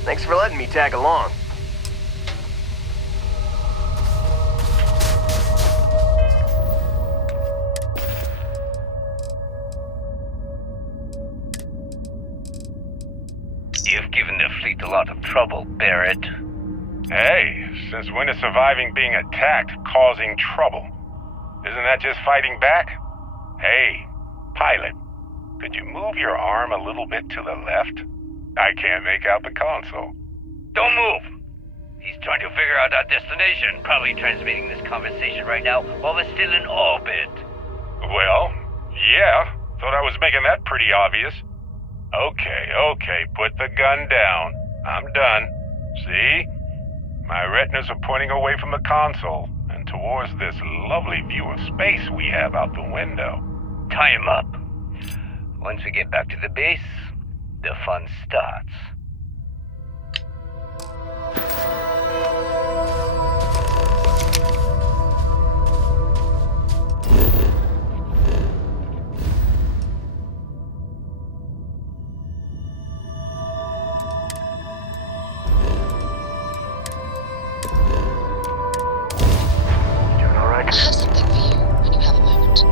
Thanks for letting me tag along. You've given the fleet a lot of trouble, Barrett. Hey, since when is surviving being attacked causing trouble? Isn't that just fighting back? Hey, pilot, could you move your arm a little bit to the left? I can't make out the console. Don't move! He's trying to figure out our destination. Probably transmitting this conversation right now while we're still in orbit. Well, yeah, thought I was making that pretty obvious. Okay, put the gun down. I'm done. See? My retinas are pointing away from the console and towards this lovely view of space we have out the window. Tie him up. Once we get back to the base, the fun starts. I have something for you when you have a moment.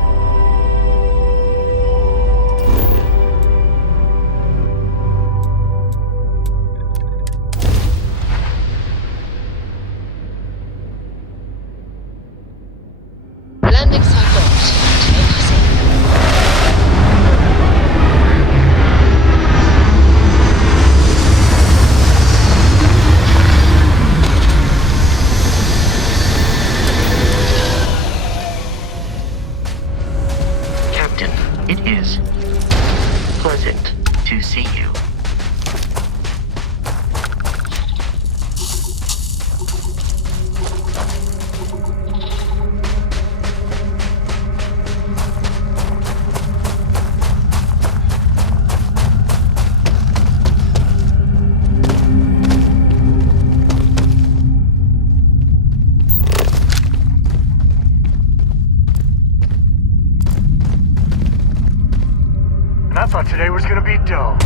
Landing site locked. No passing. Captain, it is pleasant to see you. And I thought today was gonna be dull.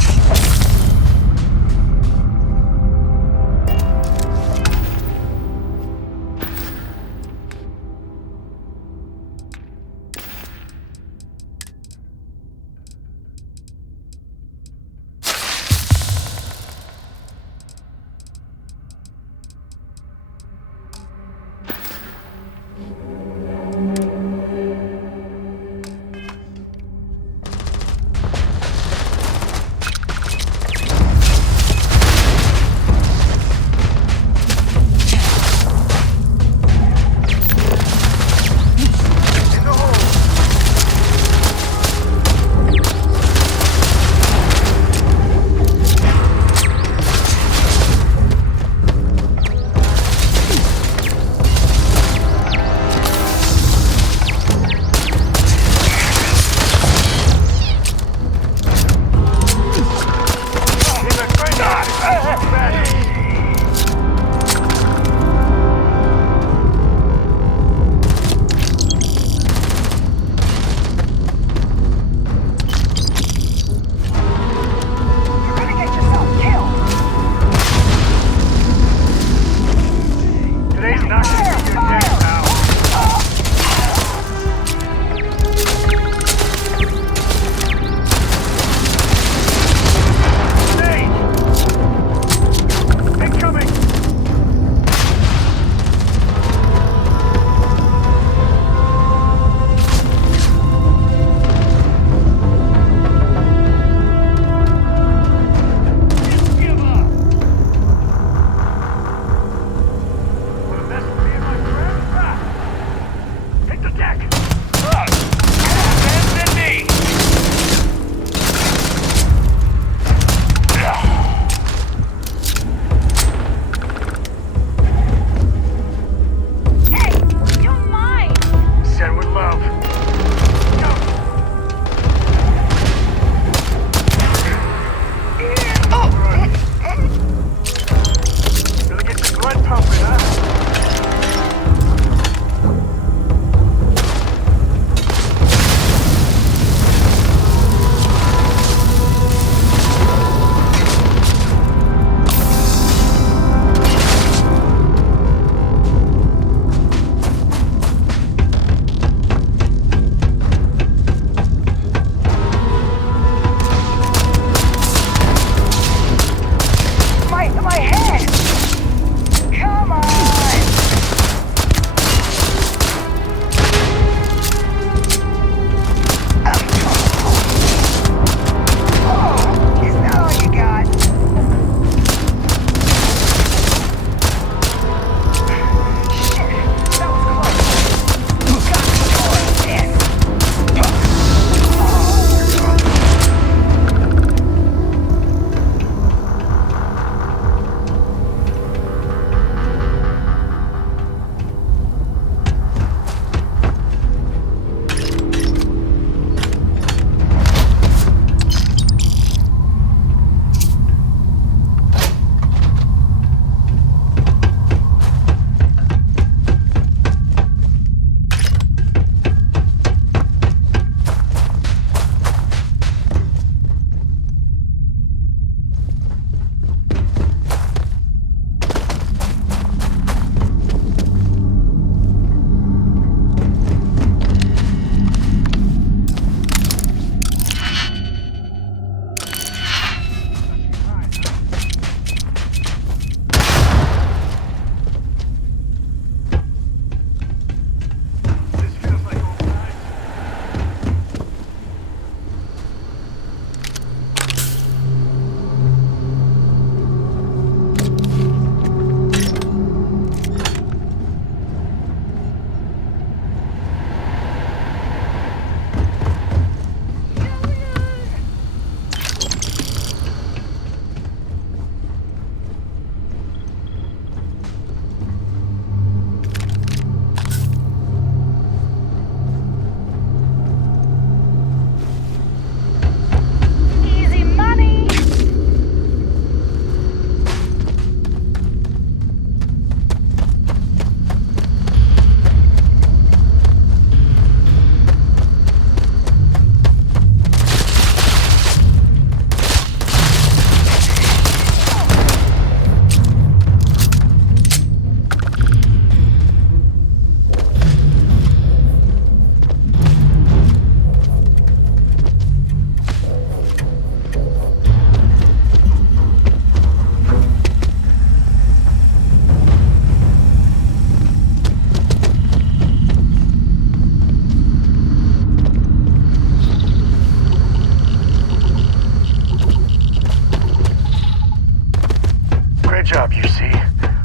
you see?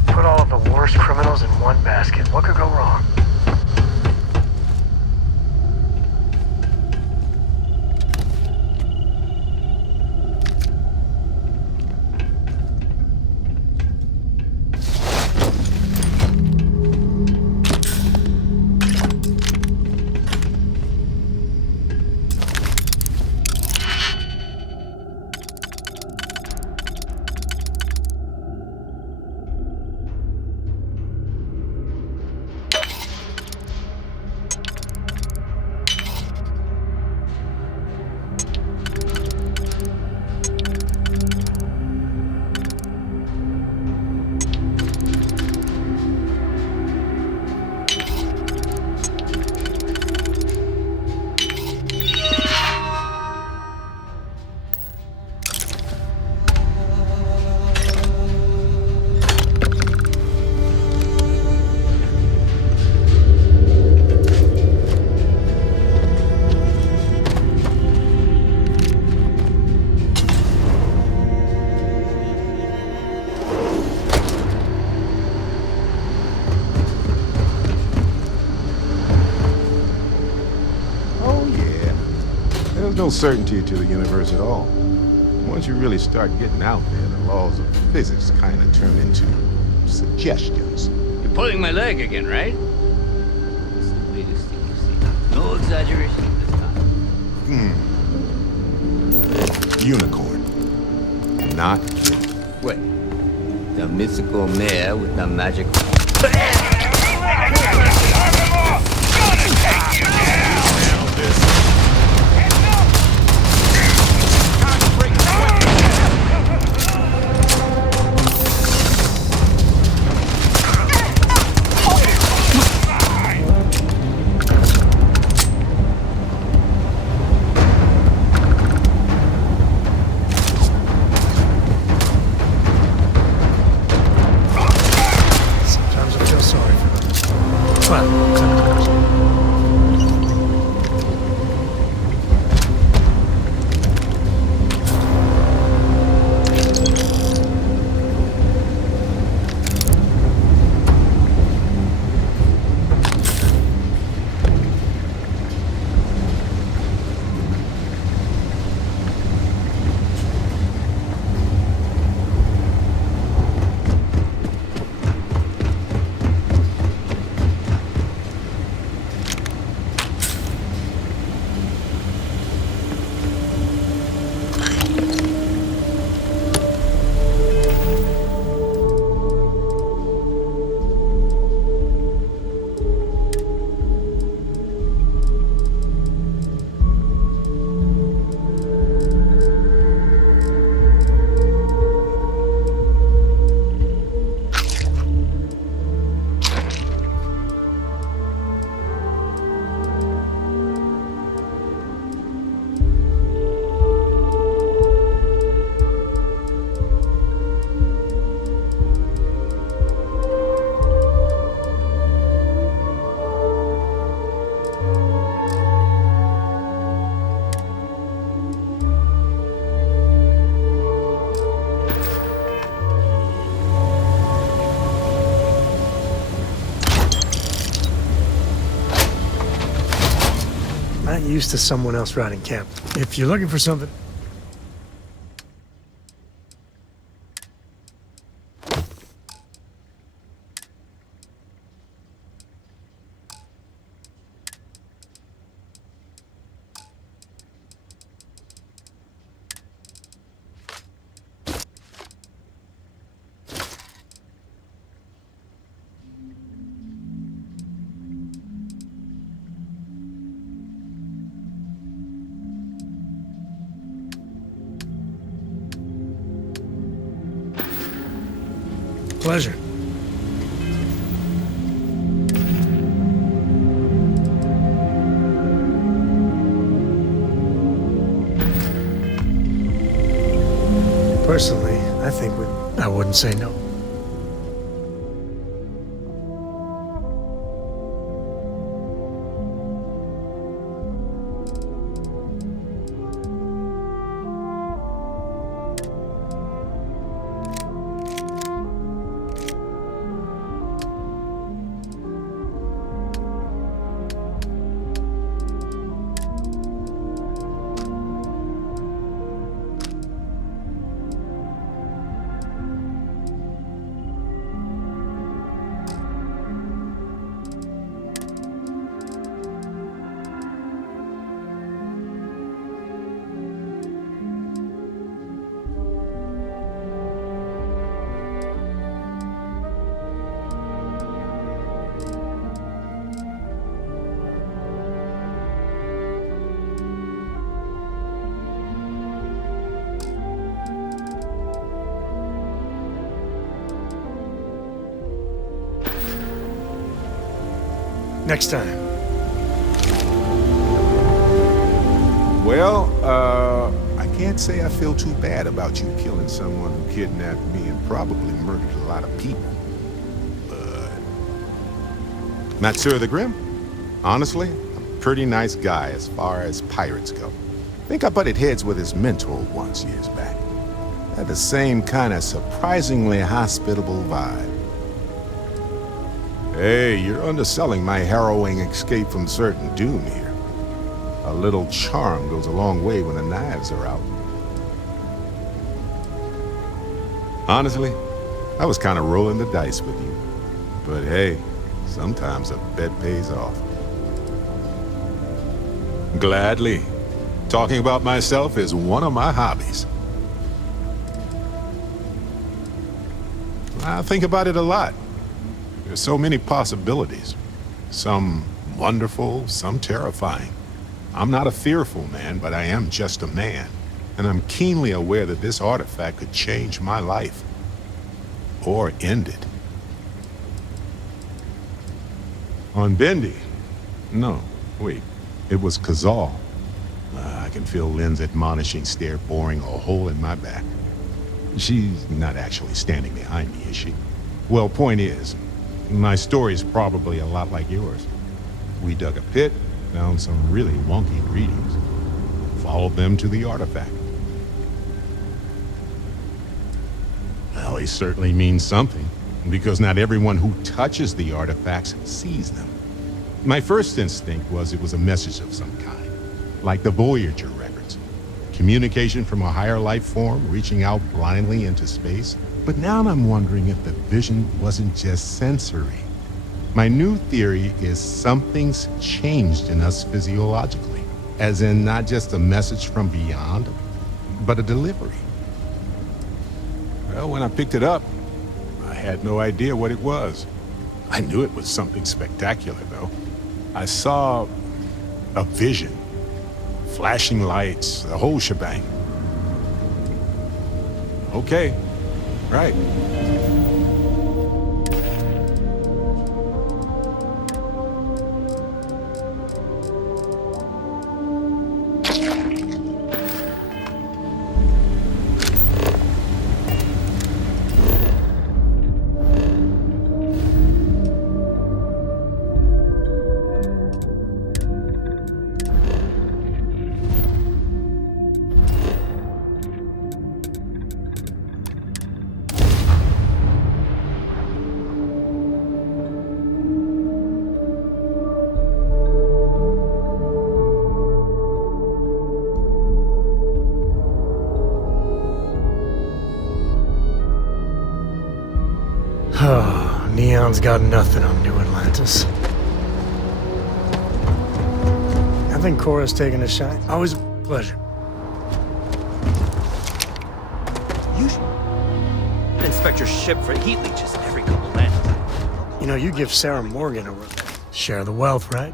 Put all of the worst criminals in one basket. What could go wrong? There's no certainty to the universe at all. Once you really start getting out there, the laws of physics kind of turn into suggestions. You're pulling my leg again, right? It's the biggest thing you see. No exaggeration this time. Unicorn. Not kidding. What? The mythical mare with the magic... Not used to someone else riding camp. If you're looking for something... Pleasure. Personally, I think I wouldn't say no. Next time. Well, I can't say I feel too bad about you killing someone who kidnapped me and probably murdered a lot of people. But... Matsur the Grim? Honestly, a pretty nice guy as far as pirates go. Think I butted heads with his mentor once years back. Had the same kind of surprisingly hospitable vibe. Hey, you're underselling my harrowing escape from certain doom here. A little charm goes a long way when the knives are out. Honestly, I was kind of rolling the dice with you. But hey, sometimes a bet pays off. Gladly. Talking about myself is one of my hobbies. I think about it a lot. There's so many possibilities. Some wonderful, some terrifying. I'm not a fearful man, but I am just a man. And I'm keenly aware that this artifact could change my life. Or end it. On Bendy? No, wait. It was Kazal. I can feel Lynn's admonishing stare boring a hole in my back. She's not actually standing behind me, is she? Well, point is, my story's probably a lot like yours. We dug a pit, found some really wonky ingredients, followed them to the artifact. Well, it certainly means something, because not everyone who touches the artifacts sees them. My first instinct was it was a message of some kind, like the Voyager records. Communication from a higher life form reaching out blindly into space. But now I'm wondering if the vision wasn't just sensory. My new theory is something's changed in us physiologically, as in not just a message from beyond, but a delivery. Well, when I picked it up, I had no idea what it was. I knew it was something spectacular, though. I saw a vision, flashing lights, the whole shebang. Okay, right. Neon's got nothing on New Atlantis. I think Cora's taking a shine. Always a pleasure. You should inspect your ship for heat leeches every couple lands. You know, you give Sarah Morgan a run. Share the wealth, right?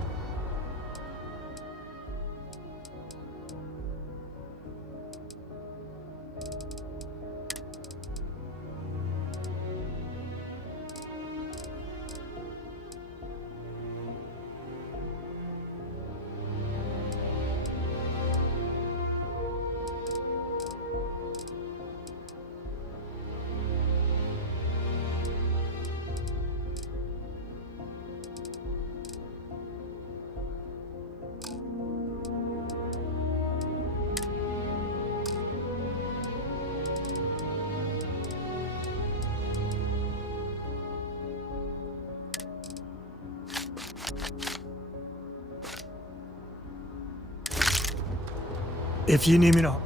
If you need me to...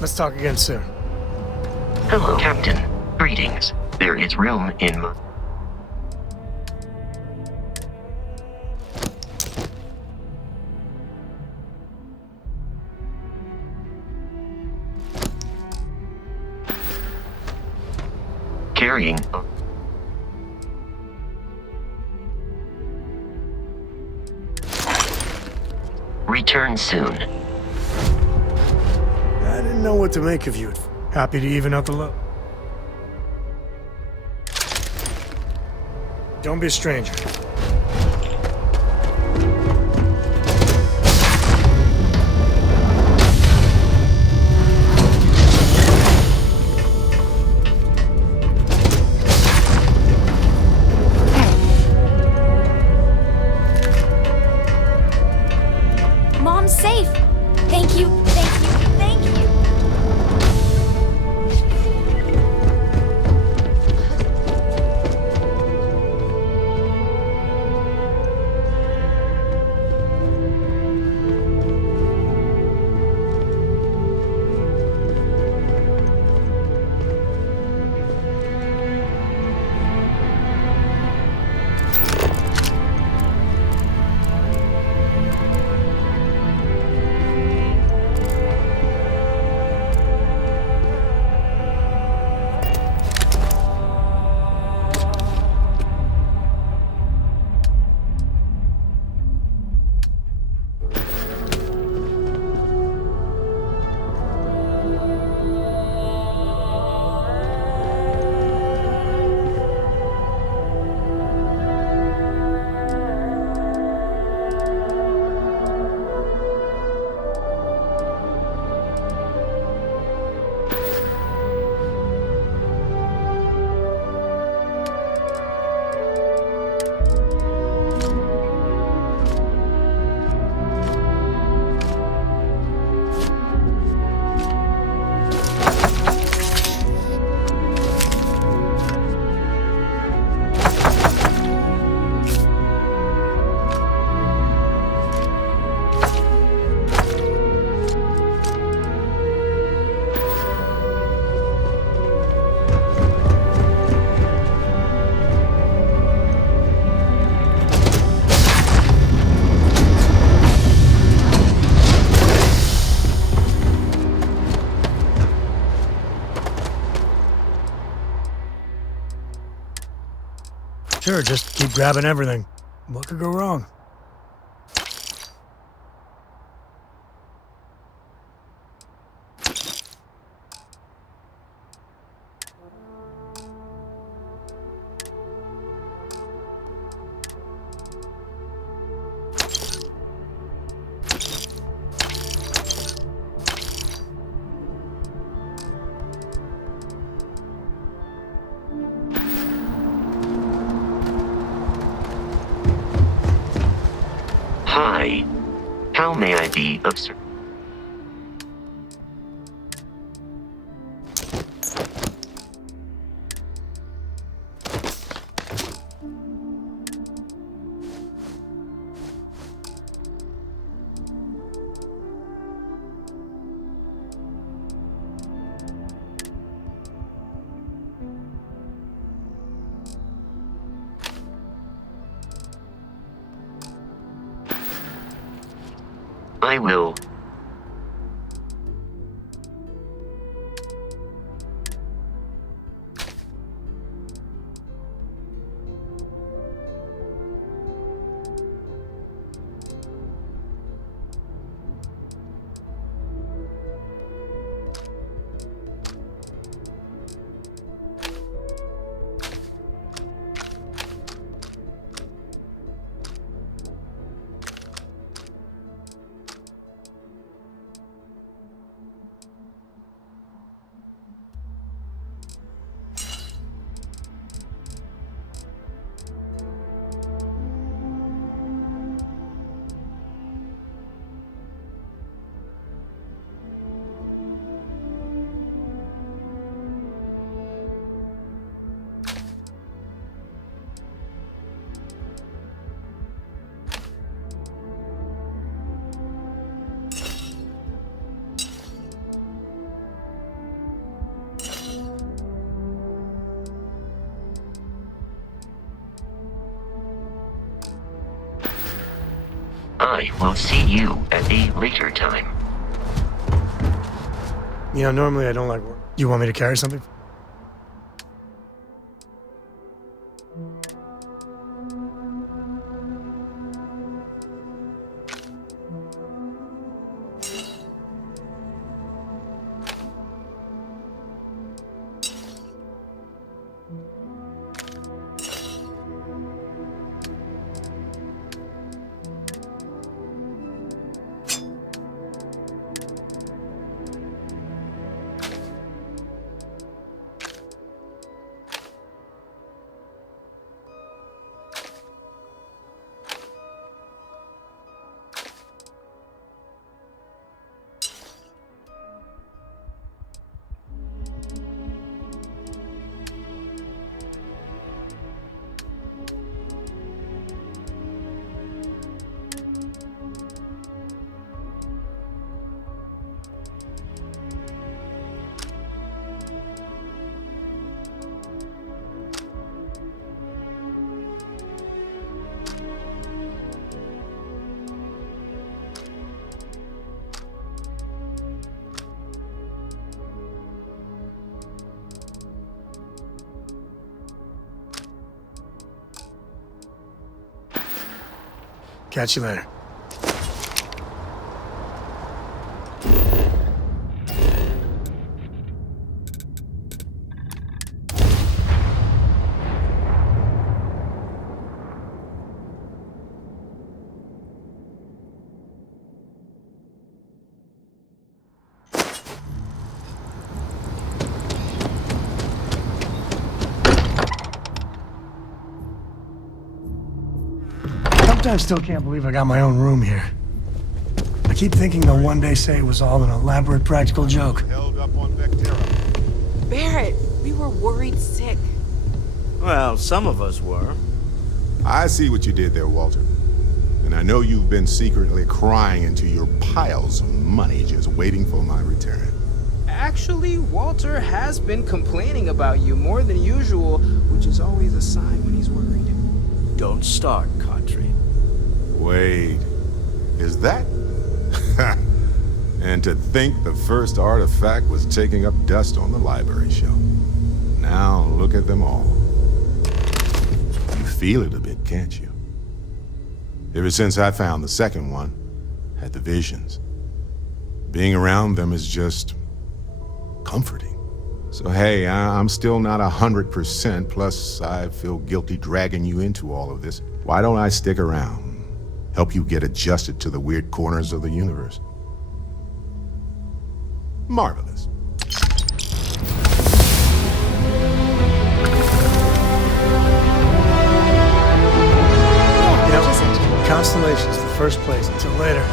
Let's talk again soon. Hello, Captain. Greetings. There is room in my... Carrying... Return soon. I didn't know what to make of you. Happy to even out the load. Don't be a stranger. Mom's safe. Thank you, thank you, thank you. Sure, just keep grabbing everything. What could go wrong? Hi. How may I be of service? I will. I will see you at a later time. You know, normally I don't like work. You want me to carry something? Catch you later. Sometimes still can't believe I got my own room here. I keep thinking they'll one day say it was all an elaborate practical joke. Barrett, we were worried sick. Well, some of us were. I see what you did there, Walter. And I know you've been secretly crying into your piles of money just waiting for my return. Actually, Walter has been complaining about you more than usual, which is always a sign when he's worried. Don't start, Country. Wait, is that? And to think the first artifact was taking up dust on the library shelf. Now look at them all. You feel it a bit, can't you? Ever since I found the second one, had the visions. Being around them is just comforting. So hey, I'm still not 100%, plus I feel guilty dragging you into all of this. Why don't I stick around? Help you get adjusted to the weird corners of the universe. Marvelous. Yep. Constellation's the first place. Until later.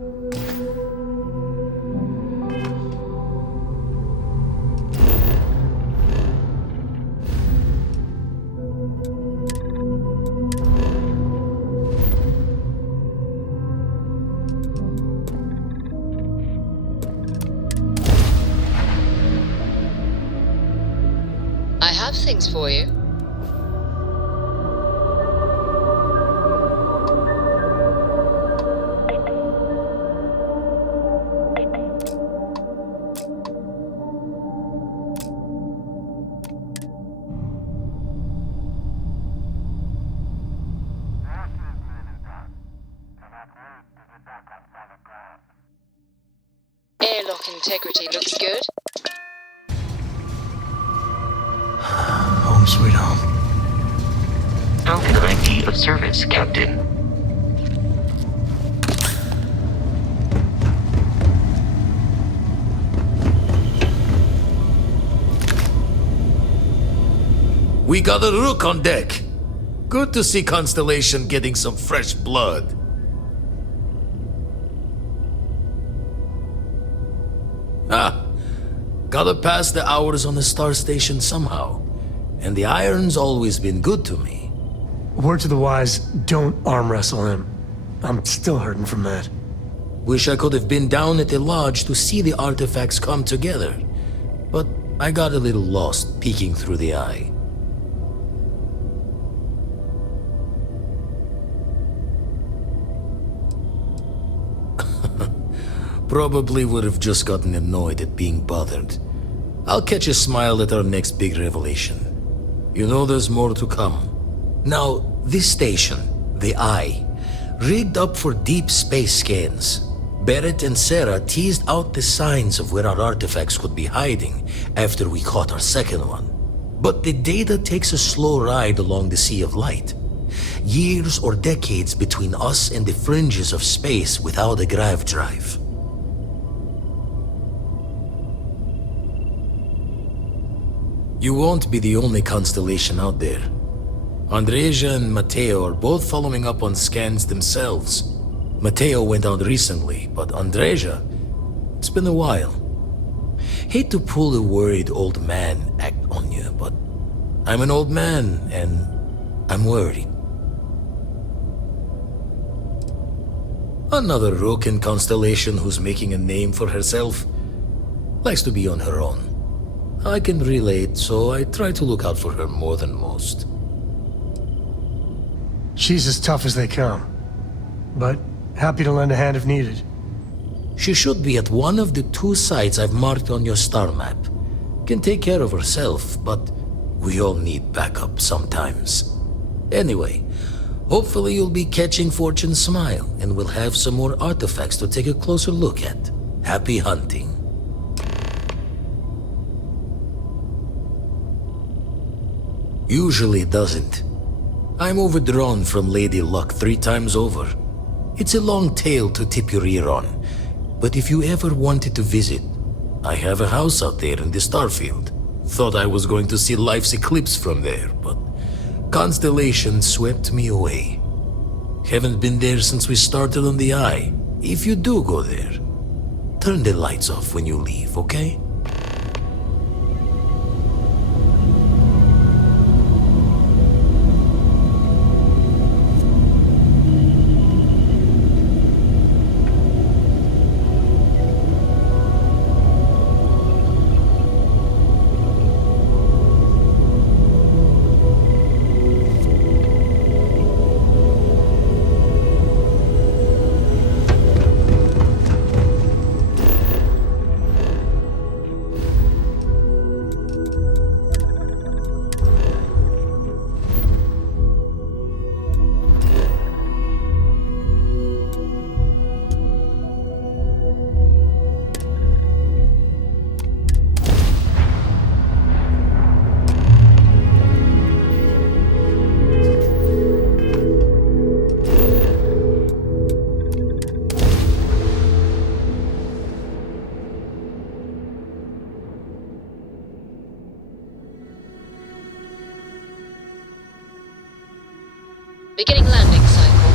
I have things for you. Airlock integrity looks good. Home sweet home. Falcon ID of service, Captain. We got a rook on deck. Good to see Constellation getting some fresh blood. Gotta pass the hours on the star station somehow. And the Iron's always been good to me. Word to the wise, don't arm wrestle him. I'm still hurting from that. Wish I could have been down at the lodge to see the artifacts come together. But I got a little lost peeking through the eye. Probably would have just gotten annoyed at being bothered. I'll catch a smile at our next big revelation. You know there's more to come. Now, this station, the Eye, rigged up for deep space scans. Barrett and Sarah teased out the signs of where our artifacts could be hiding after we caught our second one. But the data takes a slow ride along the Sea of Light. Years or decades between us and the fringes of space without a grav drive. You won't be the only constellation out there. Andreja and Matteo are both following up on scans themselves. Matteo went out recently, but Andreja, it's been a while. Hate to pull a worried old man act on you, but I'm an old man and I'm worried. Another rook in Constellation who's making a name for herself. Likes to be on her own. I can relate, so I try to look out for her more than most. She's as tough as they come, but happy to lend a hand if needed. She should be at one of the 2 sites I've marked on your star map. Can take care of herself, but we all need backup sometimes. Anyway, hopefully you'll be catching Fortune's smile, and we'll have some more artifacts to take a closer look at. Happy hunting. Usually doesn't. I'm overdrawn from Lady Luck 3 times over. It's a long tale to tip your ear on, but if you ever wanted to visit, I have a house out there in the Starfield. Thought I was going to see life's eclipse from there, but Constellation swept me away. Haven't been there since we started on the Eye. If you do go there, turn the lights off when you leave, okay? Beginning landing cycle.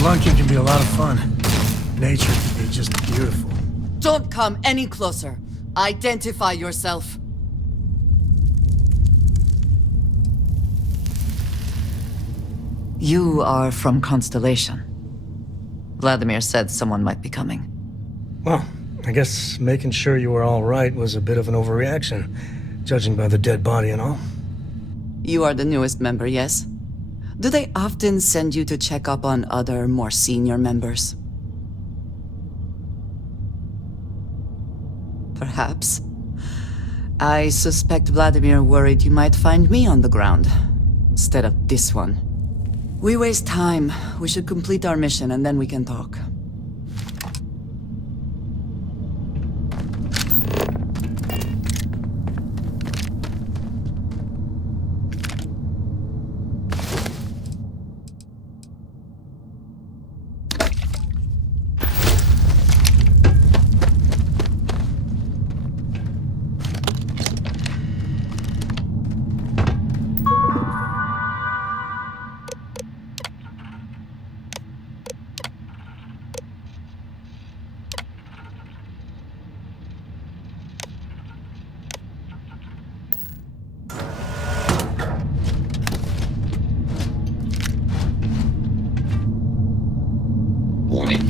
Spelunking can be a lot of fun. Nature can be just beautiful. Don't come any closer. Identify yourself. You are from Constellation. Vladimir said someone might be coming. Well, I guess making sure you were all right was a bit of an overreaction, judging by the dead body and all. You are the newest member, yes? Do they often send you to check up on other, more senior members? Perhaps. I suspect Vladimir worried you might find me on the ground, instead of this one. We waste time. We should complete our mission and then we can talk. Warning.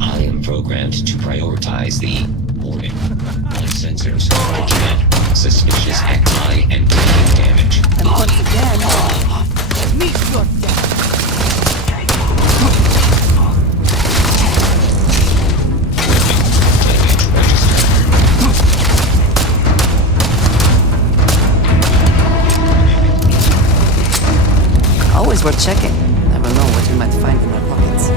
I am programmed to prioritize the warning. On sensors, command, suspicious acti and taking damage. And once again, meet your death. Always worth checking. Never know what you might find in their pockets.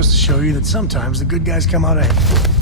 goes to show you that sometimes the good guys come out ahead.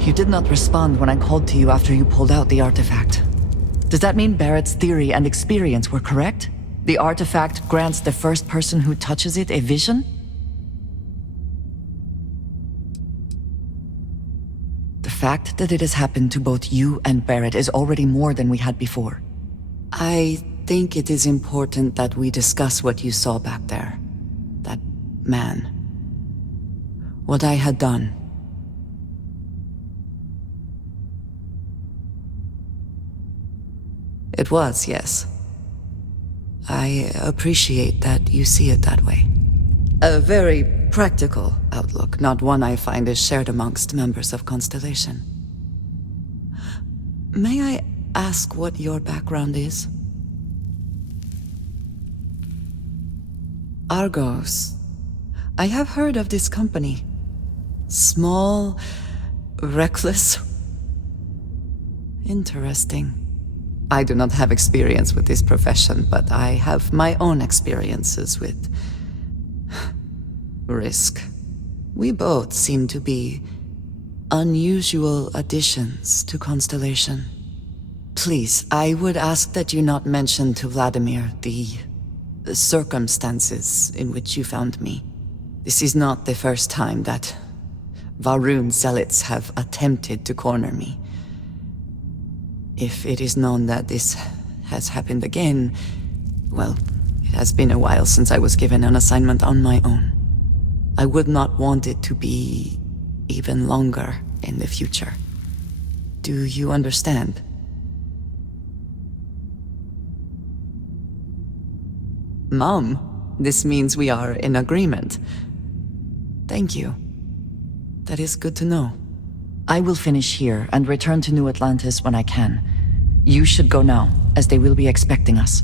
You did not respond when I called to you after you pulled out the artifact. Does that mean Barrett's theory and experience were correct? The artifact grants the first person who touches it a vision? The fact that it has happened to both you and Barrett is already more than we had before. I think it is important that we discuss what you saw back there. That man. What I had done. It was, yes. I appreciate that you see it that way. A very practical outlook, not one I find is shared amongst members of Constellation. May I ask what your background is? Argos. I have heard of this company. Small, reckless. Interesting. I do not have experience with this profession, but I have my own experiences with risk. We both seem to be unusual additions to Constellation. Please, I would ask that you not mention to Vladimir the circumstances in which you found me. This is not the first time that Varun zealots have attempted to corner me. If it is known that this has happened again, well, it has been a while since I was given an assignment on my own. I would not want it to be even longer in the future. Do you understand? Mom, this means we are in agreement. Thank you. That is good to know. I will finish here and return to New Atlantis when I can. You should go now, as they will be expecting us.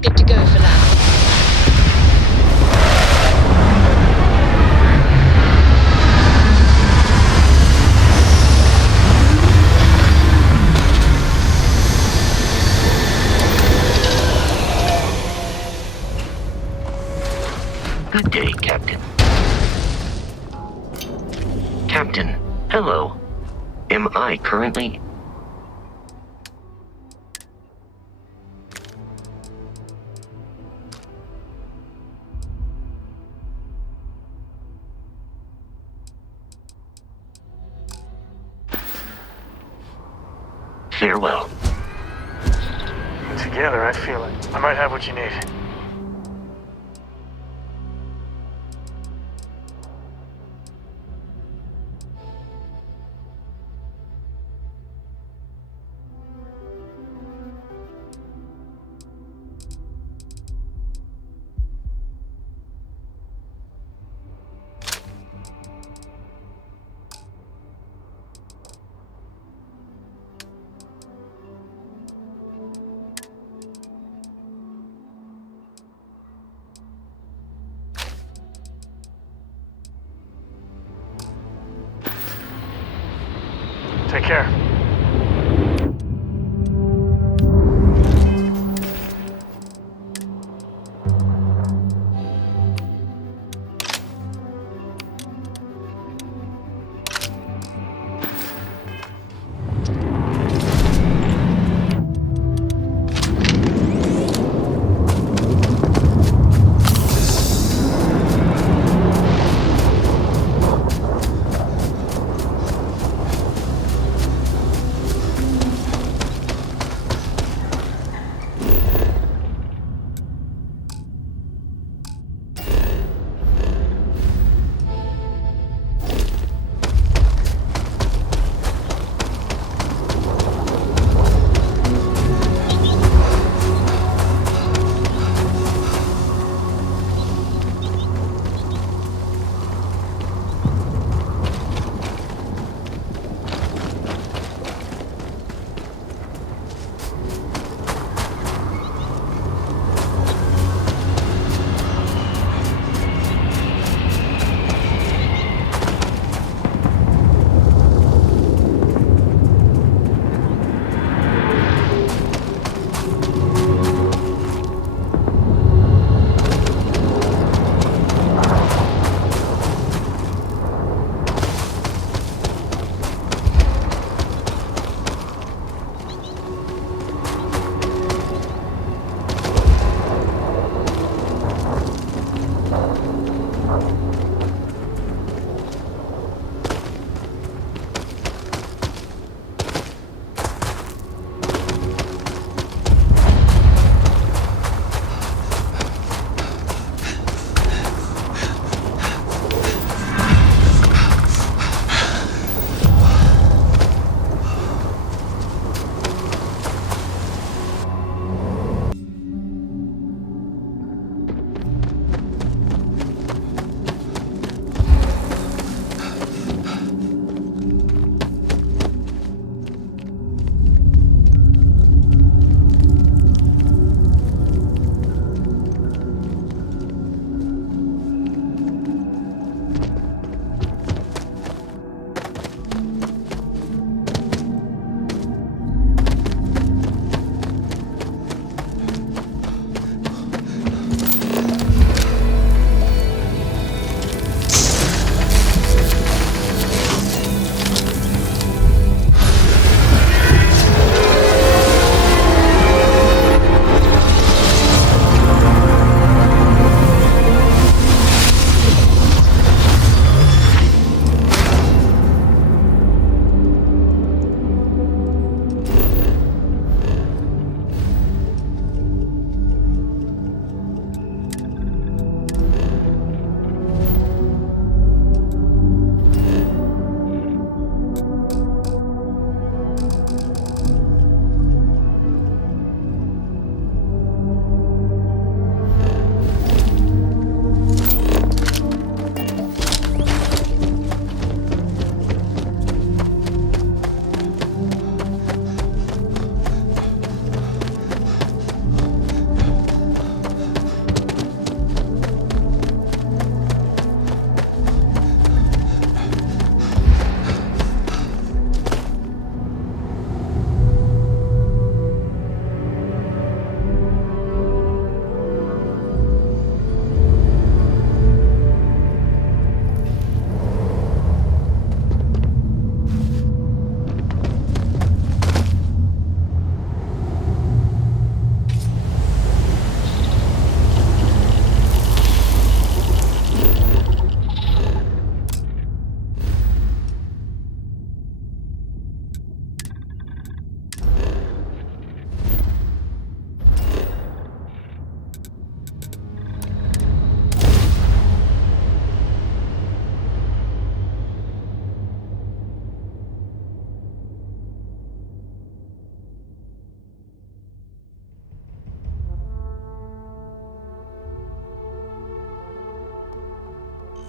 Good to go for that. Good day, Captain. Captain, hello. Am I currently... Farewell. Together, I feel it. I might have what you need. Take care.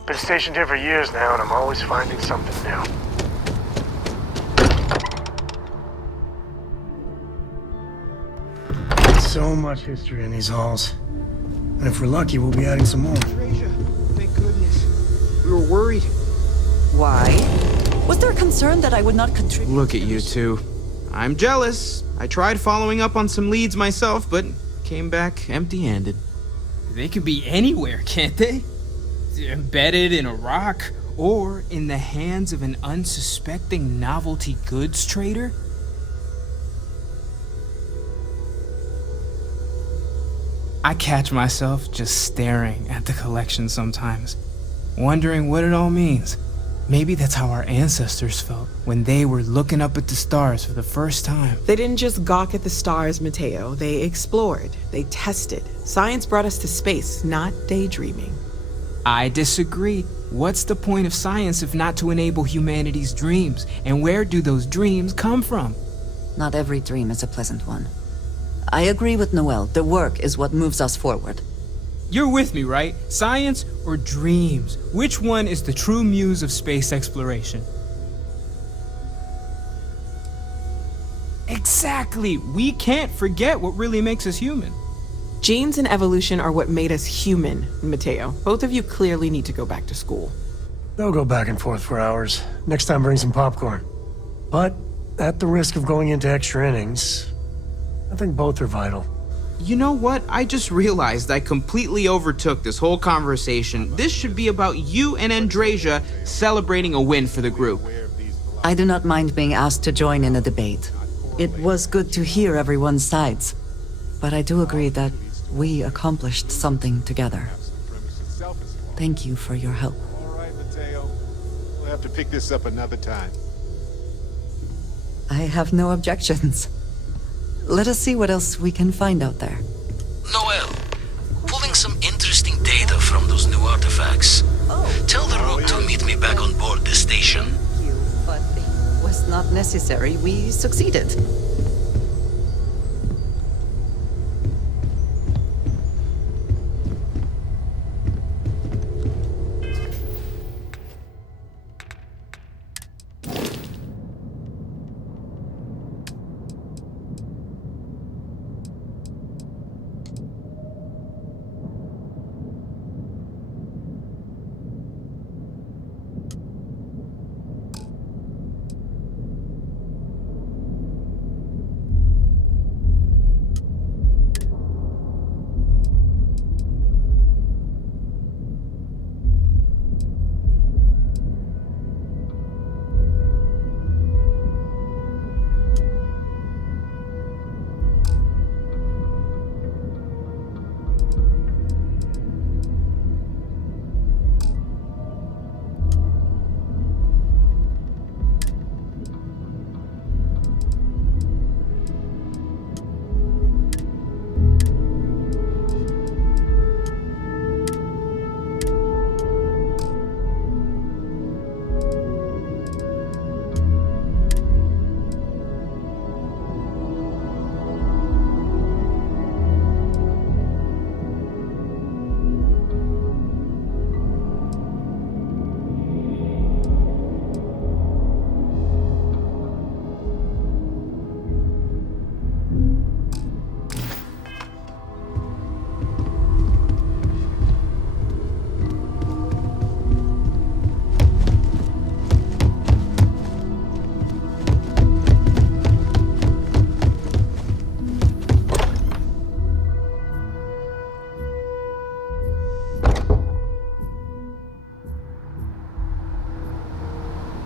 Been stationed here for years now, and I'm always finding something new. So much history in these halls. And if we're lucky, we'll be adding some more. Treasure. Thank goodness. We were worried. Why? Was there concern concerned that I would not contribute. Look at you two. I'm jealous. I tried following up on some leads myself, but came back empty-handed. They could be anywhere, can't they? Embedded in a rock, or in the hands of an unsuspecting novelty goods trader? I catch myself just staring at the collection sometimes, wondering what it all means. Maybe that's how our ancestors felt when they were looking up at the stars for the first time. They didn't just gawk at the stars, Mateo. They explored. They tested. Science brought us to space, not daydreaming. I disagree. What's the point of science if not to enable humanity's dreams? And where do those dreams come from? Not every dream is a pleasant one. I agree with Noel. The work is what moves us forward. You're with me, right? Science or dreams? Which one is the true muse of space exploration? Exactly! We can't forget what really makes us human. Genes and evolution are what made us human, Mateo. Both of you clearly need to go back to school. They'll go back and forth for hours. Next time, bring some popcorn. But, at the risk of going into extra innings, I think both are vital. You know what? I just realized I completely overtook this whole conversation. This should be about you and Andrasia celebrating a win for the group. I do not mind being asked to join in a debate. It was good to hear everyone's sides. But I do agree that we accomplished something together. Thank you for your help. All right, Mateo. We'll have to pick this up another time. I have no objections. Let us see what else we can find out there. Noel, pulling some interesting data from those new artifacts. Tell the Rook to meet me back on board the station. Thank you, but it was not necessary. We succeeded.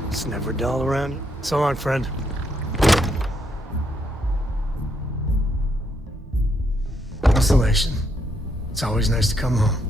It's never dull around you. So long, friend. Isolation. It's always nice to come home.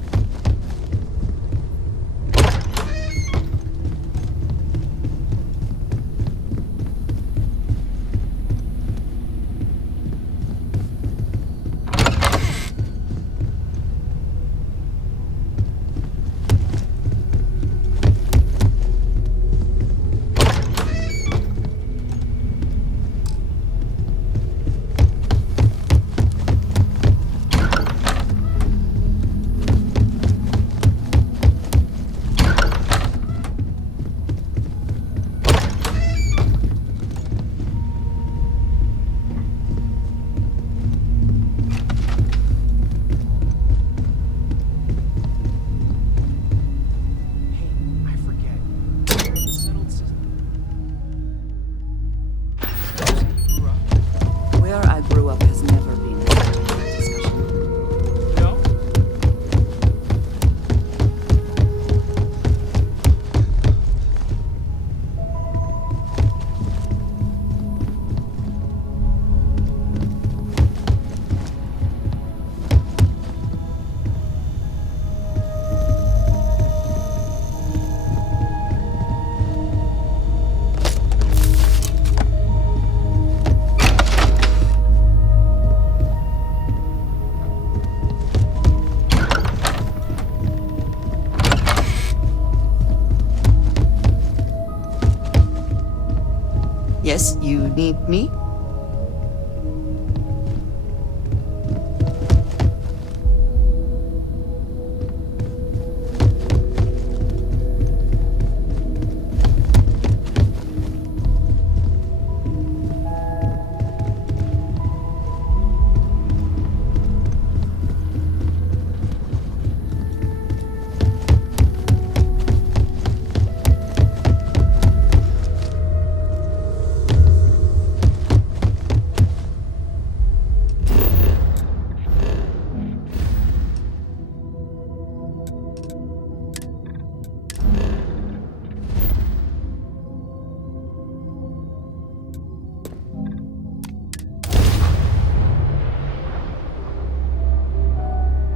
Yes, you need me?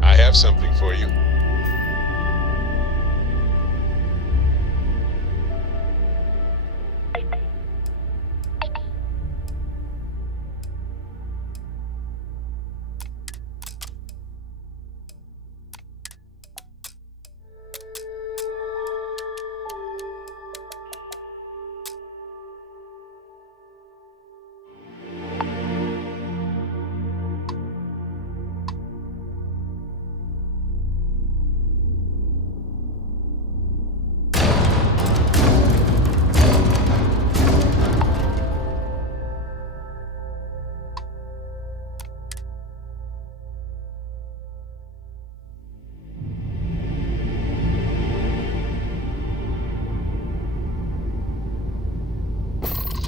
I have something for you.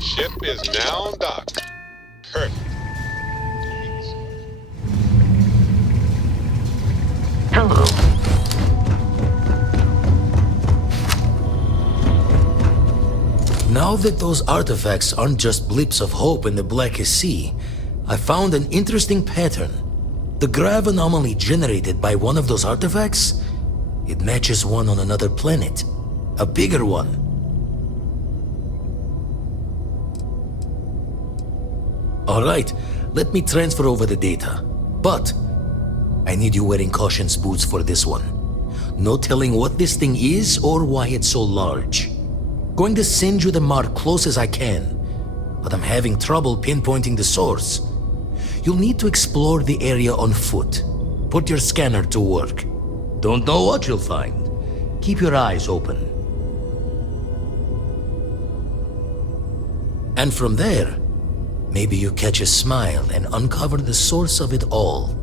Ship is now docked. Perfect. Hello. Now that those artifacts aren't just blips of hope in the blackest sea, I found an interesting pattern. The grav anomaly generated by one of those artifacts, it matches one on another planet. A bigger one. Alright, let me transfer over the data. But I need you wearing caution's boots for this one. No telling what this thing is or why it's so large. Going to send you the mark close as I can, but I'm having trouble pinpointing the source. You'll need to explore the area on foot. Put your scanner to work. Don't know what you'll find. Keep your eyes open. And from there, maybe you catch a smile and uncover the source of it all.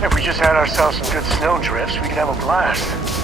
If we just had ourselves some good snow drifts, we could have a blast.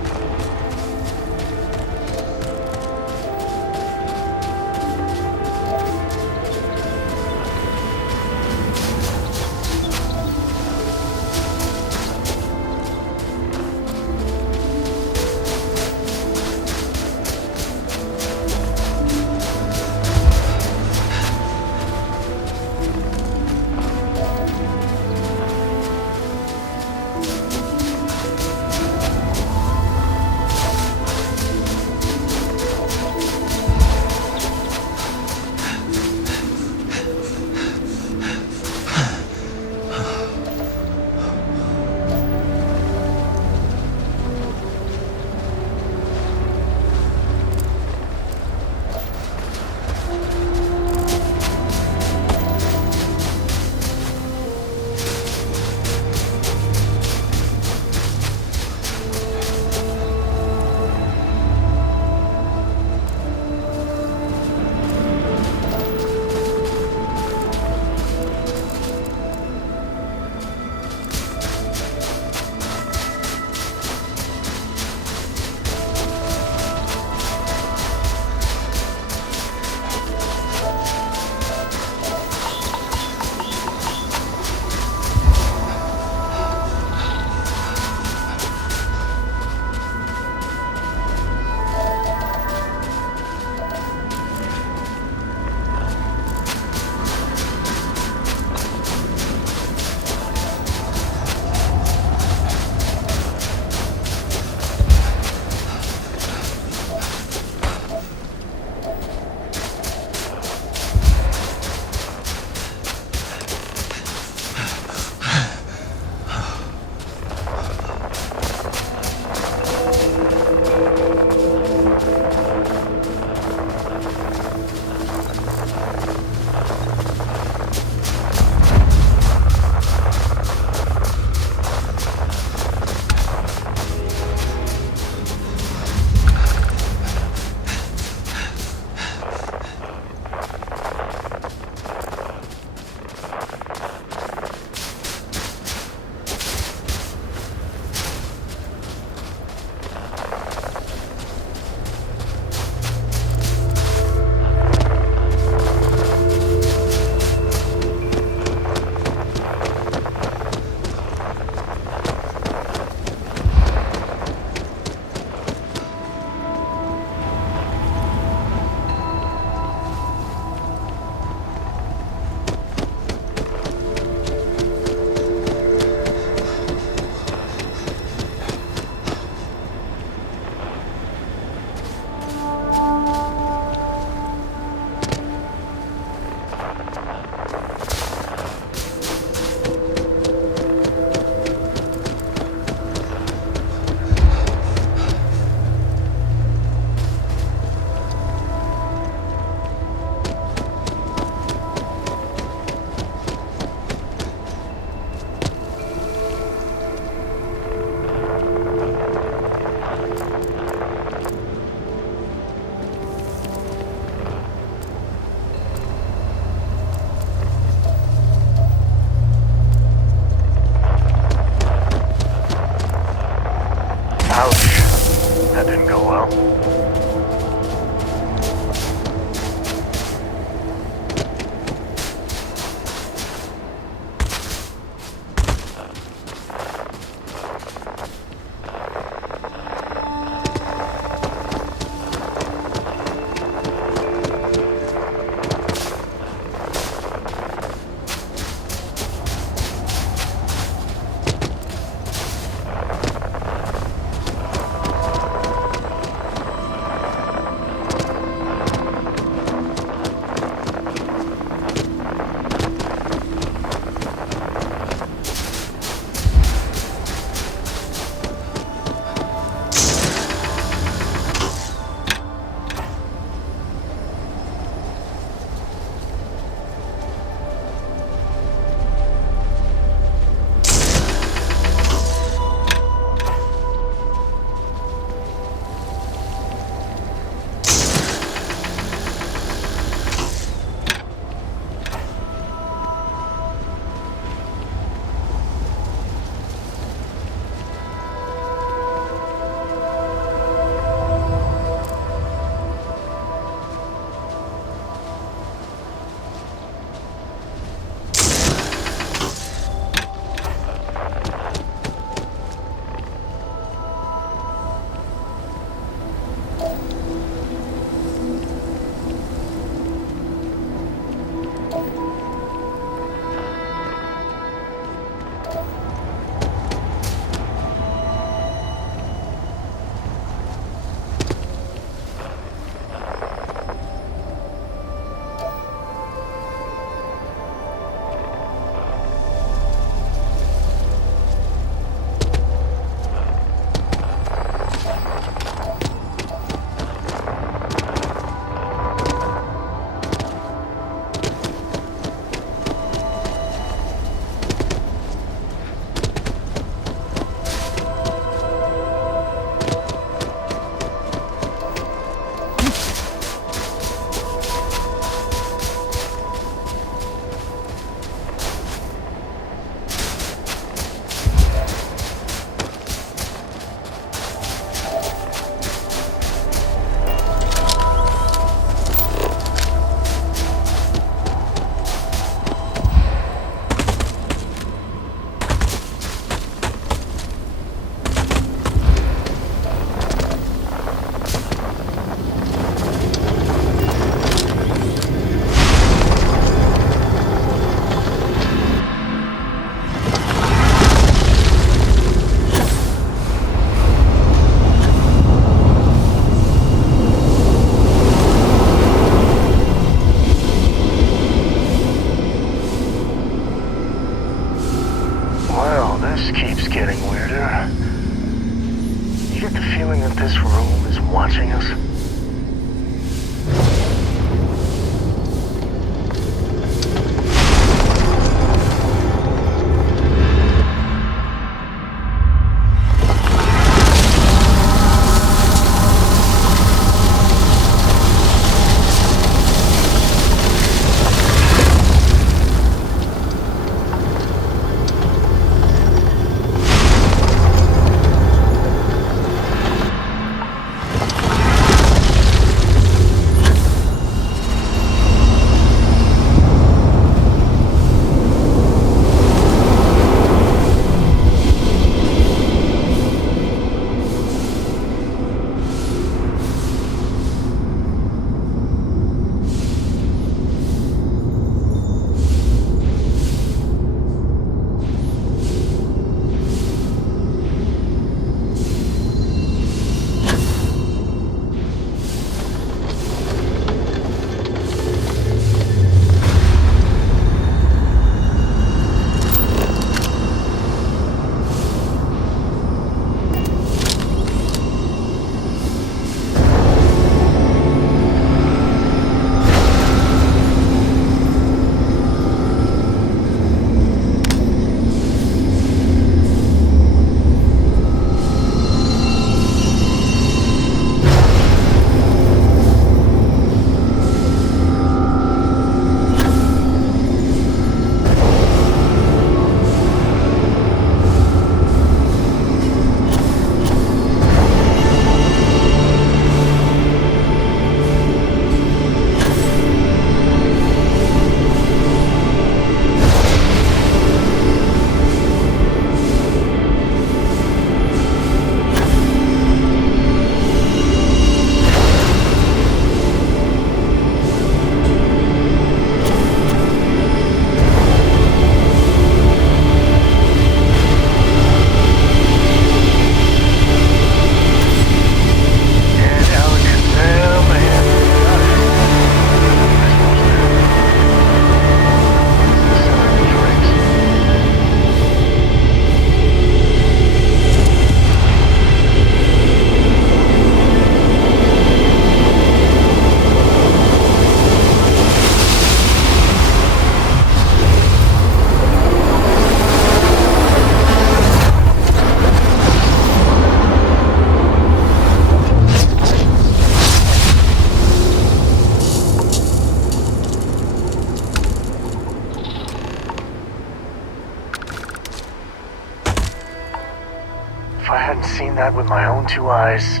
seen that with my own 2 eyes,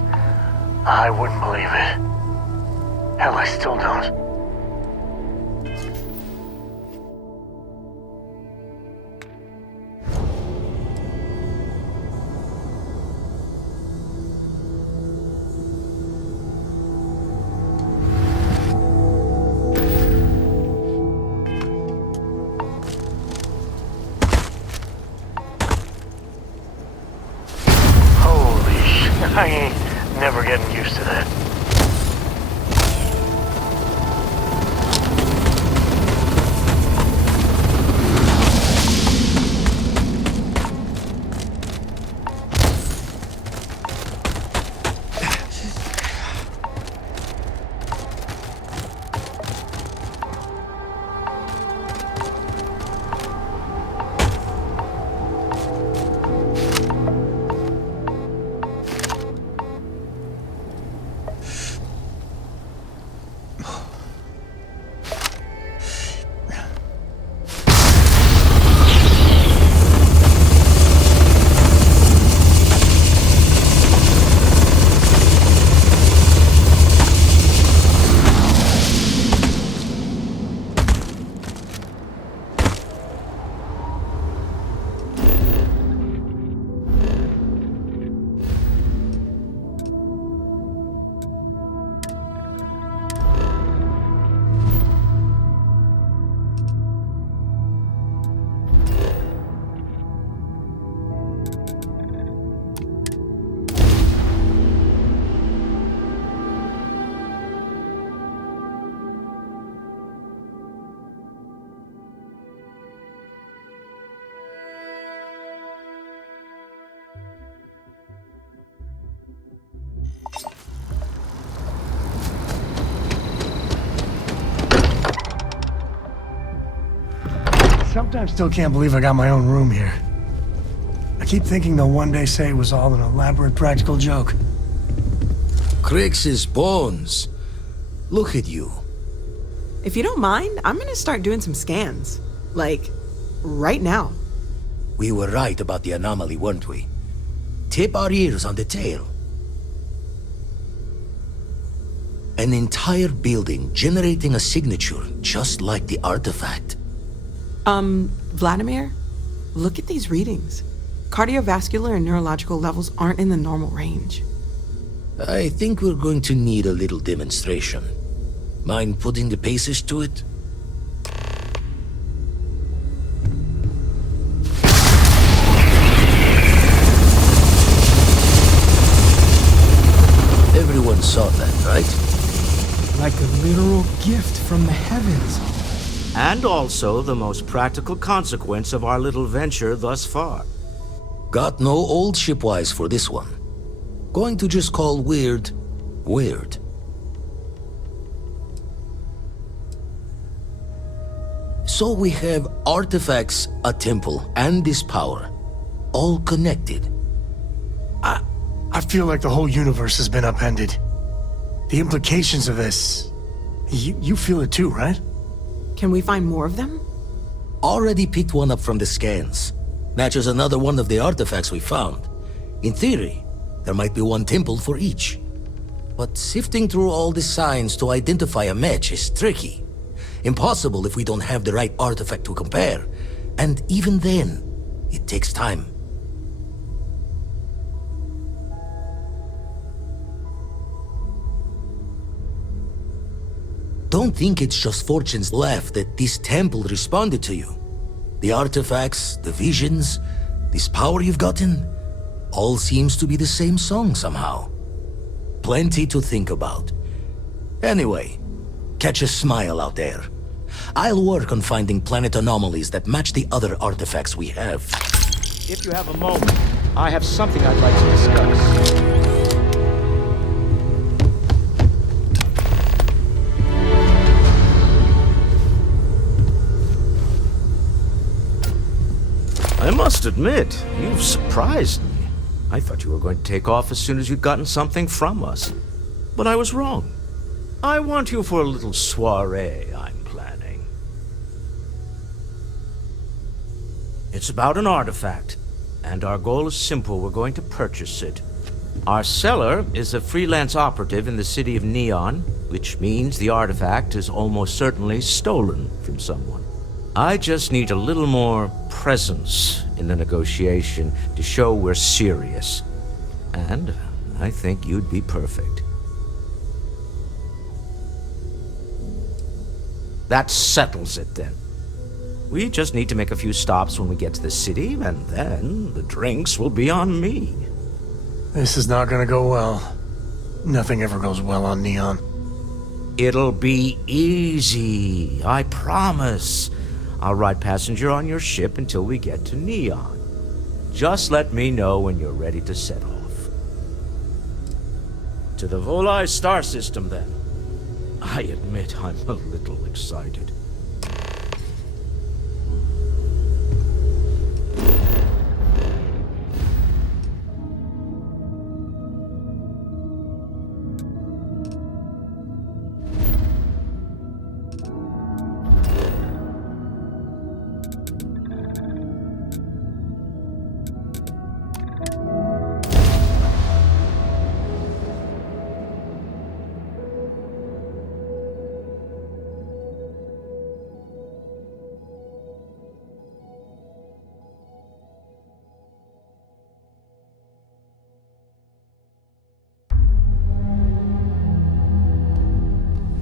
I wouldn't believe it. Hell, I still don't. I ain't never getting used to that. Sometimes still can't believe I got my own room here. I keep thinking they'll one day say it was all an elaborate practical joke. Crix's bones. Look at you. If you don't mind, I'm gonna start doing some scans. Like, right now. We were right about the anomaly, weren't we? Tip our ears on the tail. An entire building generating a signature just like the artifact. Vladimir, look at these readings. Cardiovascular and neurological levels aren't in the normal range. I think we're going to need a little demonstration. Mind putting the paces to it? Everyone saw that, right? Like a literal gift from the heavens. And also the most practical consequence of our little venture thus far. Got no old shipwise for this one. Going to just call weird, weird. So we have artifacts, a temple, and this power. All connected. I feel like the whole universe has been upended. The implications of this... You feel it too, right? Can we find more of them? Already picked one up from the scans. Matches another one of the artifacts we found. In theory, there might be one temple for each. But sifting through all the signs to identify a match is tricky. Impossible if we don't have the right artifact to compare. And even then, it takes time. Don't think it's just fortunes left that this temple responded to you. The artifacts, the visions, this power you've gotten, all seems to be the same song somehow. Plenty to think about. Anyway, catch a smile out there. I'll work on finding planet anomalies that match the other artifacts we have. If you have a moment, I have something I'd like to discuss. I must admit, you've surprised me. I thought you were going to take off as soon as you'd gotten something from us. But I was wrong. I want you for a little soiree I'm planning. It's about an artifact. and our goal is simple. We're going to purchase it. Our seller is a freelance operative in the city of Neon, which means the artifact is almost certainly stolen from someone. I just need a little more presence in the negotiation to show we're serious. And I think you'd be perfect. That settles it then. We just need to make a few stops when we get to the city, and then the drinks will be on me. This is not gonna go well. Nothing ever goes well on Neon. It'll be easy, I promise. I'll ride passenger on your ship until we get to Neon. Just let me know when you're ready to set off. To the Volai star system, then. I admit I'm a little excited.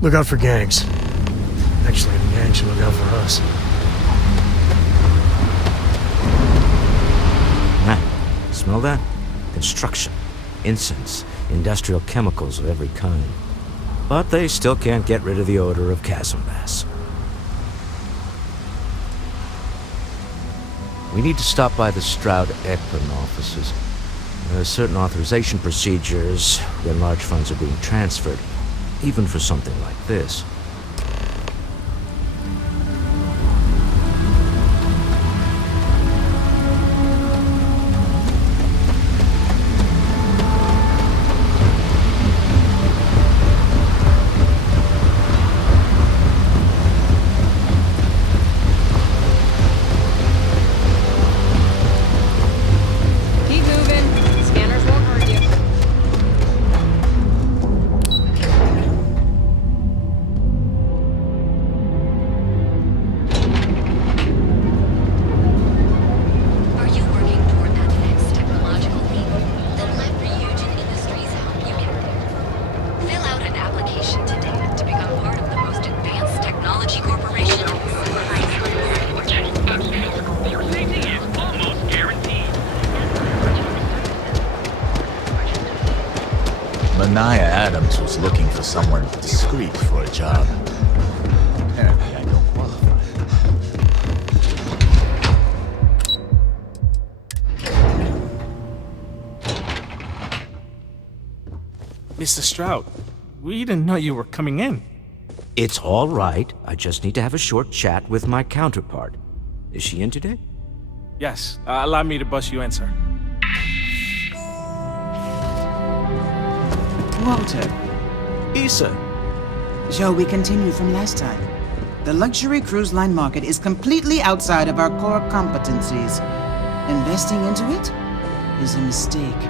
Look out for gangs. Actually, the gang should look out for us. Smell that? Construction, incense, industrial chemicals of every kind. But they still can't get rid of the odor of chasm bass. We need to stop by the Stroud-Eklund offices. There are certain authorization procedures when large funds are being transferred, even for something like this. Keep moving. Scanners won't hurt you. Are you working toward that next technological leap? Then let Ryujin Industries help you get there. Fill out an application today to become part of the most advanced technology corporation. Safety is almost guaranteed. Mania Adams was looking for someone discreet for a job. Apparently, I don't qualify. Mr. Stroud, we didn't know you were coming in. It's all right. I just need to have a short chat with my counterpart. Is she in today? Yes, allow me to bust you in, sir. Walter, Issa. shall we continue from last time? The luxury cruise line market is completely outside of our core competencies. Investing into it is a mistake.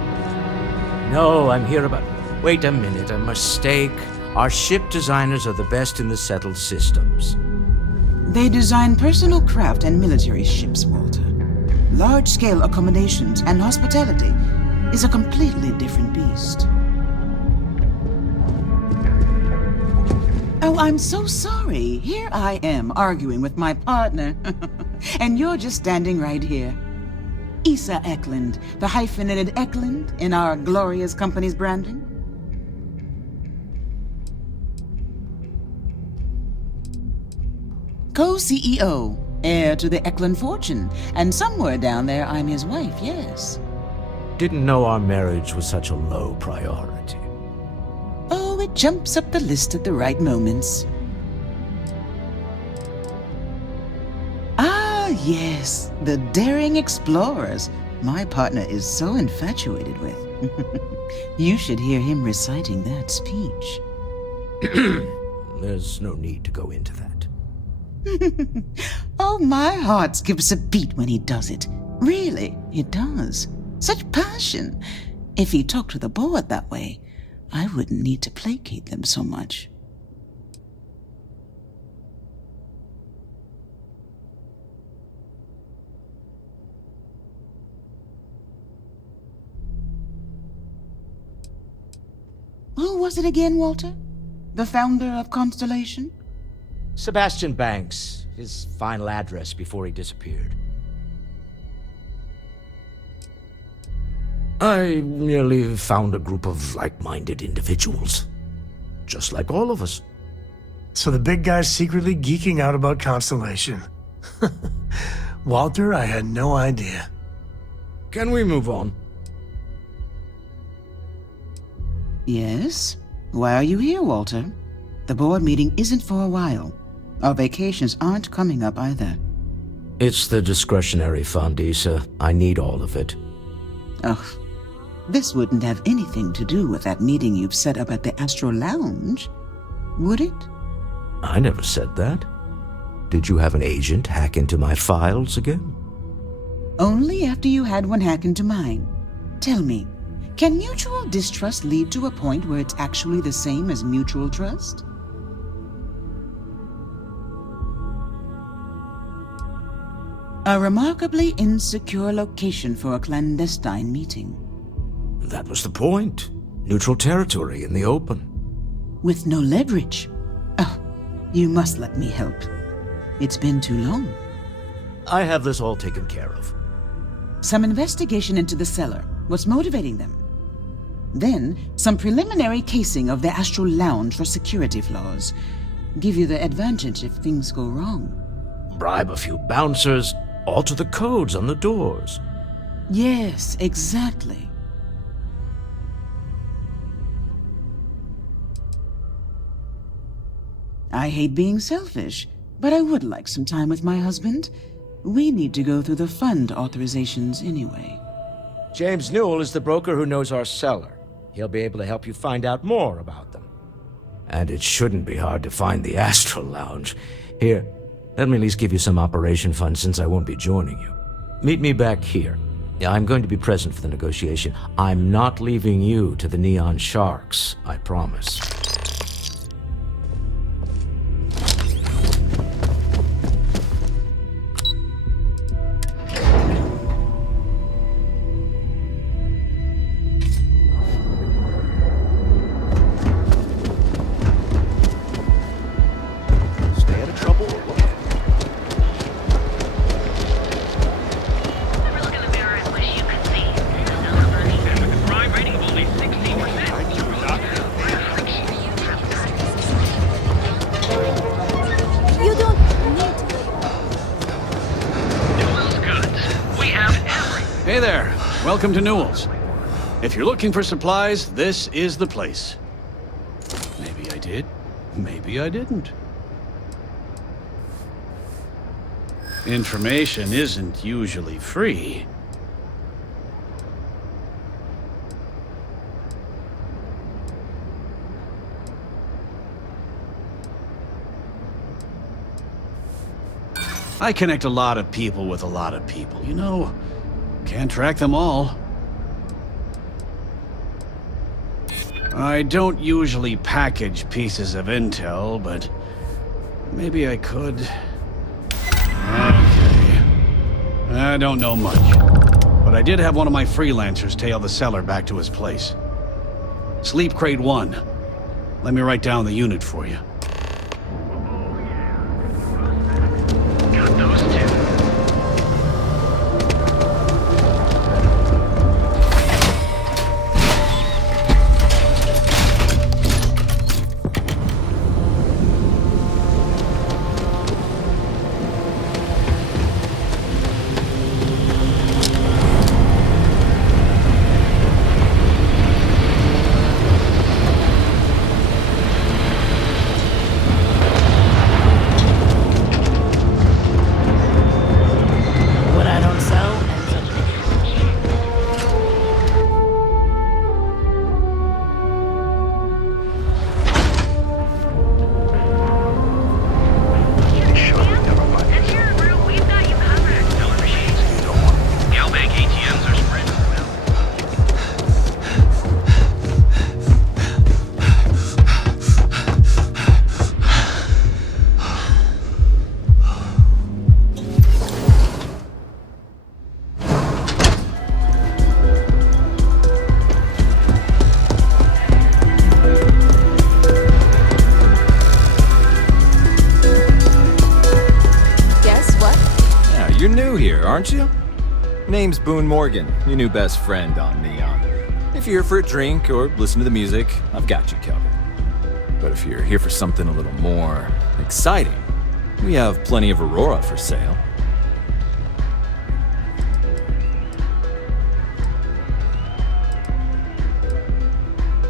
No, I'm here about... Wait a minute, a mistake. Our ship designers are the best in the settled systems. They design personal craft and military ships, Walter. Large-scale accommodations and hospitality is a completely different beast. Oh, I'm so sorry. Here I am arguing with my partner. And you're just standing right here. Issa Eklund, the hyphenated Eklund in our glorious company's branding. Co-CEO, heir to the Eklund fortune, and somewhere down there I'm his wife, yes. Didn't know our marriage was such a low priority. Oh, it jumps up the list at the right moments. Ah, yes, the daring explorers my partner is so infatuated with. You should hear him reciting that speech. There's no need to go into that. Oh, my heart skips a beat when he does it. Really, it does. Such passion. If he talked to the board that way, I wouldn't need to placate them so much. Who was it again, Walter? The founder of Constellation? Sebastian Banks, his final address before he disappeared. I merely found a group of like-minded individuals. Just like all of us. So the big guy's secretly geeking out about Constellation. Walter, I had no idea. Can we move on? Yes? Why are you here, Walter? The board meeting isn't for a while. Our vacations aren't coming up either. It's the discretionary fund, Issa. I need all of it. Ugh. This wouldn't have anything to do with that meeting you've set up at the Astro Lounge, would it? I never said that. Did you have an agent hack into my files again? Only after you had one hack into mine. Tell me, can mutual distrust lead to a point where it's actually the same as mutual trust? A remarkably insecure location for a clandestine meeting. That was the point. Neutral territory in the open. With no leverage. Oh, you must let me help. It's been too long. I have this all taken care of. Some investigation into the cellar. What's motivating them? Then, some preliminary casing of the Astral Lounge for security flaws. Give you the advantage if things go wrong. Bribe a few bouncers, alter the codes on the doors. Yes, exactly. I hate being selfish, but I would like some time with my husband. We need to go through the fund authorizations anyway. James Newell is the broker who knows our cellar. He'll be able to help you find out more about them. And it shouldn't be hard to find the Astral Lounge. Here, let me at least give you some operation funds since I won't be joining you. Meet me back here. I'm going to be present for the negotiation. I'm not leaving you to the Neon Sharks, I promise. Hey there, welcome to Newell's. If you're looking for supplies, this is the place. Maybe I did, maybe I didn't. Information isn't usually free. I connect a lot of people with a lot of people, you know? Can't track them all. I don't usually package pieces of intel, but maybe I could. Okay. I don't know much, but I did have one of my freelancers tail the seller back to his place. Sleep Crate 1. Let me write down the unit for you. Got those two. here, aren't you? Name's Boone Morgan, your new best friend on Neon. If you're here for a drink or listen to the music, I've got you covered. But if you're here for something a little more exciting, we have plenty of Aurora for sale.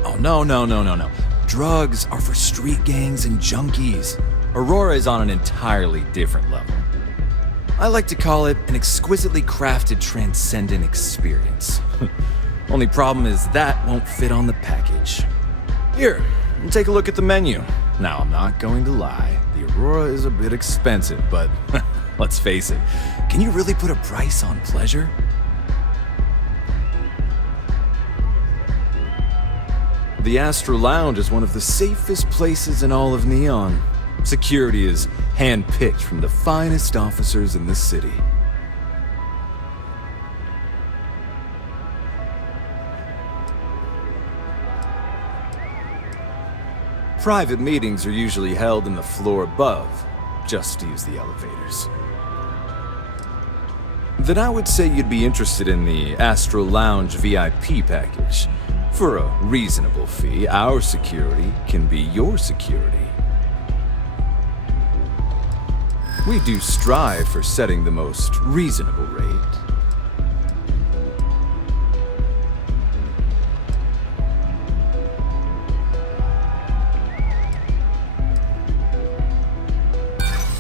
Oh, no. Drugs are for street gangs and junkies. Aurora is on an entirely different level. I like to call it an exquisitely crafted, transcendent experience. Only problem is that won't fit on the package. Here, take a look at the menu. Now, I'm not going to lie. The Aurora is a bit expensive, but let's face it. Can you really put a price on pleasure? The Astro Lounge is one of the safest places in all of Neon. Security is hand-picked from the finest officers in the city. Private meetings are usually held in the floor above. Just use the elevators. Then I would say you'd be interested in the Astro Lounge VIP package. For a reasonable fee, our security can be your security. We do strive for setting the most reasonable rate.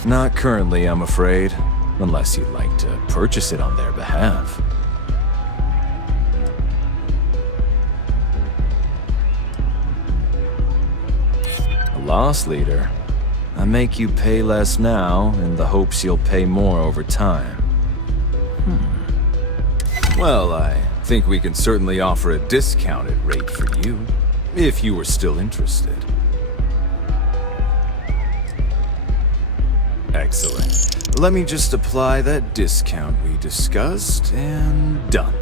Not currently, I'm afraid, unless you'd like to purchase it on their behalf. Loss leader. I make you pay less now in the hopes you'll pay more over time. Well, I think we can certainly offer a discounted rate for you, if you were still interested. Excellent. Let me just apply that discount we discussed, and done.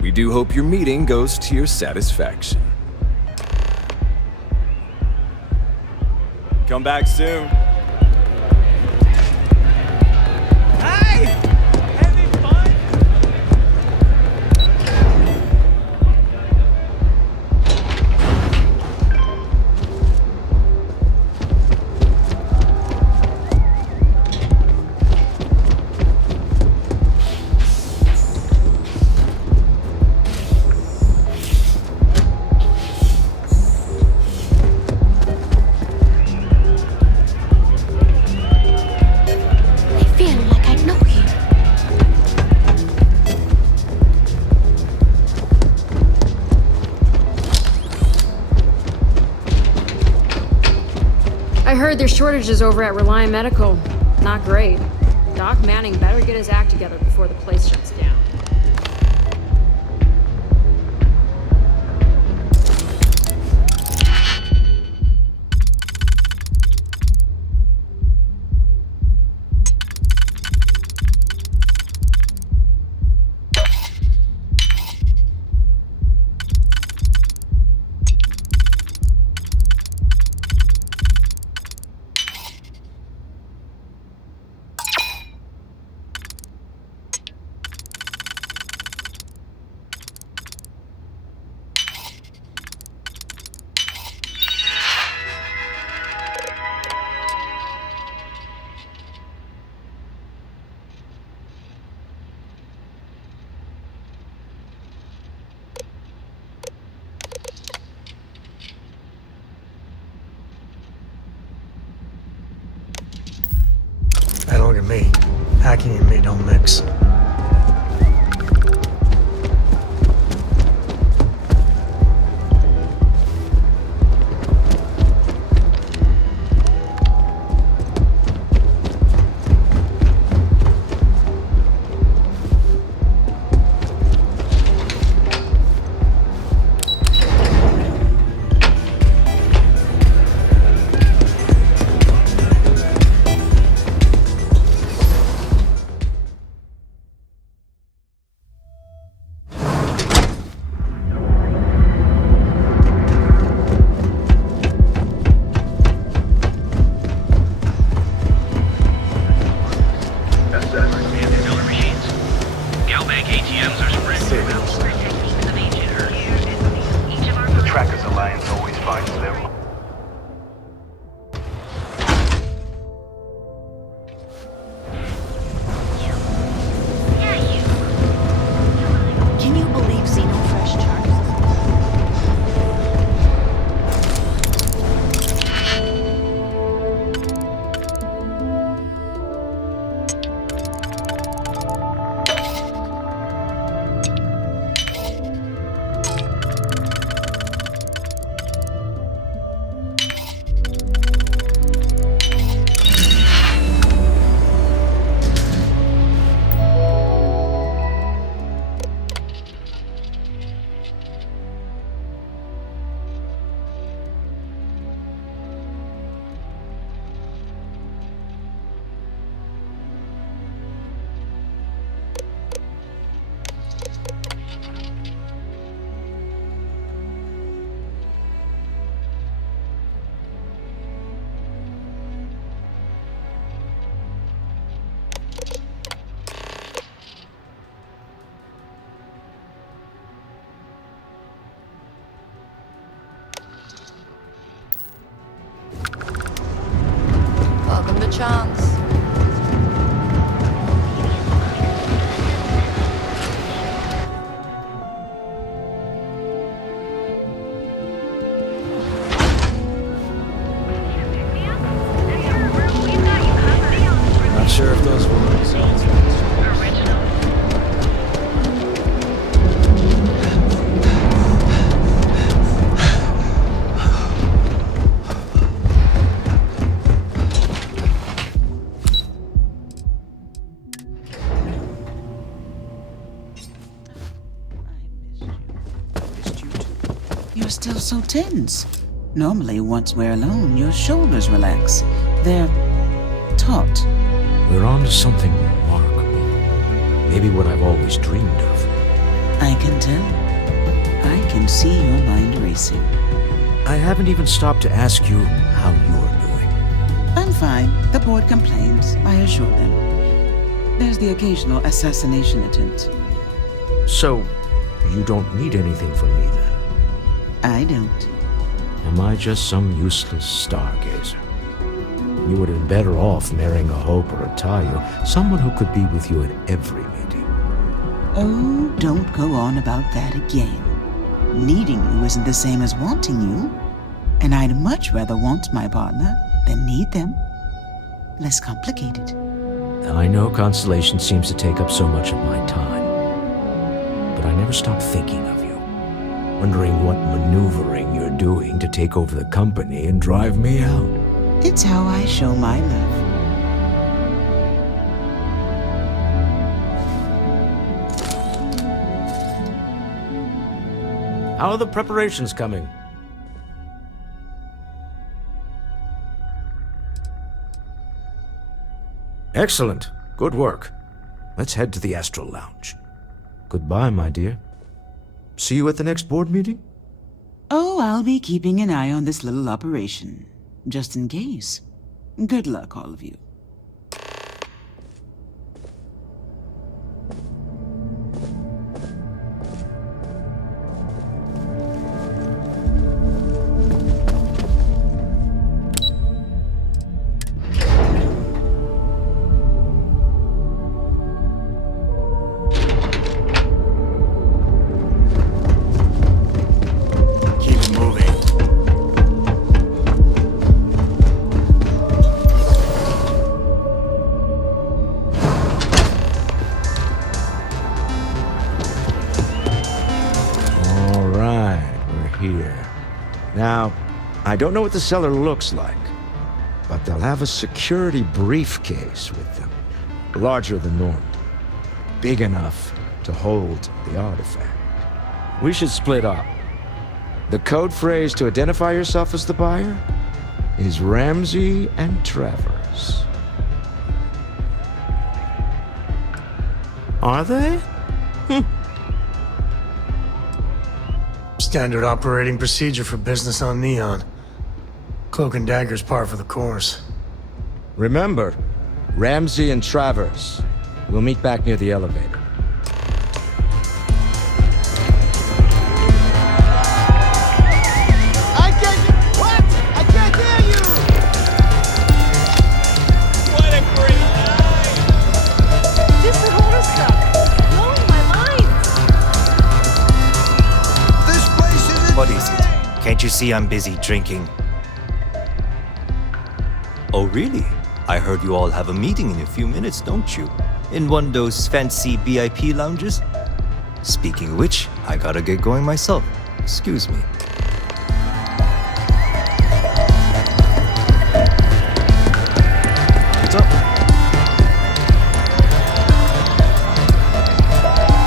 We do hope your meeting goes to your satisfaction. Come back soon. Hey! Having fun? I heard there's shortages over at Reliant Medical. Not great. Doc Manning better get his act together before the place shuts down. Hey, look at me. Hacking and me don't mix. chance. Not sure if those were results. You're still so tense. Normally, once we're alone, your shoulders relax. They're taut. We're on to something remarkable. Maybe what I've always dreamed of. I can tell. I can see your mind racing. I haven't even stopped to ask you how you're doing. I'm fine. The board complains. I assure them. There's the occasional assassination attempt. So, you don't need anything from me then? I don't. Am I just some useless stargazer? You would have been better off marrying a Hope or a Tayo, someone who could be with you at every meeting. Oh, don't go on about that again. Needing you isn't the same as wanting you. And I'd much rather want my partner than need them. Less complicated. I know Constellation seems to take up so much of my time. But I never stop thinking of you. Wondering what maneuvering you're doing to take over the company and drive me out. It's how I show my love. How are the preparations coming? Excellent. Good work. Let's head to the Astral Lounge. Goodbye, my dear. See you at the next board meeting? Oh, I'll be keeping an eye on this little operation. Just in case. Good luck, all of you. Now, I don't know what the cellar looks like, but they'll have a security briefcase with them. Larger than normal. Big enough to hold the artifact. We should split up. The code phrase to identify yourself as the buyer is Ramsey and Travers. Are they? Standard operating procedure for business on Neon. Cloak and dagger's par for the course. Remember, Ramsey and Travers. We'll meet back near the elevator. I can't... What? I can't hear you! What a great night! This horror stuff is blowing my mind! This place is... What is it? Can't you see I'm busy drinking? Oh, really? I heard you all have a meeting in a few minutes, don't you? In one of those fancy VIP lounges? Speaking of which, I gotta get going myself. Excuse me. What's up?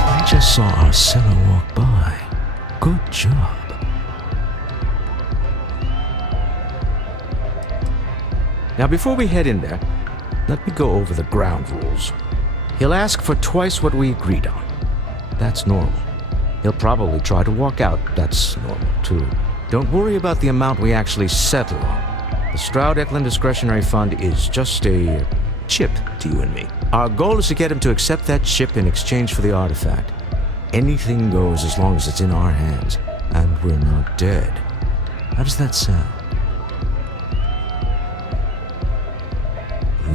I just saw our seller walk by. Good job. Now, before we head in there, let me go over the ground rules. He'll ask for twice what we agreed on. That's normal. He'll probably try to walk out. That's normal, too. Don't worry about the amount we actually settle on. The Stroud-Eklund Discretionary Fund is just a chip to you and me. Our goal is to get him to accept that chip in exchange for the artifact. Anything goes as long as it's in our hands, and we're not dead. How does that sound?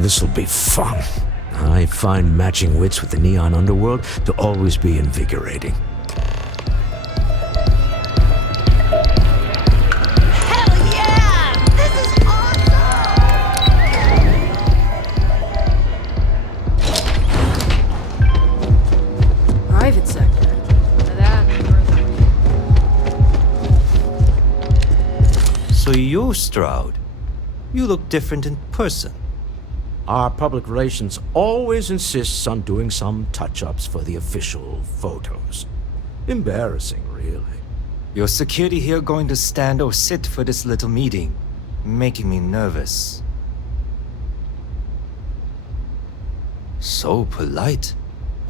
This'll be fun. I find matching wits with the neon underworld to always be invigorating. Hell yeah! This is awesome! Private sector. Now that So you're Stroud. You look different in person. Our public relations always insists on doing some touch-ups for the official photos. Embarrassing, really. Your security here going to stand or sit for this little meeting, making me nervous. So polite.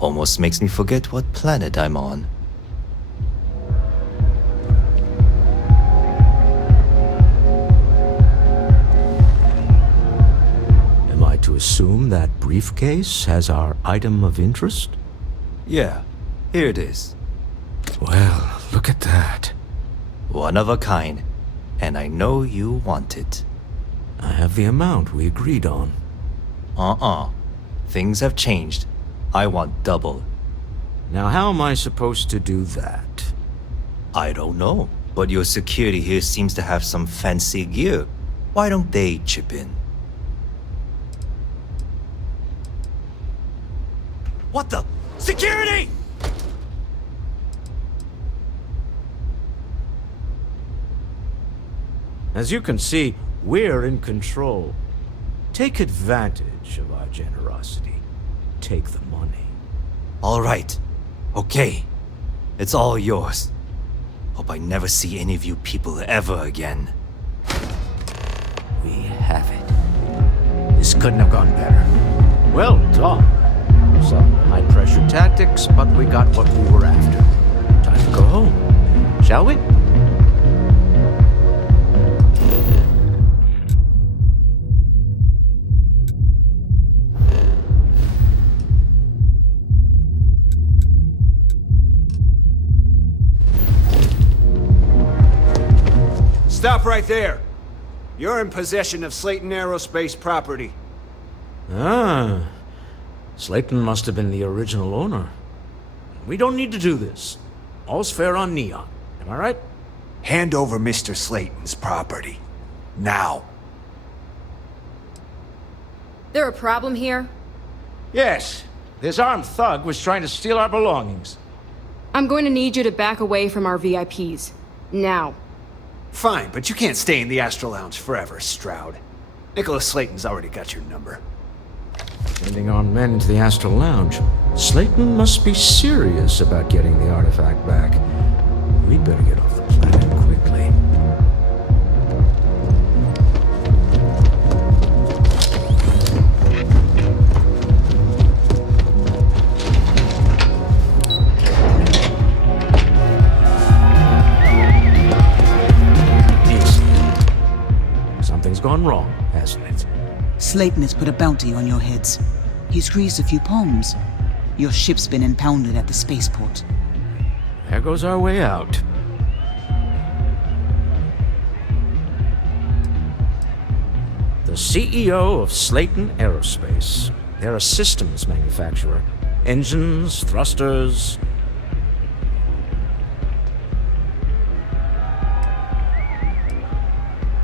Almost makes me forget what planet I'm on. Am I to assume that briefcase has our item of interest? Yeah, here it is. Well, look at that. One of a kind, and I know you want it. I have the amount we agreed on. Things have changed. I want double. Now how am I supposed to do that? I don't know, but your security here seems to have some fancy gear. Why don't they chip in? What the? Security! As you can see, we're in control. Take advantage of our generosity. Take the money. All right. Okay. It's all yours. Hope I never see any of you people ever again. We have it. This couldn't have gone better. Well done. Some high-pressure tactics, but we got what we were after. Time to go home. Shall we? Stop right there. You're in possession of Slayton Aerospace property. Ah. Slayton must have been the original owner. We don't need to do this. All's fair on Neon. Am I right? Hand over Mr. Slayton's property. Now. There a problem here? Yes. This armed thug was trying to steal our belongings. I'm going to need you to back away from our VIPs. Now. Fine, but you can't stay in the Astro Lounge forever, Stroud. Nicholas Slayton's already got your number. Sending on men to the Astral Lounge. Slayton must be serious about getting the artifact back. We'd better get off the planet quickly. Something's gone wrong, hasn't it? Slayton has put a bounty on your heads. He's greased a few palms. Your ship's been impounded at the spaceport. There goes our way out. The CEO of Slayton Aerospace. They're a systems manufacturer. Engines, thrusters.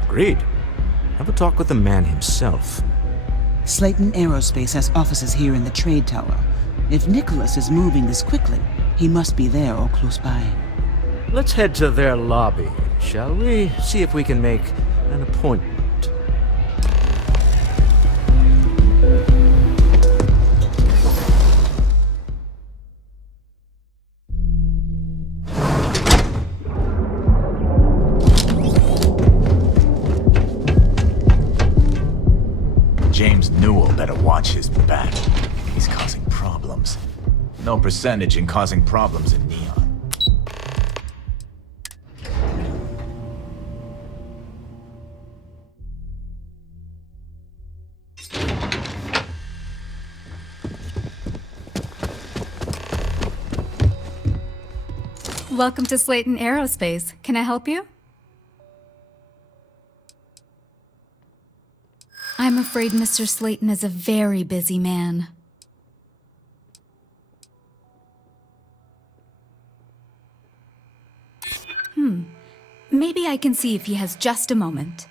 Agreed. Have a talk with the man himself. Slayton Aerospace has offices here in the trade tower. If Nicholas is moving this quickly, he must be there or close by. Let's head to their lobby, shall we? See if we can make an appointment. James Newell better watch his back. He's causing problems. No percentage in causing problems in Neon. Welcome to Slayton Aerospace. Can I help you? I I'm afraid Mr. Slayton is a very busy man. Maybe I can see if he has just a moment.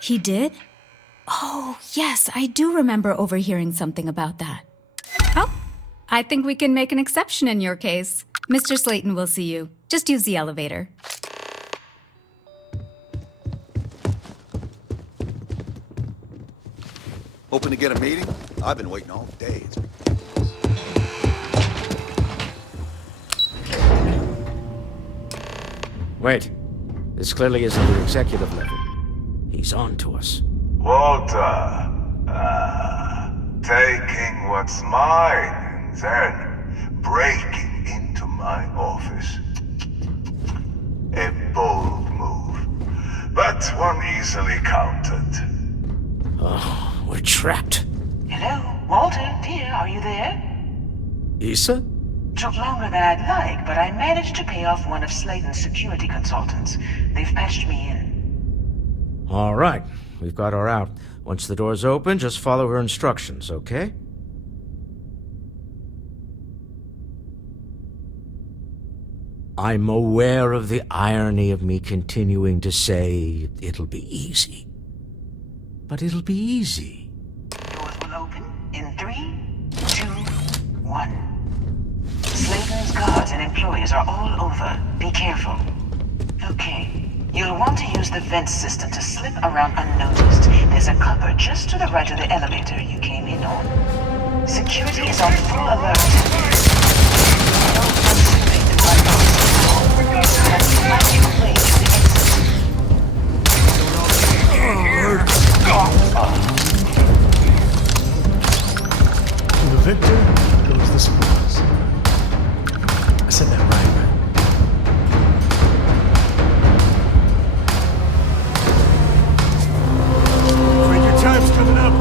He did? Oh, yes, I do remember overhearing something about that. Oh, I think we can make an exception in your case. Mr. Slayton will see you. Just use the elevator. Hoping to get a meeting? I've been waiting all day. Wait. This clearly isn't the executive level. He's on to us. Walter, taking what's mine and then breaking into my office. A bold move, but one easily countered. Oh, we're trapped. Hello, Walter, dear, are you there? Issa? Took longer than I'd like, but I managed to pay off one of Slayton's security consultants. They've patched me in. All right, we've got her out. Once the door's open, just follow her instructions, okay? I'm aware of the irony of me continuing to say it'll be easy. But it'll be easy. Doors will open in 3, 2, 1. Slayton's guards and employees are all over. Be careful. Okay. You'll want to use the vent system to slip around unnoticed. There's a cupboard just to the right of the elevator you came in on. Security is on full alert. Don't participate in my thoughts. That's not your way to the exit. To the victor goes the spoils. I said that right? Your time's coming up.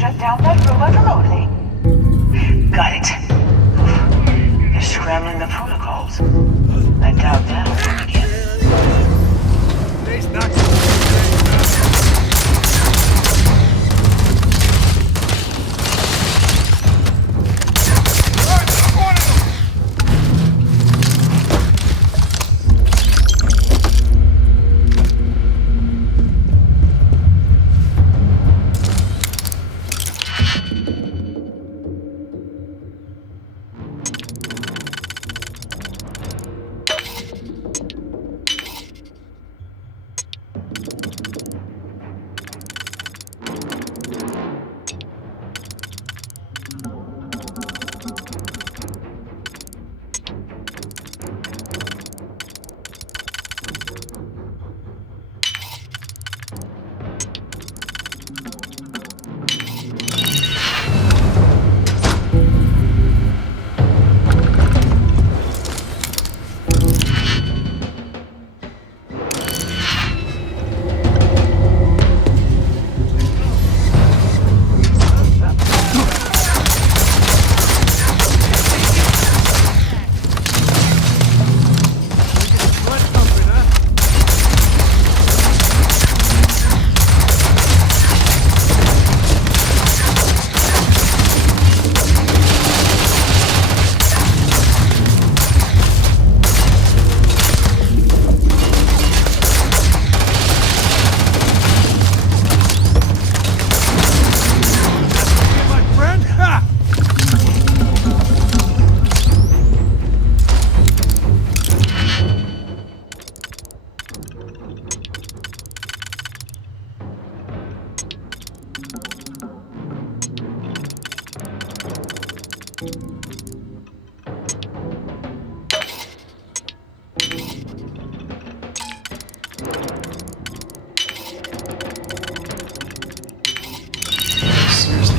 shut down that robot remotely. Got it. They're scrambling the protocols. I doubt that'll work again. Today's not Seriously,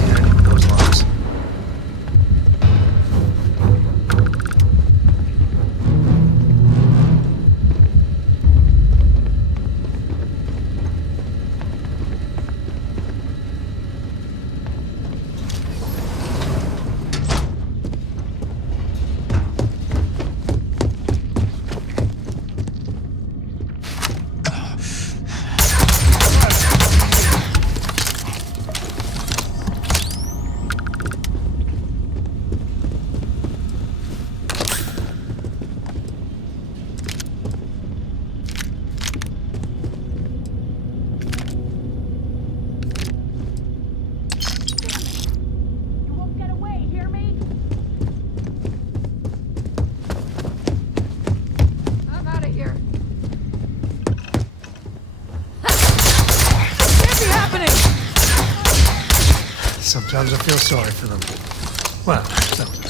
I need those locks. I'm out of here. Sometimes I feel sorry for them. Well, sometimes.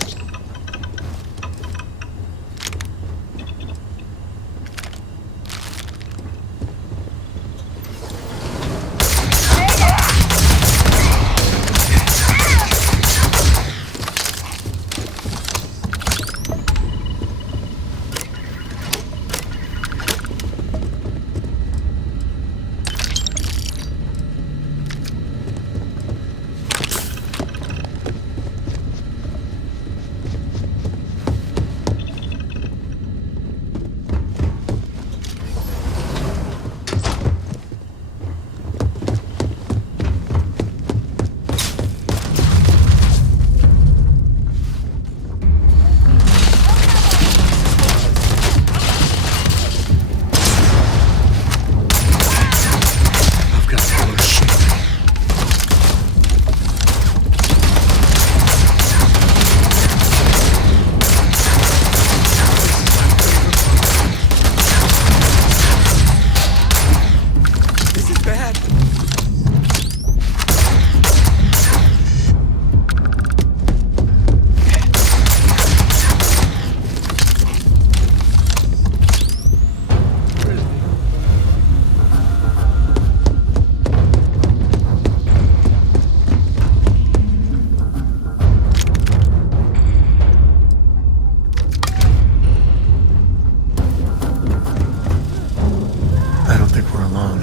I don't think we're alone.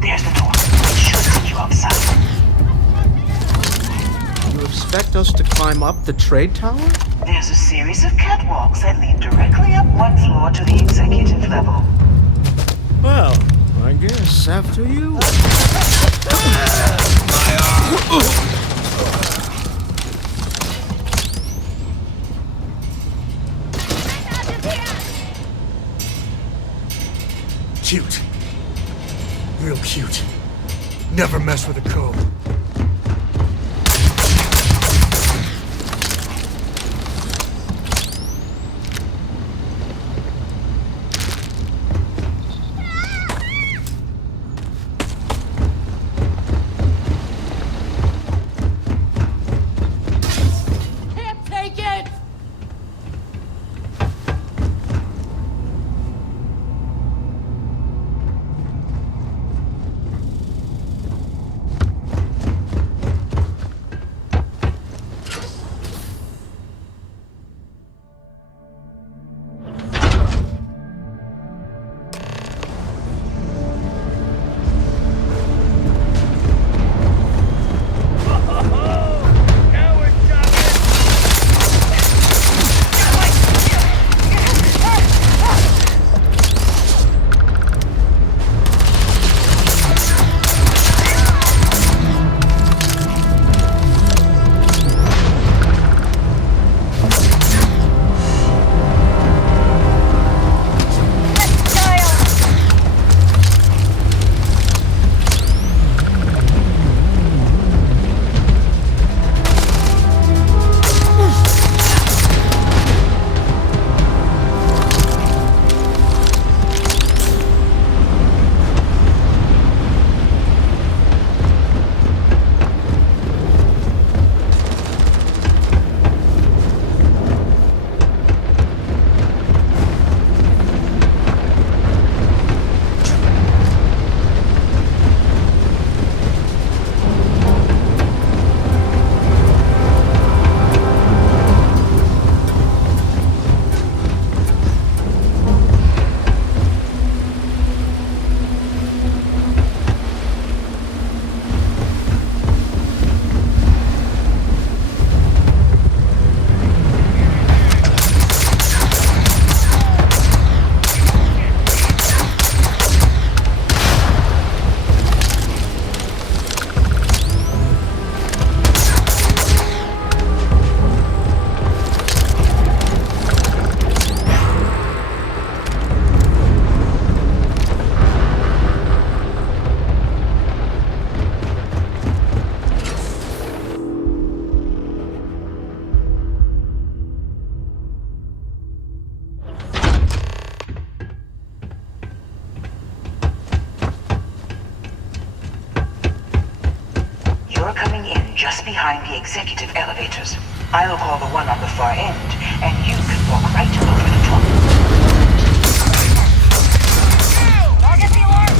There's the door. It should take you outside. You expect us to climb up the trade tower? There's a series of catwalks that lead directly up one floor to the executive level. Well, I guess after you. Cute. Real cute. Never mess with a code. Can't take it! just behind the executive elevators. I'll call the one on the far end, and you can walk right over the top. Target the alarm!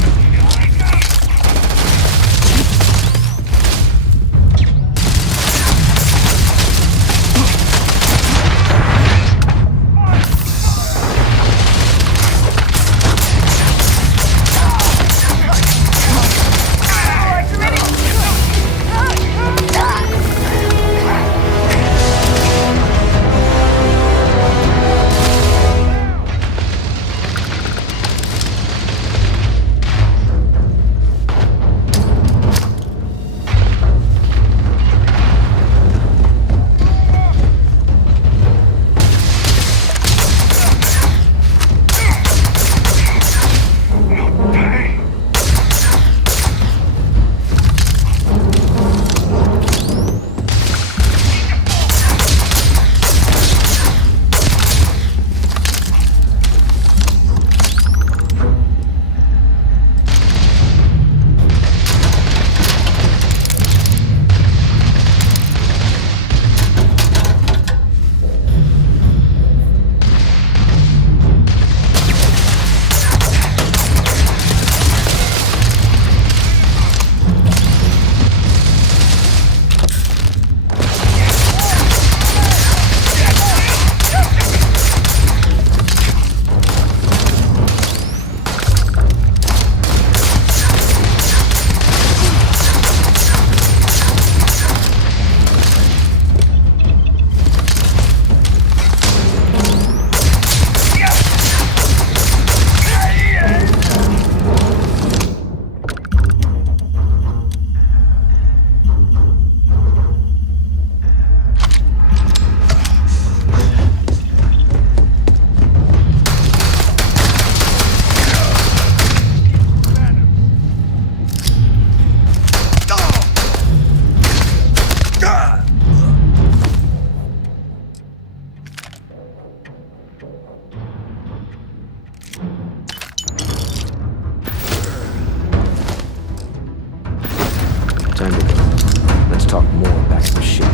Time to go. Let's talk more back to the ship.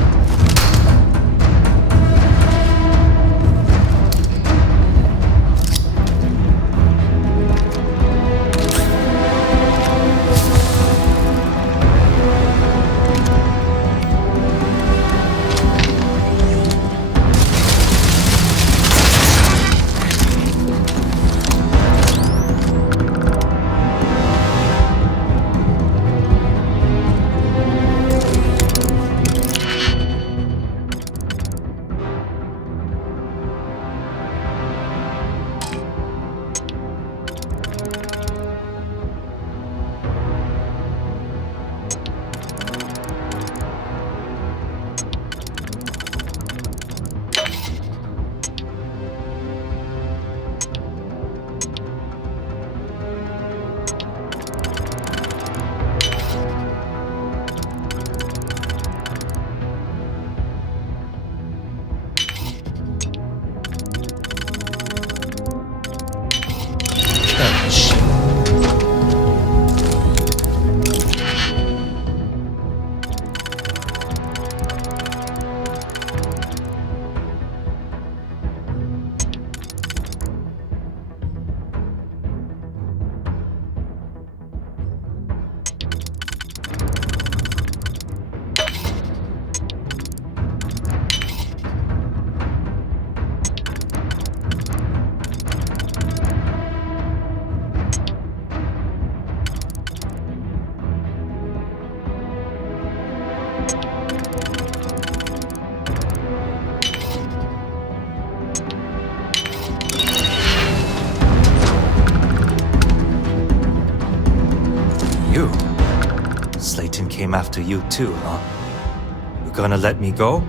You? Slayton came after you too, huh? You gonna let me go?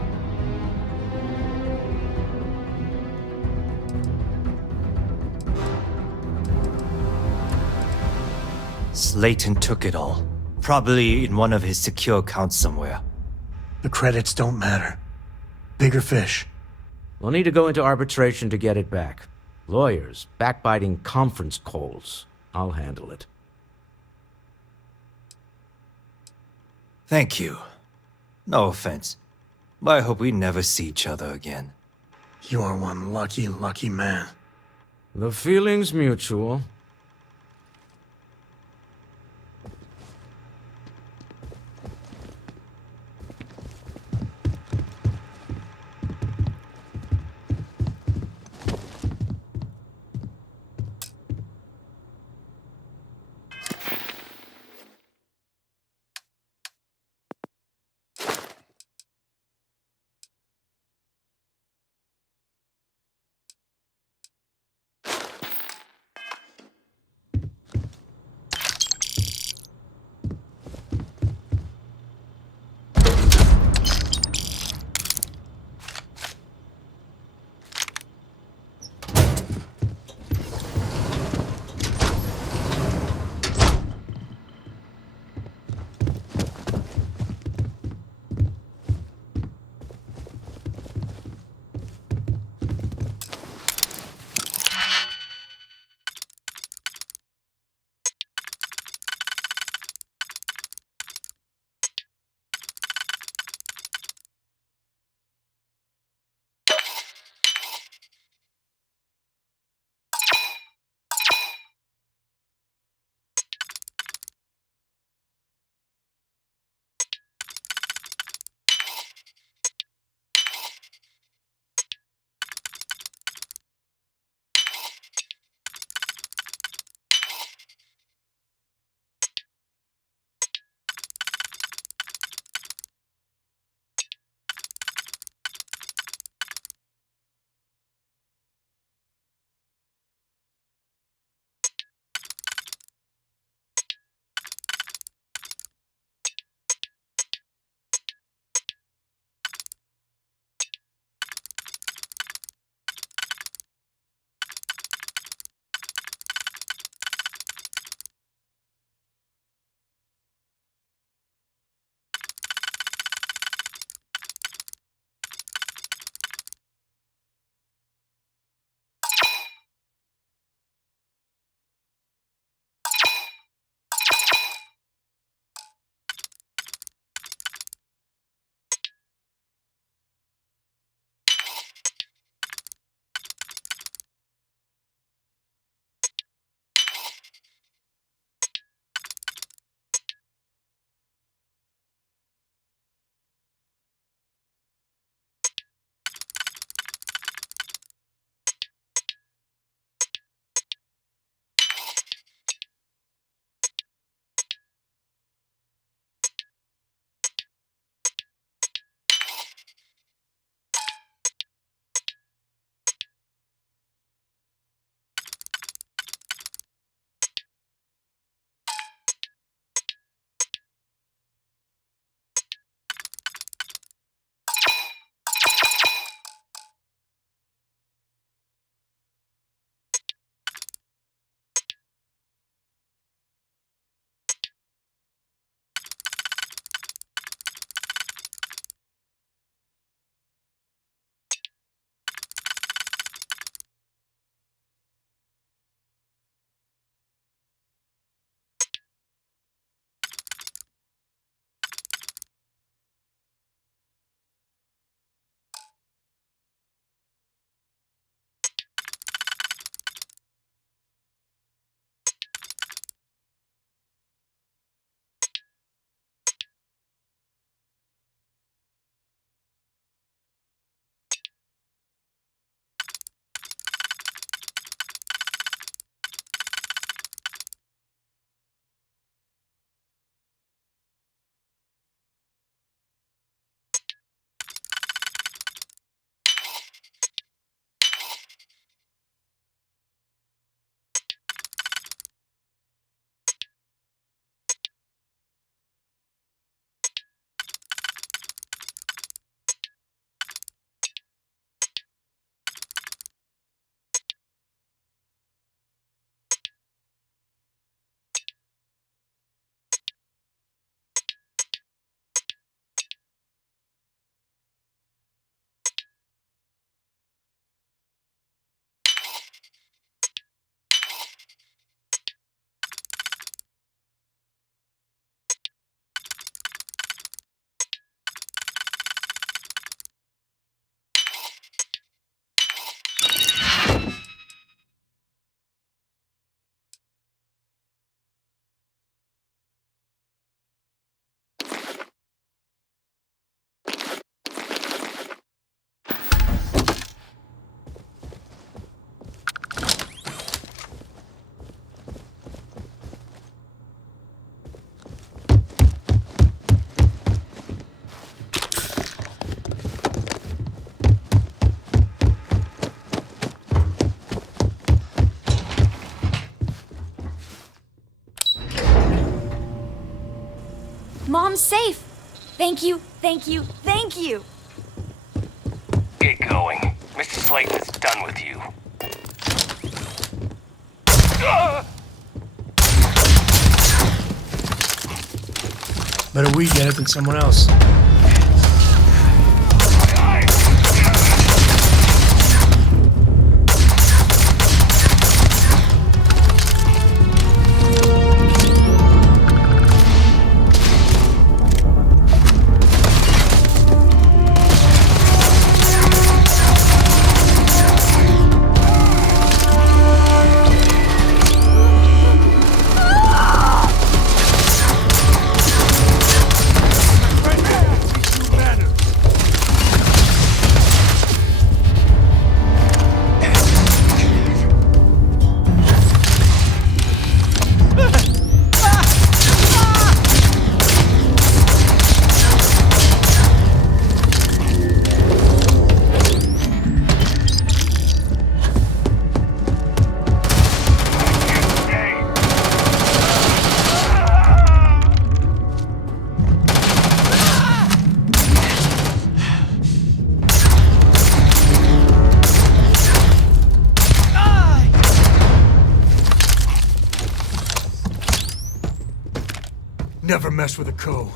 Slayton took it all. Probably in one of his secure accounts somewhere. The credits don't matter. Bigger fish. We'll need to go into arbitration to get it back. Lawyers, backbiting conference calls. I'll handle it. Thank you. No offense, but I hope we never see each other again. You are one lucky, lucky man. The feeling's mutual. Mom's safe. Thank you, thank you, thank you. Get going. Mr. Slayton is done with you. Better we get it than someone else. Never mess with a co.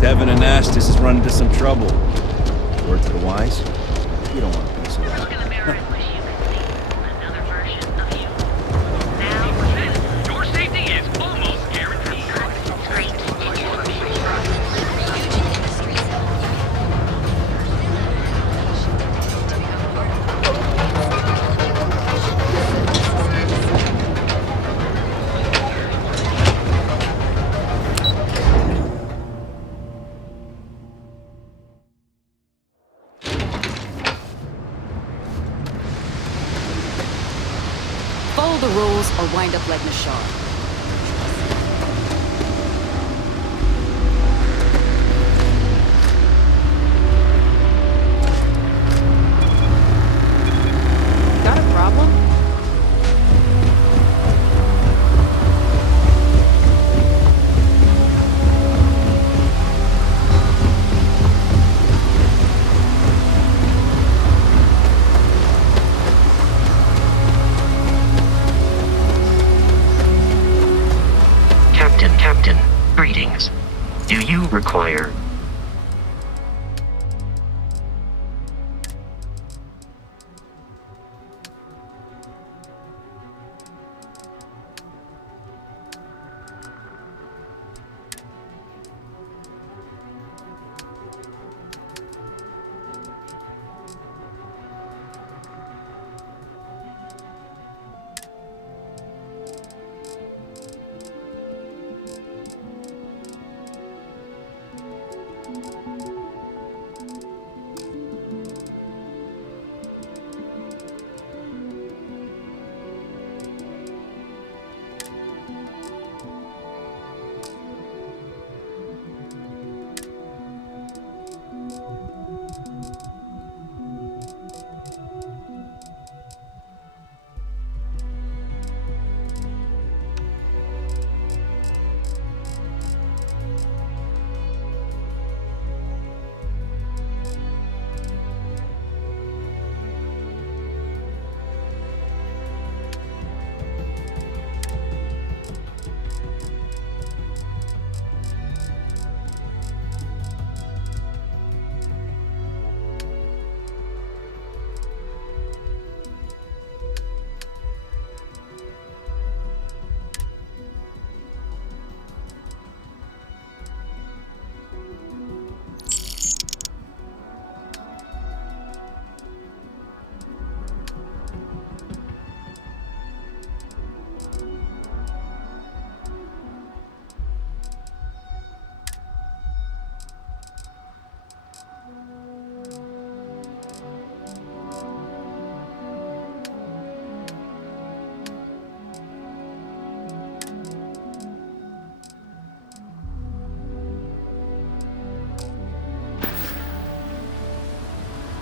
Devin and Astis has run into some trouble. Word to the wise? You don't want a piece of that. Your safety is almost guaranteed. Follow the rules or wind up like Nashar. Got a problem? Captain, greetings. Do you require...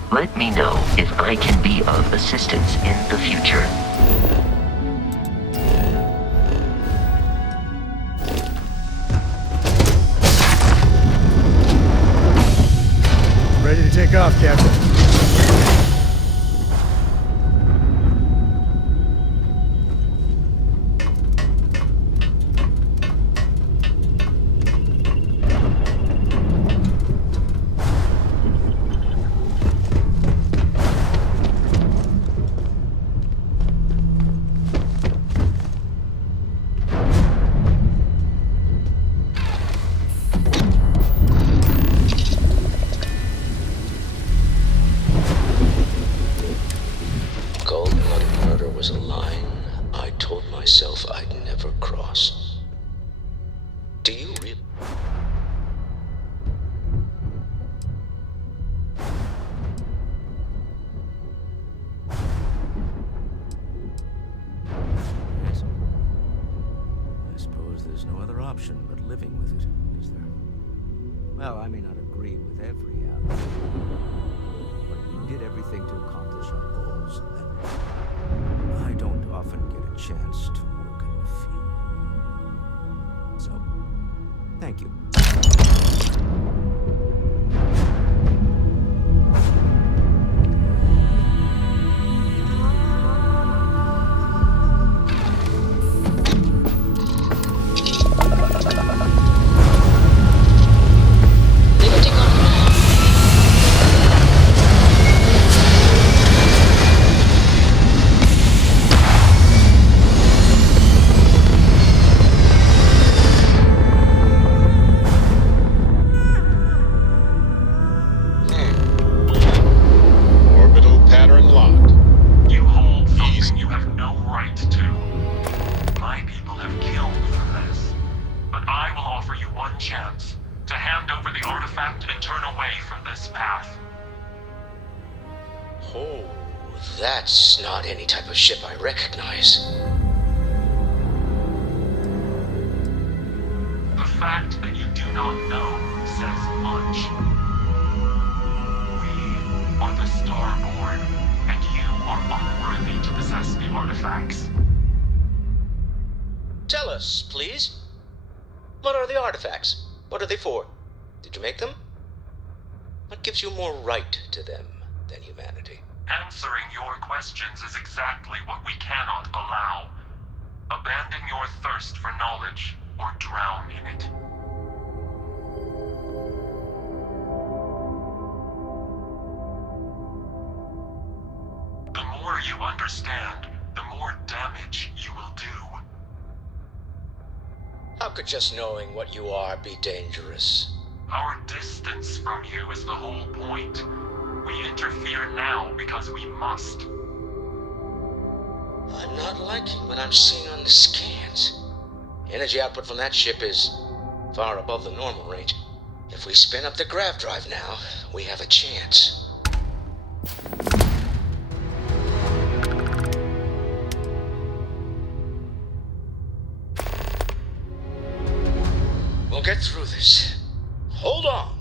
Let me know if I can be of assistance in the future. Ready to take off, Captain. Cold-blooded murder was a line I told myself I'd never cross. Do you really? Yes. I suppose there's no other option but living with it, is there? Well, I may not agree with every outcome, but we did everything to accomplish our goals, and I don't often get a chance to work in the field. So, thank you. Orbital pattern locked. You hold something you have no right to. My people have killed for this. But I will offer you one chance to hand over the artifact and turn away from this path. Oh, that's not any type of ship I recognize. The fact that you do not know says much. We are the Starborn, and you are unworthy to possess the artifacts. Tell us, please. What are the artifacts? What are they for? Did you make them? What gives you more right to them than humanity? Answering your questions is exactly what we cannot allow. Abandon your thirst for knowledge, or drown in it. The more you understand, the more damage you will do. How could just knowing what you are be dangerous? Our distance from you is the whole point. We interfere now because we must. I'm not liking what I'm seeing on the scans. Energy output from that ship is far above the normal range. If we spin up the grav drive now, we have a chance. We'll get through this. Hold on.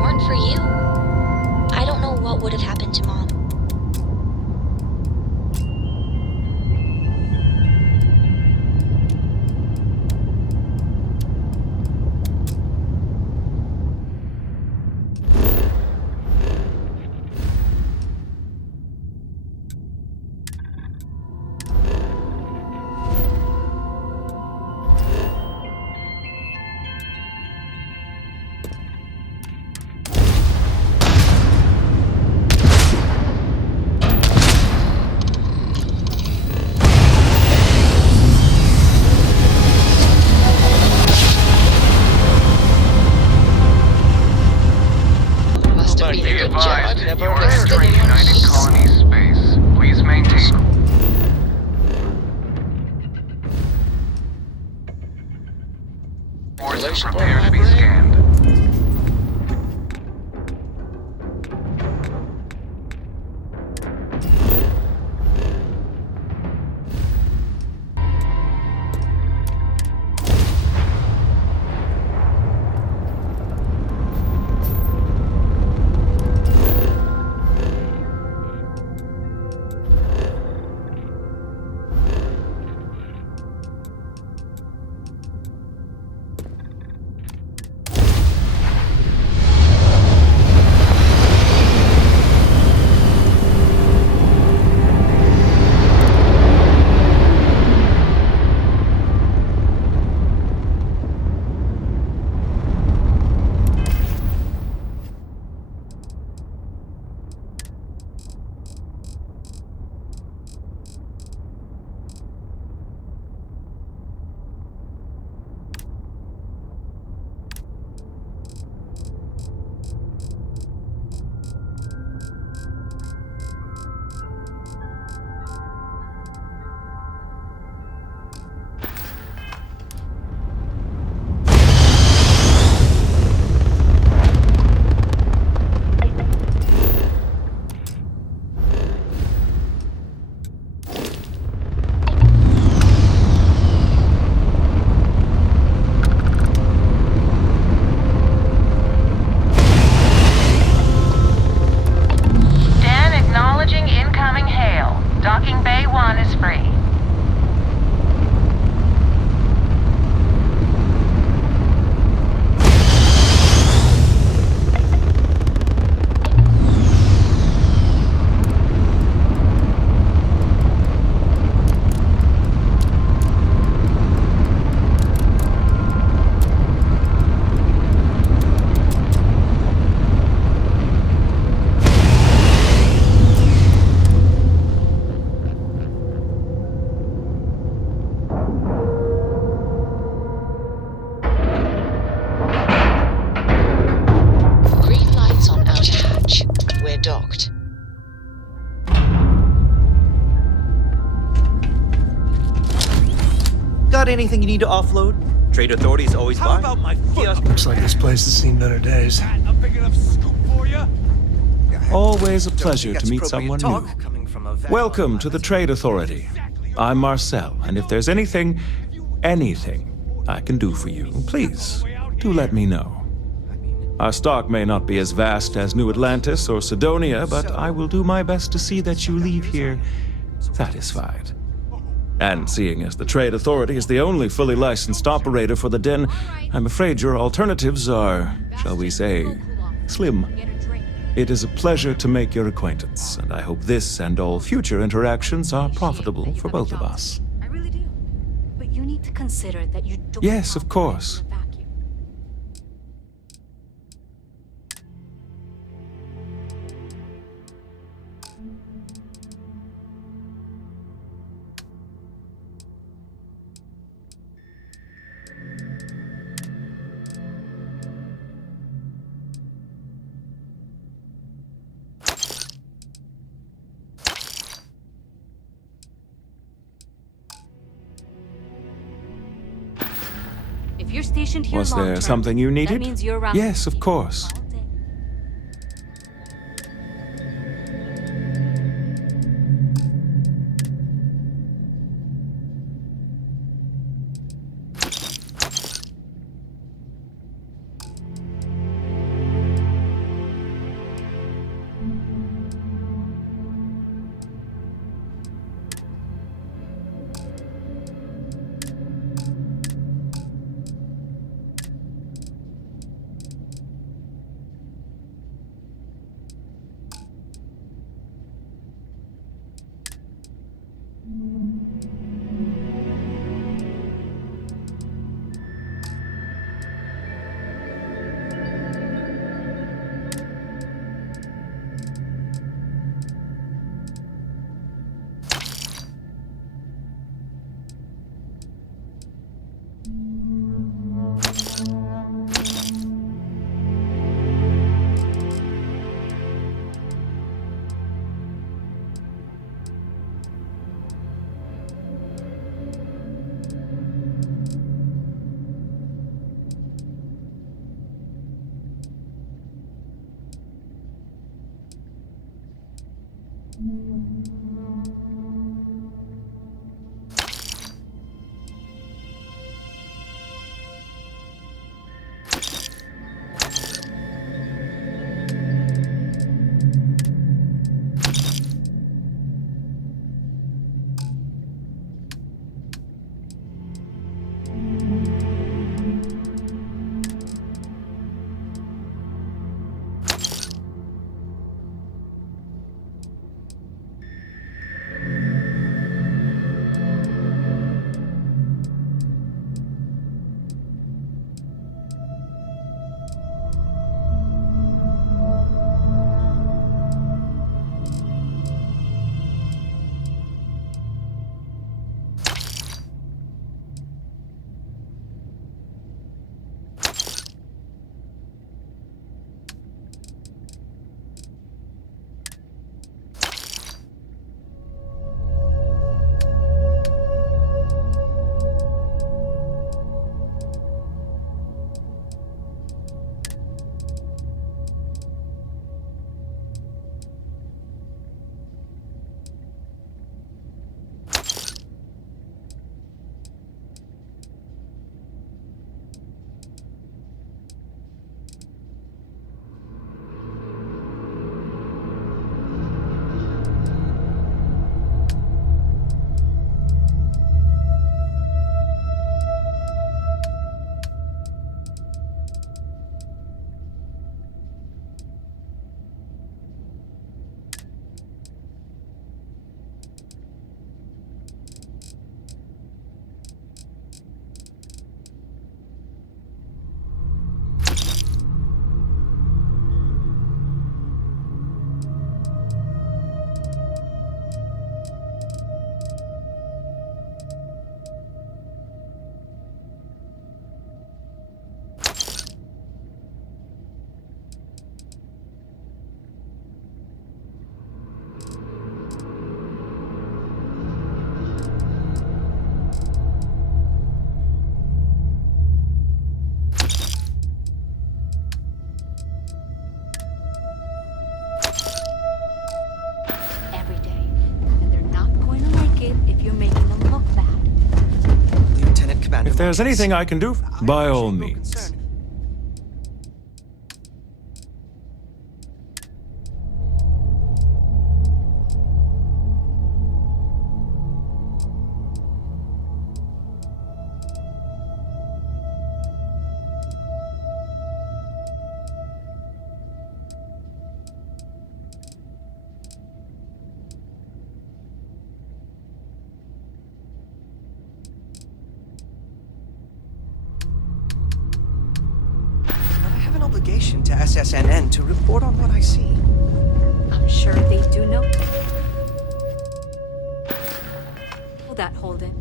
weren't for you, I don't know what would have happened to Mom. Prepare to be scanned. Docking Bay 1 is free. Docked. Got anything you need to offload? Trade authorities always buy. How about my foot? Looks like this place has seen better days. A big enough scoop for you? Always a pleasure to meet someone new. Welcome to the Trade Authority. I'm Marcel, and if there's anything I can do for you, please, do let me know. Our stock may not be as vast as New Atlantis or Sidonia, but I will do my best to see that you leave here satisfied. And seeing as the Trade Authority is the only fully licensed operator for the Den, I'm afraid your alternatives are, shall we say, slim. It is a pleasure to make your acquaintance, and I hope this and all future interactions are profitable for both of us. I really do. But you need to consider that you don't... Yes, of course. If you're stationed here Was there something you needed? That means you're around. Yes, of course. there's anything I can do, by all means. Obligation to SSNN to report on what I see. I'm sure they do know. Hold that, Holden.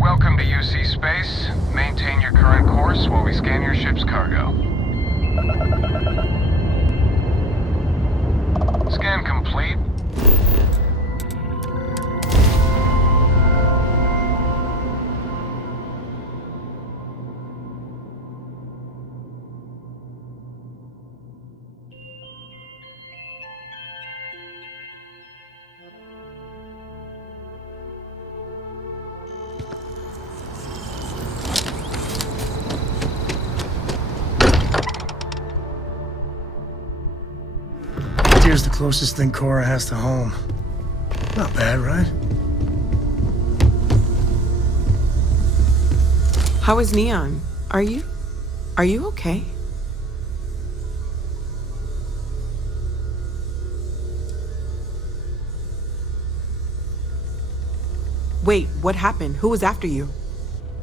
Welcome to UC Space. Maintain your current course while we scan your ship's cargo. Scan complete. Here's the closest thing Cora has to home. Not bad, right? How is Neon? Are you okay? Wait, what happened? Who was after you?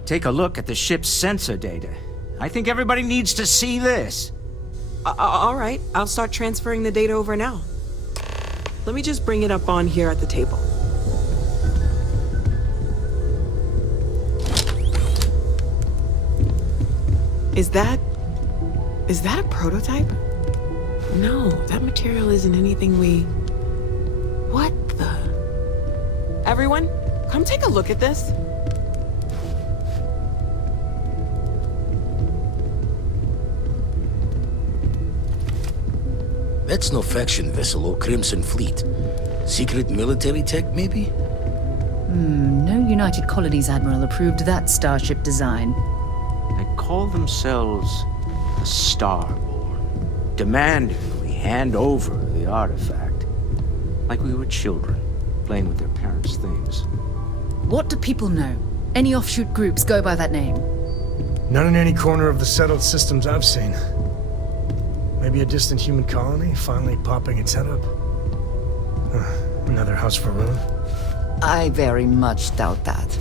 Take a look at the ship's sensor data. I think everybody needs to see this. All right, I'll start transferring the data over now. Let me just bring it up on here at the table. Is that a prototype? No, that material isn't anything we... What the... Everyone, come take a look at this. That's no faction vessel or Crimson Fleet. Secret military tech, maybe? No United Colonies Admiral approved that starship design. They call themselves the Starborn, demanding we hand over the artifact. Like we were children, playing with their parents' things. What do people know? Any offshoot groups go by that name? None in any corner of the settled systems I've seen. Maybe a distant human colony finally popping its head up. Another house for Rune. I very much doubt that.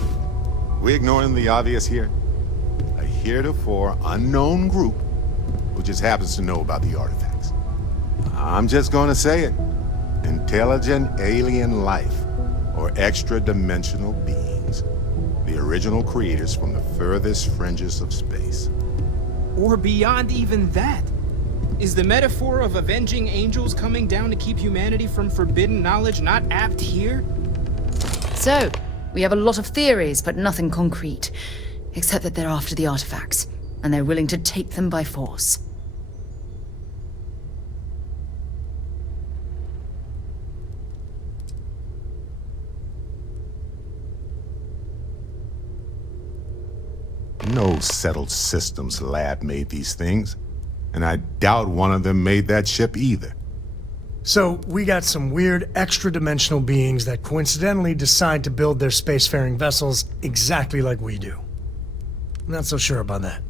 We ignoring the obvious here? A heretofore unknown group who just happens to know about the artifacts. I'm just gonna say it. Intelligent alien life, or extra-dimensional beings. The original creators from the furthest fringes of space. Or beyond even that. Is the metaphor of avenging angels coming down to keep humanity from forbidden knowledge not apt here? So, we have a lot of theories, but nothing concrete. Except that they're after the artifacts, and they're willing to take them by force. No settled systems lab made these things. And I doubt one of them made that ship either. So, we got some weird extra-dimensional beings that coincidentally decide to build their spacefaring vessels exactly like we do. Not so sure about that.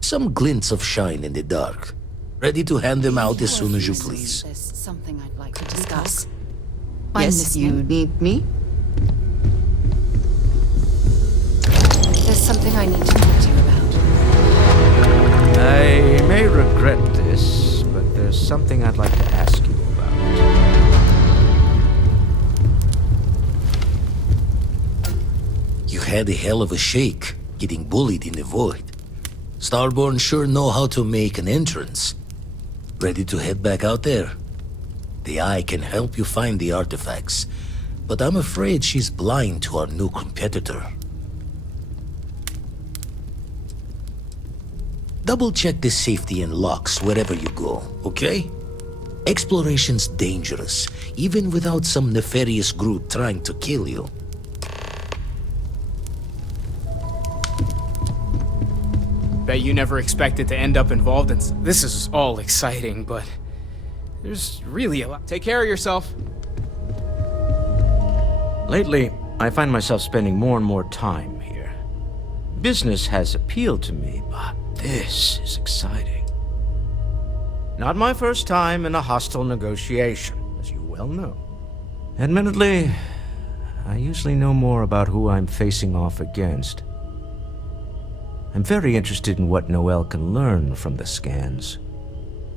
Some glints of shine in the dark. Ready to hand them out as soon as you please. There's something I'd like to discuss. Yes, you need me? There's something I need to talk to you about. I may regret this, but there's something I'd like to ask you about. You had a hell of a shake, getting bullied in the void. Starborn sure know how to make an entrance. Ready to head back out there? The Eye can help you find the artifacts, but I'm afraid she's blind to our new competitor. Double-check the safety and locks wherever you go, okay? Exploration's dangerous, even without some nefarious group trying to kill you. Bet you never expected to end up involved in this is all exciting, but there's really a lot. Take care of yourself. Lately, I find myself spending more and more time here. Business has appealed to me, but this is exciting. Not my first time in a hostile negotiation, as you well know. Admittedly, I usually know more about who I'm facing off against. I'm very interested in what Noel can learn from the scans.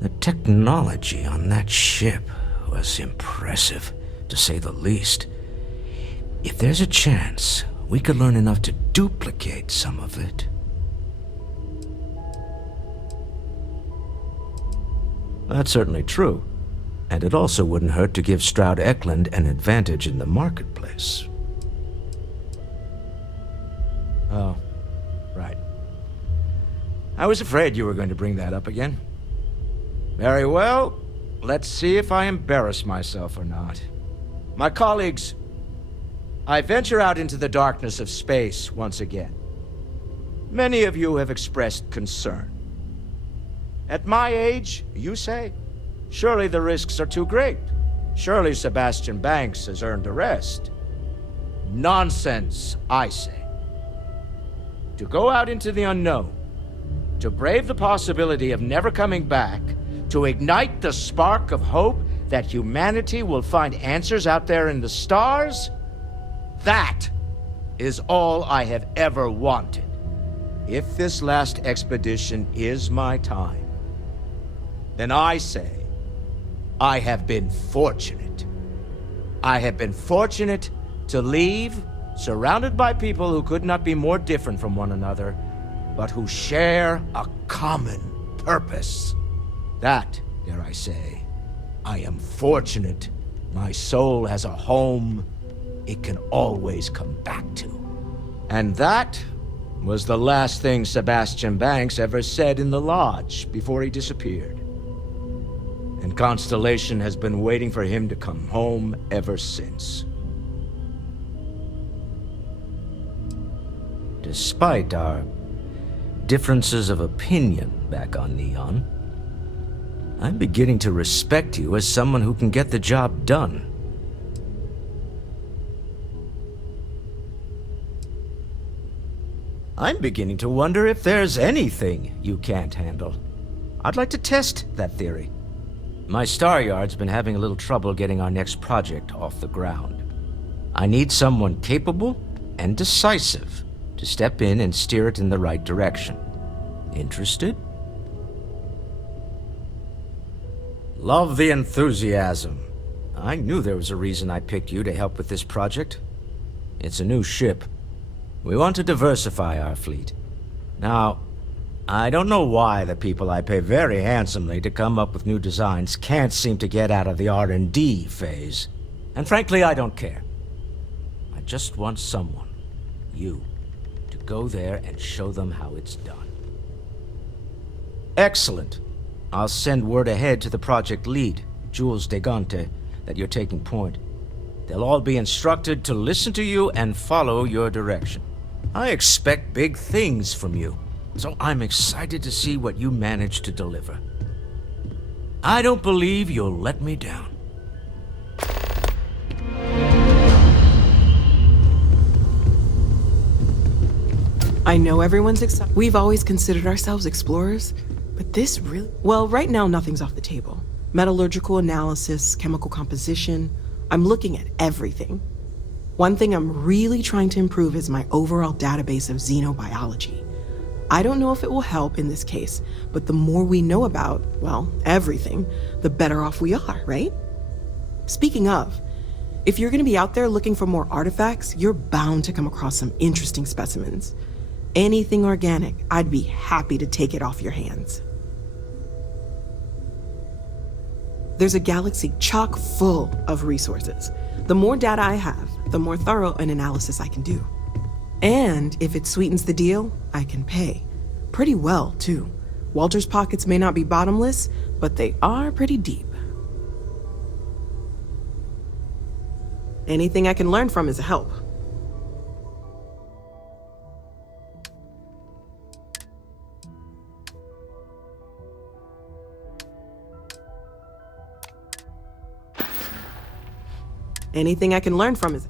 The technology on that ship was impressive, to say the least. If there's a chance, we could learn enough to duplicate some of it. That's certainly true, and it also wouldn't hurt to give Stroud Eklund an advantage in the marketplace. Oh, right. I was afraid you were going to bring that up again. Very well, let's see if I embarrass myself or not. My colleagues, I venture out into the darkness of space once again. Many of you have expressed concern. At my age, you say, surely the risks are too great. Surely Sebastian Banks has earned a rest. Nonsense, I say. To go out into the unknown, to brave the possibility of never coming back, to ignite the spark of hope that humanity will find answers out there in the stars, that is all I have ever wanted. If this last expedition is my time, then I say, I have been fortunate. I have been fortunate to leave, surrounded by people who could not be more different from one another, but who share a common purpose. That, dare I say, I am fortunate. My soul has a home it can always come back to. And that was the last thing Sebastian Banks ever said in the lodge before he disappeared. And Constellation has been waiting for him to come home ever since. Despite our differences of opinion back on Neon, I'm beginning to respect you as someone who can get the job done. I'm beginning to wonder if there's anything you can't handle. I'd like to test that theory. My Star Yard's been having a little trouble getting our next project off the ground. I need someone capable and decisive to step in and steer it in the right direction. Interested? Love the enthusiasm. I knew there was a reason I picked you to help with this project. It's a new ship. We want to diversify our fleet. Now, I don't know why the people I pay very handsomely to come up with new designs can't seem to get out of the R&D phase. And frankly, I don't care. I just want someone, you, to go there and show them how it's done. Excellent. I'll send word ahead to the project lead, Jules Degante, that you're taking point. They'll all be instructed to listen to you and follow your direction. I expect big things from you, so I'm excited to see what you manage to deliver. I don't believe you'll let me down. I know everyone's excited. We've always considered ourselves explorers, but this really... Well, right now nothing's off the table. Metallurgical analysis, chemical composition. I'm looking at everything. One thing I'm really trying to improve is my overall database of xenobiology. I don't know if it will help in this case, but the more we know about, well, everything, the better off we are, right? Speaking of, if you're gonna be out there looking for more artifacts, you're bound to come across some interesting specimens. Anything organic, I'd be happy to take it off your hands. There's a galaxy chock full of resources. The more data I have, the more thorough an analysis I can do. And if it sweetens the deal, I can pay. Pretty well, too. Walter's pockets may not be bottomless, but they are pretty deep. Anything I can learn from is a help. Anything I can learn from is...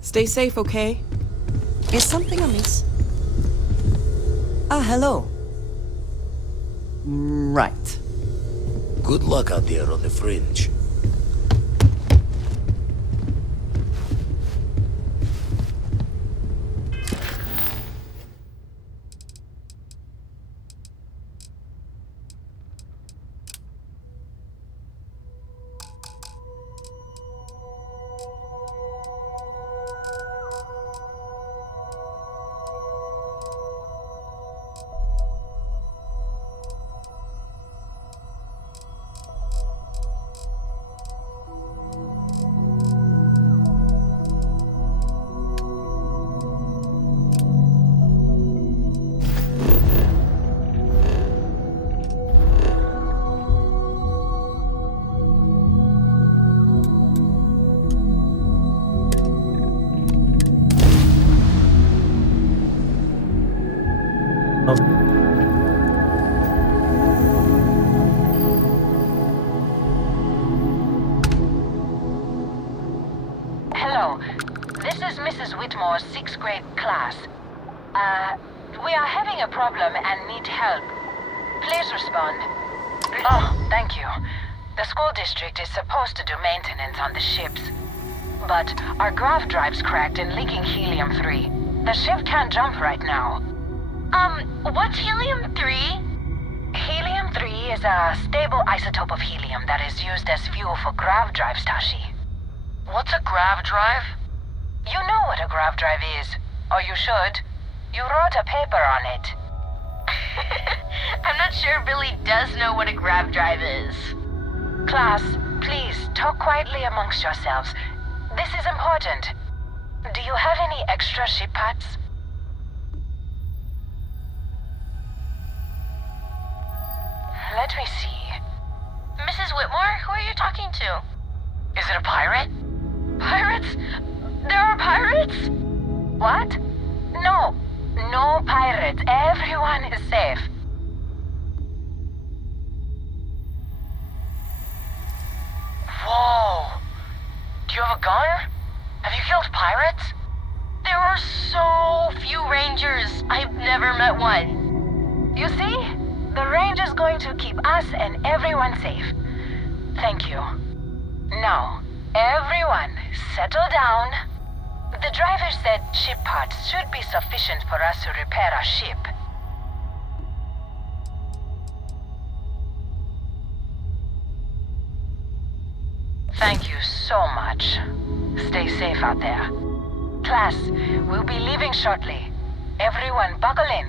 Stay safe, okay? Is something amiss? Ah, hello. Right. Good luck out there on the fringe. Hello, this is Mrs. Whitmore's 6th grade class. We are having a problem and need help. Please respond. Oh, thank you. The school district is supposed to do maintenance on the ships. But our grav drive's cracked and leaking helium-3. The ship can't jump right now. What's helium-3? Helium-3 is a stable isotope of helium that is used as fuel for grav drives, Tashi. What's a grav drive? You know what a grav drive is, or you should. You wrote a paper on it. I'm not sure Billy does know what a grav drive is. Class, please talk quietly amongst yourselves. This is important. Do you have any extra ship parts? Let me see. Mrs. Whitmore, who are you talking to? Is it a pirate? Pirates? There are pirates? What? No. No pirates. Everyone is safe. Whoa! Do you have a gun? Have you killed pirates? There are so few rangers. I've never met one. You see? The ranger's going to keep us and everyone safe. Thank you. Now, everyone, settle down. The driver said ship parts should be sufficient for us to repair our ship. Thank you so much. Stay safe out there. Class, we'll be leaving shortly. Everyone buckle in.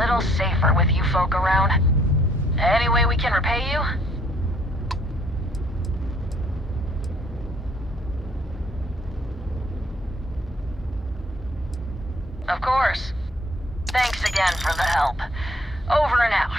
little safer with you folk around. Any way we can repay you? Of course. Thanks again for the help. Over and out.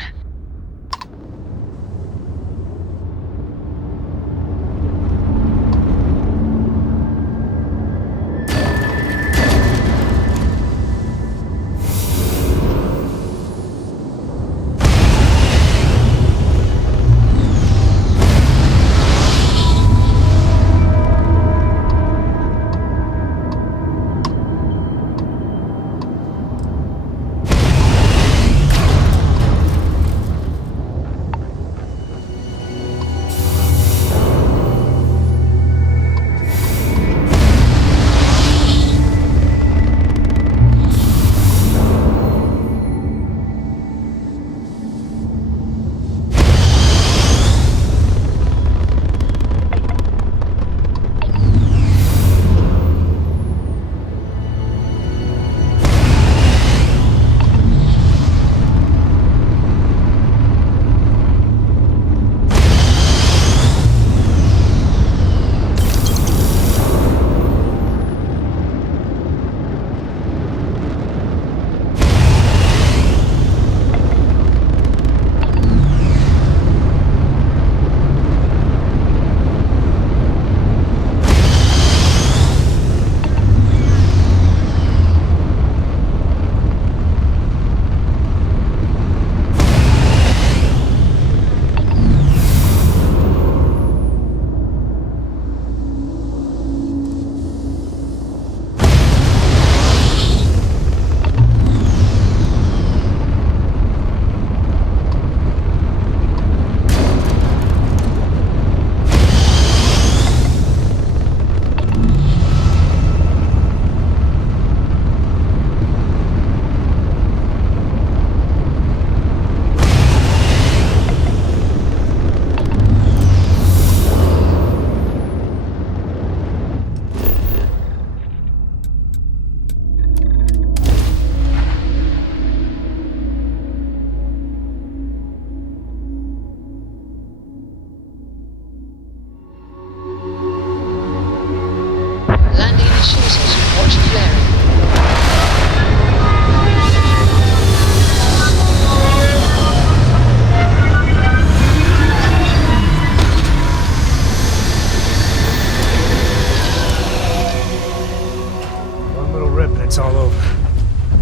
It's all over.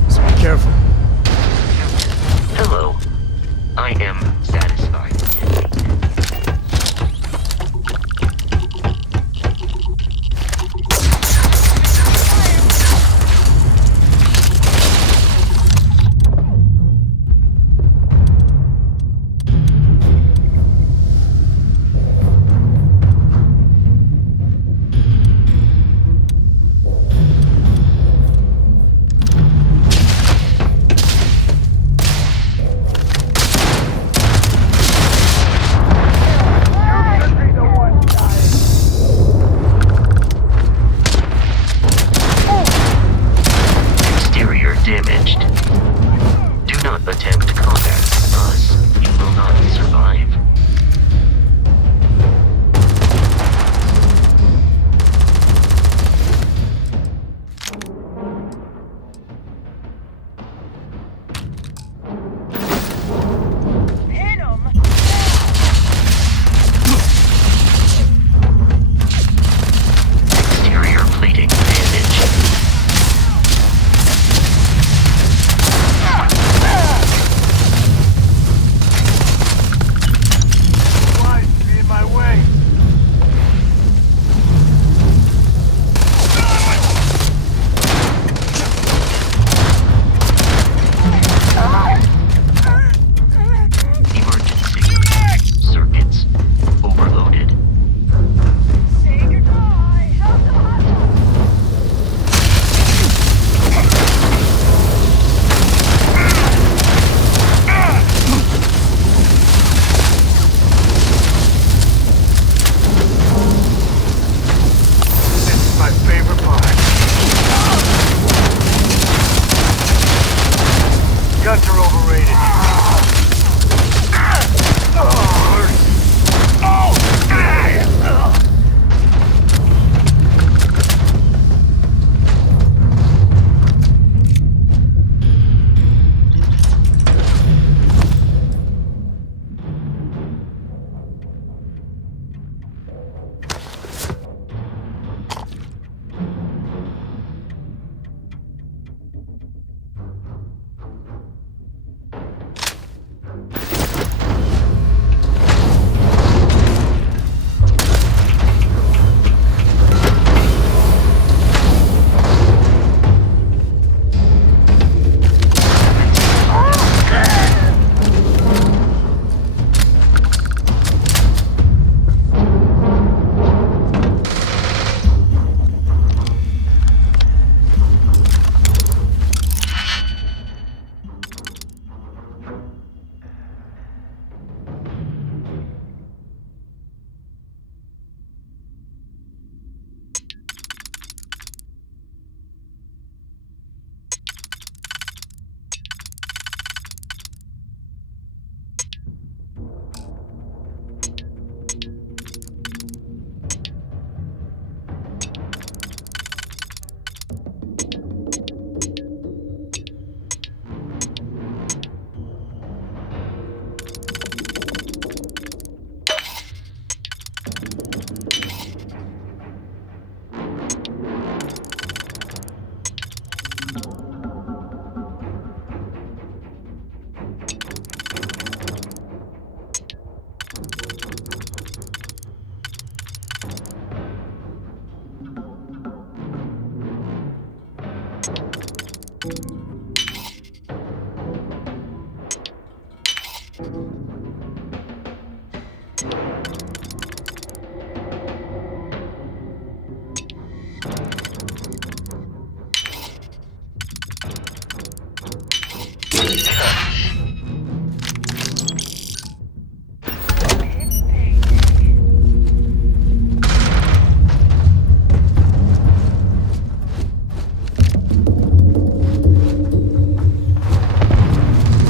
So be careful. Hello. I am satisfied. Damaged. Do not attempt combat with us. You will not survive. Exterior plating damaged. dehydrated.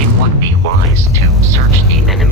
It would be wise to search the enemy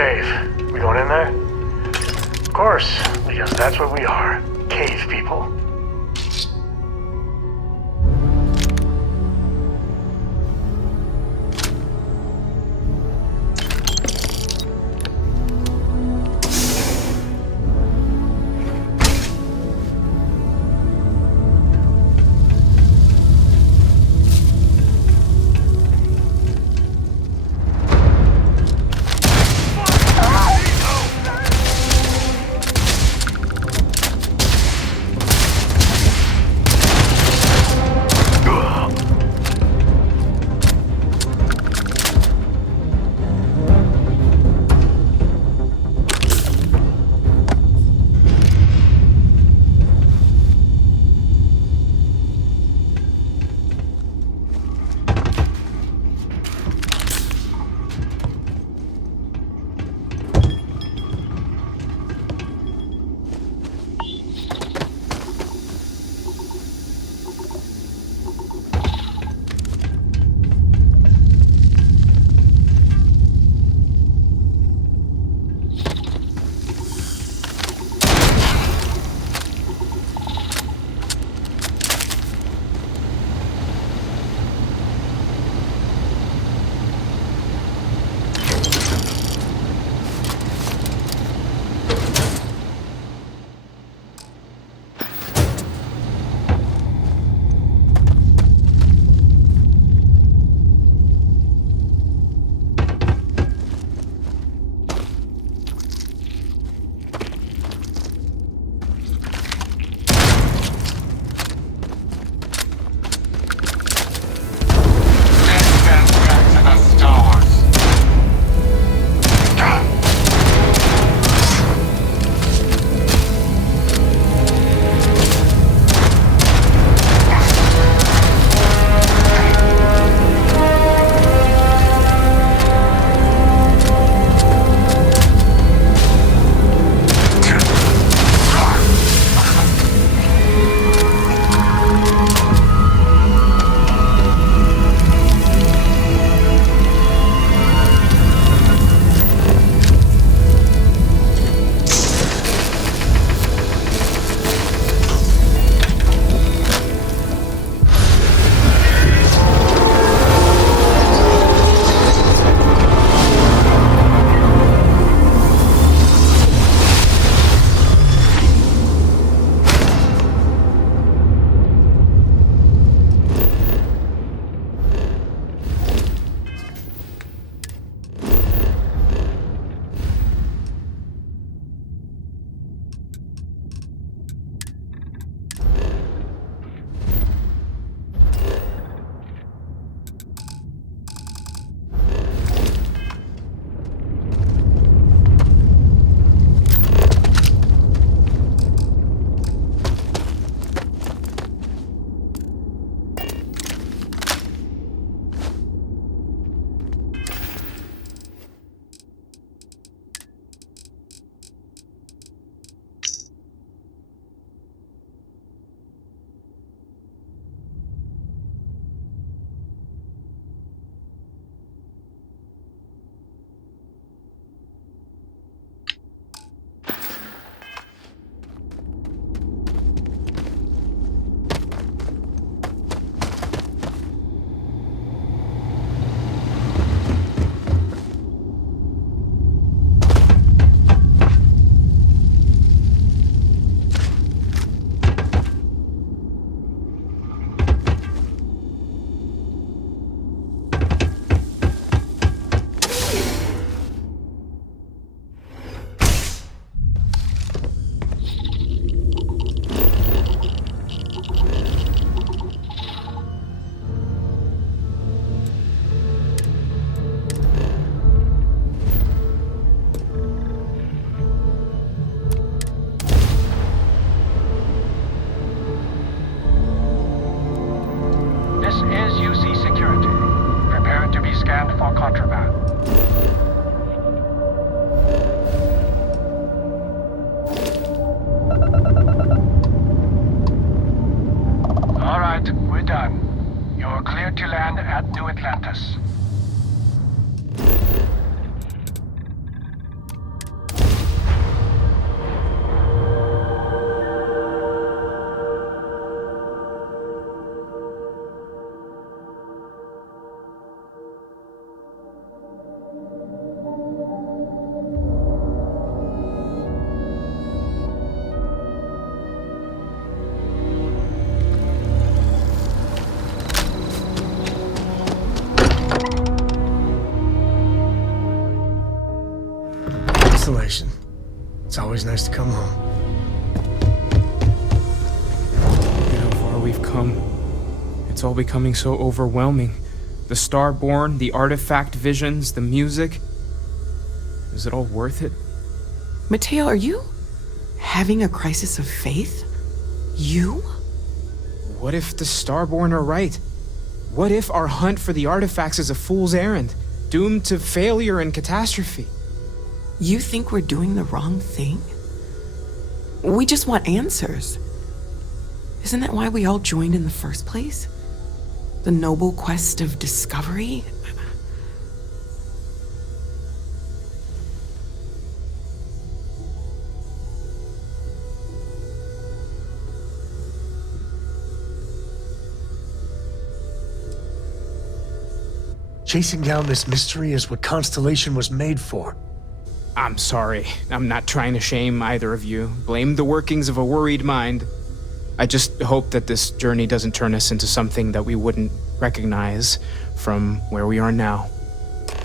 cave. We going in there? Of course, because that's what we are. Cave people. scanned for contraband. All right, we're done. You're cleared to land at New Atlantis. consolation. It's always nice to come home. Look at how far we've come. It's all becoming so overwhelming. The Starborn, the artifact visions, the music. Is it all worth it? Mateo, are you having a crisis of faith? You? What if the Starborn are right? What if our hunt for the artifacts is a fool's errand, doomed to failure and catastrophe? You think we're doing the wrong thing? We just want answers. Isn't that why we all joined in the first place? The noble quest of discovery? Chasing down this mystery is what Constellation was made for. I'm sorry. I'm not trying to shame either of you. Blame the workings of a worried mind. I just hope that this journey doesn't turn us into something that we wouldn't recognize from where we are now.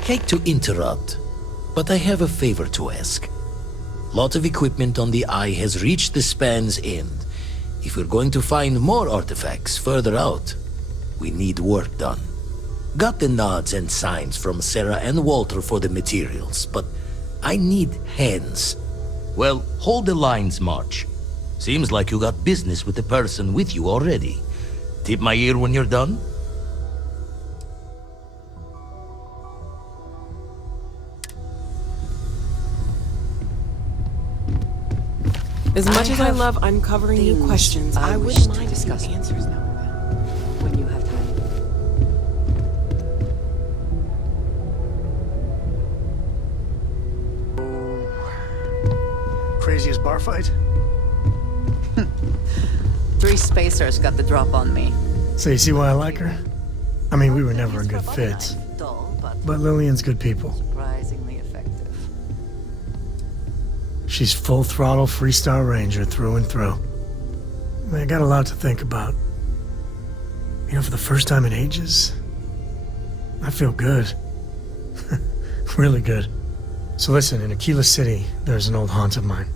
Hate to interrupt, but I have a favor to ask. Lot of equipment on the Eye has reached the span's end. If we're going to find more artifacts further out, we need work done. Got the nods and signs from Sarah and Walter for the materials, but I need hands. Well, hold the lines, March. Seems like you got business with the person with you already. Tip my ear when you're done? As much as I love uncovering new questions, I wouldn't mind discuss a few answers now and then. when you have time. Craziest bar fight? 3 spacers got the drop on me. So you see why I like her? I mean, we were never a good fit. Dull, But Lillian's good people. surprisingly effective. She's full throttle freestyle ranger through and through. I got a lot to think about. You know, for the first time in ages, I feel good. Really good. So listen, in Aquila City, there's an old haunt of mine.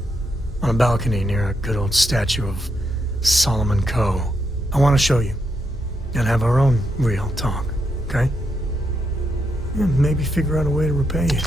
On a balcony near a good old statue of Solomon Coe. I want to show you. And have our own real talk, okay? And maybe figure out a way to repay you.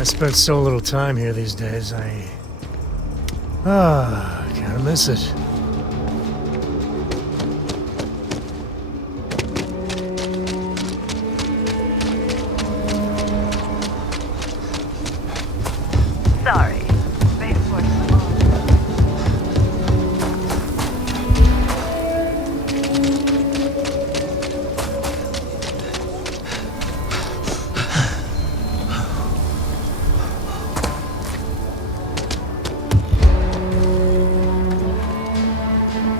I spent so little time here these days, kinda miss it. Sorry.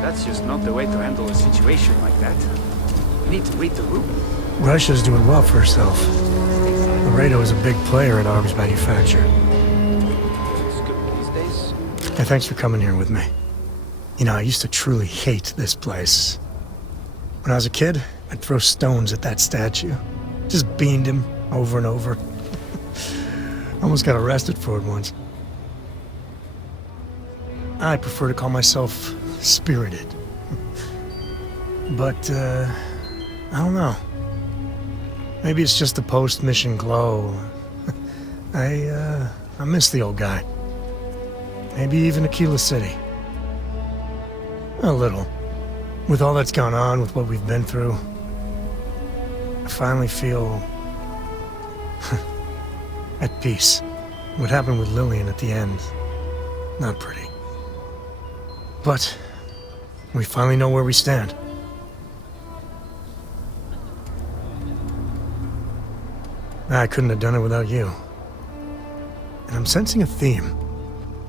That's just not the way to handle a situation like that. You need to read the room. Russia's doing well for herself. Laredo is a big player in arms manufacture. It's good these days. Hey, thanks for coming here with me. You know, I used to truly hate this place. When I was a kid, I'd throw stones at that statue. Just beamed him over and over. Almost got arrested for it once. I prefer to call myself spirited. But, I don't know. Maybe it's just the post-mission glow. I miss the old guy. Maybe even Aquila City. A little. With all that's gone on, with what we've been through, I finally feel at peace. What happened with Lillian at the end, not pretty. But we finally know where we stand. I couldn't have done it without you. And I'm sensing a theme.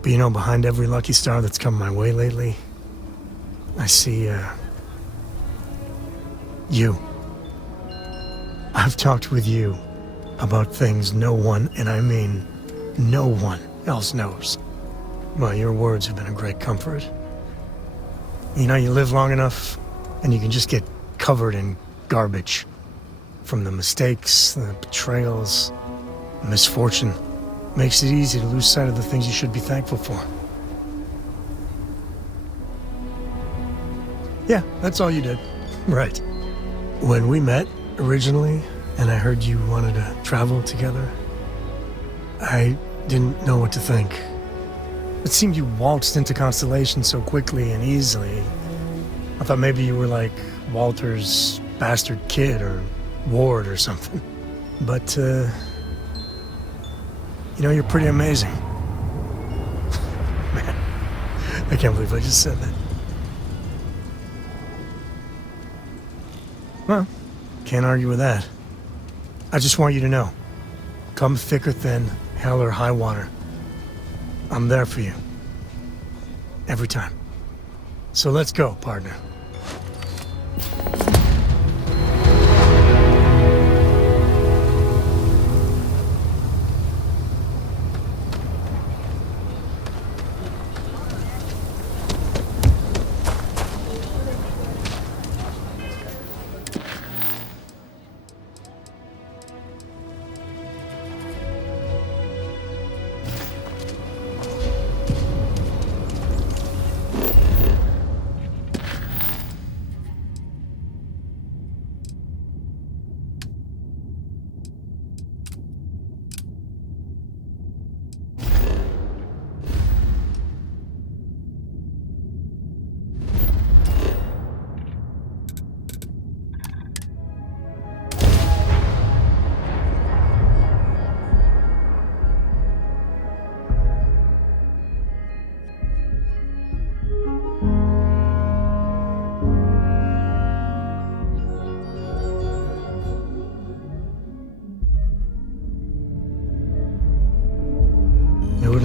But you know, behind every lucky star that's come my way lately, I see, you. I've talked with you about things no one, and I mean no one, else knows. Well, your words have been a great comfort. You know, you live long enough, and you can just get covered in garbage. From the mistakes, the betrayals, misfortune. Makes it easy to lose sight of the things you should be thankful for. Yeah, that's all you did. Right. When we met, originally, and I heard you wanted to travel together, I didn't know what to think. It seemed you waltzed into Constellation so quickly and easily. I thought maybe you were like Walter's bastard kid or Ward or something. But, you know, you're pretty amazing. Man, I can't believe I just said that. Well, can't argue with that. I just want you to know, come thick or thin, hell or high water, I'm there for you. Every time. So let's go, partner.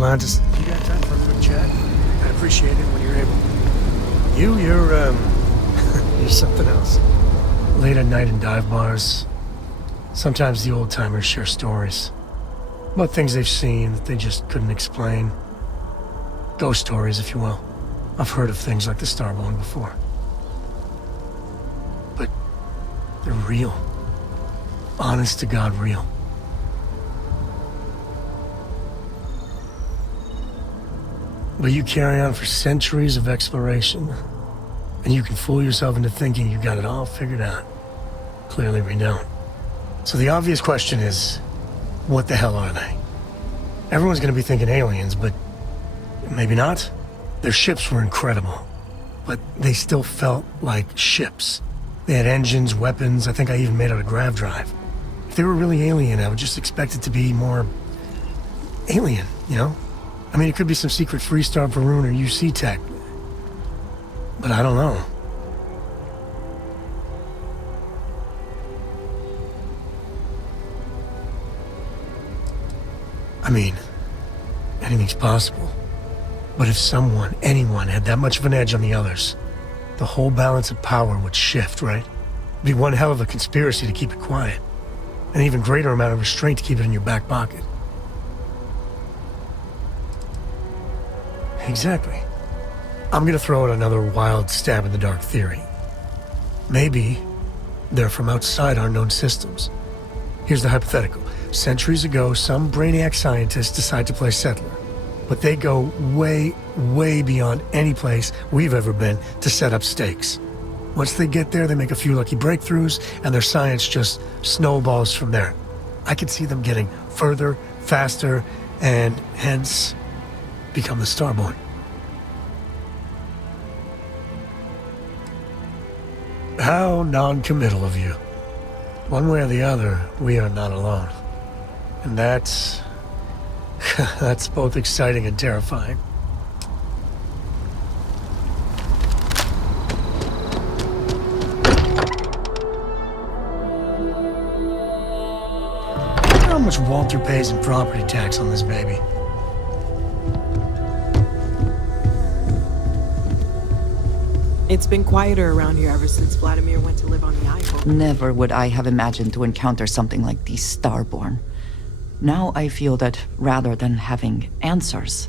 Atlantis, you got time for a quick chat? I'd appreciate it when you're able. You're you're something else. Late at night in dive bars, sometimes the old-timers share stories about things they've seen that they just couldn't explain. Ghost stories, if you will. I've heard of things like the Starborn before. But they're real. Honest to God, real. But you carry on for centuries of exploration, and you can fool yourself into thinking you got it all figured out. Clearly we don't. So the obvious question is, what the hell are they? Everyone's gonna be thinking aliens, but maybe not. Their ships were incredible, but they still felt like ships. They had engines, weapons, I think I even made out a grav drive. If they were really alien, I would just expect it to be more alien, you know? I mean, it could be some secret Freestar Varun or UC tech. But I don't know. I mean, anything's possible. But if someone, anyone, had that much of an edge on the others, the whole balance of power would shift, right? It'd be one hell of a conspiracy to keep it quiet. An even greater amount of restraint to keep it in your back pocket. Exactly. I'm gonna throw out another wild stab-in-the-dark theory. Maybe they're from outside our known systems. Here's the hypothetical. Centuries ago, some brainiac scientists decide to play settler. But they go way, way beyond any place we've ever been to set up stakes. Once they get there, they make a few lucky breakthroughs, and their science just snowballs from there. I could see them getting further, faster, and hence become the Starborn. How non-committal of you. One way or the other, we are not alone. And that's that's both exciting and terrifying. much Walter pays in property tax on this baby? It's been quieter around here ever since Vladimir went to live on the island. Never would I have imagined to encounter something like these Starborn. Now I feel that rather than having answers,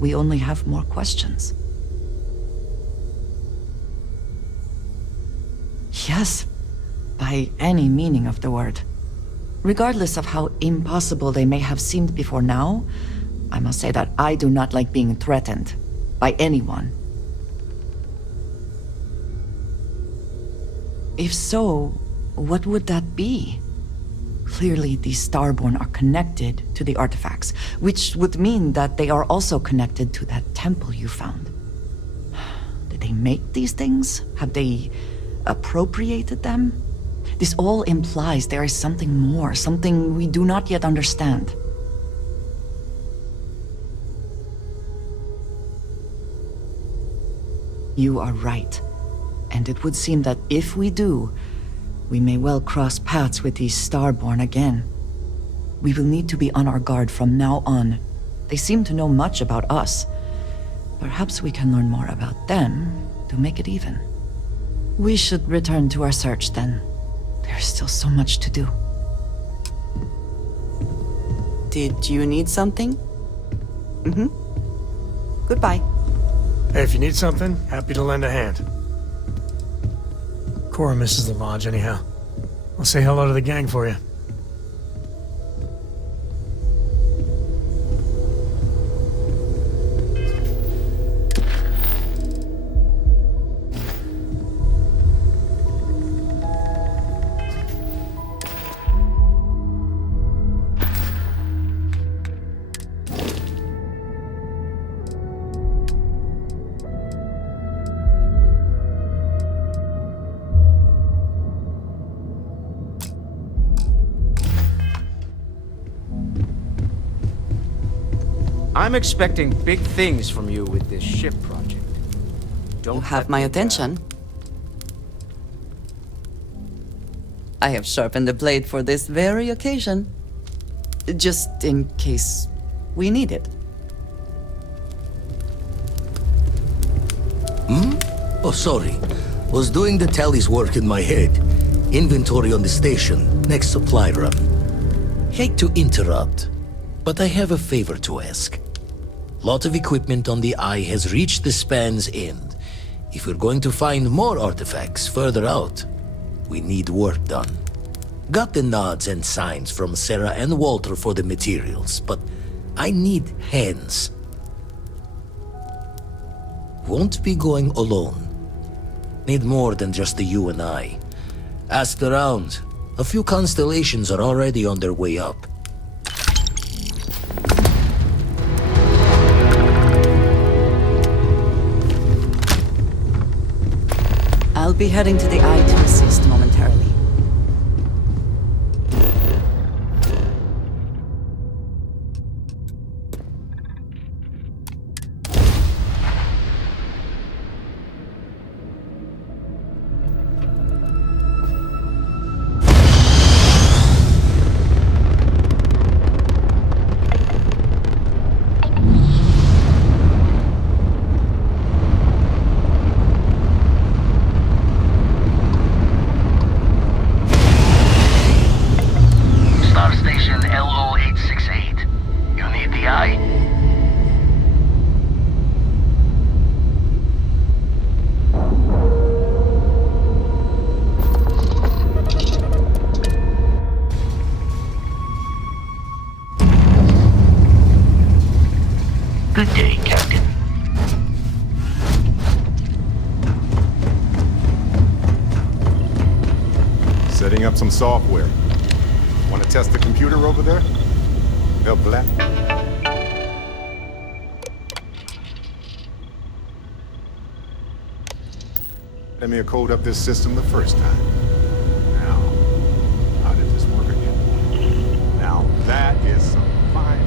we only have more questions. Yes, by any meaning of the word. Regardless of how impossible they may have seemed before now, I must say that I do not like being threatened by anyone. If so, what would that be? Clearly, these Starborn are connected to the artifacts, which would mean that they are also connected to that temple you found. Did they make these things? Have they appropriated them? This all implies there is something more, something we do not yet understand. You are right. And it would seem that if we do, we may well cross paths with these Starborn again. We will need to be on our guard from now on. They seem to know much about us. Perhaps we can learn more about them to make it even. We should return to our search then. There's still so much to do. Did you need something? Mm-hmm. Goodbye. Hey, if you need something, happy to lend a hand. Cora misses the lodge anyhow. I'll say hello to the gang for you. I'm expecting big things from you with this ship project. Don't You have my attention. I have sharpened the blade for this very occasion. Just in case we need it. Oh, sorry. Was doing the tally's work in my head. Inventory on the station, next supply run. Hate to interrupt, but I have a favor to ask. Lot of equipment on the Eye has reached the span's end. If we're going to find more artifacts further out, we need work done. Got the nods and signs from Sarah and Walter for the materials, but I need hands. Won't be going alone. Need more than just the you and I. Asked around. A few constellations are already on their way up. I'll be heading to the Eye to assist momentarily. Good day, Captain. Setting up some software. Want to test the computer over there? Help Black? Let me code up this system the first time. Now, how did this work again? Now, that is some fine...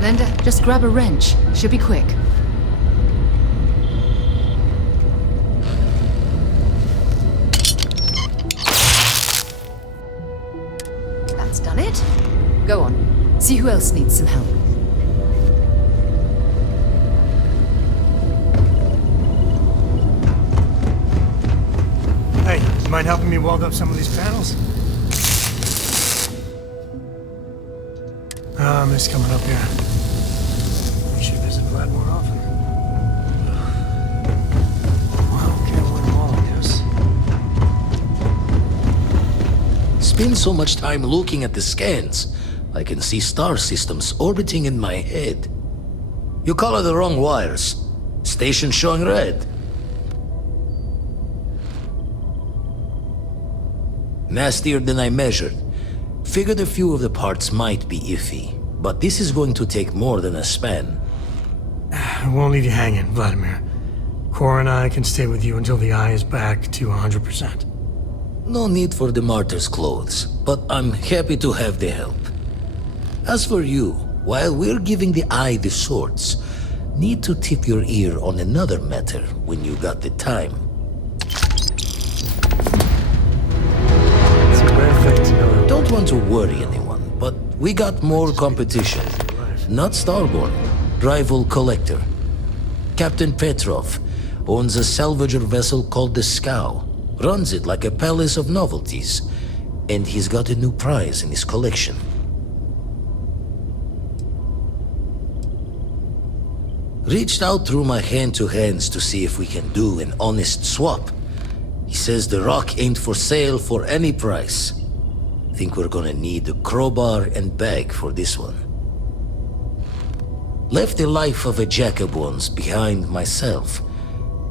Linda, just grab a wrench. Should be quick. That's done. see who else needs some help. Hey, you mind helping me weld up some of these panels? I miss coming up here. We should visit Vlad more often. Well, can't win them all, I guess. Spend so much time looking at the scans, I can see star systems orbiting in my head. You color the wrong wires. Station showing red. Nastier than I measured. Figured a few of the parts might be iffy, but this is going to take more than a span. I won't leave you hanging, Vladimir. Cora and I can stay with you until the eye is back to 100%. No need for the martyr's clothes, but I'm happy to have the help. As for you, while we're giving the eye the swords, need to tip your ear on another matter when you got the time. Don't want to worry anyone, but we got more competition. Not Starborn, rival collector. Captain Petrov owns a salvager vessel called the Scow. Runs it like a palace of novelties. And he's got a new prize in his collection. Reached out through my hand-to-hands to see if we can do an honest swap. He says the rock ain't for sale for any price. Think we're gonna need a crowbar and bag for this one. Left the life of a Jacobons behind myself.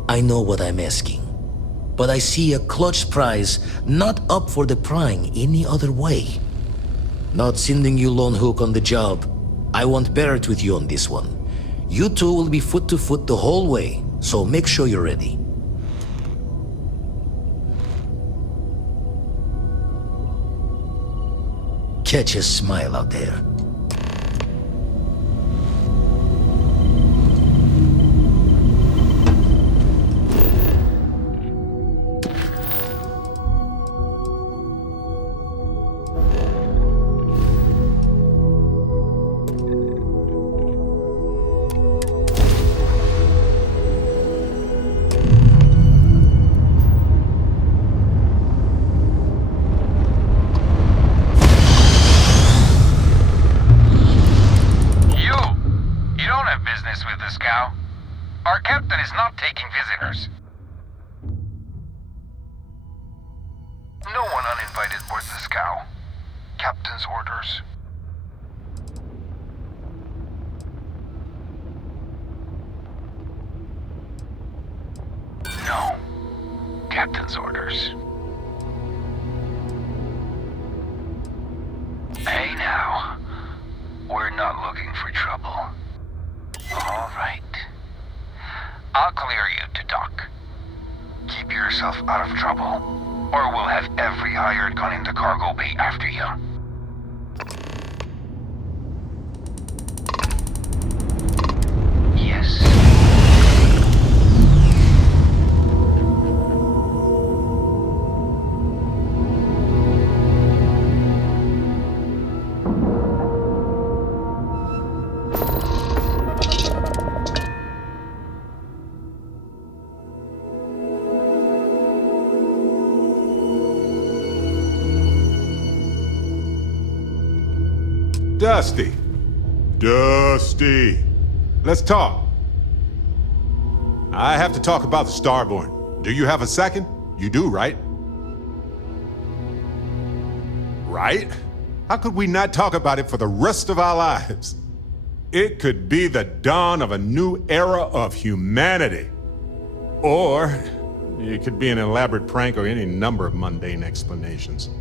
I know what I'm asking. But I see a clutch prize not up for the prying any other way. Not sending you lone hook on the job. I want Barrett with you on this one. You two will be foot to foot the whole way, so make sure you're ready. Catch a smile out there. Our captain is not taking visitors. No one uninvited boards the scow. Captain's orders. No. Captain's orders. Hey now. We're not looking for trouble. All right. I'll clear you to dock. Keep yourself out of trouble, or we'll have every hired gun in the cargo bay after you. Yes. Dusty. Dusty. Let's talk. I have to talk about the Starborn. Do you have a second? You do, right? Right? How could we not talk about it for the rest of our lives? It could be the dawn of a new era of humanity. Or it could be an elaborate prank or any number of mundane explanations.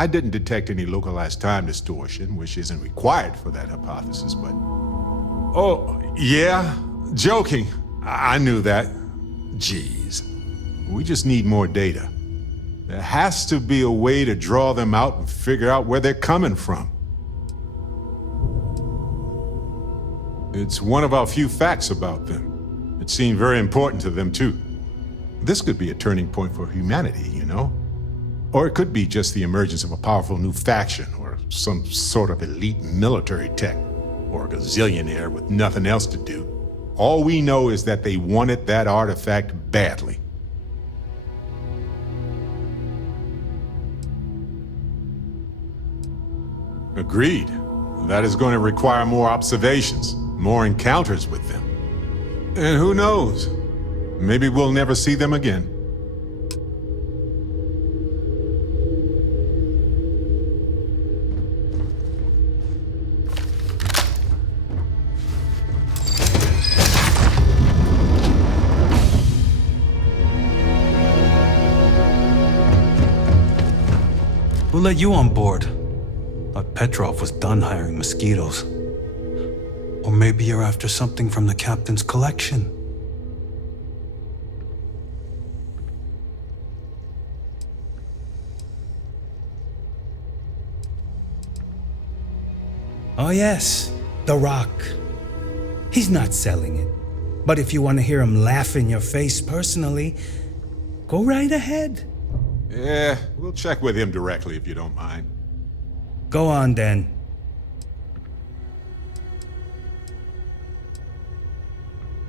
I didn't detect any localized time distortion, which isn't required for that hypothesis, but... Oh, yeah? Joking. I knew that. Jeez. We just need more data. There has to be a way to draw them out and figure out where they're coming from. It's one of our few facts about them. It seemed very important to them, too. This could be a turning point for humanity, you know? Or it could be just the emergence of a powerful new faction, or some sort of elite military tech, or a gazillionaire with nothing else to do. All we know is that they wanted that artifact badly. Agreed. That is going to require more observations, more encounters with them. And who knows? Maybe we'll never see them again. Who let you on board? Thought Petrov was done hiring mosquitoes. Or maybe you're after something from the captain's collection. Oh yes, The Rock. He's not selling it. But if you want to hear him laugh in your face personally, go right ahead. Yeah, we'll check with him directly if you don't mind. Go on then.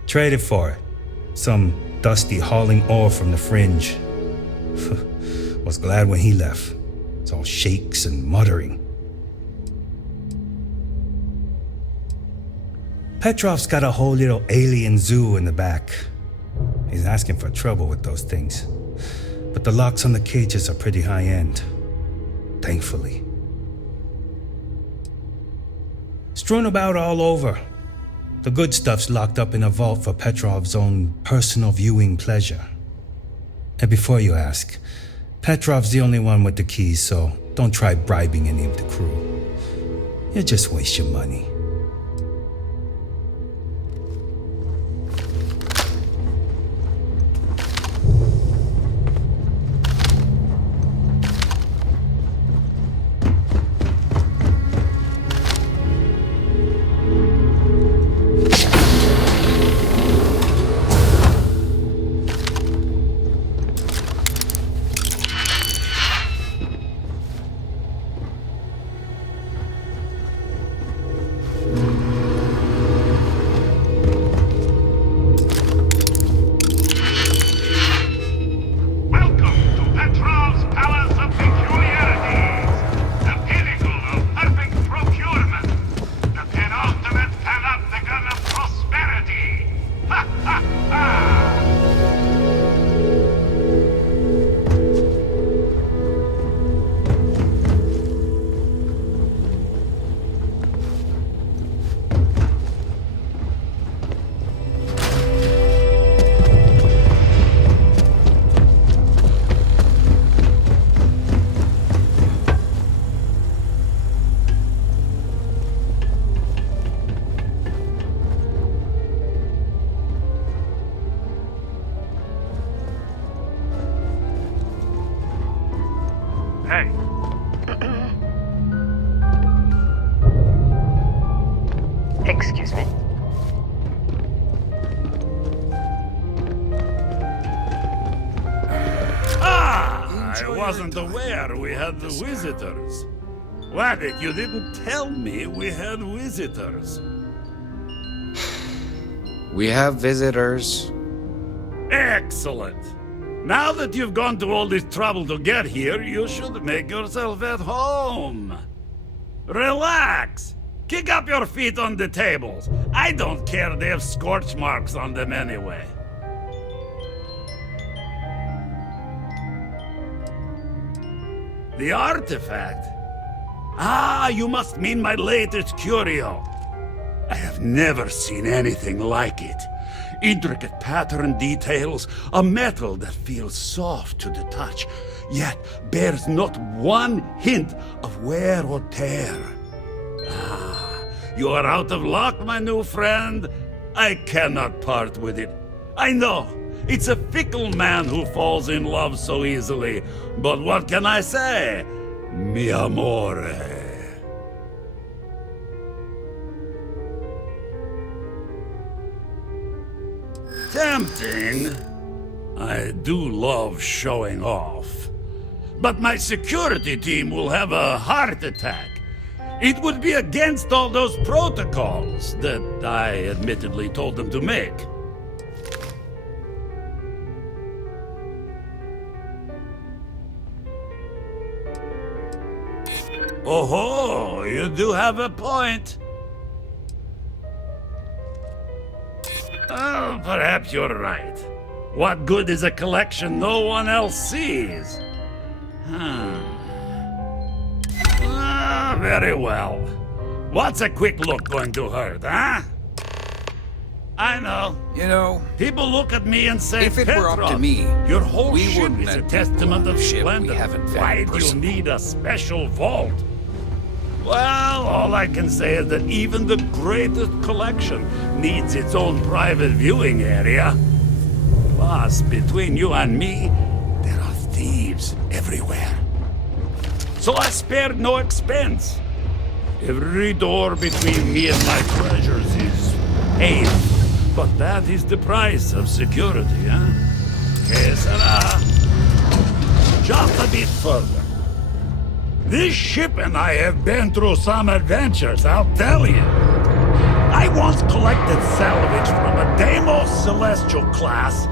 Trade it for it. Some dusty hauling ore from the fringe. Was glad when he left. It's all shakes and muttering. Petrov's got a whole little alien zoo in the back. He's asking for trouble with those things. But the locks on the cages are pretty high-end. Thankfully. Strewn about all over. The good stuff's locked up in a vault for Petrov's own personal viewing pleasure. And before you ask, Petrov's the only one with the keys, so don't try bribing any of the crew. You'll just waste your money. Excuse me? I wasn't aware we had visitors. Wadik, you didn't tell me we had visitors. We have visitors. Excellent. Now that you've gone to all this trouble to get here, you should make yourself at home. Relax. Kick up your feet on the tables. I don't care, they have scorch marks on them anyway. The artifact? Ah, you must mean my latest curio. I have never seen anything like it. Intricate pattern details, a metal that feels soft to the touch, yet bears not one hint of wear or tear. Ah, you are out of luck, my new friend. I cannot part with it. I know, it's a fickle man who falls in love so easily, but what can I say? Mi amore. Tempting. I do love showing off. but my security team will have a heart attack. It would be against all those protocols that I admittedly told them to make. Oh, you do have a point. Oh, perhaps you're right. What good is a collection no one else sees? Very well. What's a quick look going to hurt, huh? I know. You know, people look at me and say, if it were up to me, your whole we ship wouldn't is a let testament of ship we splendor. haven't vetted Why do you personally. need a special vault? Well, all I can say is that even the greatest collection needs its own private viewing area. Plus, between you and me, there are thieves everywhere. So I spared no expense. Every door between me and my treasures is paved. But that is the price of security, huh? Que sera? Just a bit further. This ship and I have been through some adventures, I'll tell you. I once collected salvage from a Deimos Celestial class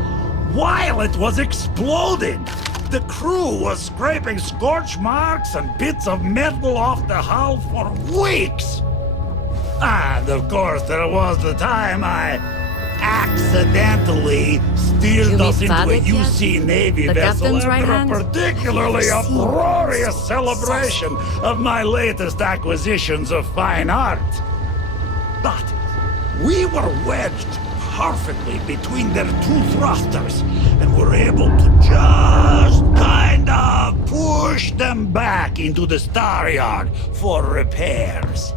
while it was exploding. The crew was scraping scorch marks and bits of metal off the hull for weeks. And of course, there was the time I accidentally steered us into a UC Navy vessel after a particularly uproarious celebration of my latest acquisitions of fine art. But we were wedged perfectly between their two thrusters and were able to just kind of push them back into the star yard for repairs.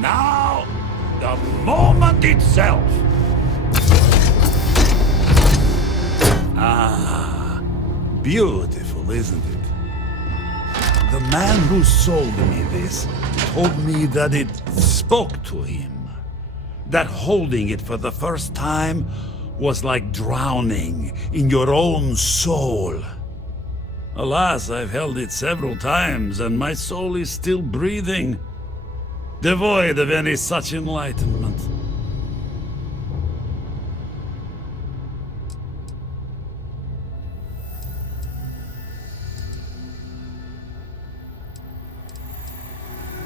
Now, the moment itself. Ah, beautiful, isn't it? The man who sold me this told me that it spoke to him. That holding it for the first time was like drowning in your own soul. Alas, I've held it several times, and my soul is still breathing, devoid of any such enlightenment.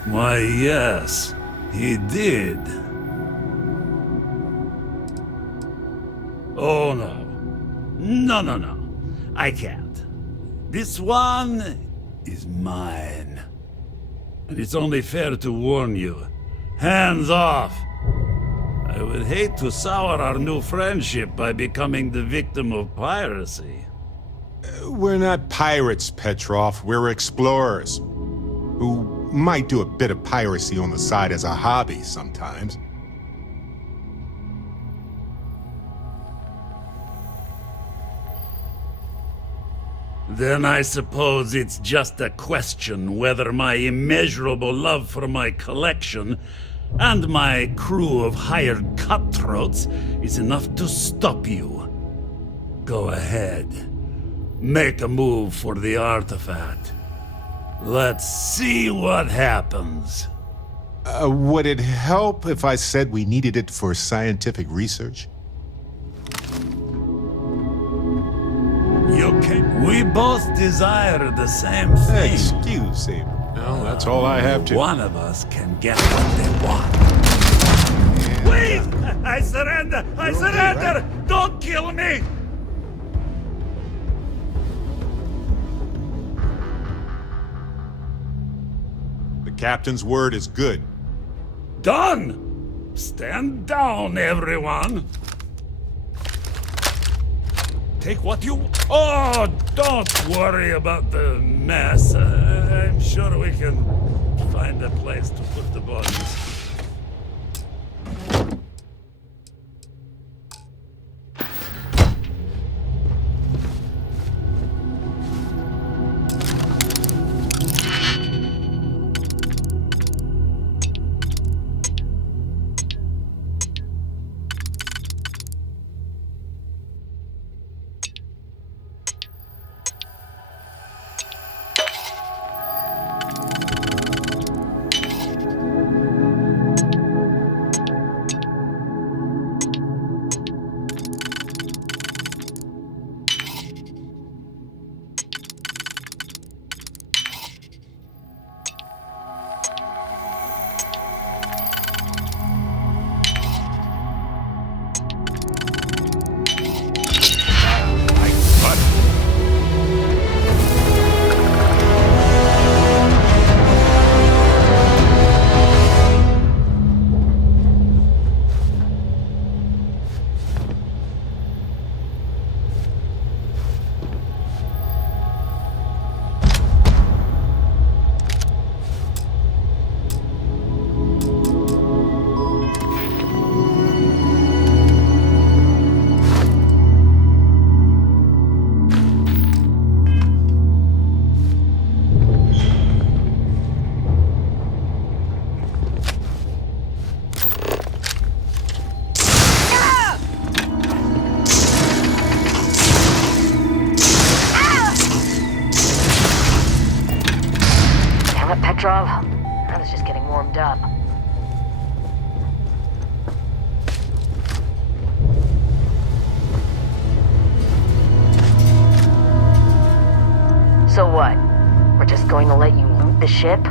Why, yes, he did. Oh, no. No. I can't. This one is mine. And it's only fair to warn you. Hands off! I would hate to sour our new friendship by becoming the victim of piracy. We're not pirates, Petrov. We're explorers. Who might do a bit of piracy on the side as a hobby sometimes. Then I suppose it's just a question whether my immeasurable love for my collection and my crew of hired cutthroats is enough to stop you. Go ahead. Make a move for the artifact. Let's see what happens. Would it help if I said we needed it for scientific research? You can. We both desire the same thing. Excuse me. No, that's all I have to. One of us can get what they want. Wait! I surrender! I surrender! Don't kill me! The captain's word is good. Done! Stand down, everyone! Take what you... Oh, don't worry about the mess. I'm sure we can find a place to put the bodies. Damn it, Petrov. I was just getting warmed up. So what? We're just going to let you loot the ship?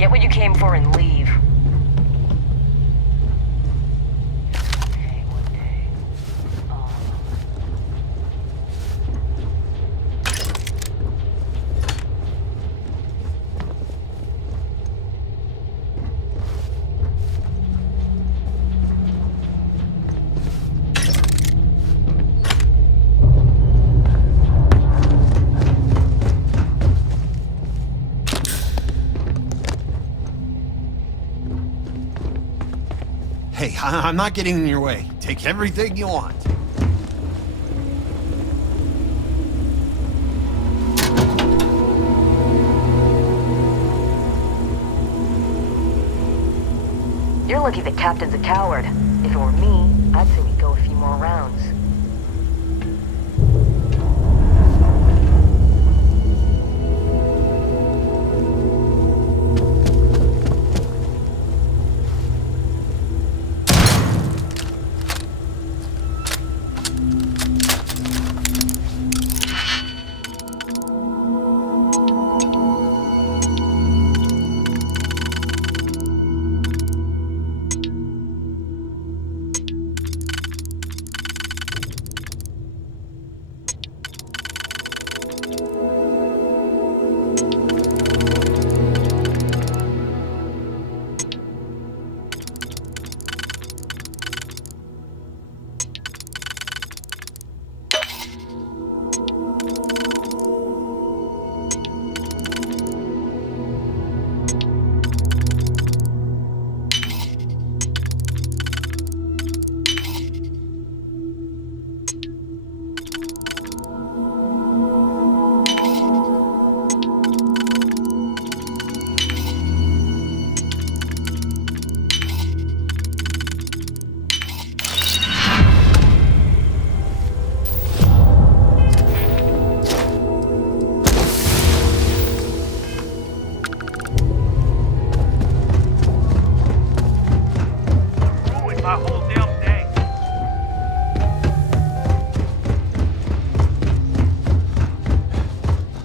Get what you came for and leave. Hey, I'm not getting in your way. Take everything you want. You're lucky the captain's a coward. If it were me, I'd say we go a few more rounds.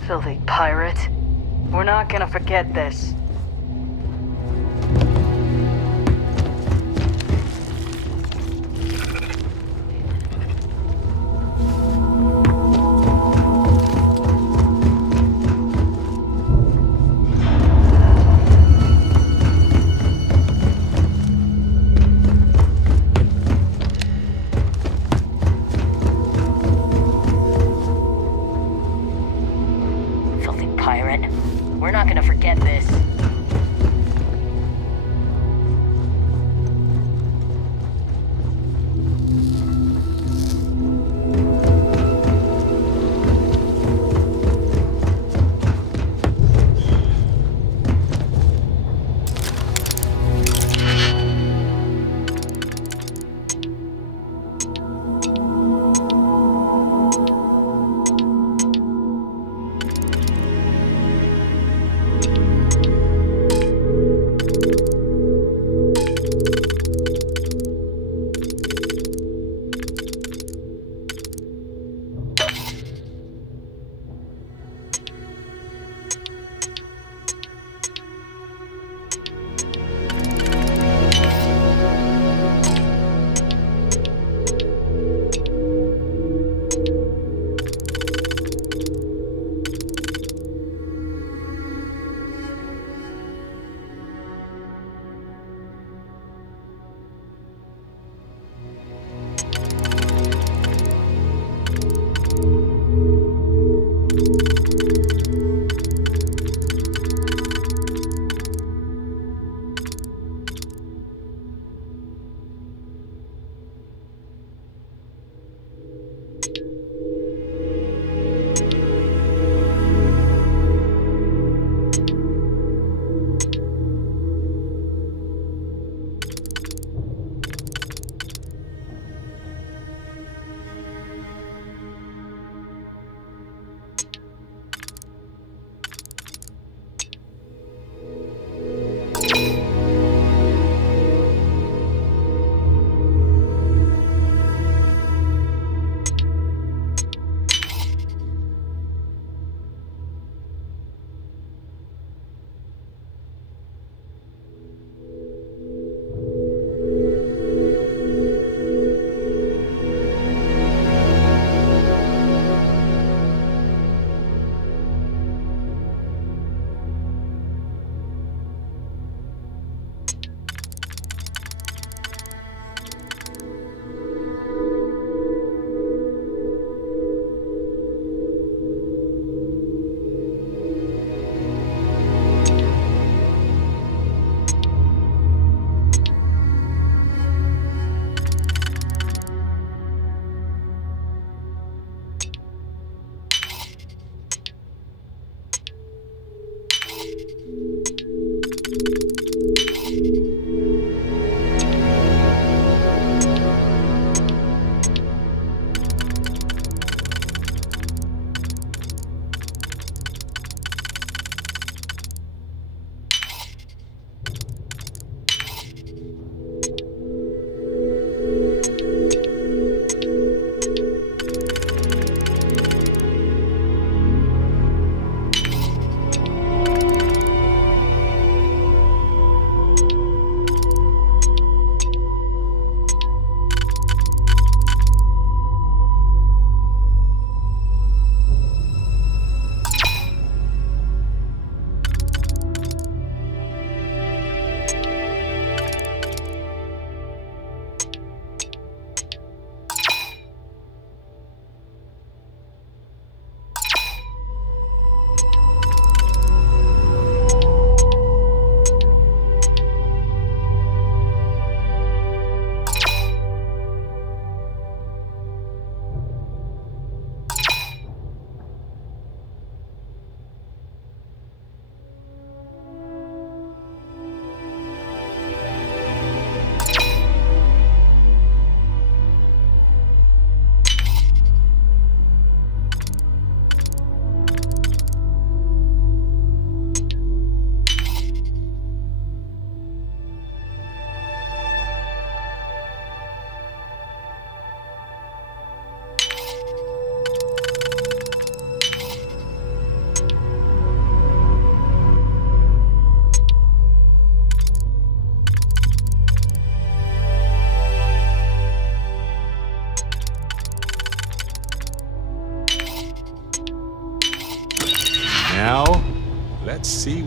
Filthy pirate. We're not gonna forget this. Filthy pirate. We're not gonna forget this.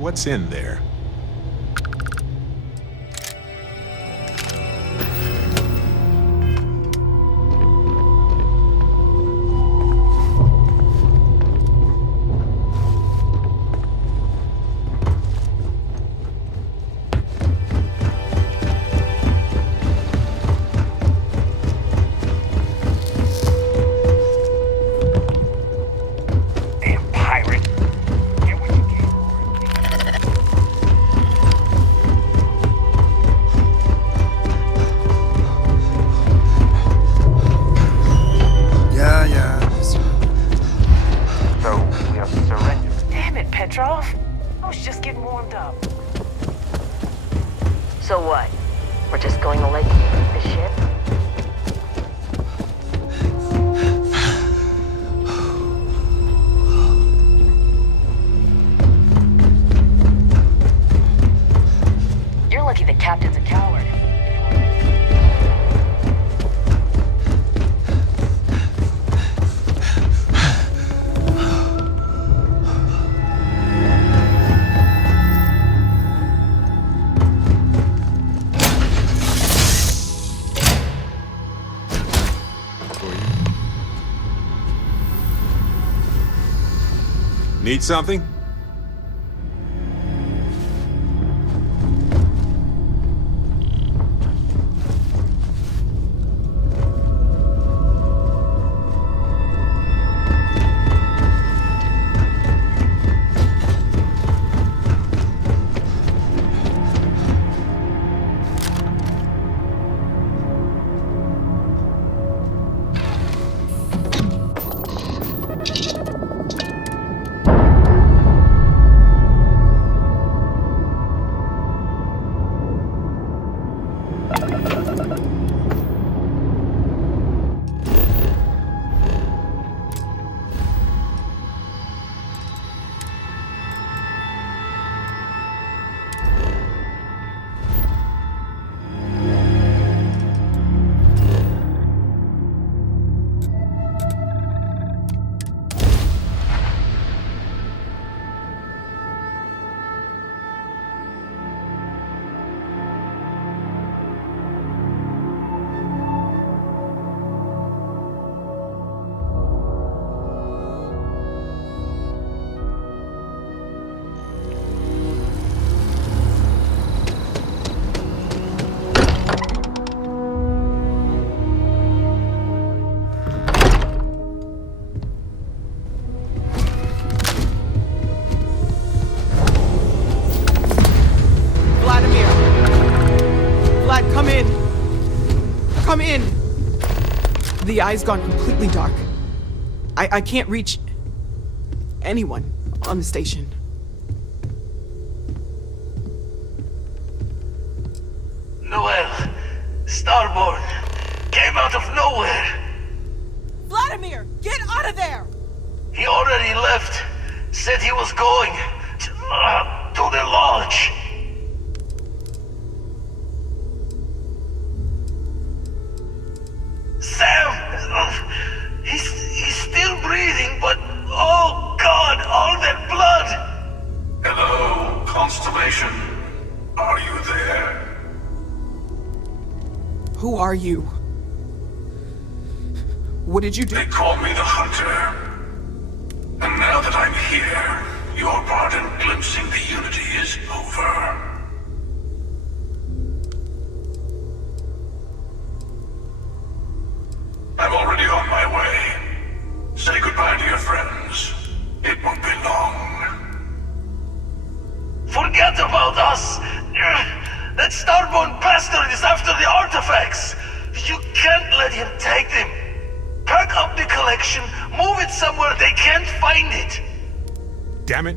What's in there? So what? We're just going to let you leave the ship? You're lucky the captain's a coward. Need something? Come in! The eye's gone completely dark. I can't reach anyone on the station. Noel, Starborn, came out of nowhere. Vladimir, get out of there! He already left. Said he was going to the lodge. Sam! He's still breathing, but oh God, all that blood! Hello, Constellation. Are you there? Who are you? What did you do? They call me the Hunter. And now that I'm here, your part in glimpsing the Unity is over. I'm already on my way. Say goodbye to your friends. It won't be long. Forget about us! That Starborn bastard is after the artifacts! You can't let him take them! Pack up the collection, move it somewhere they can't find it! Damn it.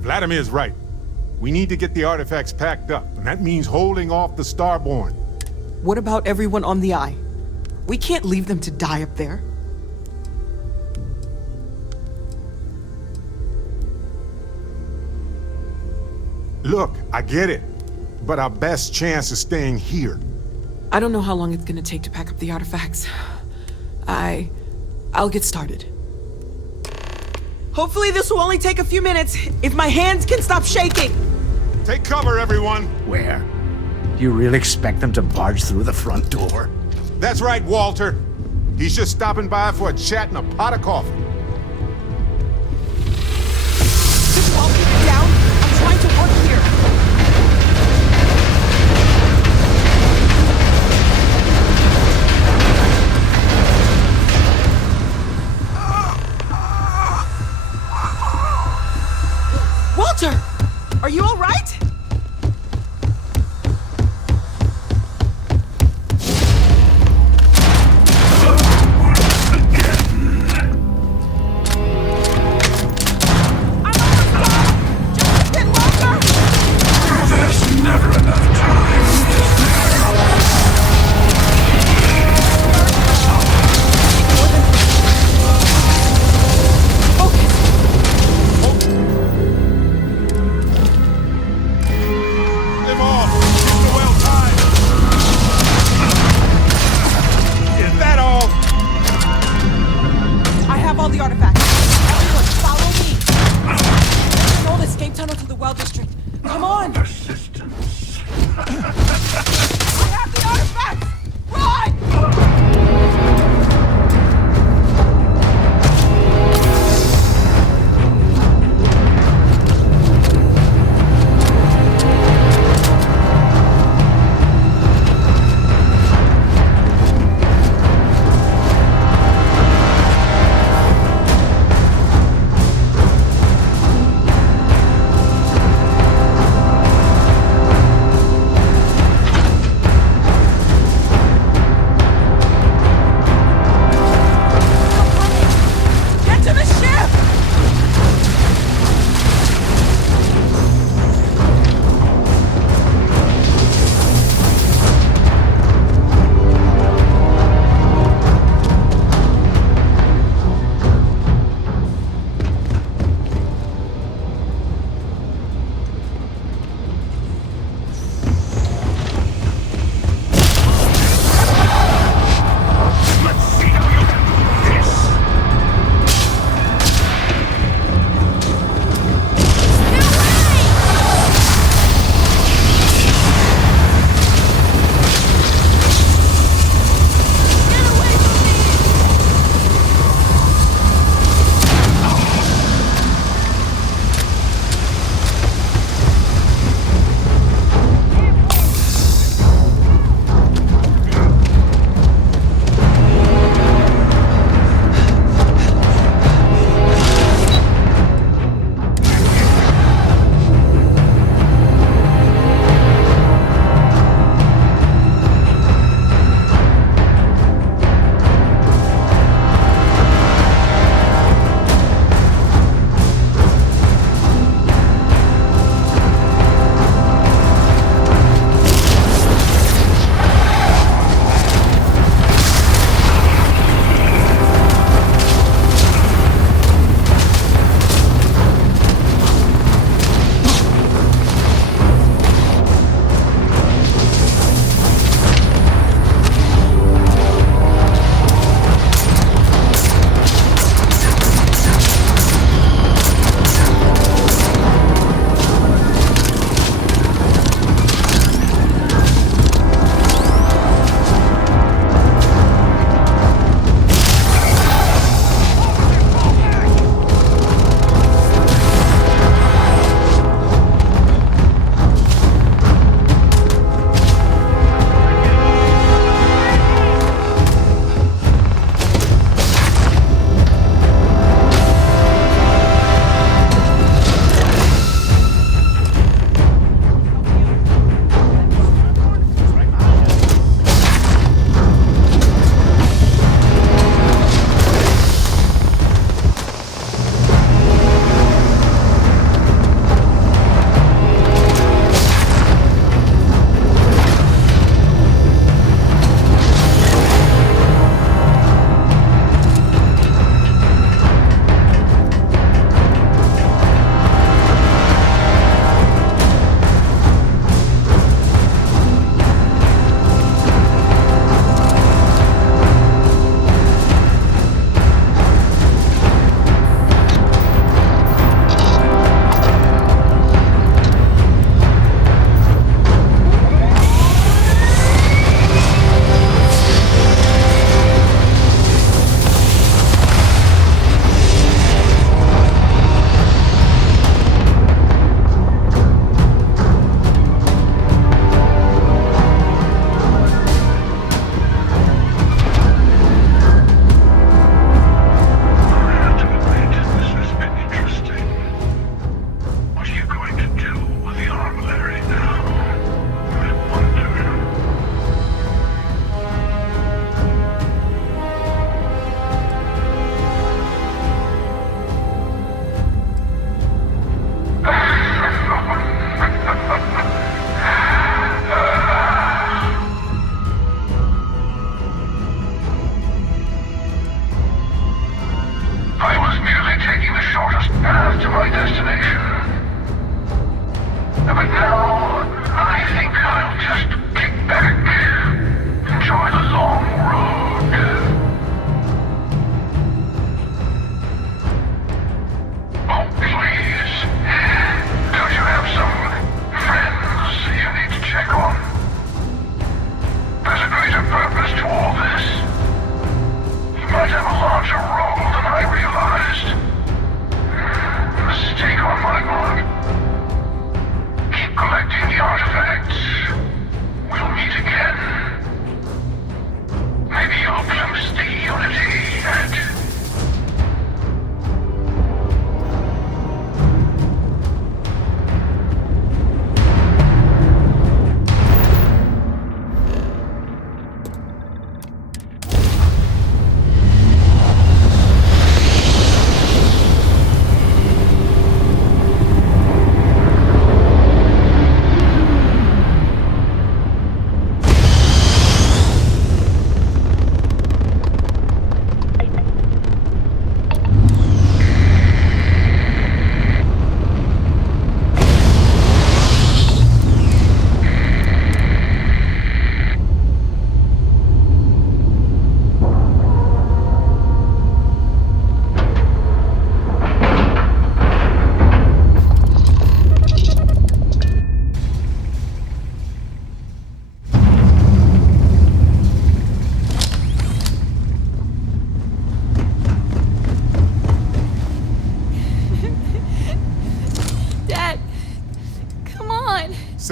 Vladimir's right. We need to get the artifacts packed up, and that means holding off the Starborn. What about everyone on the Eye? We can't leave them to die up there. Look, I get it, but our best chance is staying here. I don't know how long it's gonna take to pack up the artifacts. I'll get started. Hopefully this will only take a few minutes, if my hands can stop shaking. Take cover, everyone. Where? You really expect them to barge through the front door? That's right, Walter. He's just stopping by for a chat and a pot of coffee. Could you all keep it down? I'm trying to work here. Walter! Are you all right?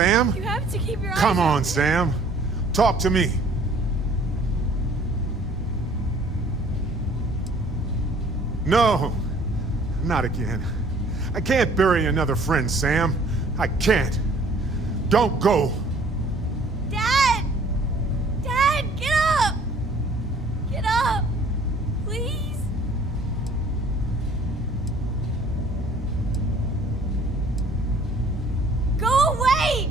Sam? You have to keep your eyes Come on, open. Sam. Talk to me. No, not again. I can't bury another friend, Sam. I can't. Don't go. Dad! Dad, get up! Get up! Please? Go away!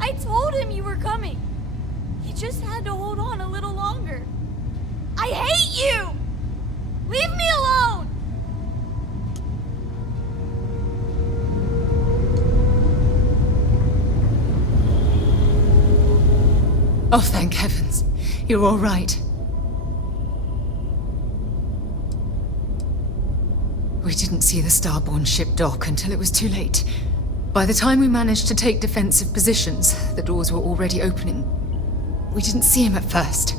I told him you were coming. He just had to hold on a little longer. I hate you! Leave me alone! Oh, thank heavens. You're all right. We didn't see the Starborn ship dock until it was too late. By the time we managed to take defensive positions, the doors were already opening. We didn't see him at first.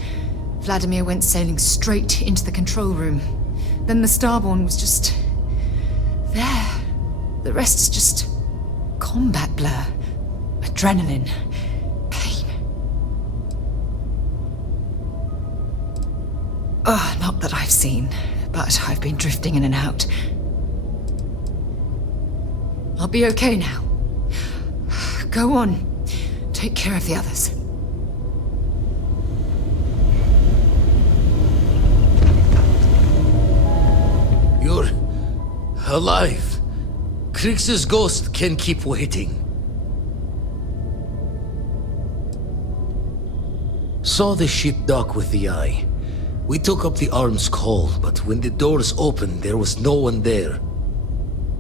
Vladimir went sailing straight into the control room. Then the Starborn was just... there. The rest is just... combat blur. Adrenaline. Pain. Not that I've seen, but I've been drifting in and out. I'll be okay now. Go on. Take care of the others. You're alive. Krix's ghost can keep waiting. Saw the ship dock with the eye. We took up the arms call, but when the doors opened, there was no one there.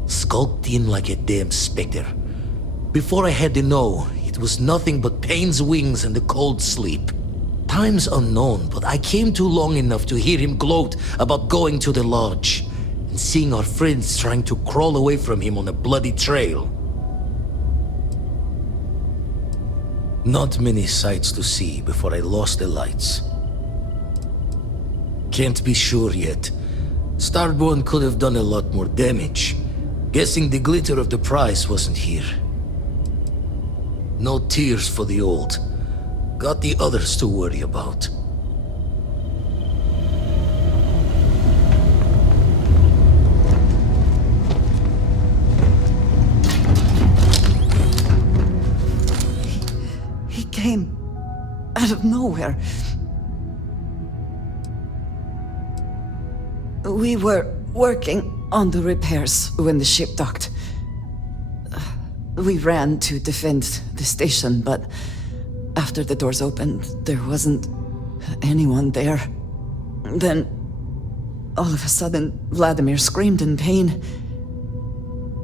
Skulked in like a damn specter. Before I had to know, it was nothing but pain's wings and the cold sleep. Time's unknown, but I came too long enough to hear him gloat about going to the lodge and seeing our friends trying to crawl away from him on a bloody trail. Not many sights to see before I lost the lights. Can't be sure yet. Starborn could have done a lot more damage. Guessing the glitter of the prize wasn't here. No tears for the old. Got the others to worry about. He came out of nowhere. We were working on the repairs when the ship docked. We ran to defend the station, but after the doors opened, there wasn't anyone there. Then, all of a sudden, Vladimir screamed in pain,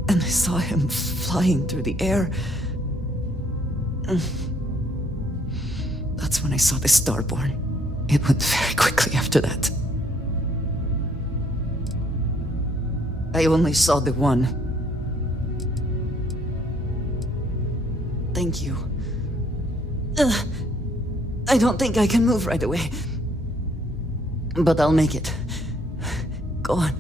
and I saw him flying through the air. That's when I saw the Starborn. It went very quickly after that. I only saw the one. Thank you. I don't think I can move right away. But I'll make it. Go on.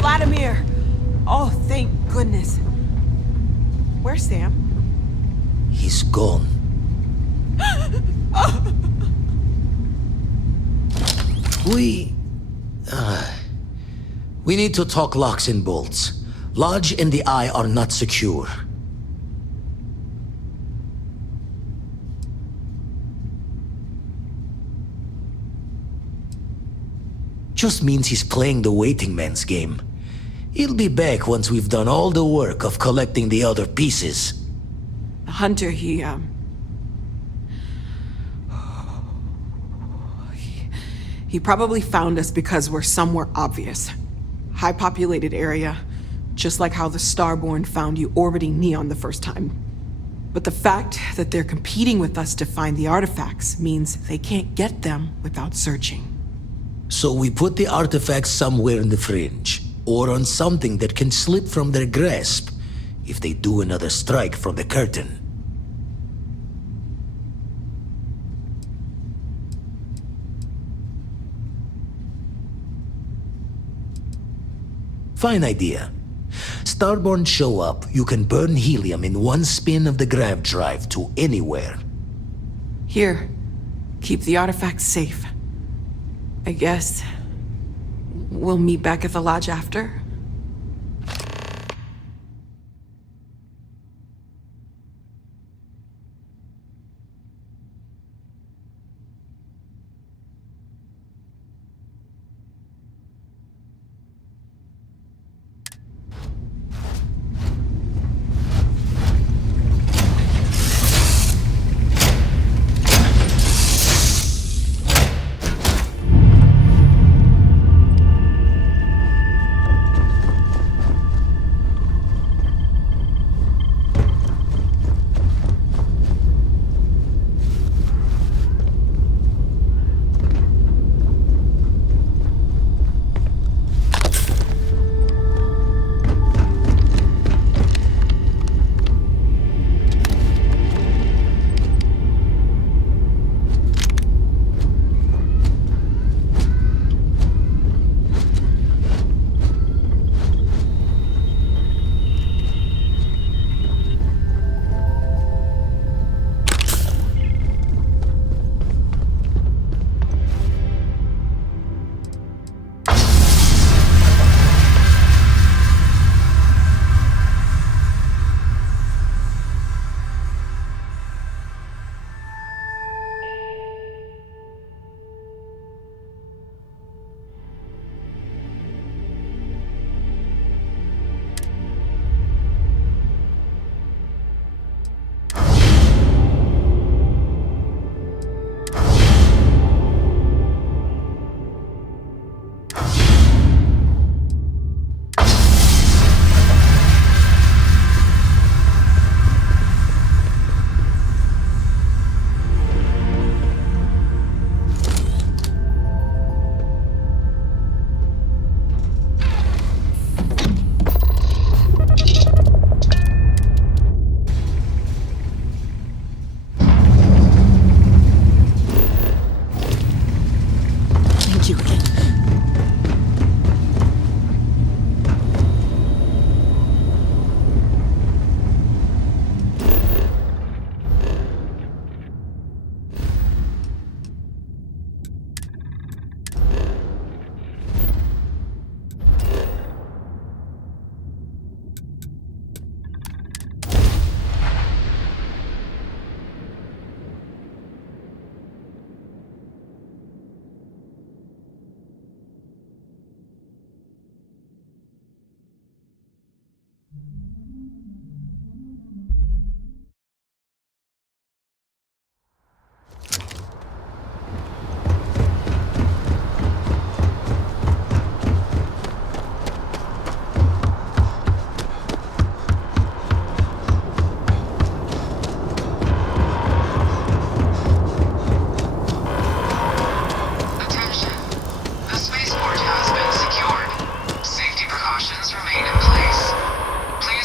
Vladimir! Oh, thank goodness. Where's Sam? He's gone. We need to talk locks and bolts. Lodge and the Eye are not secure. Just means he's playing the waiting man's game. He'll be back once we've done all the work of collecting the other pieces. Hunter, he probably found us because we're somewhere obvious. High-populated area, just like how the Starborn found you orbiting Neon the first time. But the fact that they're competing with us to find the artifacts means they can't get them without searching. So we put the artifacts somewhere in the fringe, or on something that can slip from their grasp if they do another strike from the curtain. Fine idea. Starborn show up, you can burn helium in one spin of the grav drive to anywhere. Here, keep the artifacts safe. I guess we'll meet back at the lodge after.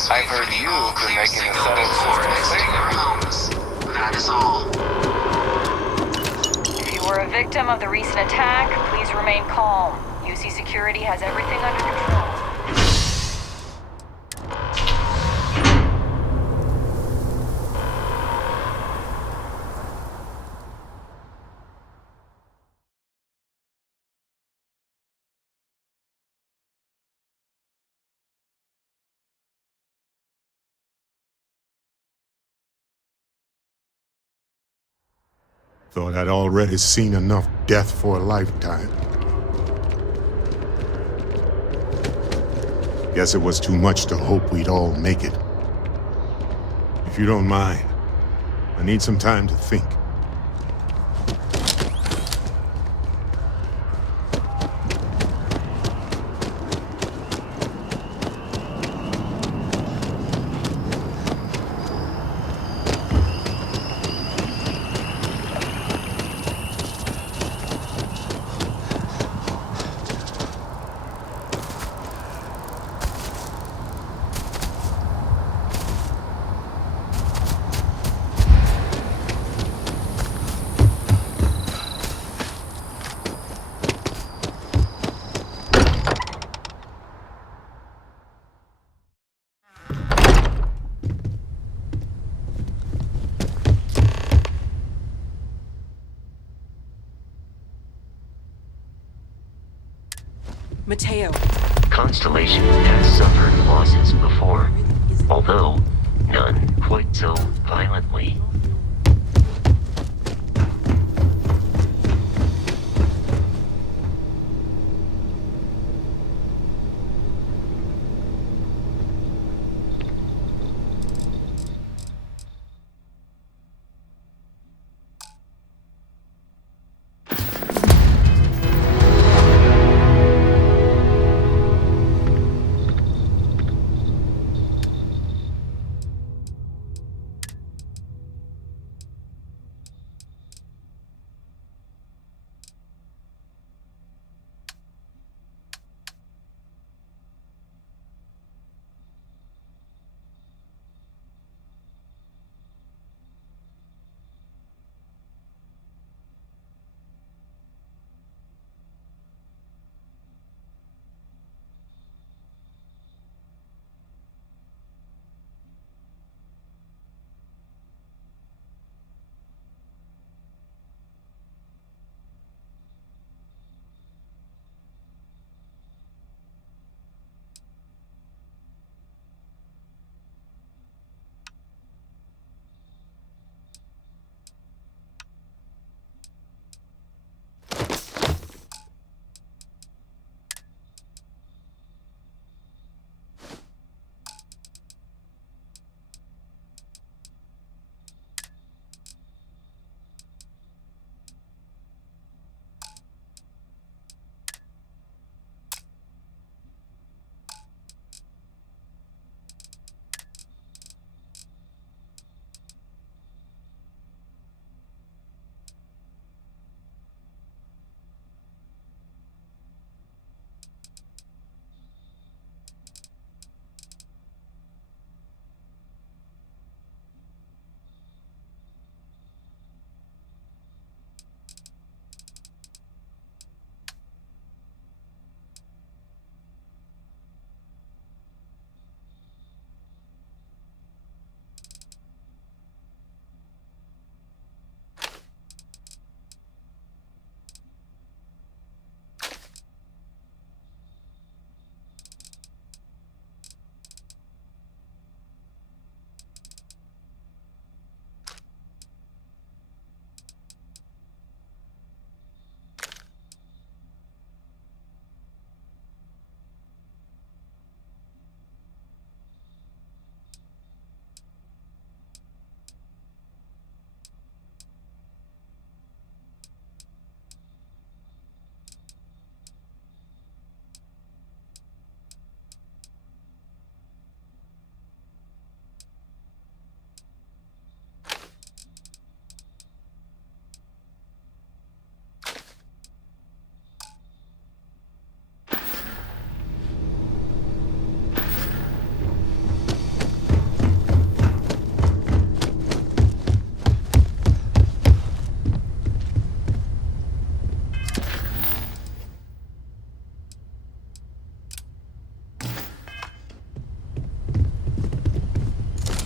I've heard you've been making a subtle That is all. If you were a victim of the recent attack, please remain calm. UC Security has everything under control. Thought I'd already seen enough death for a lifetime. Guess it was too much to hope we'd all make it. If you don't mind, I need some time to think. Mateo. Constellation has suffered losses before, although none quite so violently.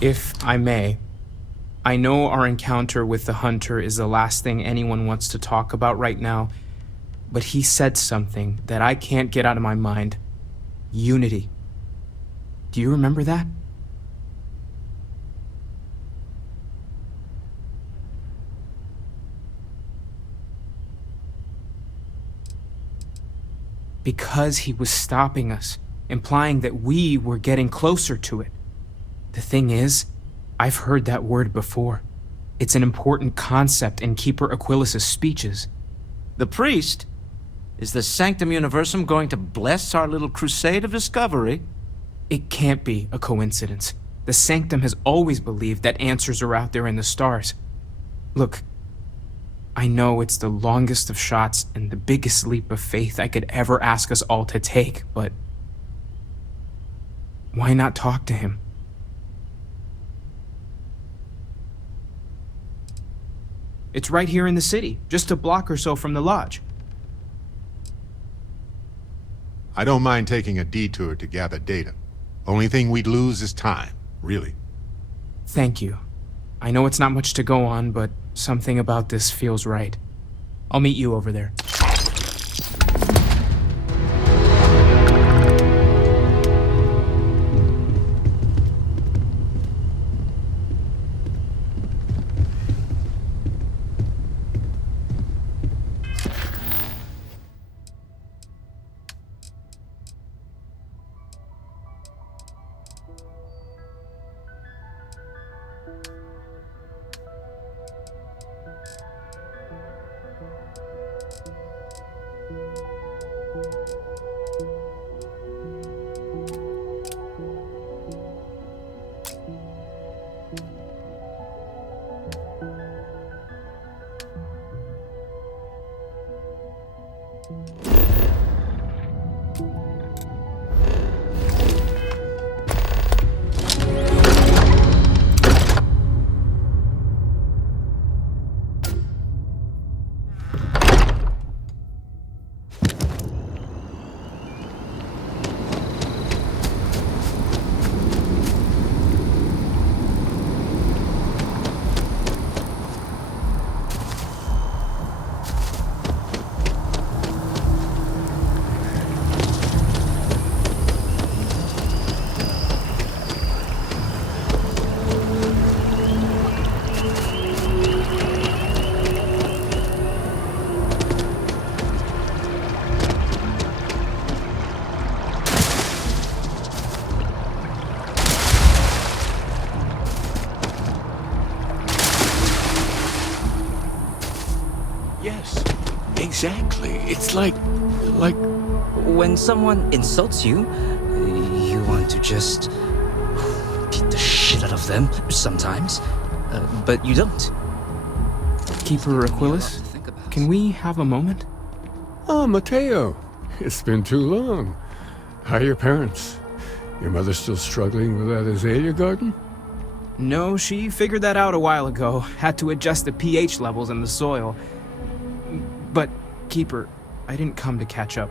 If I may, I know our encounter with the Hunter is the last thing anyone wants to talk about right now, but he said something that I can't get out of my mind. Unity. Do you remember that? Because he was stopping us, implying that we were getting closer to it. The thing is, I've heard that word before. It's an important concept in Keeper Aquilas's speeches. The priest? Is the Sanctum Universum going to bless our little crusade of discovery? It can't be a coincidence. The Sanctum has always believed that answers are out there in the stars. Look, I know it's the longest of shots and the biggest leap of faith I could ever ask us all to take, but why not talk to him? It's right here in the city, just a block or so from the lodge. I don't mind taking a detour to gather data. Only thing we'd lose is time, really. Thank you. I know it's not much to go on, but something about this feels right. I'll meet you over there. exactly? It's like... When someone insults you, you want to just beat the shit out of them sometimes, but you don't. Keeper Aquilus, can we have a moment? Oh, Mateo. It's been too long. How are your parents? Your mother still struggling with that azalea garden? No, she figured that out a while ago. Had to adjust the pH levels in the soil. But, Keeper, I didn't come to catch up.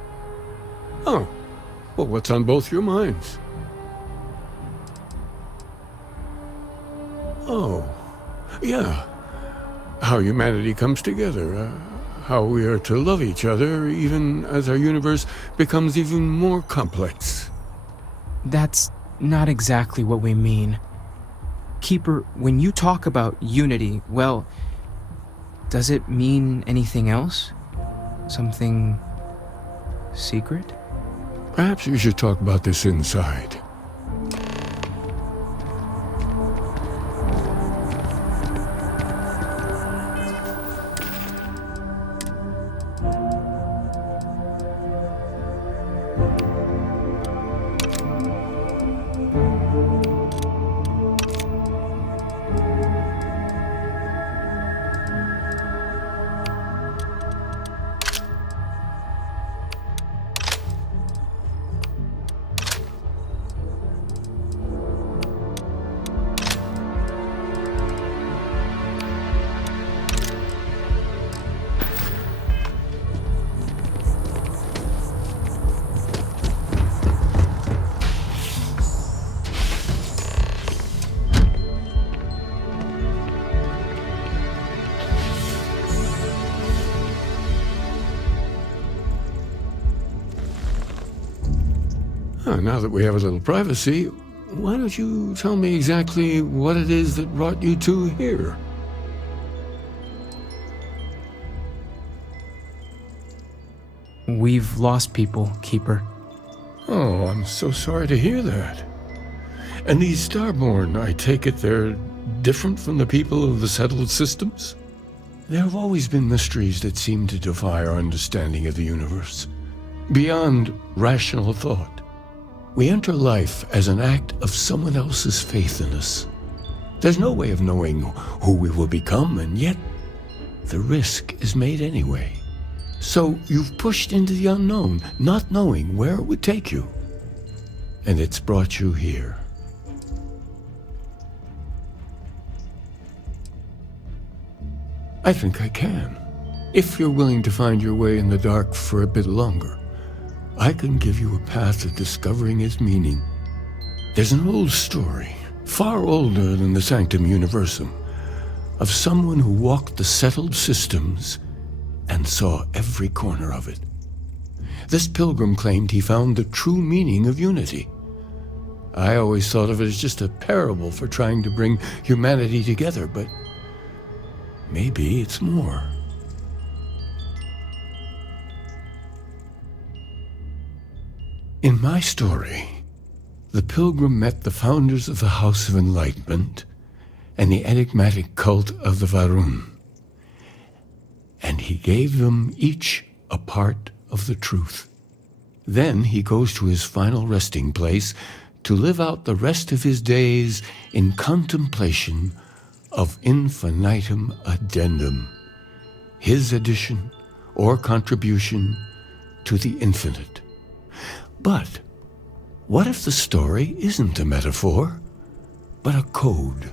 Oh. Well, what's on both your minds? Oh. Yeah. How humanity comes together. How we are to love each other even as our universe becomes even more complex. That's not exactly what we mean. Keeper, when you talk about unity, well, does it mean anything else? Something secret? Perhaps we should talk about this inside. Now that we have a little privacy, why don't you tell me exactly what it is that brought you two here? We've lost people, Keeper. Oh, I'm so sorry to hear that. And these Starborn, I take it they're different from the people of the settled systems? There have always been mysteries that seem to defy our understanding of the universe, beyond rational thought. We enter life as an act of someone else's faith in us. There's no way of knowing who we will become, and yet the risk is made anyway. So you've pushed into the unknown, not knowing where it would take you. And it's brought you here. I think I can. If you're willing to find your way in the dark for a bit longer, I can give you a path to discovering its meaning. There's an old story, far older than the Sanctum Universum, of someone who walked the settled systems and saw every corner of it. This pilgrim claimed he found the true meaning of unity. I always thought of it as just a parable for trying to bring humanity together, but maybe it's more. In my story, the pilgrim met the founders of the House of Enlightenment and the enigmatic cult of the Varun, and he gave them each a part of the truth. Then he goes to his final resting place to live out the rest of his days in contemplation of infinitum addendum, his addition or contribution to the infinite. But what if the story isn't a metaphor, but a code,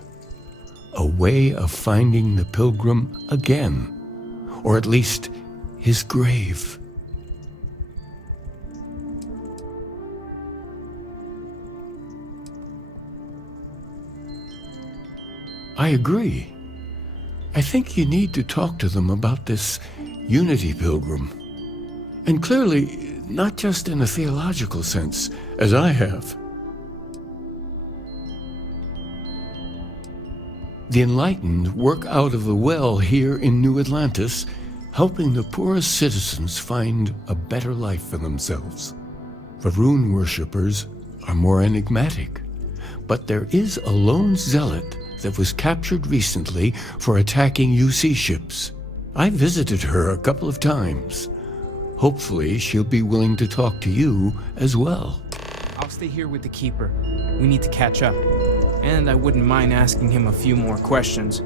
a way of finding the pilgrim again, or at least his grave? I agree. I think you need to talk to them about this unity pilgrim. And clearly, not just in a theological sense, as I have. The enlightened work out of the well here in New Atlantis, helping the poorest citizens find a better life for themselves. Varun worshippers are more enigmatic, but there is a lone zealot that was captured recently for attacking UC ships. I visited her a couple of times. Hopefully, she'll be willing to talk to you as well. I'll stay here with the Keeper. We need to catch up. And I wouldn't mind asking him a few more questions.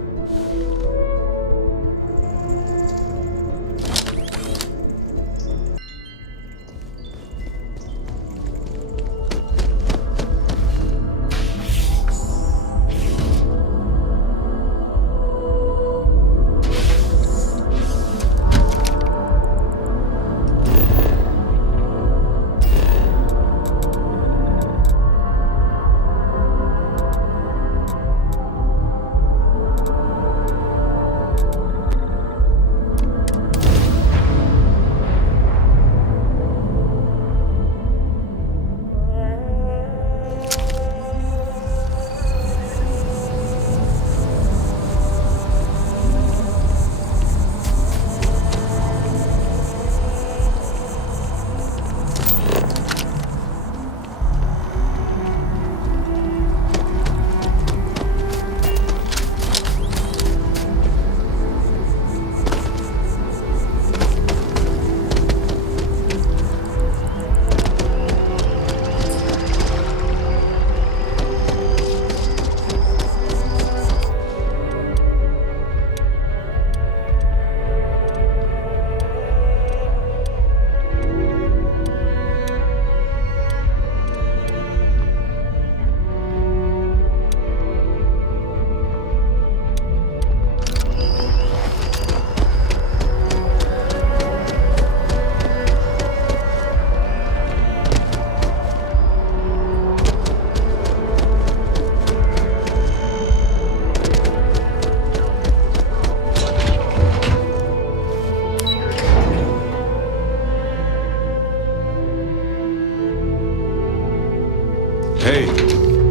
Hey,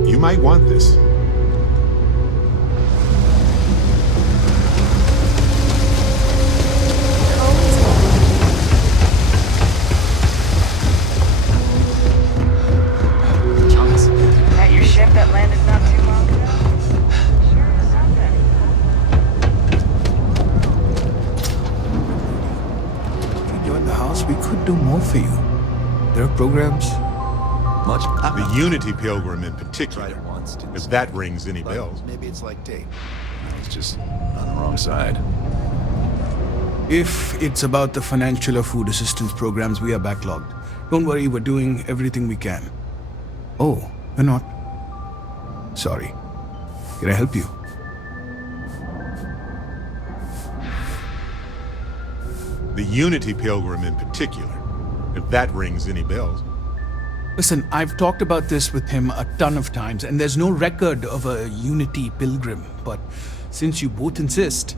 you might want this. Chunks, that your ship that landed not too long ago? Sure is something. If you join the house, we could do more for you. There are programs. The Unity Pilgrim in particular, if that rings any bells. Maybe it's like tape. It's just on the wrong side. If it's about the financial or food assistance programs, we are backlogged. Don't worry, we're doing everything we can. Oh, we're not. Sorry. Can I help you? The Unity Pilgrim in particular, if that rings any bells. Listen, I've talked about this with him a ton of times, and there's no record of a Unity Pilgrim. But since you both insist,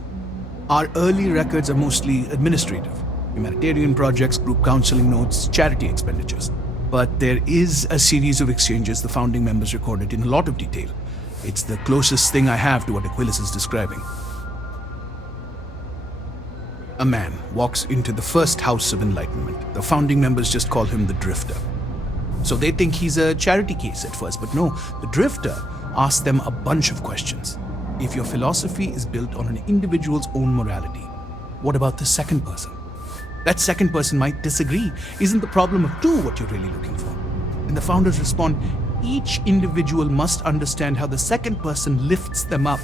our early records are mostly administrative. Humanitarian projects, group counseling notes, charity expenditures. But there is a series of exchanges the founding members recorded in a lot of detail. It's the closest thing I have to what Aquilas is describing. A man walks into the first House of Enlightenment. The founding members just call him the Drifter. So they think he's a charity case at first, but no, the Drifter asks them a bunch of questions. If your philosophy is built on an individual's own morality, what about the second person? That second person might disagree. Isn't the problem of two what you're really looking for? And the founders respond, each individual must understand how the second person lifts them up.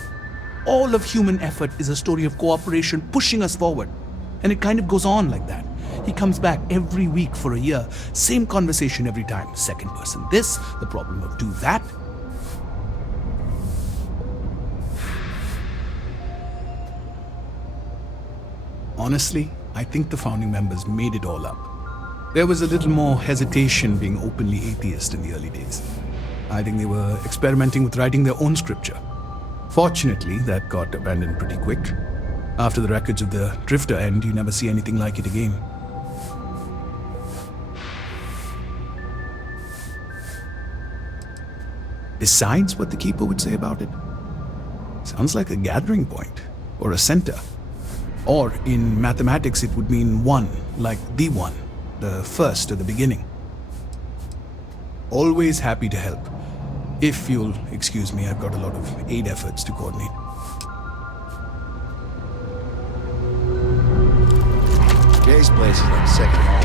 All of human effort is a story of cooperation pushing us forward. And it kind of goes on like that. He comes back every week for a year. Same conversation every time. Second person this, the problem of do that. Honestly, I think the founding members made it all up. There was a little more hesitation being openly atheist in the early days. I think they were experimenting with writing their own scripture. Fortunately, that got abandoned pretty quick. After the records of the Drifter end, you never see anything like it again. Besides what the Keeper would say about it, sounds like a gathering point, or a center. Or in mathematics it would mean one, like the one, the first or the beginning. Always happy to help. If you'll excuse me, I've got a lot of aid efforts to coordinate. Jay's place is like second home.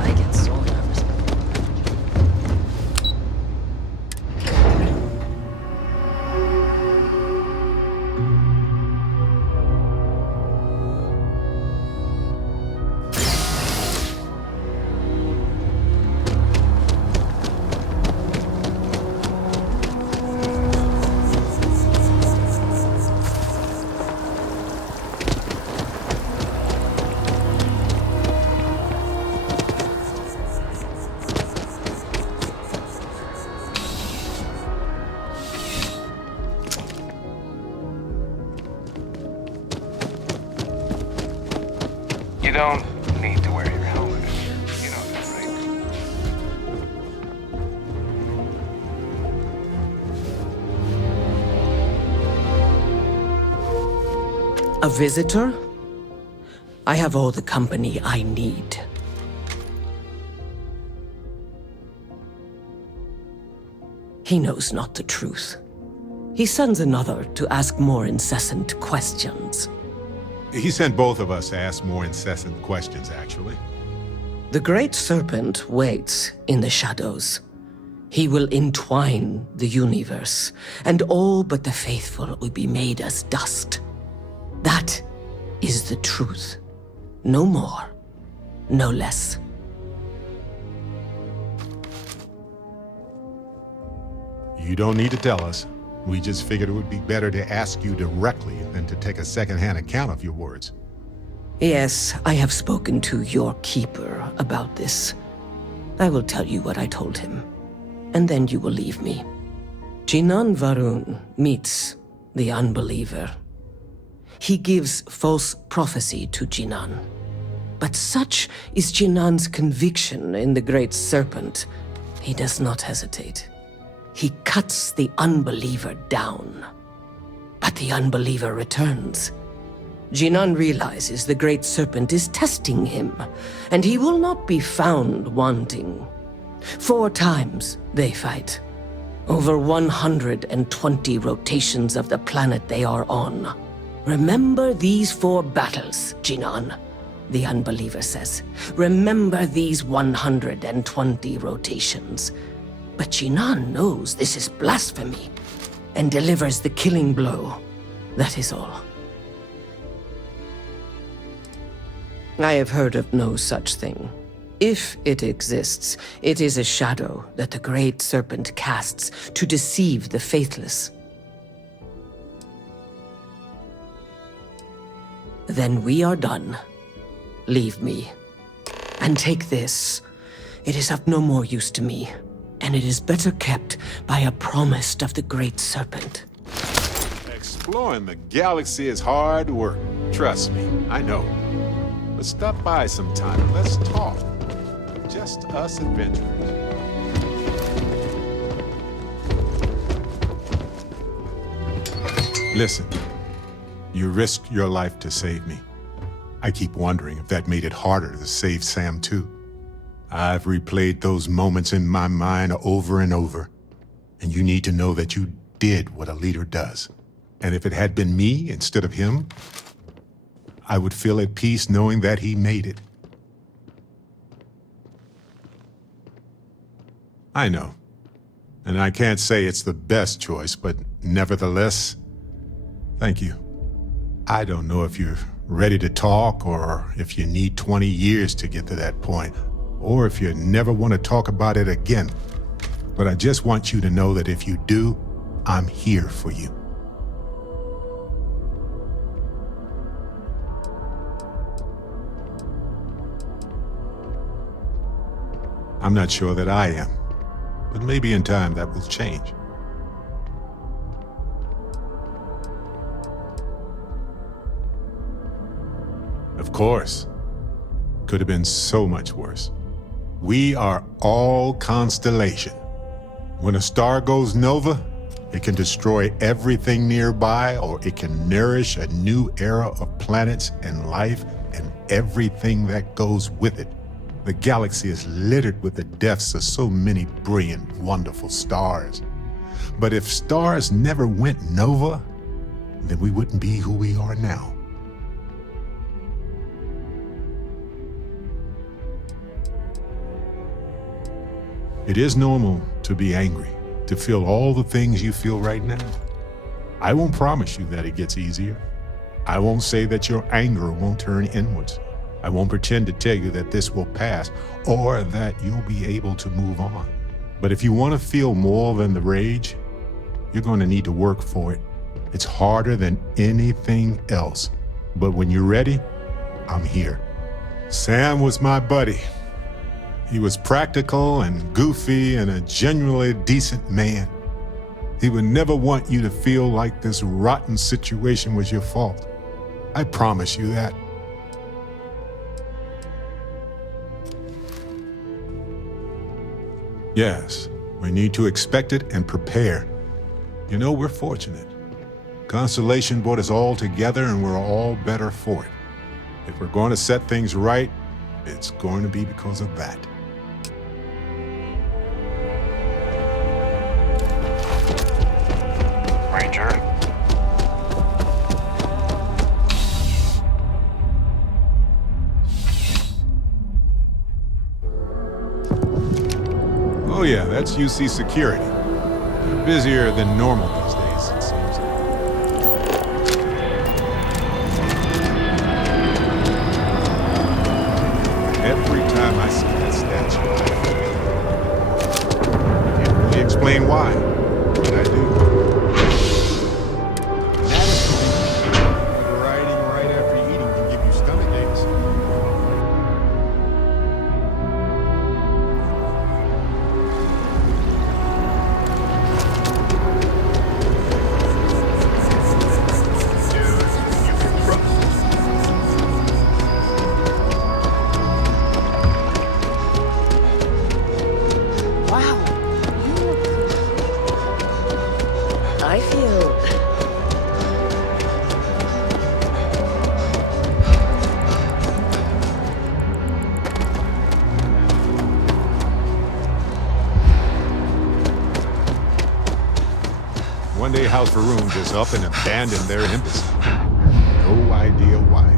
I get so nervous. You don't need to wear your helmet. You know that, right? A visitor? I have all the company I need. He knows not the truth. He sends another to ask more incessant questions. He sent both of us to ask more incessant questions, actually. The Great Serpent waits in the shadows. He will entwine the universe, and all but the faithful will be made as dust. That is the truth. No more, no less. You don't need to tell us. We just figured it would be better to ask you directly than to take a second-hand account of your words. Yes, I have spoken to your keeper about this. I will tell you what I told him, and then you will leave me. Jinan Varun meets the unbeliever. He gives false prophecy to Jinan. But such is Jinan's conviction in the Great Serpent, he does not hesitate. He cuts the unbeliever down. But the unbeliever returns. Jinan realizes the Great Serpent is testing him, and he will not be found wanting. 4 times they fight. Over 120 rotations of the planet they are on. Remember these 4 battles, Jinan, the unbeliever says. Remember these 120 rotations. But Jinan knows this is blasphemy, and delivers the killing blow. That is all. I have heard of no such thing. If it exists, it is a shadow that the Great Serpent casts to deceive the faithless. Then we are done. Leave me. And take this. It is of no more use to me, and it is better kept by a promise of the Great Serpent. Exploring the galaxy is hard work. Trust me, I know. But stop by sometime and let's talk. Just us adventurers. Listen, you risked your life to save me. I keep wondering if that made it harder to save Sam too. I've replayed those moments in my mind over and over. And you need to know that you did what a leader does. And if it had been me instead of him, I would feel at peace knowing that he made it. I know. And I can't say it's the best choice, but nevertheless, thank you. I don't know if you're ready to talk, or if you need 20 years to get to that point, or if you never want to talk about it again. But I just want you to know that if you do, I'm here for you. I'm not sure that I am, but maybe in time that will change. Of course. Could have been so much worse. We are all constellation. When a star goes nova, it can destroy everything nearby, or it can nourish a new era of planets and life and everything that goes with it. The galaxy is littered with the deaths of so many brilliant, wonderful stars. But if stars never went nova, then we wouldn't be who we are now. It is normal to be angry, to feel all the things you feel right now. I won't promise you that it gets easier. I won't say that your anger won't turn inwards. I won't pretend to tell you that this will pass or that you'll be able to move on. But if you want to feel more than the rage, you're going to need to work for it. It's harder than anything else. But when you're ready, I'm here. Sam was my buddy. He was practical and goofy and a genuinely decent man. He would never want you to feel like this rotten situation was your fault. I promise you that. Yes, we need to expect it and prepare. You know, we're fortunate. Constellation brought us all together and we're all better for it. If we're going to set things right, it's going to be because of that. Ranger? Oh yeah, that's UC Security. They're busier than normal these days, it seems. Every time I see that statue, I can't really explain why, but I do. That is the riding right after eating can give you stomach aches. Wow. I feel... One day House Varun just up and abandoned their embassy. No idea why.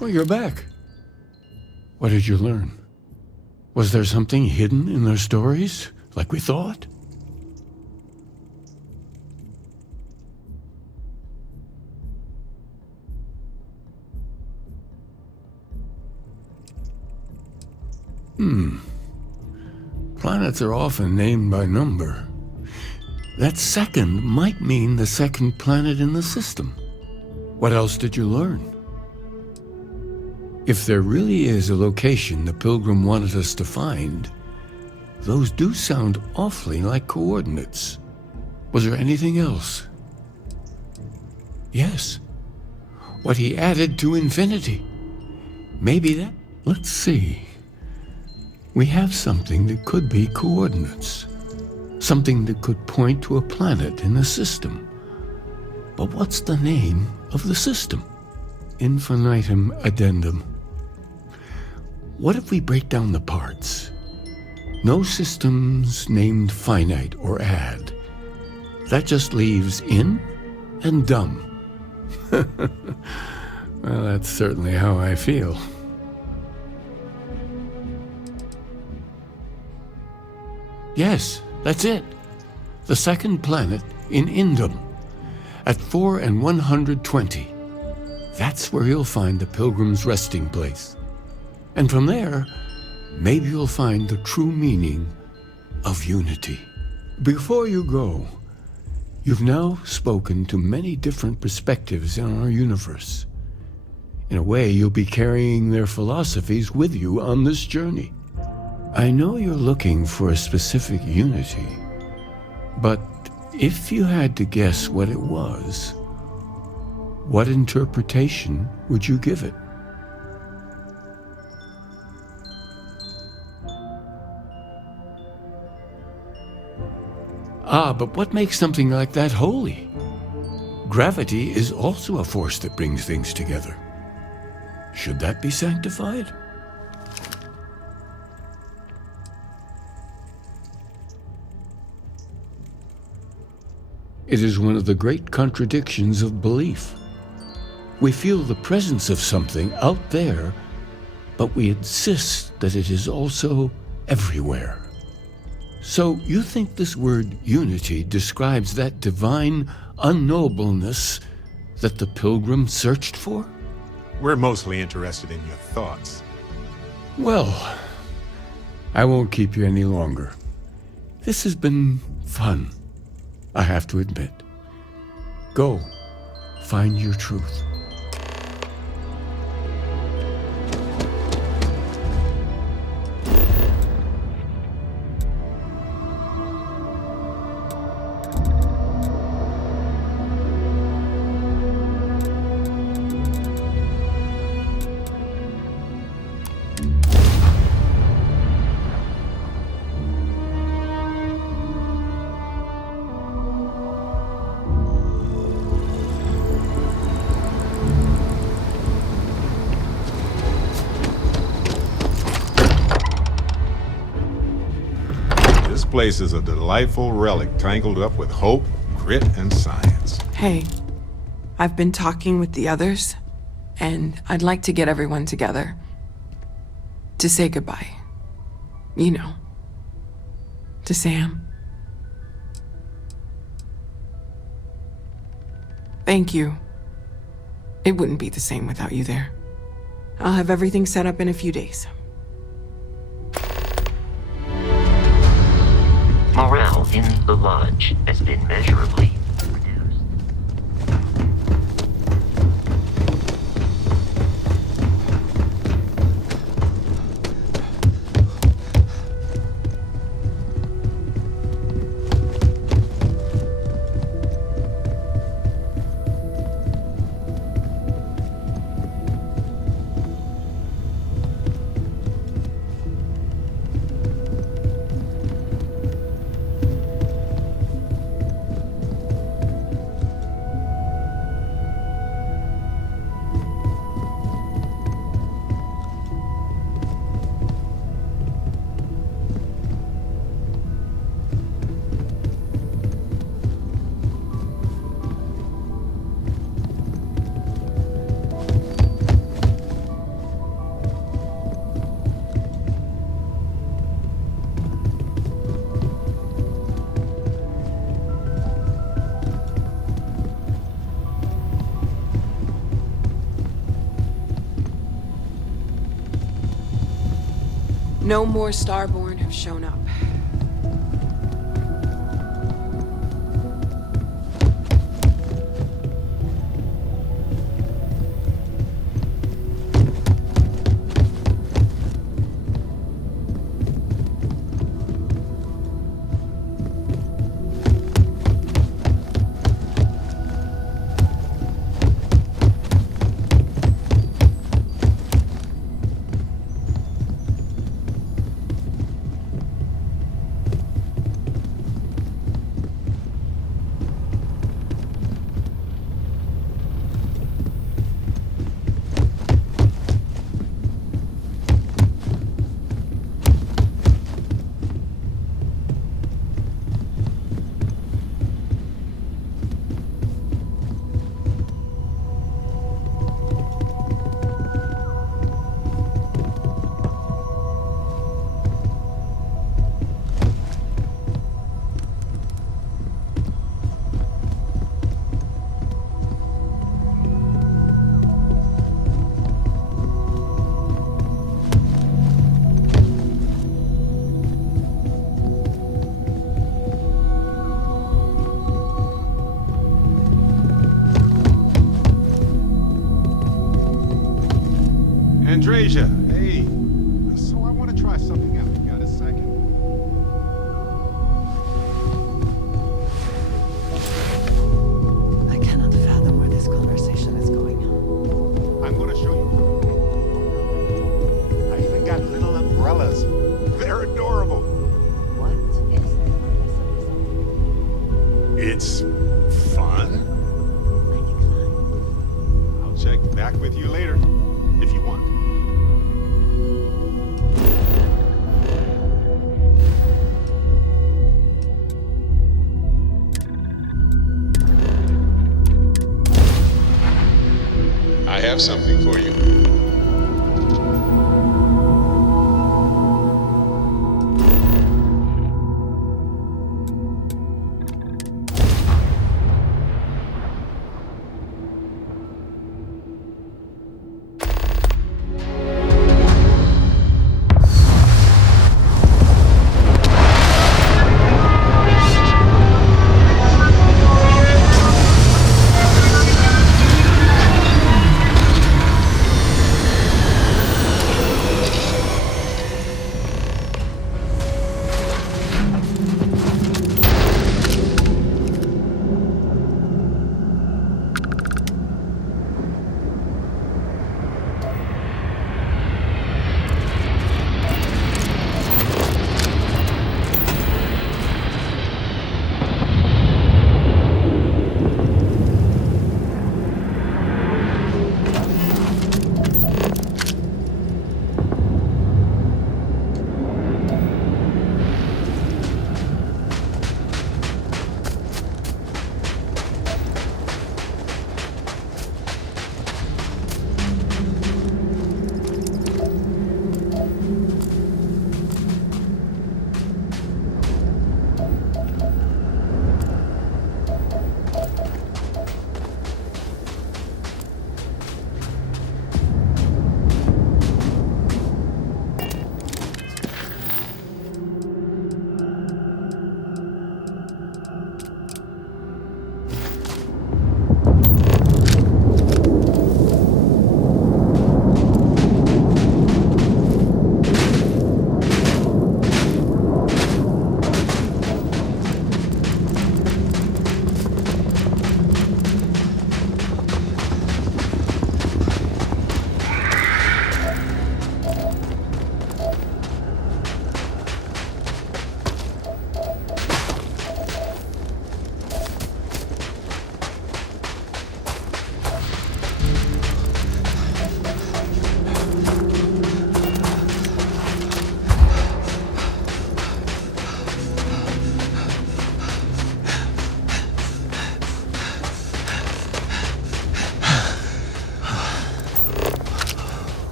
Oh, you're back. What did you learn? Was there something hidden in their stories, like we thought? Planets are often named by number. That second might mean the second planet in the system. What else did you learn? If there really is a location the Pilgrim wanted us to find, those do sound awfully like coordinates. Was there anything else? Yes. What he added to infinity. Maybe that... Let's see. We have something that could be coordinates. Something that could point to a planet in the system. But what's the name of the system? Infinitum addendum. What if we break down the parts? No systems named finite or add. That just leaves in and dumb. Well, that's certainly how I feel. Yes, that's it. The second planet in Indum, at 4 and 120. That's where you'll find the Pilgrim's resting place. And from there, maybe you'll find the true meaning of unity. Before you go, you've now spoken to many different perspectives in our universe. In a way, you'll be carrying their philosophies with you on this journey. I know you're looking for a specific unity, but if you had to guess what it was, what interpretation would you give it? Ah, but what makes something like that holy? Gravity is also a force that brings things together. Should that be sanctified? It is one of the great contradictions of belief. We feel the presence of something out there, but we insist that it is also everywhere. So you think this word unity describes that divine unknowableness that the pilgrim searched for? We're mostly interested in your thoughts. Well, I won't keep you any longer. This has been fun, I have to admit. Go, find your truth. This place is a delightful relic tangled up with hope, grit, and science. Hey, I've been talking with the others, and I'd like to get everyone together. To say goodbye. You know. To Sam. Thank you. It wouldn't be the same without you there. I'll have everything set up in a few days. Morale in the lodge has been measurably reduced. No more Starborn have shown up. Andrasia, hey. So I want to try something out. You got a second? I cannot fathom where this conversation is going. I'm going to show you. I even got little umbrellas. They're adorable. What is It's fun. I'll check back with you later. if you want. I have something for you.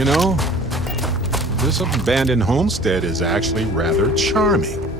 You know, this abandoned homestead is actually rather charming.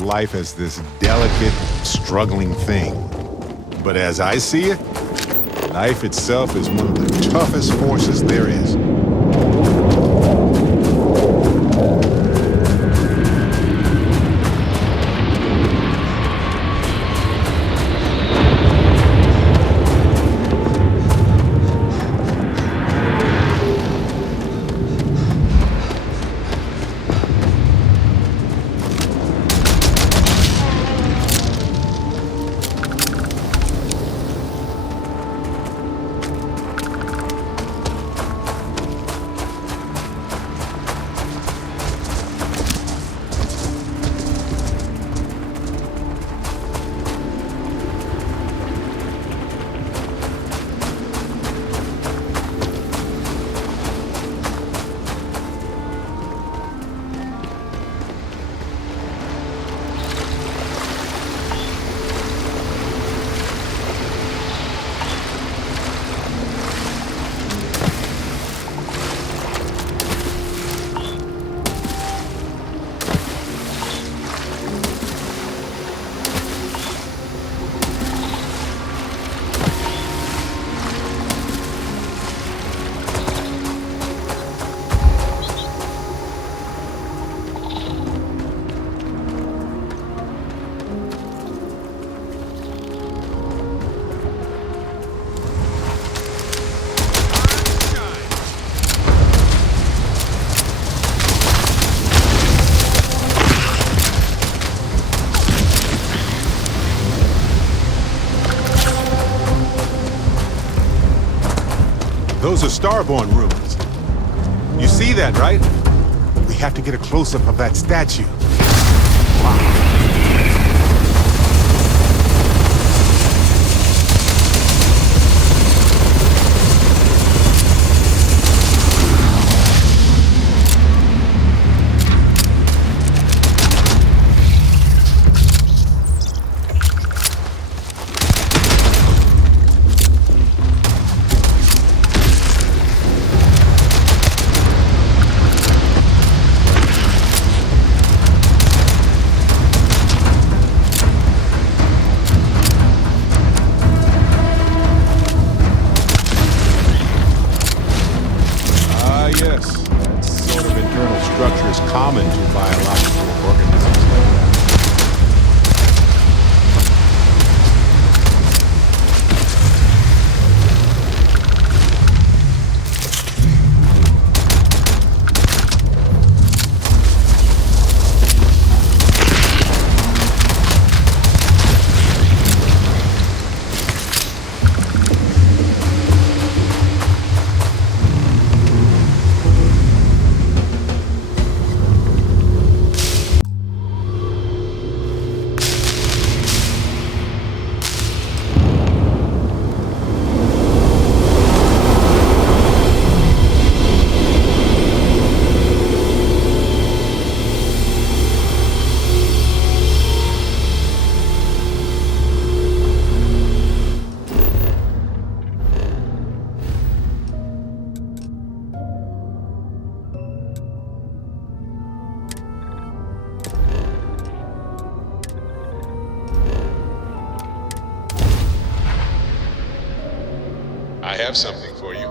of life as this delicate, struggling thing. But as I see it, life itself is one of the toughest forces there is. Those are Starborn ruins. You see that, right? We have to get a close-up of that statue. Yes, that sort of internal structure is common to biological organisms. I have something for you.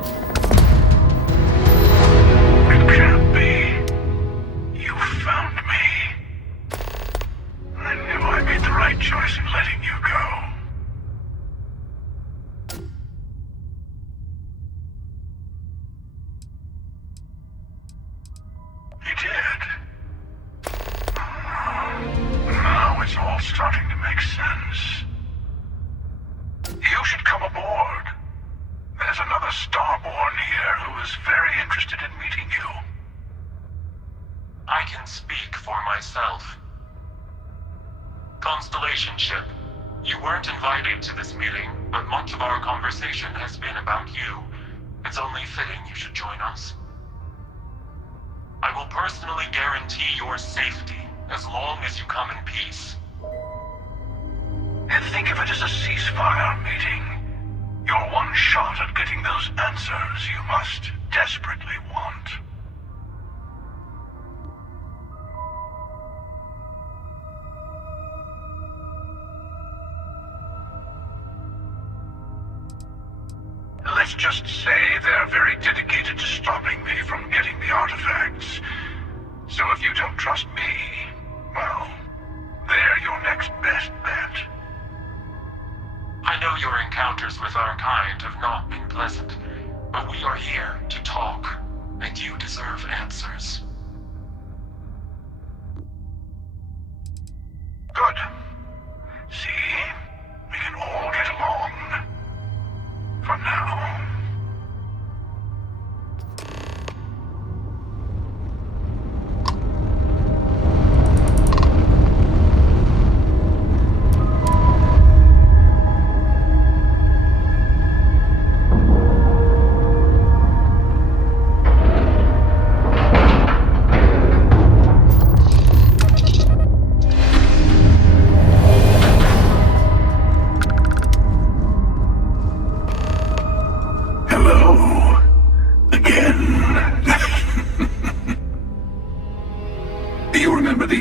It can't be. You found me. I knew I made the right choice in letting you go. You did. Now it's all starting to make sense. You should come aboard. There's another Starborn here who is very interested in meeting you. I can speak for myself. Constellation ship, you weren't invited to this meeting, but much of our conversation has been about you. It's only fitting you should join us. I will personally guarantee your safety as long as you come in peace. And think of it as a ceasefire meeting. Your one shot at getting those answers you must desperately want. let's just say they're very dedicated to stopping me from getting the artifacts. So if you don't trust me, well, they're your next best bet. I know your encounters with our kind have not been pleasant, but we are here to talk, and you deserve answers. Good. See? We can all get along. For now.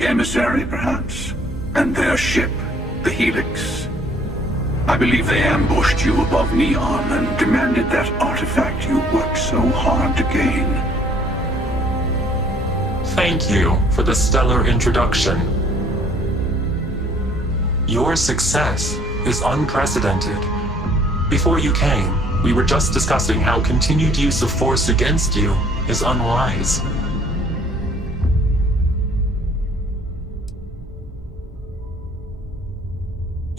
Emissary, perhaps? And their ship, the Helix. I believe they ambushed you above Neon and demanded that artifact you worked so hard to gain. Thank you for the stellar introduction. Your success is unprecedented. Before you came, we were just discussing how continued use of force against you is unwise.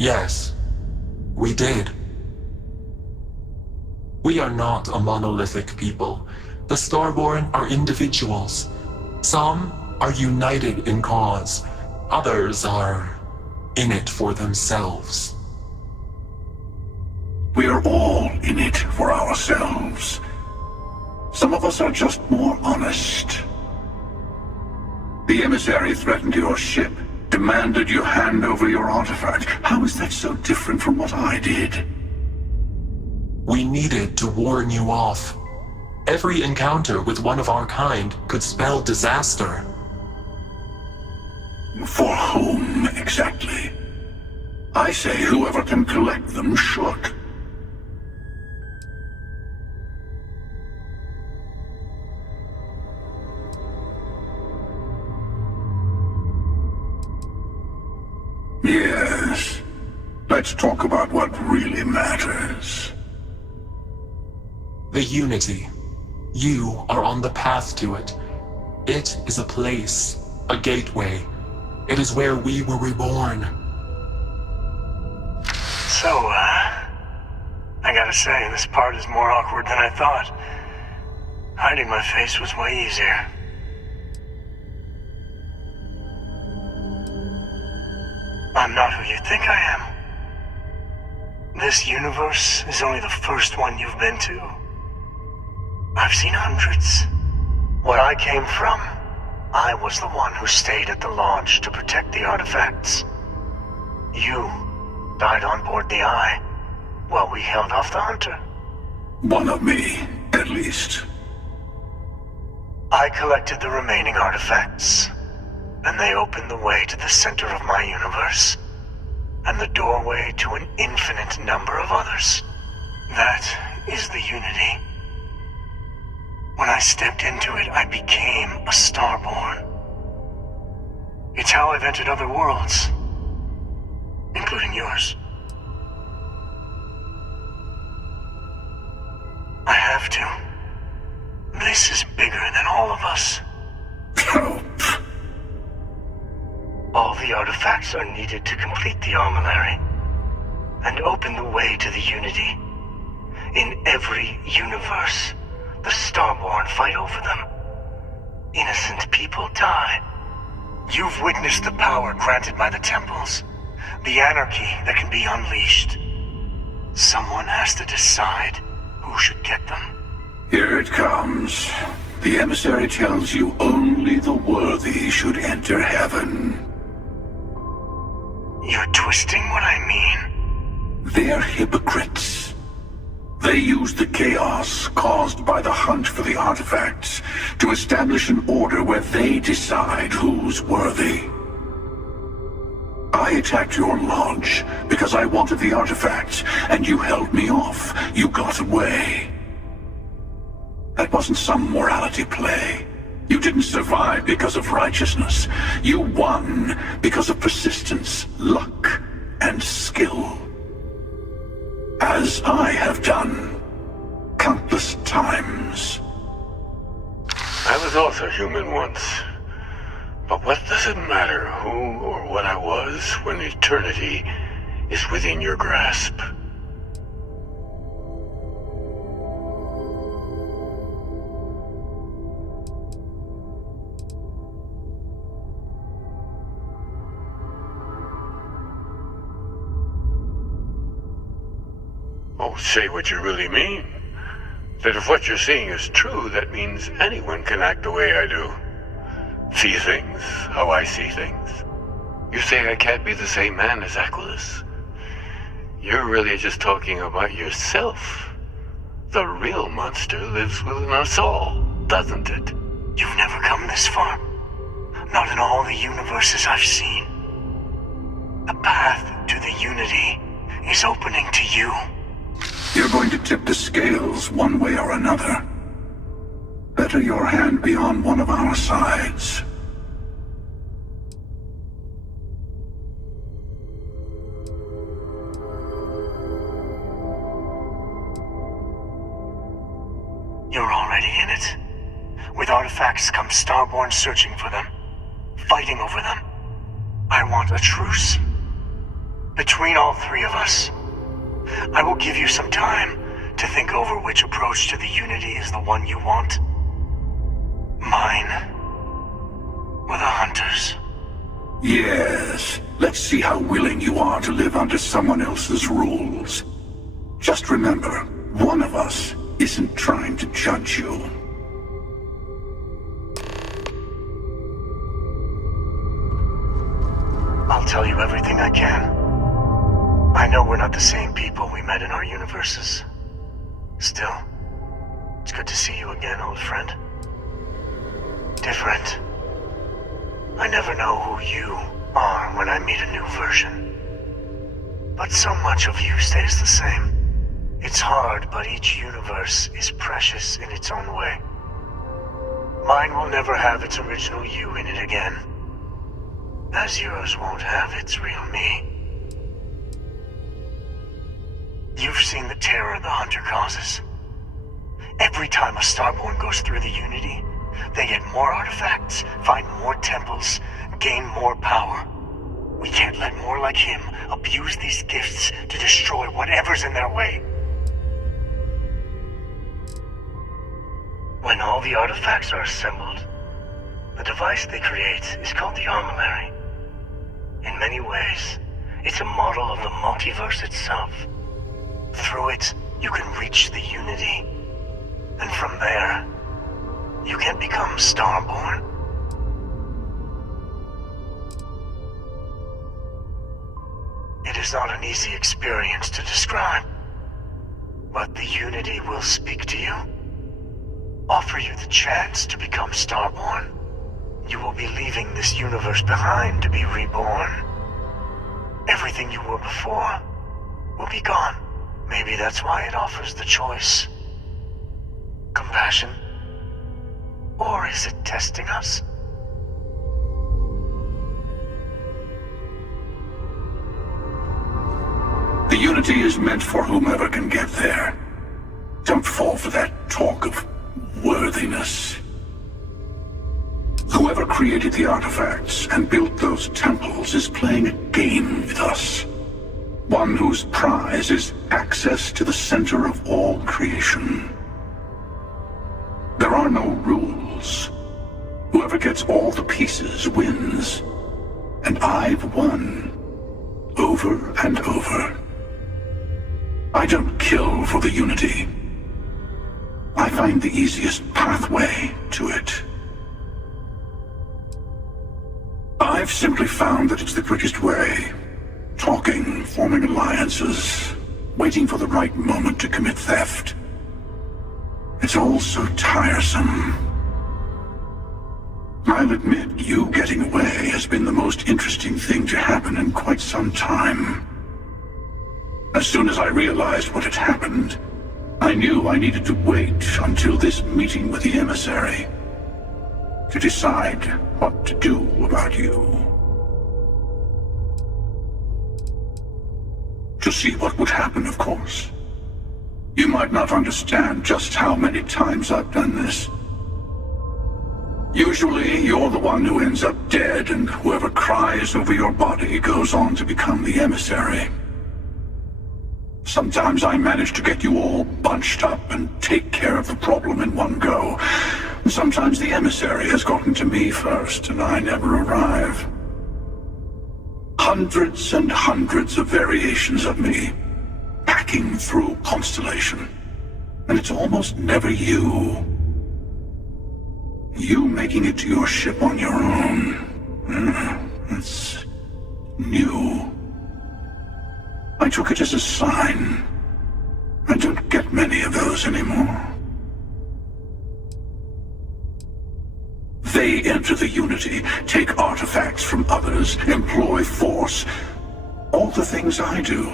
Yes, we did. We are not a monolithic people. The Starborn are individuals. Some are united in cause. Others are in it for themselves. We are all in it for ourselves. Some of us are just more honest. The Emissary threatened your ship. Demanded you hand over your artifact. How is that so different from what I did? We needed to warn you off. Every encounter with one of our kind could spell disaster. For whom, exactly? I say whoever can collect them should. Yes. Let's talk about what really matters. The Unity. You are on the path to it. It is a place, a gateway. It is where we were reborn. So, I gotta say, this part is more awkward than I thought. Hiding my face was way easier. I'm not who you think I am. This universe is only the first one you've been to. I've seen hundreds. Where I came from, I was the one who stayed at the launch to protect the artifacts. You died on board the Eye, while we held off the Hunter. One of me, at least. I collected the remaining artifacts, and they opened the way to the center of my universe, and the doorway to an infinite number of others. That is the Unity. When I stepped into it, I became a Starborn. It's how I've entered other worlds, including yours. I have to. This is bigger than all of us. All the artifacts are needed to complete the Armillary and open the way to the Unity. In every universe, the Starborn fight over them. Innocent people die. You've witnessed the power granted by the temples, the anarchy that can be unleashed. Someone has to decide who should get them. Here it comes. The Emissary tells you only the worthy should enter heaven. You're twisting what I mean. They're hypocrites. They use the chaos caused by the hunt for the artifacts to establish an order where they decide who's worthy. I attacked your launch because I wanted the artifacts, and you held me off. You got away. That wasn't some morality play. You didn't survive because of righteousness. You won because of persistence, luck, and skill. As I have done countless times. I was also human once. But what does it matter who or what I was when eternity is within your grasp? Oh, say what you really mean. That if what you're seeing is true, that means anyone can act the way I do. See things how I see things. You say I can't be the same man as Aquilus? You're really just talking about yourself. The real monster lives within us all, doesn't it? You've never come this far. Not in all the universes I've seen. The path to the Unity is opening to you. You're going to tip the scales one way or another. Better your hand be on one of our sides. You're already in it. With artifacts comes Starborn searching for them, fighting over them. I want a truce. Between all three of us. I will give you some time to think over which approach to the Unity is the one you want. Mine. Or the Hunters. Yes. Let's see how willing you are to live under someone else's rules. Just remember, one of us isn't trying to judge you. I'll tell you everything I can. I know we're not the same people we met in our universes. Still, it's good to see you again, old friend. Different. I never know who you are when I meet a new version. But so much of you stays the same. It's hard, but each universe is precious in its own way. Mine will never have its original you in it again. As yours won't have its real me. You've seen the terror the Hunter causes. Every time a Starborn goes through the Unity, they get more artifacts, find more temples, gain more power. We can't let more like him abuse these gifts to destroy whatever's in their way. When all the artifacts are assembled, the device they create is called the Armillary. In many ways, it's a model of the multiverse itself. Through it, you can reach the Unity. And from there, you can become Starborn. It is not an easy experience to describe. But the Unity will speak to you. Offer you the chance to become Starborn. You will be leaving this universe behind to be reborn. Everything you were before will be gone. Maybe that's why it offers the choice. Compassion? Or is it testing us? The Unity is meant for whomever can get there. Don't fall for that talk of worthiness. Whoever created the artifacts and built those temples is playing a game with us. One whose prize is access to the center of all creation. There are no rules. Whoever gets all the pieces wins. And I've won. Over and over. I don't kill for the Unity. I find the easiest pathway to it. I've simply found that it's the quickest way. Talking, forming alliances, waiting for the right moment to commit theft. It's all so tiresome. I'll admit, you getting away has been the most interesting thing to happen in quite some time. As soon as I realized what had happened, I knew I needed to wait until this meeting with the emissary to decide what to do about you. To see what would happen, of course. You might not understand just how many times I've done this. Usually, you're the one who ends up dead, and whoever cries over your body goes on to become the emissary. Sometimes I manage to get you all bunched up and take care of the problem in one go. Sometimes the emissary has gotten to me first, and I never arrive. Hundreds and hundreds of variations of me, hacking through Constellation. And it's almost never you. You making it to your ship on your own. It's new. I took it as a sign. I don't get many of those anymore. They enter the Unity, take artifacts from others, employ force. All the things I do.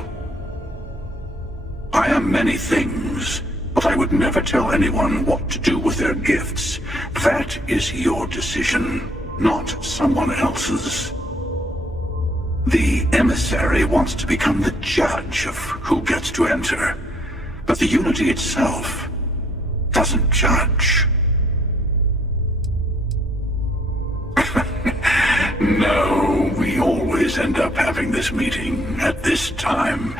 I am many things, but I would never tell anyone what to do with their gifts. That is your decision, not someone else's. The emissary wants to become the judge of who gets to enter, but the Unity itself doesn't judge. No, we always end up having this meeting at this time.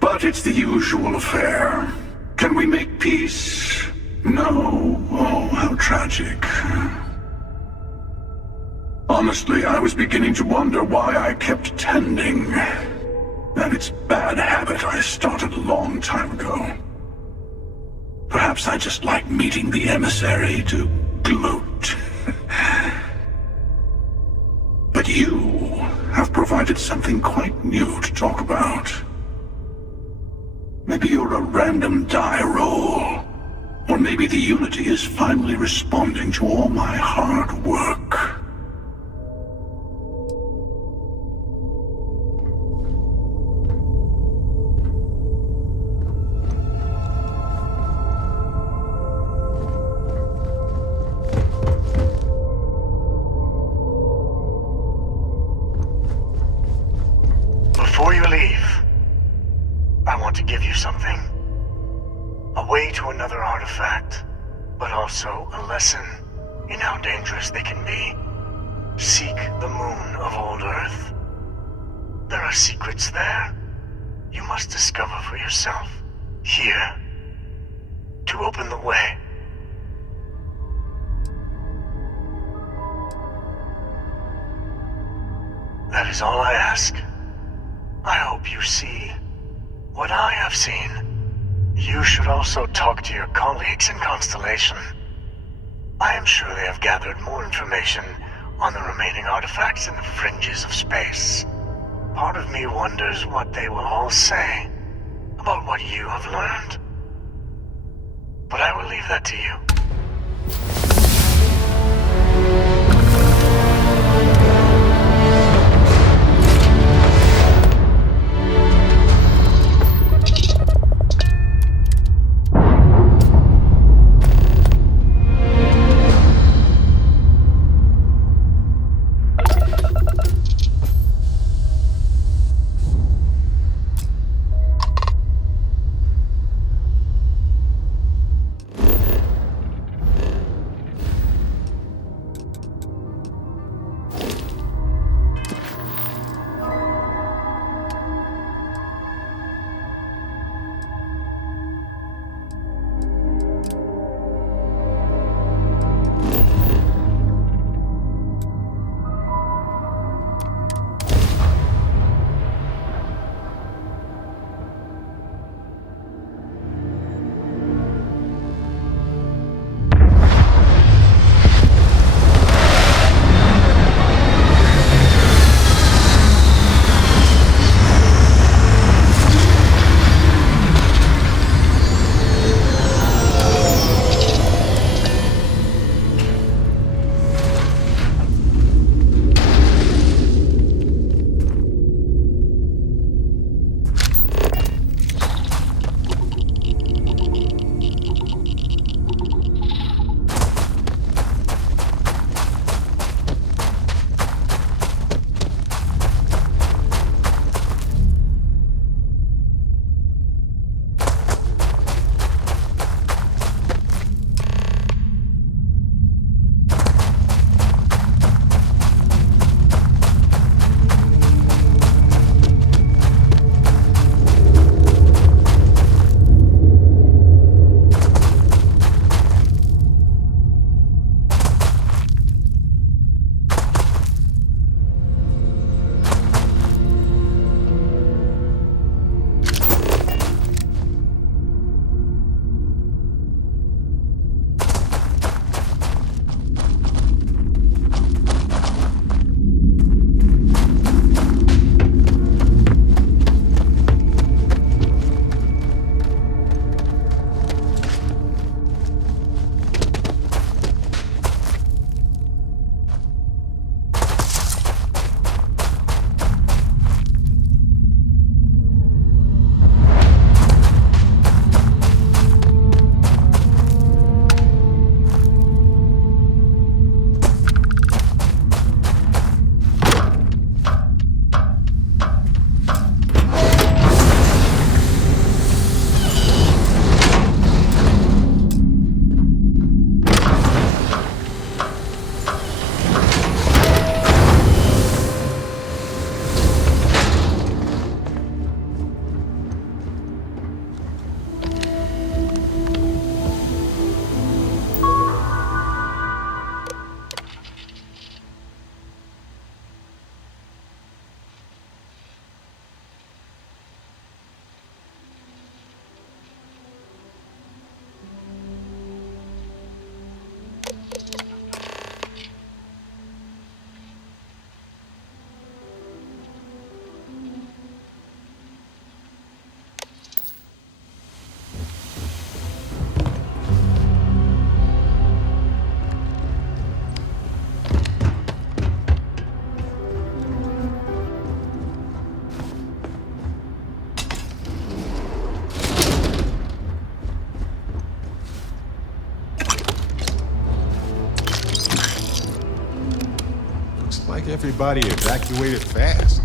But it's the usual affair. Can we make peace? No. Oh, how tragic. Honestly, I was beginning to wonder why I kept tending. And it's a bad habit I started a long time ago. Perhaps I just like meeting the emissary to gloat. But you have provided something quite new to talk about. Maybe you're a random die roll. Or maybe the Unity is finally responding to all my hard work. Before you leave, I want to give you something. A way to another artifact, but also a lesson in how dangerous they can be. Seek the moon of old Earth. There are secrets there you must discover for yourself. Here, to open the way. That is all I ask. I hope you see what I have seen. You should also talk to your colleagues in Constellation. I am sure they have gathered more information on the remaining artifacts in the fringes of space. Part of me wonders what they will all say about what you have learned. But I will leave that to you. Everybody evacuated fast.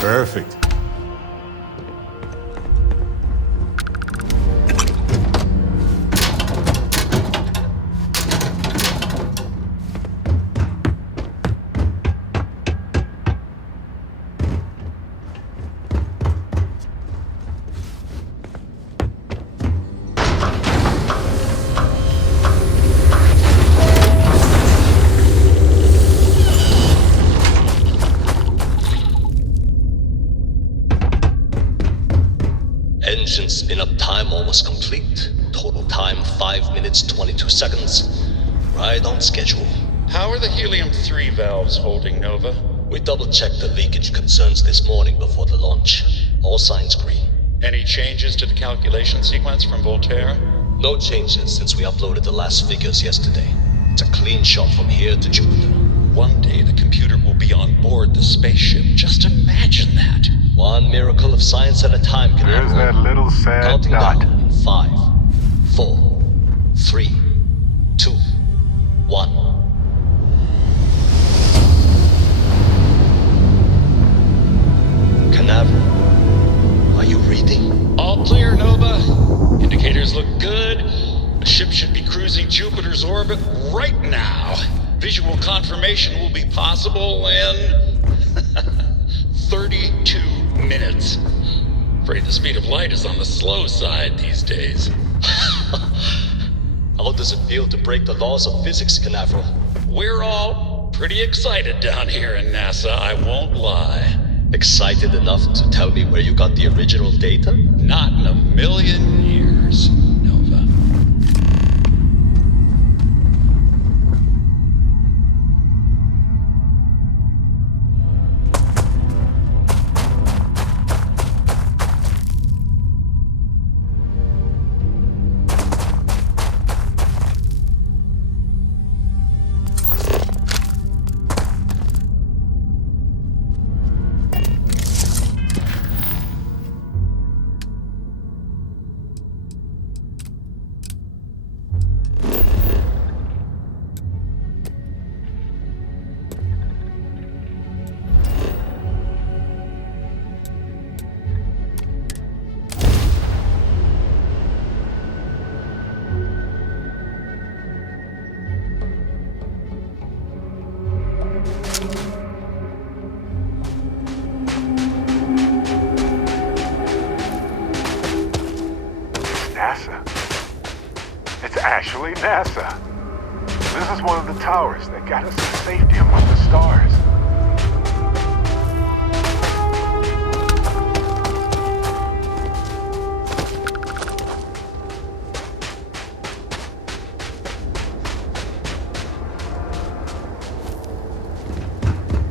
Perfect. Engine spin-up time almost complete. Total time 5 minutes 22 seconds. Right on schedule. How are the helium-3 valves holding, Nova? We double-checked the leakage concerns this morning before the launch. All signs green. Any changes to the calculation sequence from Voltaire? No changes since we uploaded the last figures yesterday. It's a clean shot from here to Jupiter. One day the computer will be on board the spaceship. Just imagine that. One miracle of science at a time, There's that little sad Counting dot. down in 5, 4, 3, 2, 1. Canaveral, are you reading? All clear, Nova. Indicators look good. The ship should be cruising Jupiter's orbit right now. Visual confirmation will be possible in 32 minutes. Afraid the speed of light is on the slow side these days. How does it feel to break the laws of physics, Canaveral? We're all pretty excited down here in NASA, I won't lie. Excited enough to tell me where you got the original data? Not in a million years, Nova. NASA. It's actually NASA. This is one of the towers that got us to safety among the stars.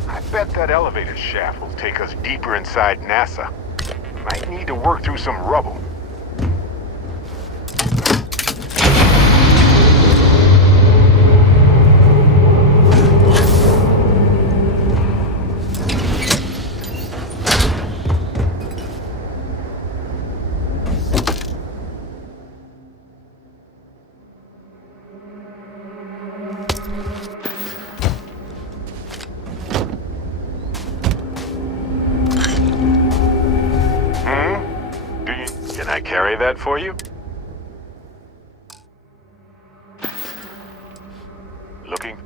I bet that elevator shaft will take us deeper inside NASA. Might need to work through some rubble. Can I carry that for you? Looking?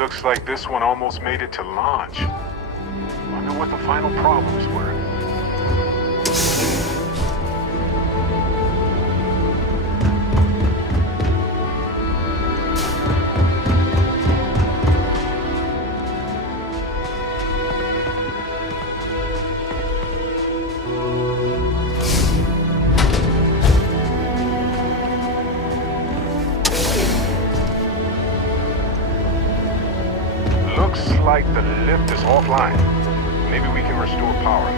Looks like this one almost made it to launch. Wonder what the final problems were. Looks like the lift is offline. Maybe we can restore power.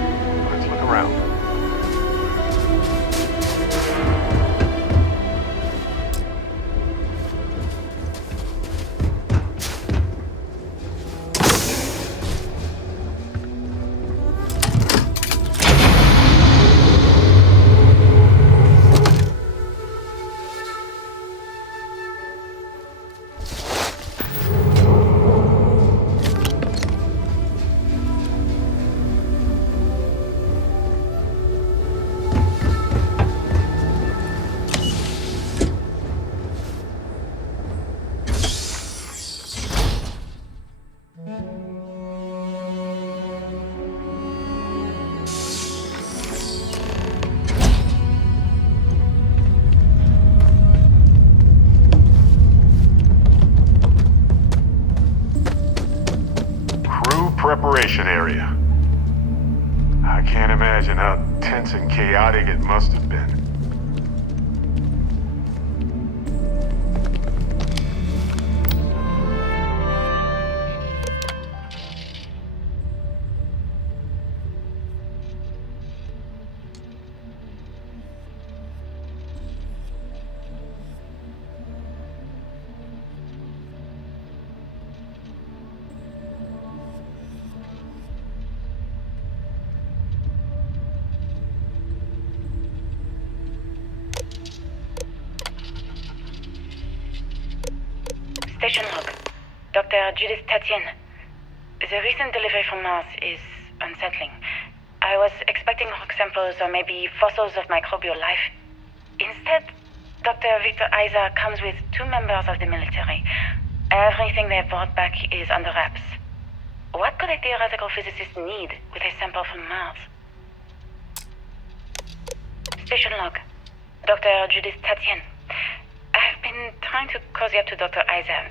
Let's look around. Preparation area. I can't imagine how tense and chaotic it must have been. Station log. Dr. Judith Tatien. The recent delivery from Mars is unsettling. I was expecting rock samples or maybe fossils of microbial life. Instead, Dr. Victor Isa comes with 2 members of the military. Everything they brought back is under wraps. What could a theoretical physicist need with a sample from Mars? Station log. Dr. Judith Tatien. I've been trying to cozy up to Dr. Isa,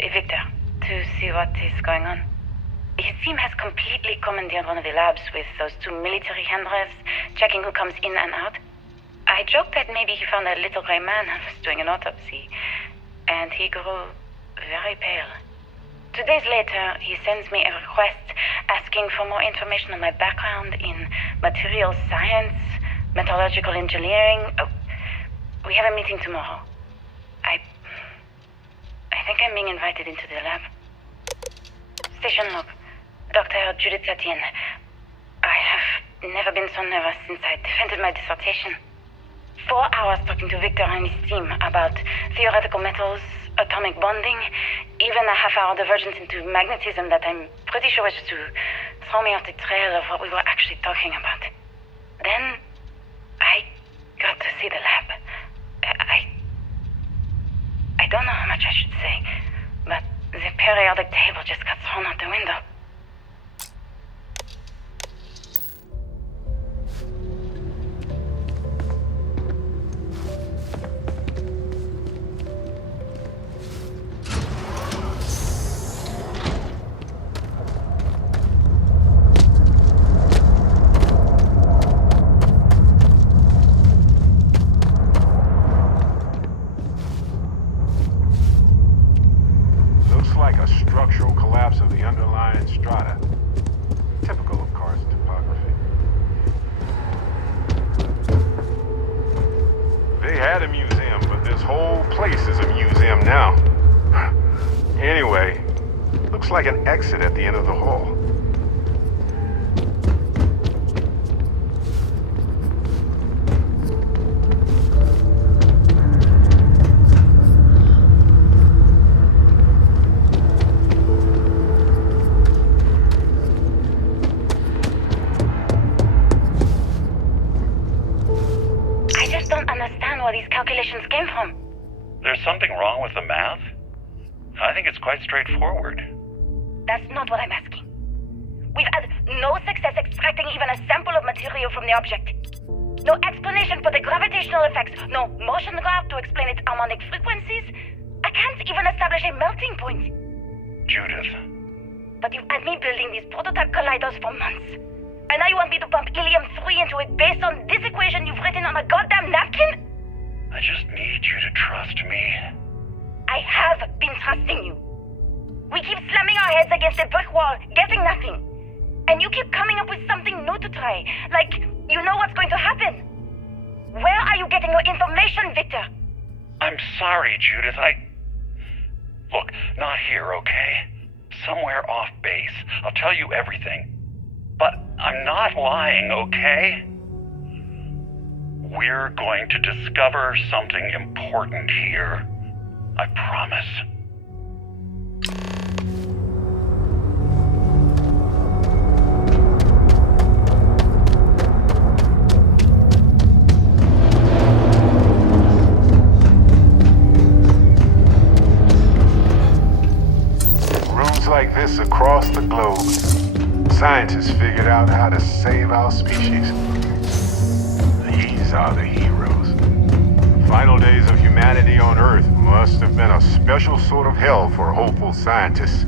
Victor, to see what is going on. His team has completely commandeered one of the labs with those 2 military handlers, checking who comes in and out. I joked that maybe he found a little gray man and was doing an autopsy, and he grew very pale. 2 days later, he sends me a request asking for more information on my background in material science, metallurgical engineering. We have a meeting tomorrow. I think I'm being invited into the lab. Station log. Dr. Judith Tatien. I have never been so nervous since I defended my dissertation. 4 hours talking to Victor and his team about theoretical metals, atomic bonding, even a half-hour divergence into magnetism that I'm pretty sure was to throw me off the trail of what we were actually talking about. Then, I got to see the lab. I don't know how much I should say, but the periodic table just got thrown out the window. Like a structural collapse of the underlying strata. Typical of karst topography. They had a museum, but this whole place is a museum now. Anyway, looks like an exit at the end of the hall. Where these calculations came from. There's something wrong with the math? I think it's quite straightforward. That's not what I'm asking. We've had no success extracting even a sample of material from the object. No explanation for the gravitational effects, no motion graph to explain its harmonic frequencies. I can't even establish a melting point. Judith. But you've had me building these prototype colliders for months. And now you want me to pump helium-3 into it based on this equation you've written on a goddamn napkin? I just need you to trust me. I have been trusting you. We keep slamming our heads against a brick wall, getting nothing. And you keep coming up with something new to try, like you know what's going to happen. Where are you getting your information, Victor? I'm sorry, Judith. Look, not here, okay? Somewhere off base. I'll tell you everything. But I'm not lying, okay? We're going to discover something important here. I promise. Rooms like this across the globe. Scientists figured out how to save our species. These are the heroes. The final days of humanity on Earth must have been a special sort of hell for hopeful scientists.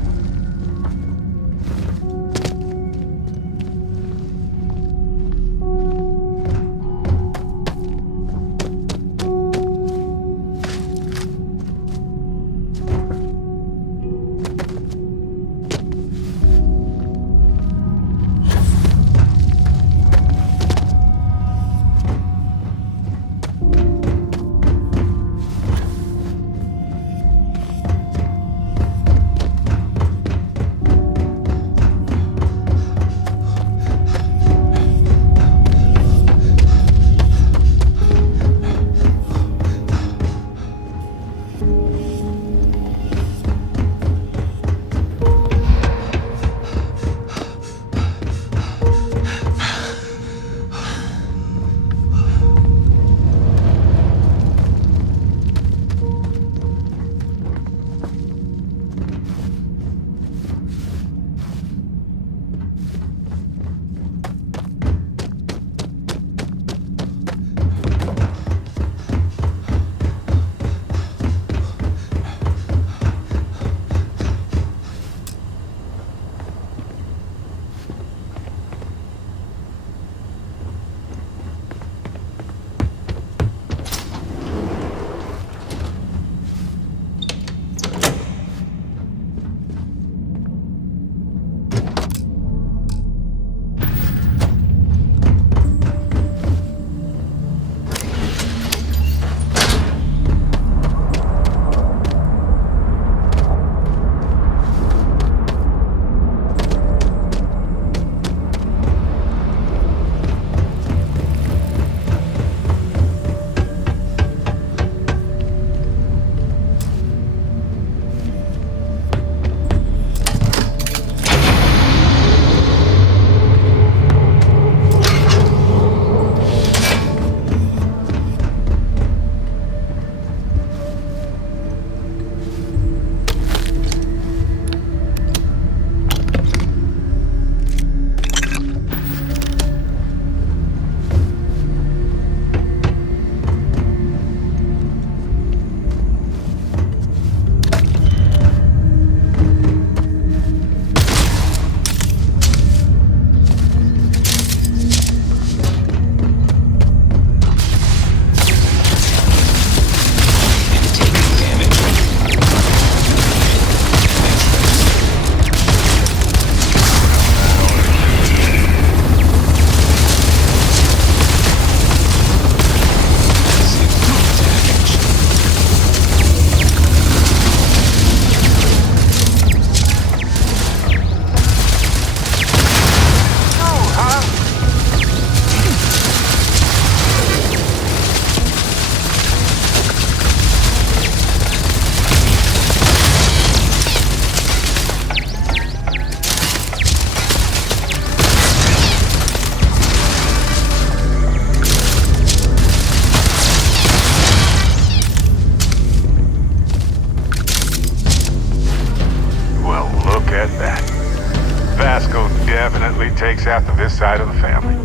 definitely takes after this side of the family.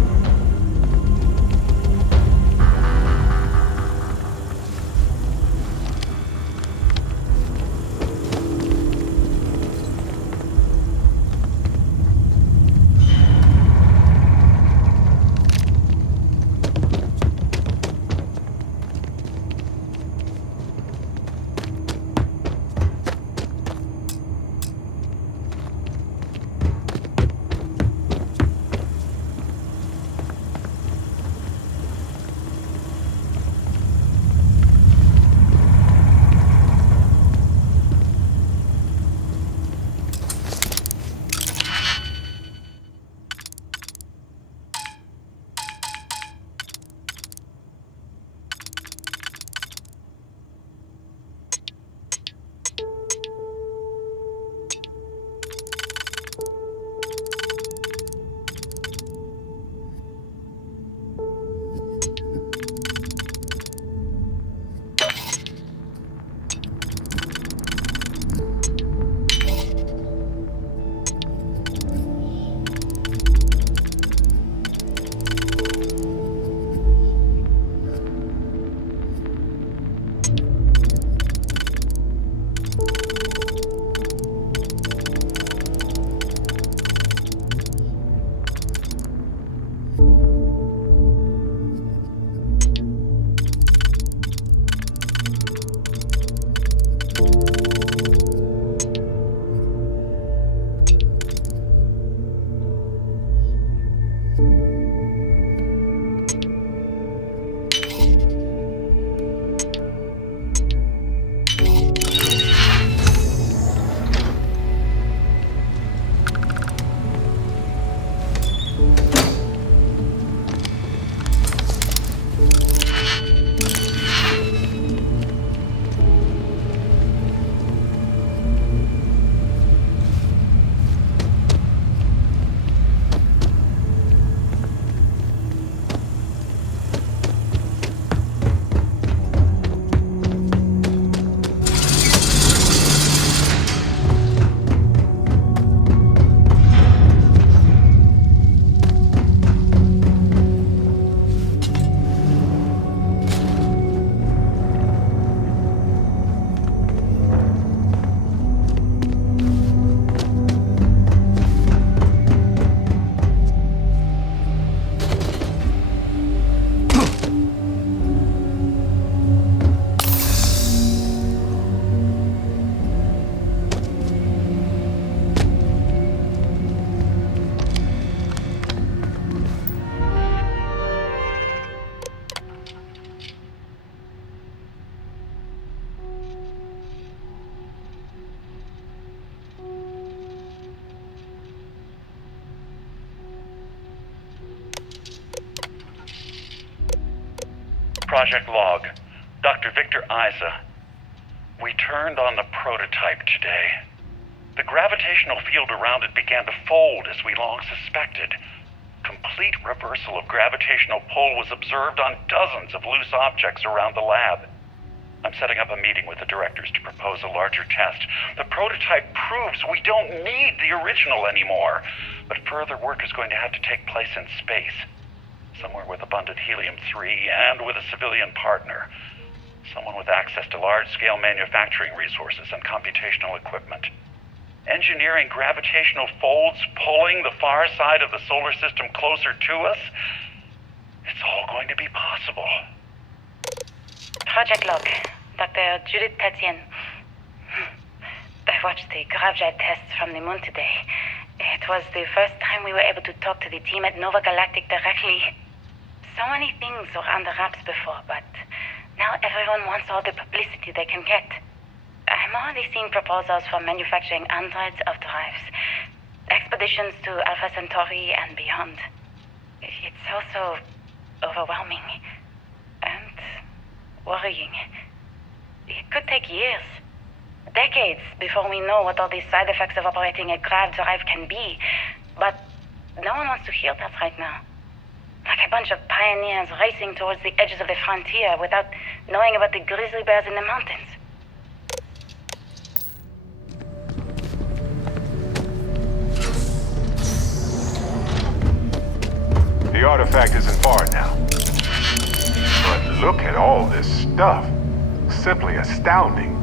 Project Log, Dr. Victor Isa. We turned on the prototype today. The gravitational field around it began to fold as we long suspected. Complete reversal of gravitational pull was observed on dozens of loose objects around the lab. I'm setting up a meeting with the directors to propose a larger test. The prototype proves we don't need the original anymore, but further work is going to have to take place in space. Somewhere with abundant helium-3 and with a civilian partner. Someone with access to large-scale manufacturing resources and computational equipment. Engineering gravitational folds pulling the far side of the solar system closer to us? It's all going to be possible. Project Log, Dr. Judith Tatian. I watched the gravjet tests from the moon today. It was the first time we were able to talk to the team at Nova Galactic directly. So many things were under wraps before, but now everyone wants all the publicity they can get. I'm already seeing proposals for manufacturing hundreds of drives, expeditions to Alpha Centauri and beyond. It's also overwhelming and worrying. It could take years, decades, before we know what all the side effects of operating a grav drive can be. But no one wants to hear that right now. Like a bunch of pioneers racing towards the edges of the frontier without knowing about the grizzly bears in the mountains. artifact isn't far now. But look at all this stuff. Simply astounding.